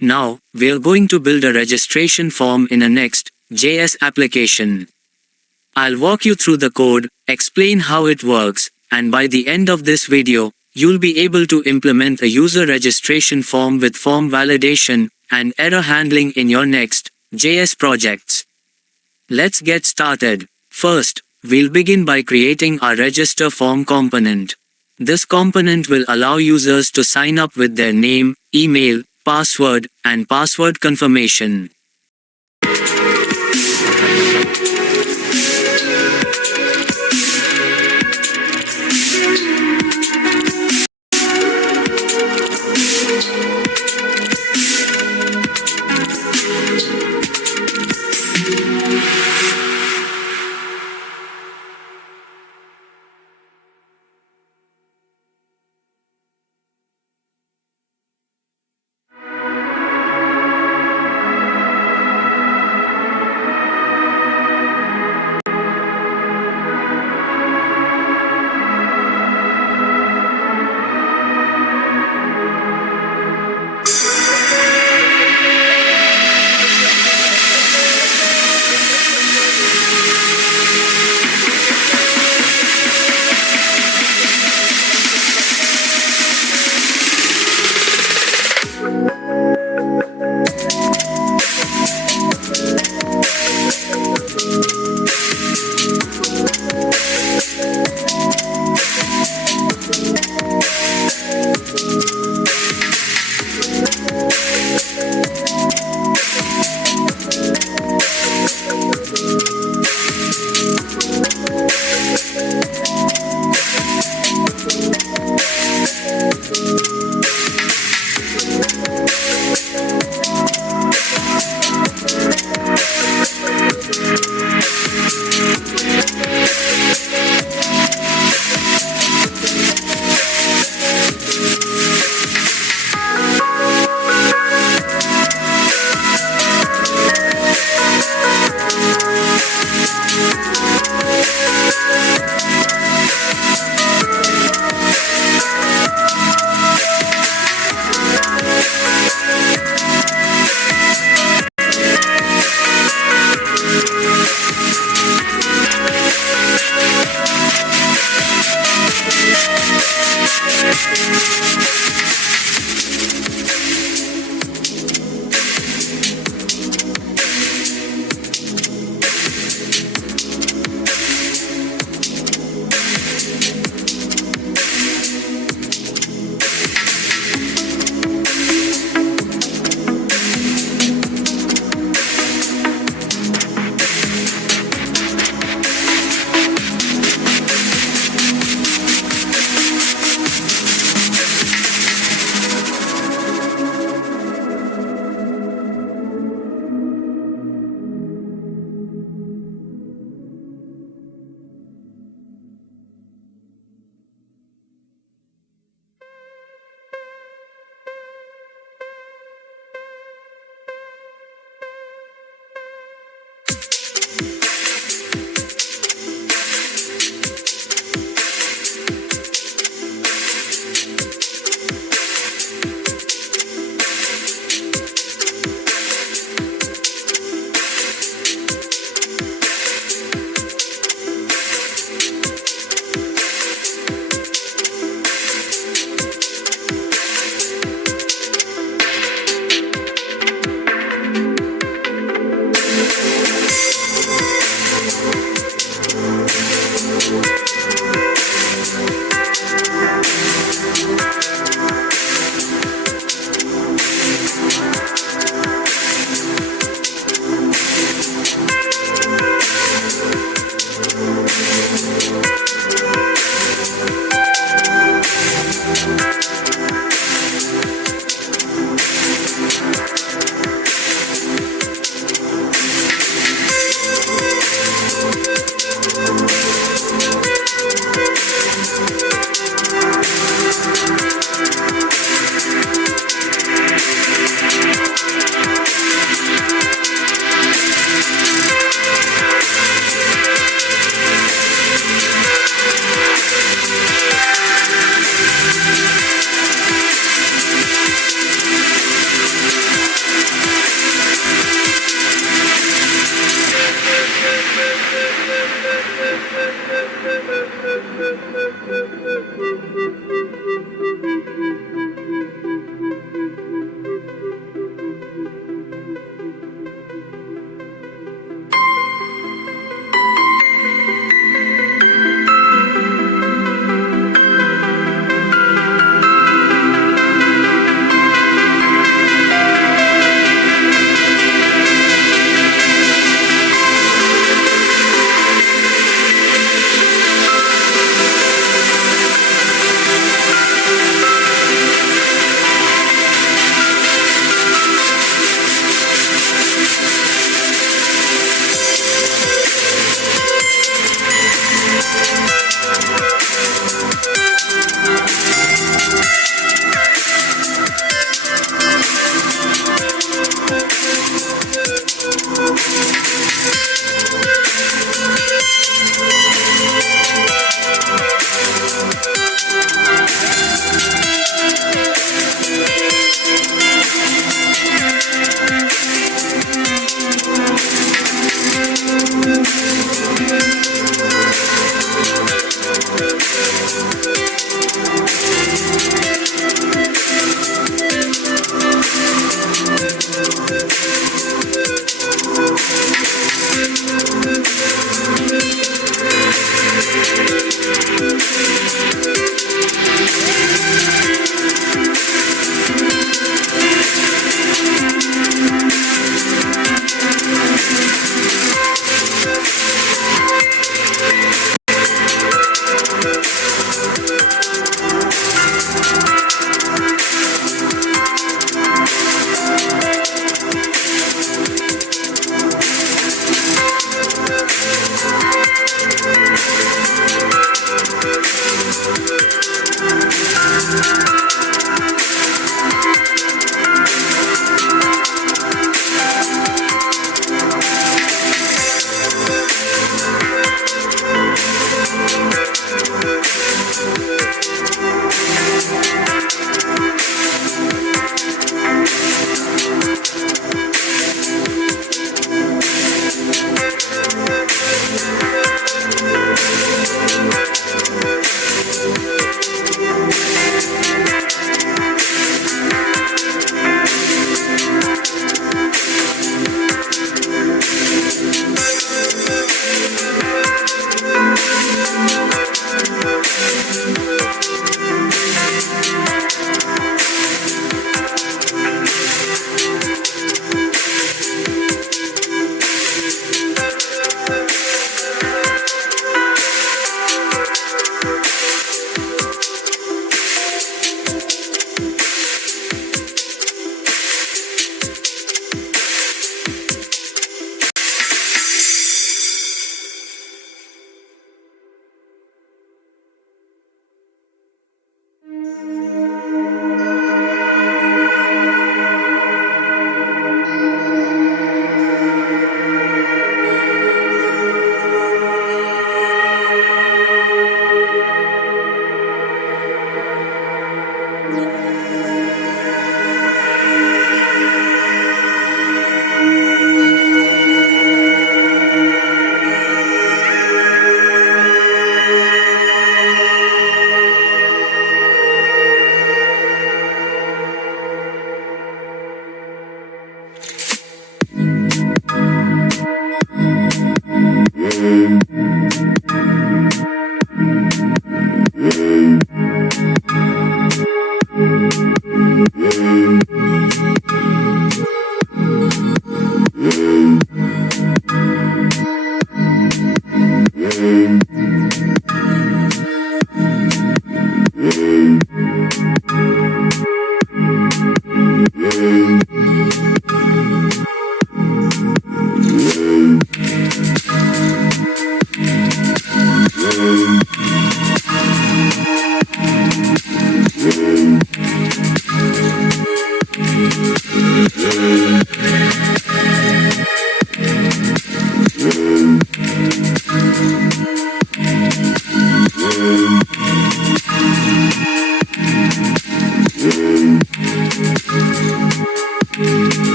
Now, we're going to build a registration form in a Next.js application. I'll walk you through the code, explain how it works, and by the end of this video, you'll be able to implement a user registration form with form validation and error handling in your Next.js projects. Let's get started. First, we'll begin by creating our register form component. This component will allow users to sign up with their name, email, password, and password confirmation.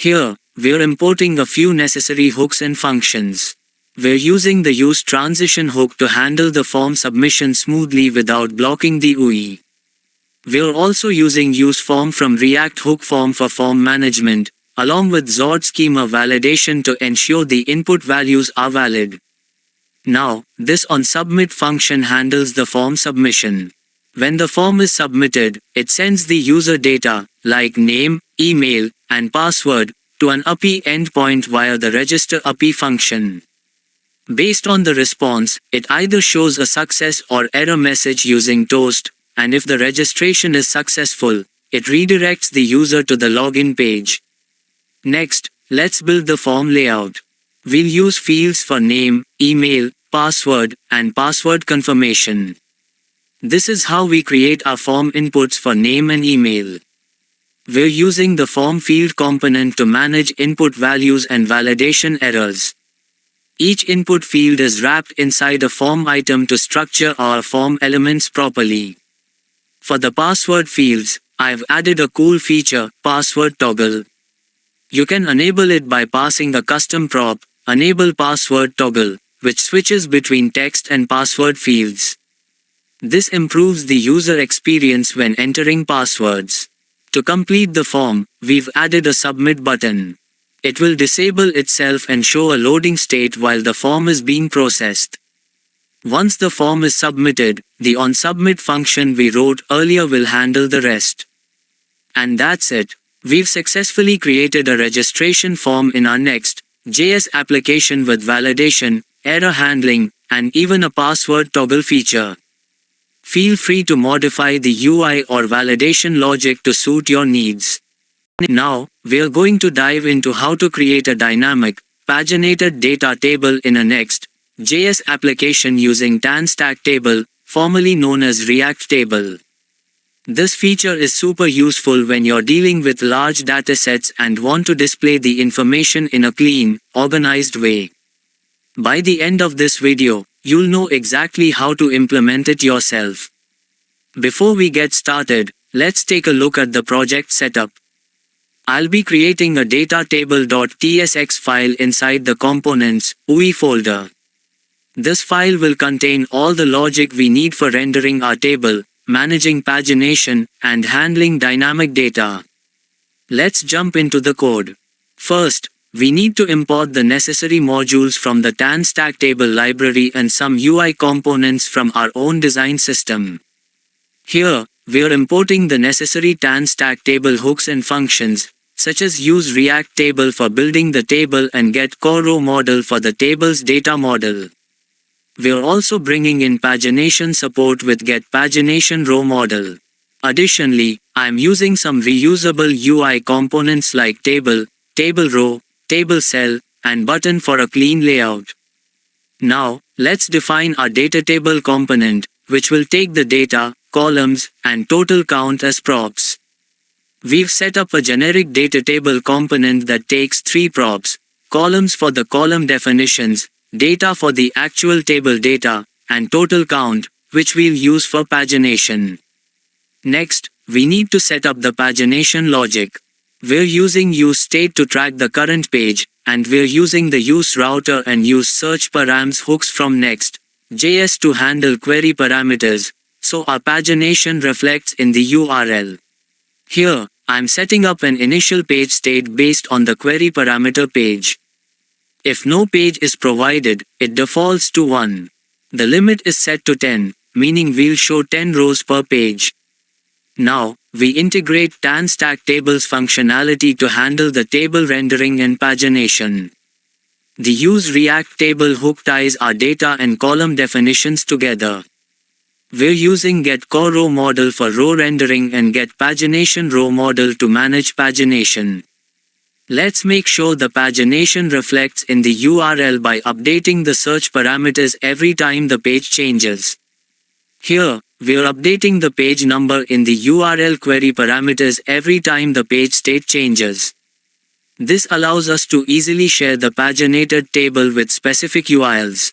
Here, we're importing a few necessary hooks and functions. We're using the use transition hook to handle the form submission smoothly without blocking the UI. We're also using use form from React hook form for form management, along with Zord schema validation to ensure the input values are valid. Now, this onSubmit function handles the form submission. When the form is submitted, it sends the user data, like name, email, and password, to an API endpoint via the register API function. Based on the response, it either shows a success or error message using toast, and if the registration is successful, it redirects the user to the login page. Next, let's build the form layout. We'll use fields for name, email, password, and password confirmation. This is how we create our form inputs for name and email. We're using the form field component to manage input values and validation errors. Each input field is wrapped inside a form item to structure our form elements properly. For the password fields, I've added a cool feature, password toggle. You can enable it by passing a custom prop, enable password toggle, which switches between text and password fields. This improves the user experience when entering passwords. To complete the form, we've added a submit button. It will disable itself and show a loading state while the form is being processed. Once the form is submitted, the onSubmit function we wrote earlier will handle the rest. And that's it. We've successfully created a registration form in our Next.js application with validation, error handling, and even a password toggle feature. Feel free to modify the UI or validation logic to suit your needs. Now, we're going to dive into how to create a dynamic, paginated data table in a Next.js application using tan stack table, formerly known as React table. This feature is super useful when you're dealing with large datasets and want to display the information in a clean, organized way. By the end of this video, you'll know exactly how to implement it yourself. Before we get started, let's take a look at the project setup. I'll be creating a datatable.tsx file inside the components UI folder. This file will contain all the logic we need for rendering our table, managing pagination, and handling dynamic data. Let's jump into the code. First, we need to import the necessary modules from the tan stack table library and some UI components from our own design system. Here, we're importing the necessary tan stack table hooks and functions, such as use React table for building the table and get core row model for the table's data model. We're also bringing in pagination support with get pagination row model. Additionally, I'm using some reusable UI components like table, table row, table cell, and button for a clean layout. Now, let's define our data table component, which will take the data, columns, and total count as props. We've set up a generic data table component that takes 3 props, columns for the column definitions, data for the actual table data, and total count, which we'll use for pagination. Next, we need to set up the pagination logic. We're using useState to track the current page, and we're using the useRouter and useSearchParams hooks from Next.js to handle query parameters, so our pagination reflects in the URL. Here, I'm setting up an initial page state based on the query parameter page. If no page is provided, it defaults to 1. The limit is set to 10, meaning we'll show 10 rows per page. Now, we integrate tan stack tables functionality to handle the table rendering and pagination. The use React table hook ties our data and column definitions together. We're using get core row model for row rendering and get pagination row model to manage pagination. Let's make sure the pagination reflects in the URL by updating the search parameters every time the page changes. Here, we're updating the page number in the URL query parameters every time the page state changes. This allows us to easily share the paginated table with specific URLs.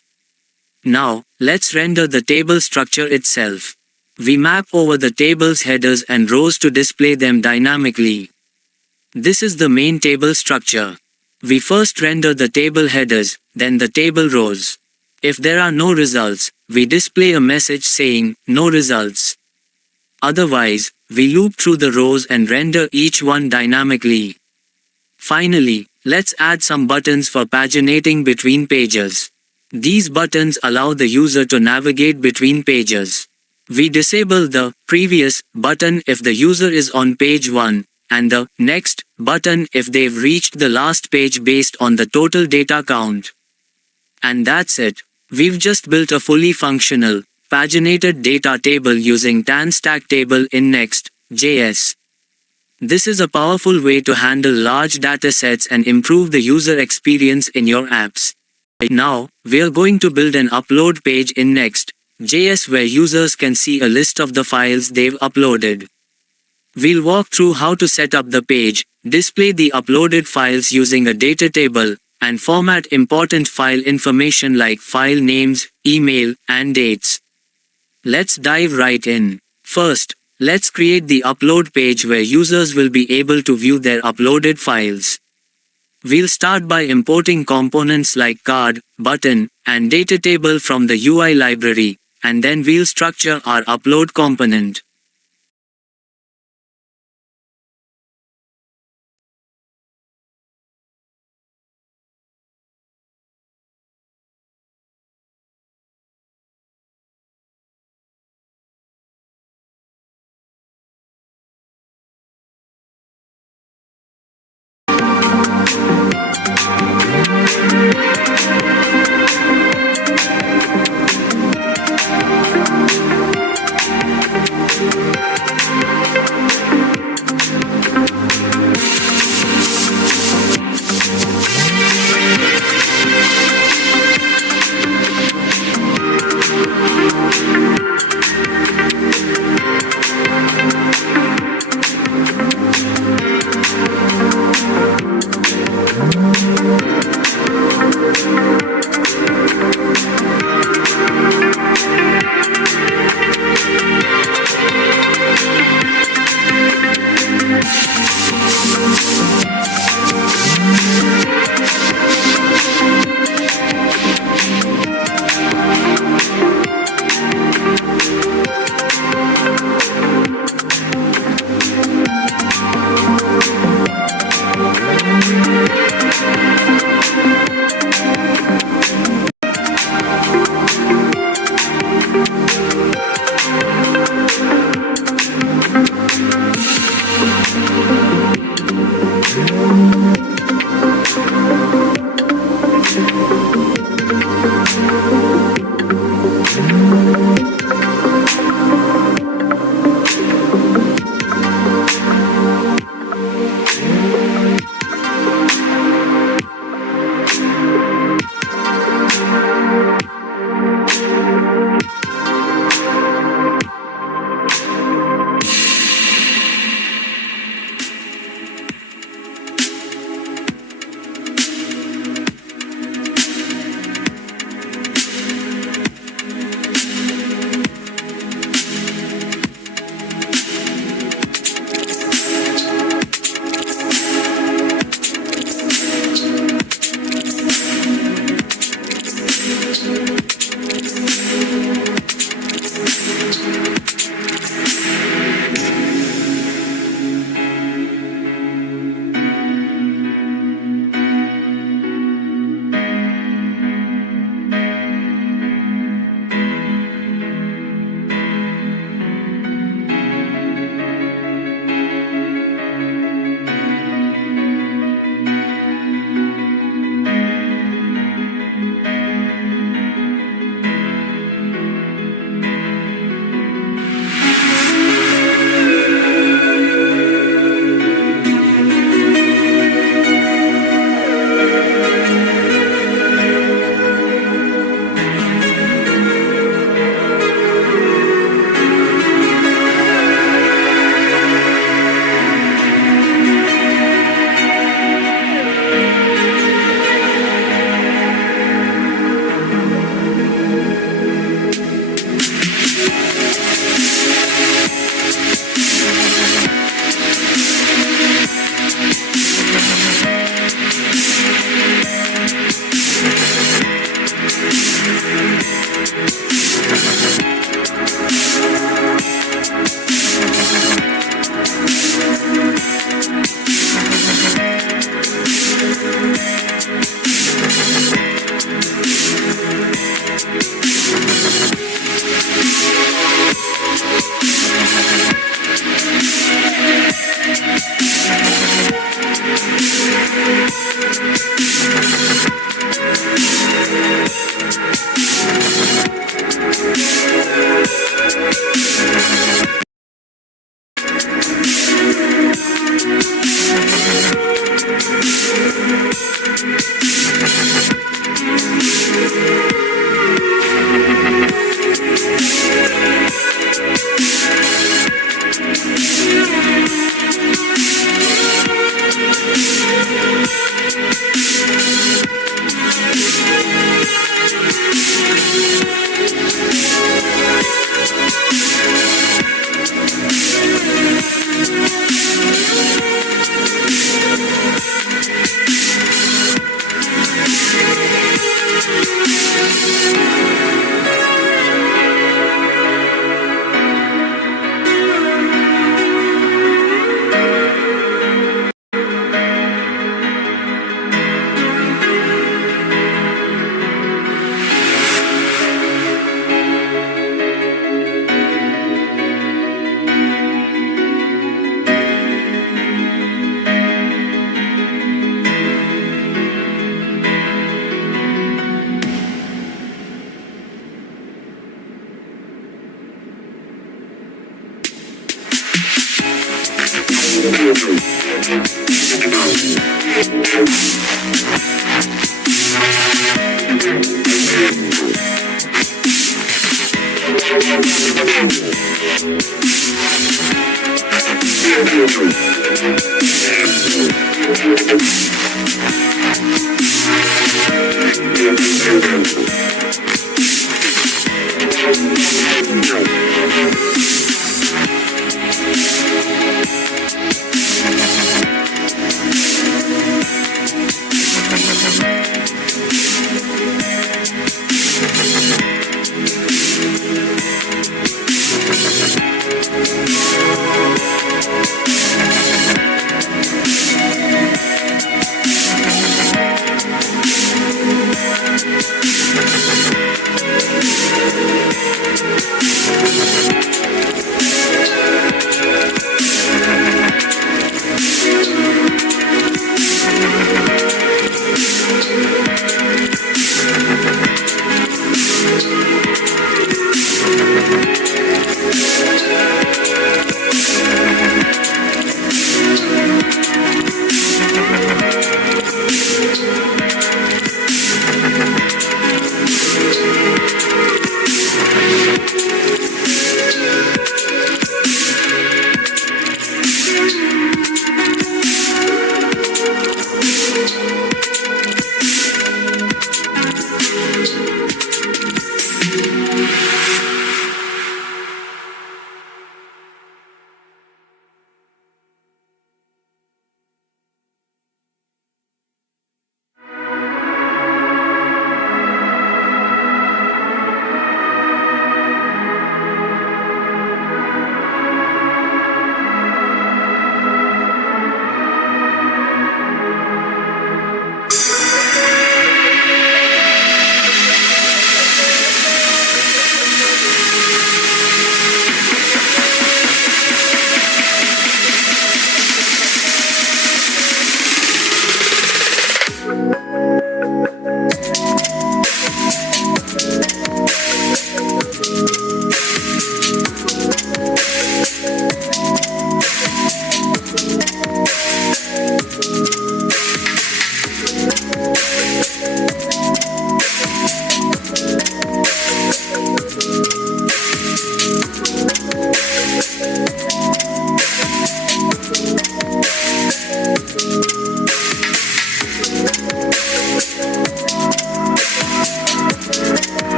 Now, let's render the table structure itself. We map over the table's headers and rows to display them dynamically. This is the main table structure. We first render the table headers, then the table rows. If there are no results, we display a message saying, "No results." Otherwise, we loop through the rows and render each one dynamically. Finally, let's add some buttons for paginating between pages. These buttons allow the user to navigate between pages. We disable the previous button if the user is on page 1, and the next button if they've reached the last page based on the total data count. And that's it. We've just built a fully functional, paginated data table using tan stack table in Next.js. This is a powerful way to handle large datasets and improve the user experience in your apps. Now, we're going to build an upload page in Next.js where users can see a list of the files they've uploaded. We'll walk through how to set up the page, display the uploaded files using a data table, and format important file information like file names, email, and dates. Let's dive right in. First, let's create the upload page where users will be able to view their uploaded files. We'll start by importing components like card, button, and data table from the UI library, and then we'll structure our upload component.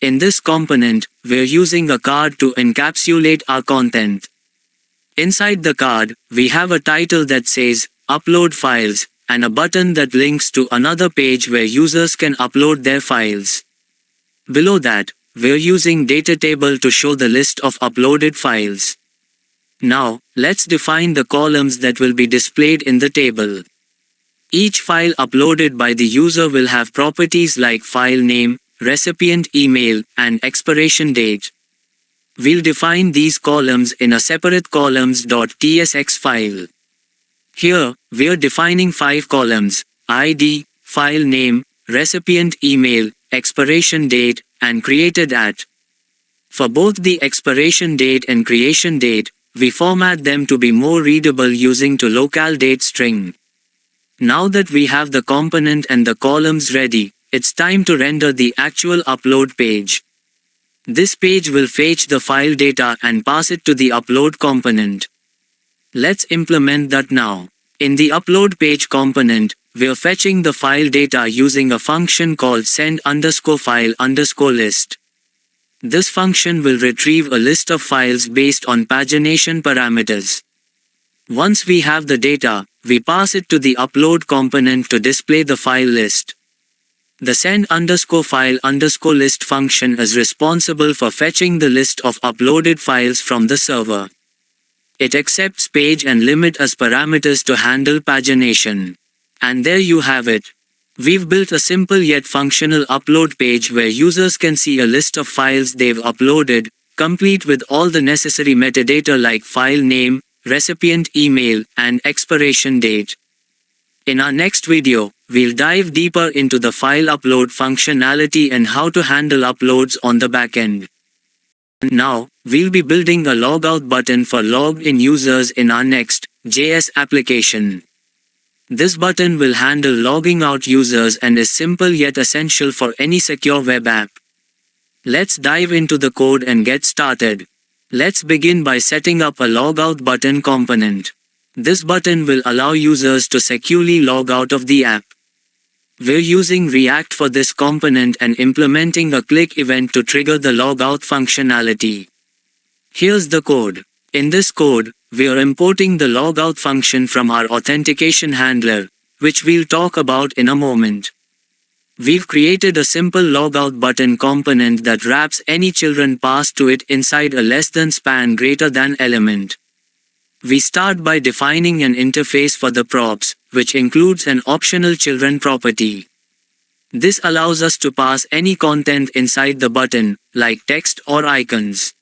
In this component, we're using a card to encapsulate our content. Inside the card, we have a title that says, Upload Files, and a button that links to another page where users can upload their files. Below that, we're using data table to show the list of uploaded files. Now, let's define the columns that will be displayed in the table. Each file uploaded by the user will have properties like file name, recipient email, and expiration date. We'll define these columns in a separate columns.tsx file. Here, we're defining 5 columns: ID, file name, recipient email, expiration date, and created at. For both the expiration date and creation date, we format them to be more readable using to_locale_date string. Now that we have the component and the columns ready, it's time to render the actual upload page. This page will fetch the file data and pass it to the upload component. Let's implement that now. In the upload page component, we're fetching the file data using a function called send_file_list. This function will retrieve a list of files based on pagination parameters. Once we have the data, we pass it to the upload component to display the file list. The send_file_list function is responsible for fetching the list of uploaded files from the server. It accepts page and limit as parameters to handle pagination. And there you have it. We've built a simple yet functional upload page where users can see a list of files they've uploaded, complete with all the necessary metadata like file name, recipient email, and expiration date. In our next video, we'll dive deeper into the file upload functionality and how to handle uploads on the backend. Now, we'll be building a logout button for logged-in users in our Next.js application. This button will handle logging out users and is simple yet essential for any secure web app. Let's dive into the code and get started. Let's begin by setting up a logout button component. This button will allow users to securely log out of the app. We're using React for this component and implementing a click event to trigger the logout functionality. Here's the code. In this code, we're importing the logout function from our authentication handler, which we'll talk about in a moment. We've created a simple logout button component that wraps any children passed to it inside a less than span greater than element. We start by defining an interface for the props, which includes an optional children property. This allows us to pass any content inside the button, like text or icons.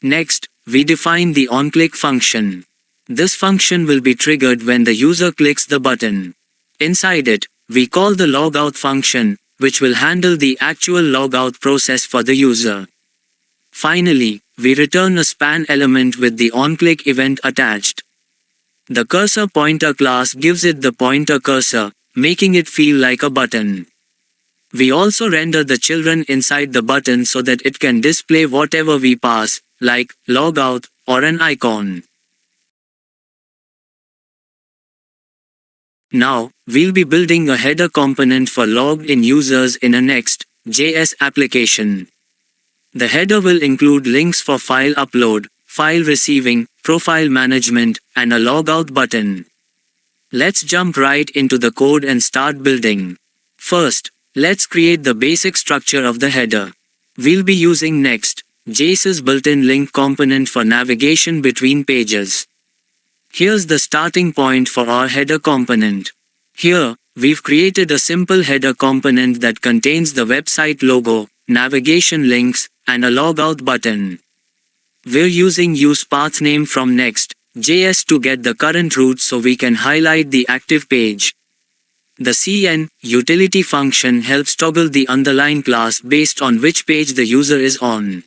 Next, we define the onClick function. This function will be triggered when the user clicks the button. Inside it, we call the logout function, which will handle the actual logout process for the user. Finally, we return a span element with the onClick event attached. The cursor pointer class gives it the pointer cursor, making it feel like a button. We also render the children inside the button so that it can display whatever we pass, like logout or an icon. Now, we'll be building a header component for logged-in users in a Next.js application. The header will include links for file upload, file receiving, profile management, and a logout button. Let's jump right into the code and start building. First, let's create the basic structure of the header. We'll be using Next.js's built-in link component for navigation between pages. Here's the starting point for our header component. Here, we've created a simple header component that contains the website logo, navigation links, and a logout button. We're using usePathName from Next.js to get the current route so we can highlight the active page. The CN utility function helps toggle the underline class based on which page the user is on.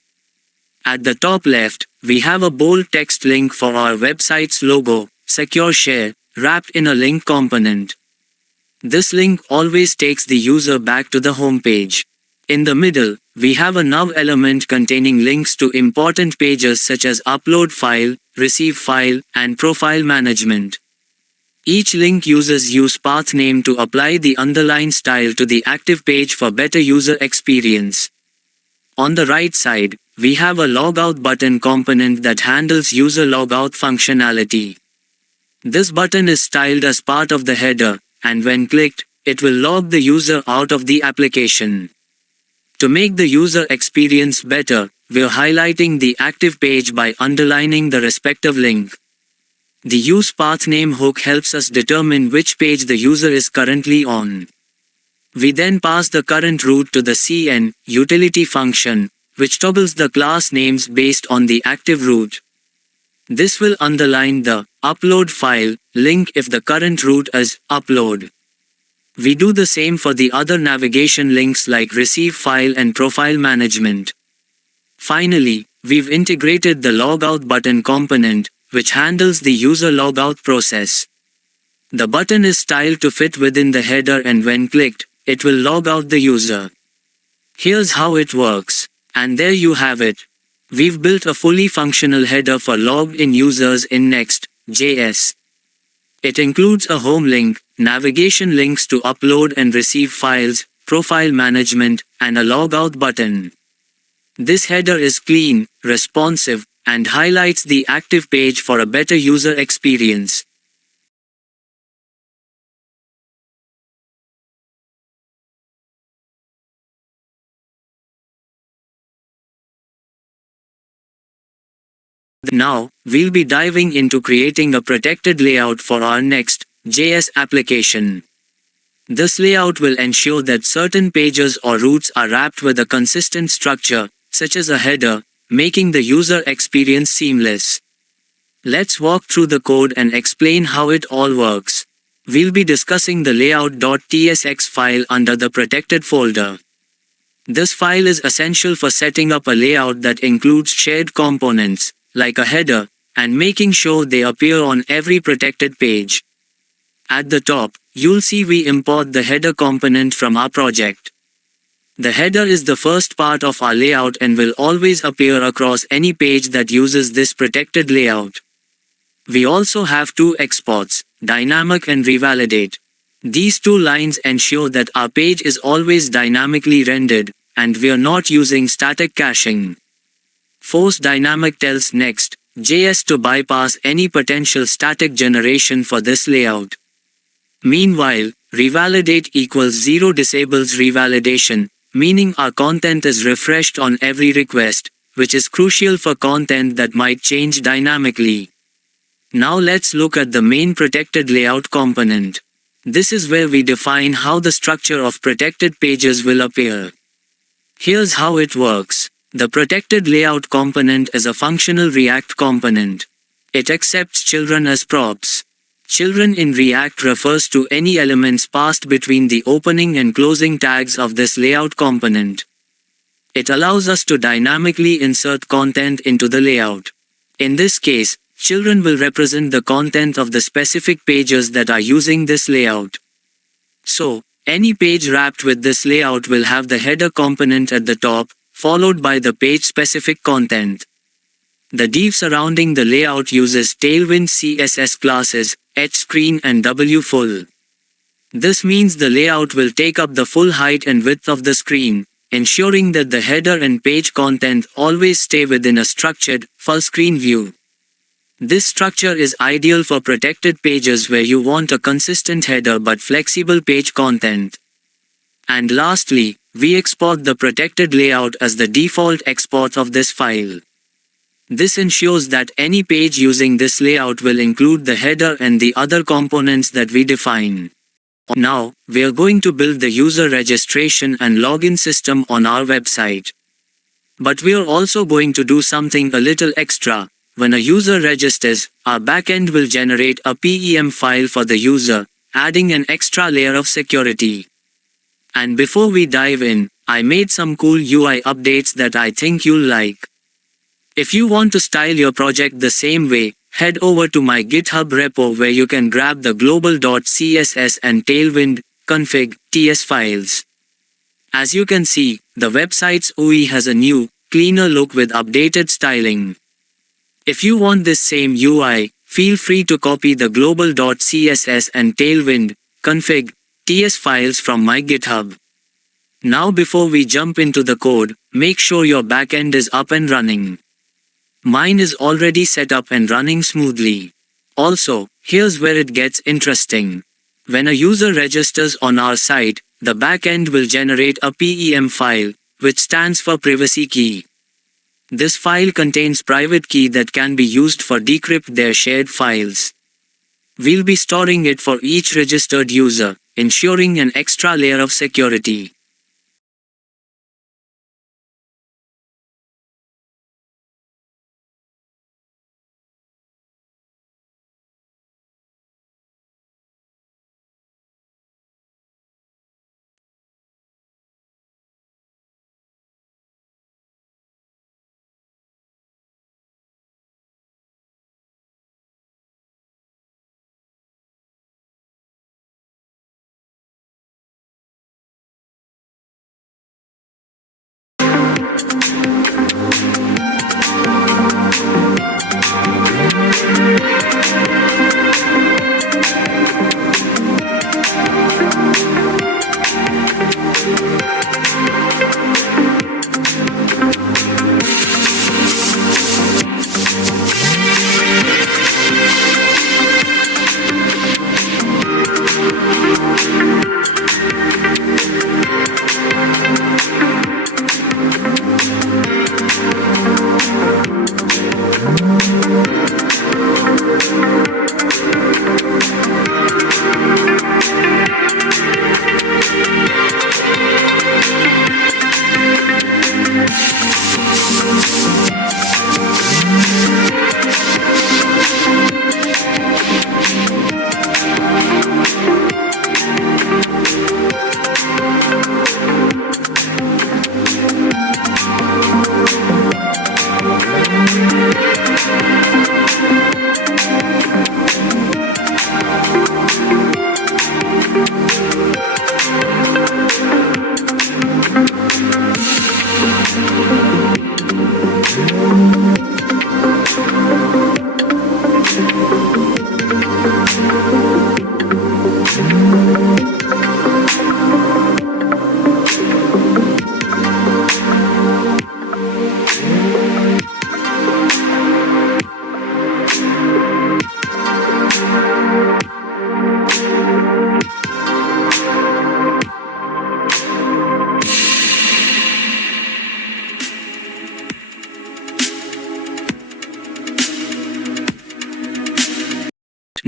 At the top left, we have a bold text link for our website's logo, Secure Share, wrapped in a link component. This link always takes the user back to the home page. In the middle, we have a nav element containing links to important pages such as upload file, receive file, and profile management. Each link uses usePathName to apply the underline style to the active page for better user experience. On the right side, we have a logout button component that handles user logout functionality. This button is styled as part of the header, and when clicked, it will log the user out of the application. To make the user experience better, we're highlighting the active page by underlining the respective link. The usePathName hook helps us determine which page the user is currently on. We then pass the current root to the CN utility function, which toggles the class names based on the active root. This will underline the upload file link if the current root is upload. We do the same for the other navigation links like receive file and profile management. Finally, we've integrated the logout button component, which handles the user logout process. The button is styled to fit within the header, and when clicked, it will log out the user. Here's how it works. And there you have it. We've built a fully functional header for logged-in users in Next.js. It includes a home link, navigation links to upload and receive files, profile management, and a logout button. This header is clean, responsive, and highlights the active page for a better user experience. Now, we'll be diving into creating a protected layout for our Next.js application. This layout will ensure that certain pages or routes are wrapped with a consistent structure, such as a header, making the user experience seamless. Let's walk through the code and explain how it all works. We'll be discussing the layout.tsx file under the protected folder. This file is essential for setting up a layout that includes shared components, like a header, and making sure they appear on every protected page. At the top, you'll see we import the header component from our project. The header is the first part of our layout and will always appear across any page that uses this protected layout. We also have two exports, dynamic and revalidate. These two lines ensure that our page is always dynamically rendered, and we're not using static caching. Force dynamic tells Next.js to bypass any potential static generation for this layout. Meanwhile, revalidate equals 0 disables revalidation, meaning our content is refreshed on every request, which is crucial for content that might change dynamically. Now let's look at the main protected layout component. This is where we define how the structure of protected pages will appear. Here's how it works. The protected layout component is a functional React component. It accepts children as props. Children in React refers to any elements passed between the opening and closing tags of this layout component. It allows us to dynamically insert content into the layout. In this case, children will represent the content of the specific pages that are using this layout. So, any page wrapped with this layout will have the header component at the top, followed by the page-specific content. The div surrounding the layout uses Tailwind CSS classes, hscreen and wfull. This means the layout will take up the full height and width of the screen, ensuring that the header and page content always stay within a structured, full-screen view. This structure is ideal for protected pages where you want a consistent header but flexible page content. And lastly, we export the protected layout as the default export of this file. This ensures that any page using this layout will include the header and the other components that we define. Now, we are going to build the user registration and login system on our website. But we are also going to do something a little extra. When a user registers, our backend will generate a PEM file for the user, adding an extra layer of security. And before we dive in, I made some cool UI updates that I think you'll like. If you want to style your project the same way, head over to my GitHub repo where you can grab the global.css and Tailwind config.ts files. As you can see, the website's UI has a new, cleaner look with updated styling. If you want this same UI, feel free to copy the global.css and Tailwind config.ts files from my GitHub. Now before we jump into the code, Make sure your backend is up and running. Mine is already set up and running smoothly. Also, here's where it gets interesting. When a user registers on our site, the backend will generate a PEM file, which stands for privacy key. This file contains private key that can be used for decrypt their shared files. We'll be storing it for each registered user, ensuring an extra layer of security.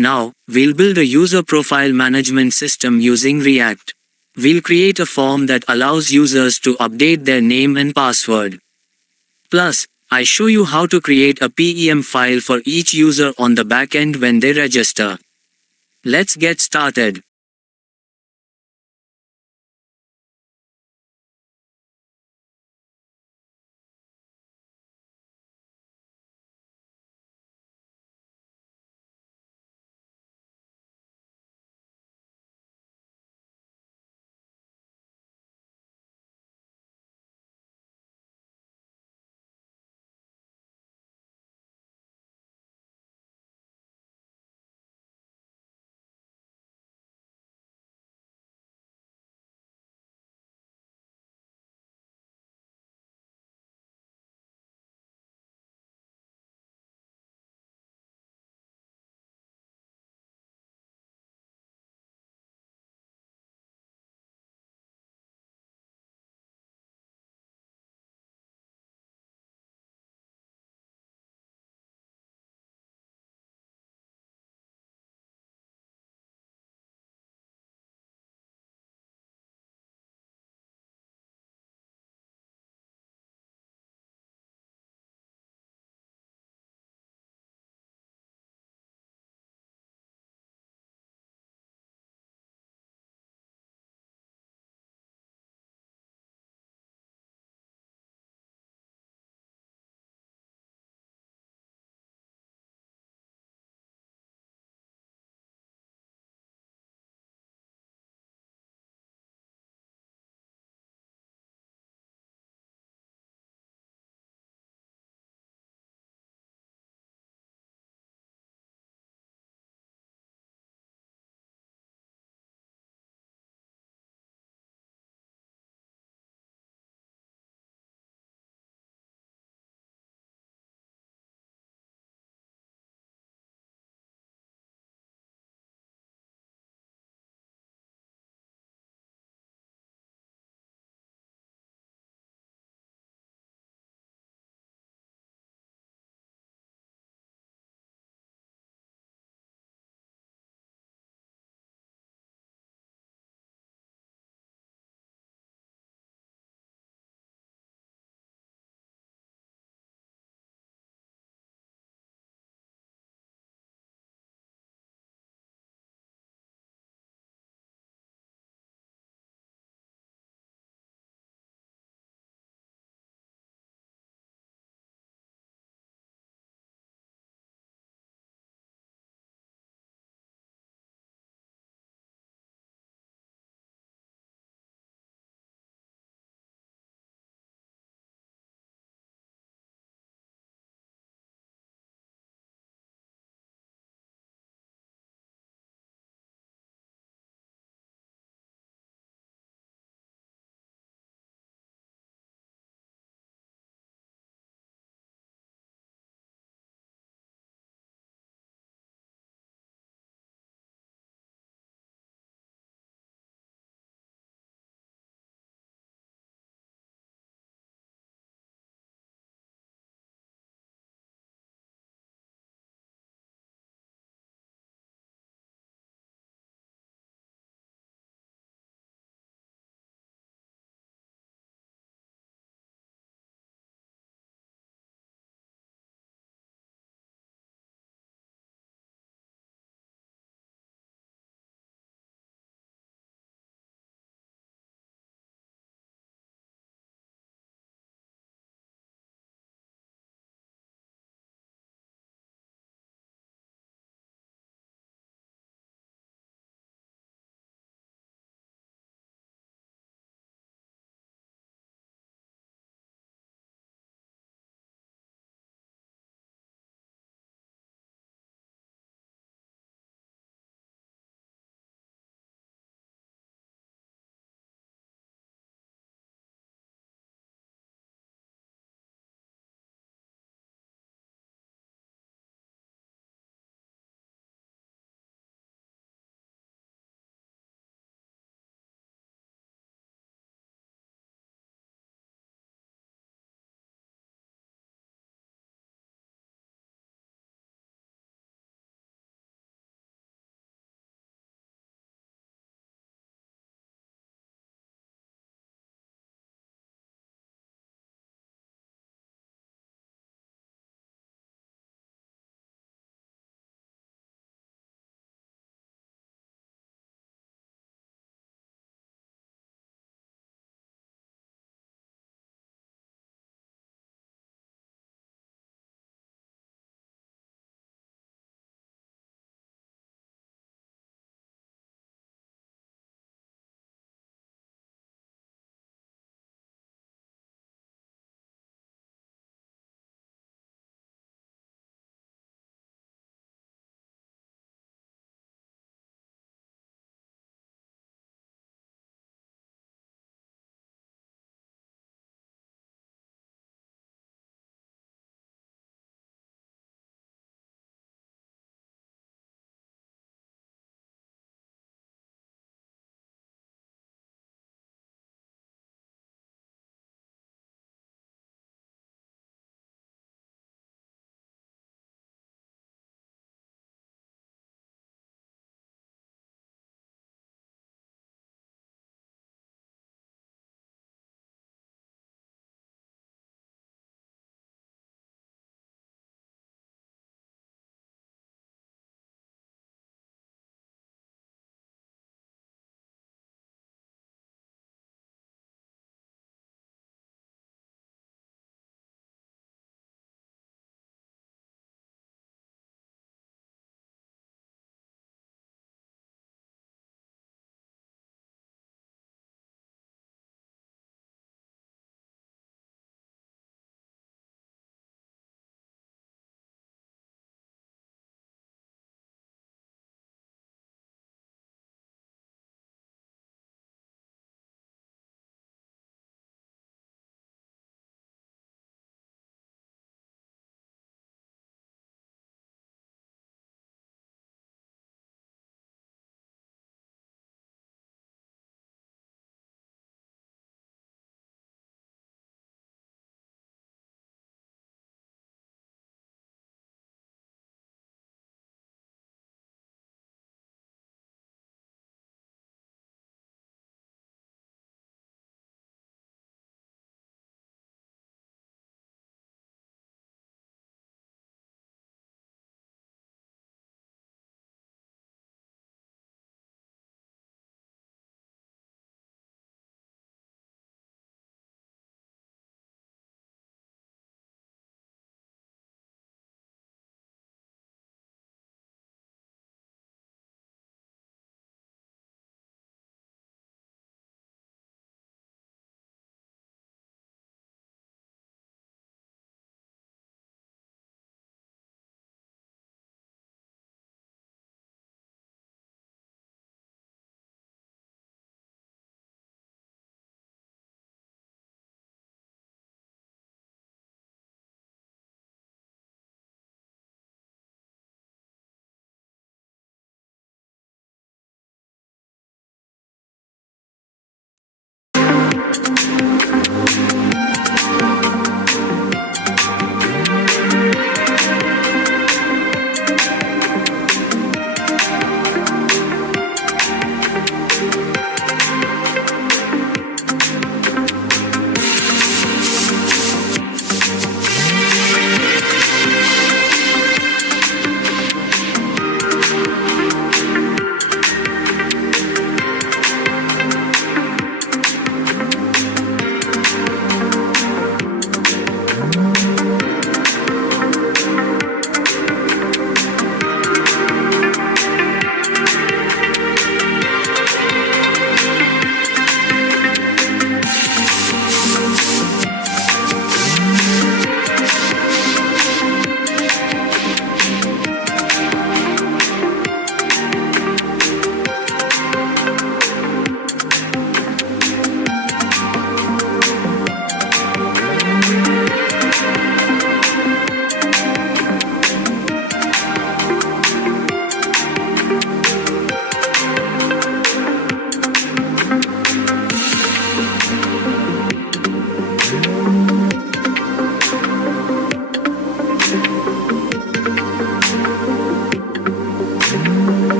Now, we'll build a user profile management system using React. We'll create a form that allows users to update their name and password. Plus, I show you how to create a PEM file for each user on the backend when they register. Let's get started.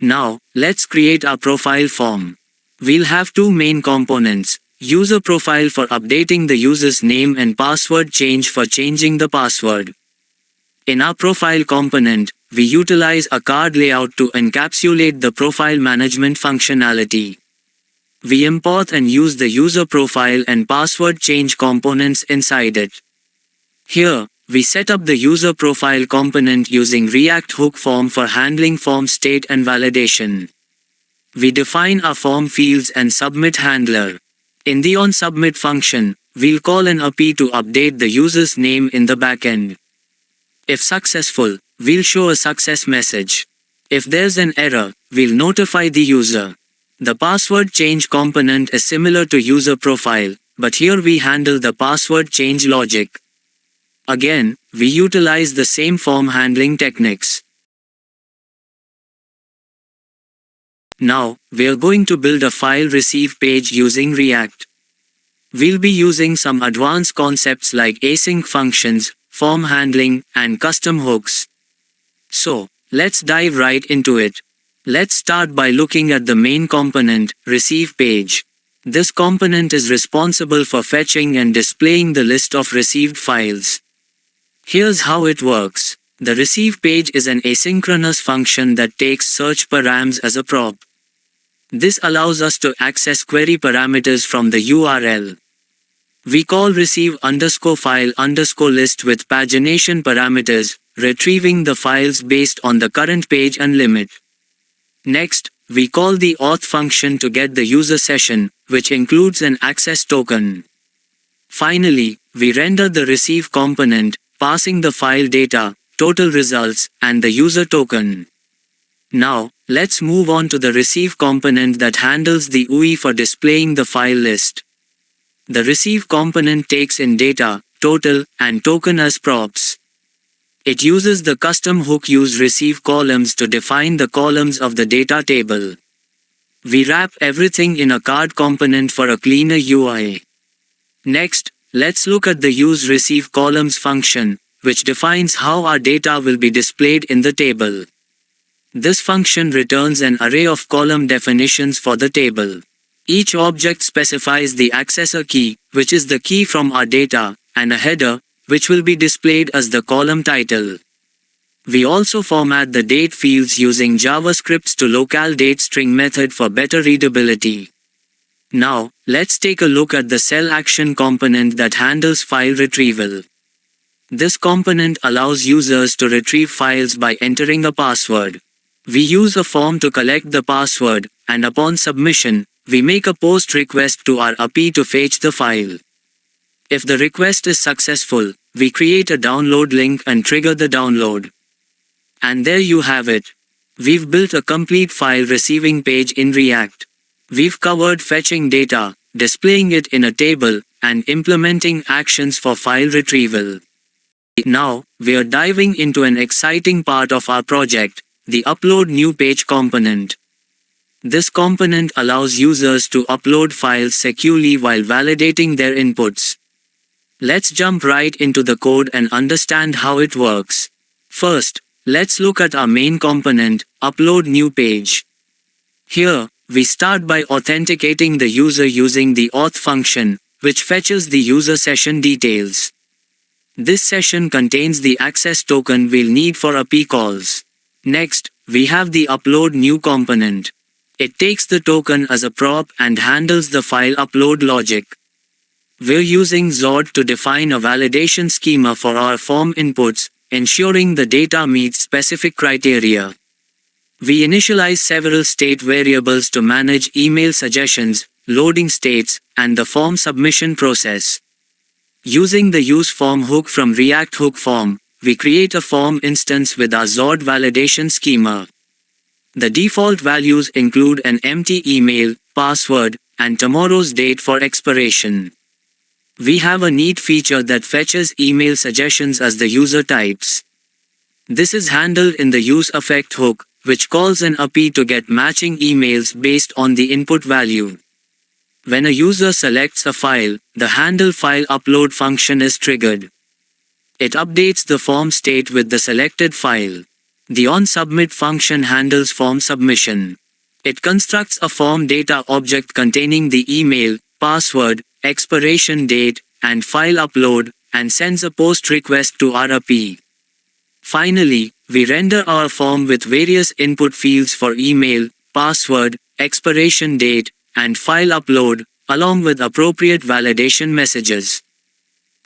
Now, let's create our profile form. We'll have two main components: user profile for updating the user's name and password change for changing the password. In our profile component, we utilize a card layout to encapsulate the profile management functionality. We import and use the user profile and password change components inside it. Here, we set up the user profile component using React hook form for handling form state and validation. We define our form fields and submit handler. In the onSubmit function, we'll call an API to update the user's name in the backend. If successful, we'll show a success message. If there's an error, we'll notify the user. The password change component is similar to user profile, but here we handle the password change logic. Again, we utilize the same form handling techniques. Now, we're going to build a file receive page using React. We'll be using some advanced concepts like async functions, form handling, and custom hooks. So, let's dive right into it. Let's start by looking at the main component, receive page. This component is responsible for fetching and displaying the list of received files. Here's how it works. The receive page is an asynchronous function that takes search params as a prop. This allows us to access query parameters from the URL. We call receive_file_list with pagination parameters, retrieving the files based on the current page and limit. Next, we call the auth function to get the user session, which includes an access token. Finally, we render the receive component, passing the file data, total results, and the user token. Now, let's move on to the receive component that handles the UI for displaying the file list. The receive component takes in data, total, and token as props. It uses the custom hook useReceive columns to define the columns of the data table. We wrap everything in a card component for a cleaner UI. Next, let's look at the useReceive columns function, which defines how our data will be displayed in the table. This function returns an array of column definitions for the table. Each object specifies the accessor key, which is the key from our data, and a header, which will be displayed as the column title. We also format the date fields using JavaScript's toLocalDateString method for better readability. Now, let's take a look at the cell action component that handles file retrieval. This component allows users to retrieve files by entering a password. We use a form to collect the password, and upon submission, we make a POST request to our API to fetch the file. If the request is successful, we create a download link and trigger the download. And there you have it. We've built a complete file receiving page in React. We've covered fetching data, displaying it in a table, and implementing actions for file retrieval. Now, we're diving into an exciting part of our project, the Upload New Page component. This component allows users to upload files securely while validating their inputs. Let's jump right into the code and understand how it works. First, let's look at our main component, Upload New Page. Here, we start by authenticating the user using the auth function, which fetches the user session details. This session contains the access token we'll need for API calls. Next, we have the Upload New component. It takes the token as a prop and handles the file upload logic. We're using Zod to define a validation schema for our form inputs, ensuring the data meets specific criteria. We initialize several state variables to manage email suggestions, loading states, and the form submission process. Using the useForm hook from React Hook Form, we create a form instance with our Zod validation schema. The default values include an empty email, password, and tomorrow's date for expiration. We have a neat feature that fetches email suggestions as the user types. This is handled in the useEffect hook, which calls an API to get matching emails based on the input value. When a user selects a file, the handle file upload function is triggered. It updates the form state with the selected file. The onSubmit function handles form submission. It constructs a form data object containing the email, password, expiration date, and file upload, and sends a POST request to our API. Finally, we render our form with various input fields for email, password, expiration date, and file upload, along with appropriate validation messages.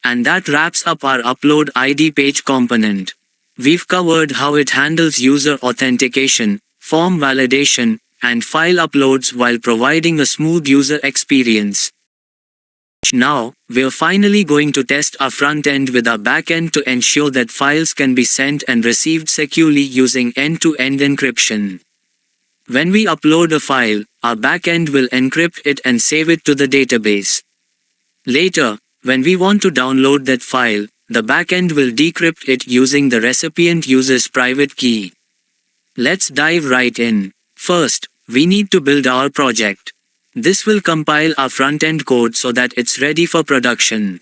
And that wraps up our Upload ID page component. We've covered how it handles user authentication, form validation, and file uploads while providing a smooth user experience. Now, we're finally going to test our front end with our backend to ensure that files can be sent and received securely using end-to-end encryption. When we upload a file, our backend will encrypt it and save it to the database. Later, when we want to download that file, the backend will decrypt it using the recipient user's private key. Let's dive right in. First, we need to build our project. This will compile our front-end code so that it's ready for production.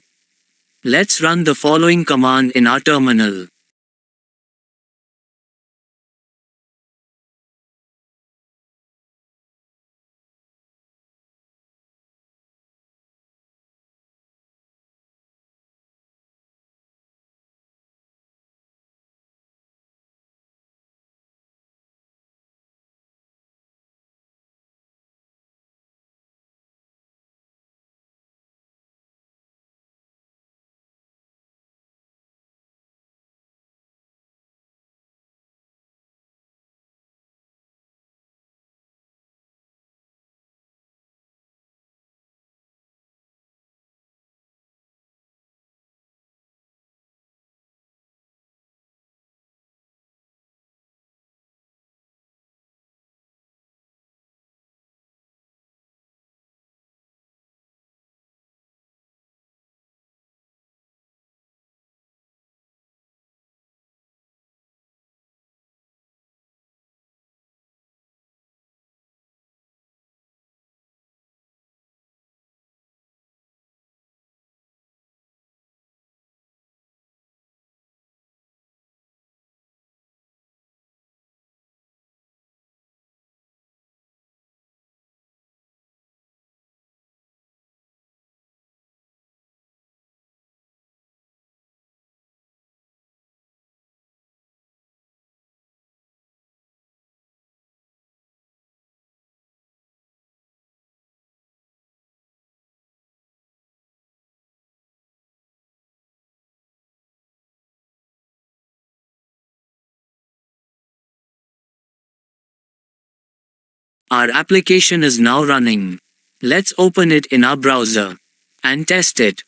Let's run the following command in our terminal. Our application is now running. Let's open it in our browser and test it.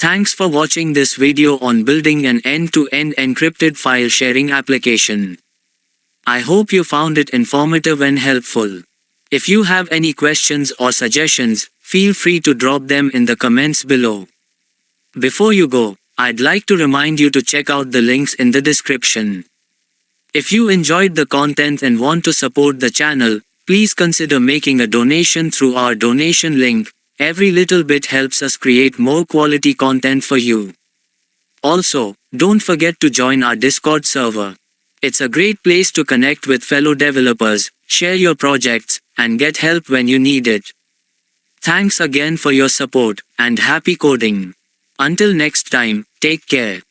Thanks for watching this video on building an end-to-end encrypted file sharing application. I hope you found it informative and helpful. If you have any questions or suggestions, feel free to drop them in the comments below. Before you go, I'd like to remind you to check out the links in the description. If you enjoyed the content and want to support the channel, please consider making a donation through our donation link. Every little bit helps us create more quality content for you. Also, don't forget to join our Discord server. It's a great place to connect with fellow developers, share your projects, and get help when you need it. Thanks again for your support, and happy coding. Until next time, take care.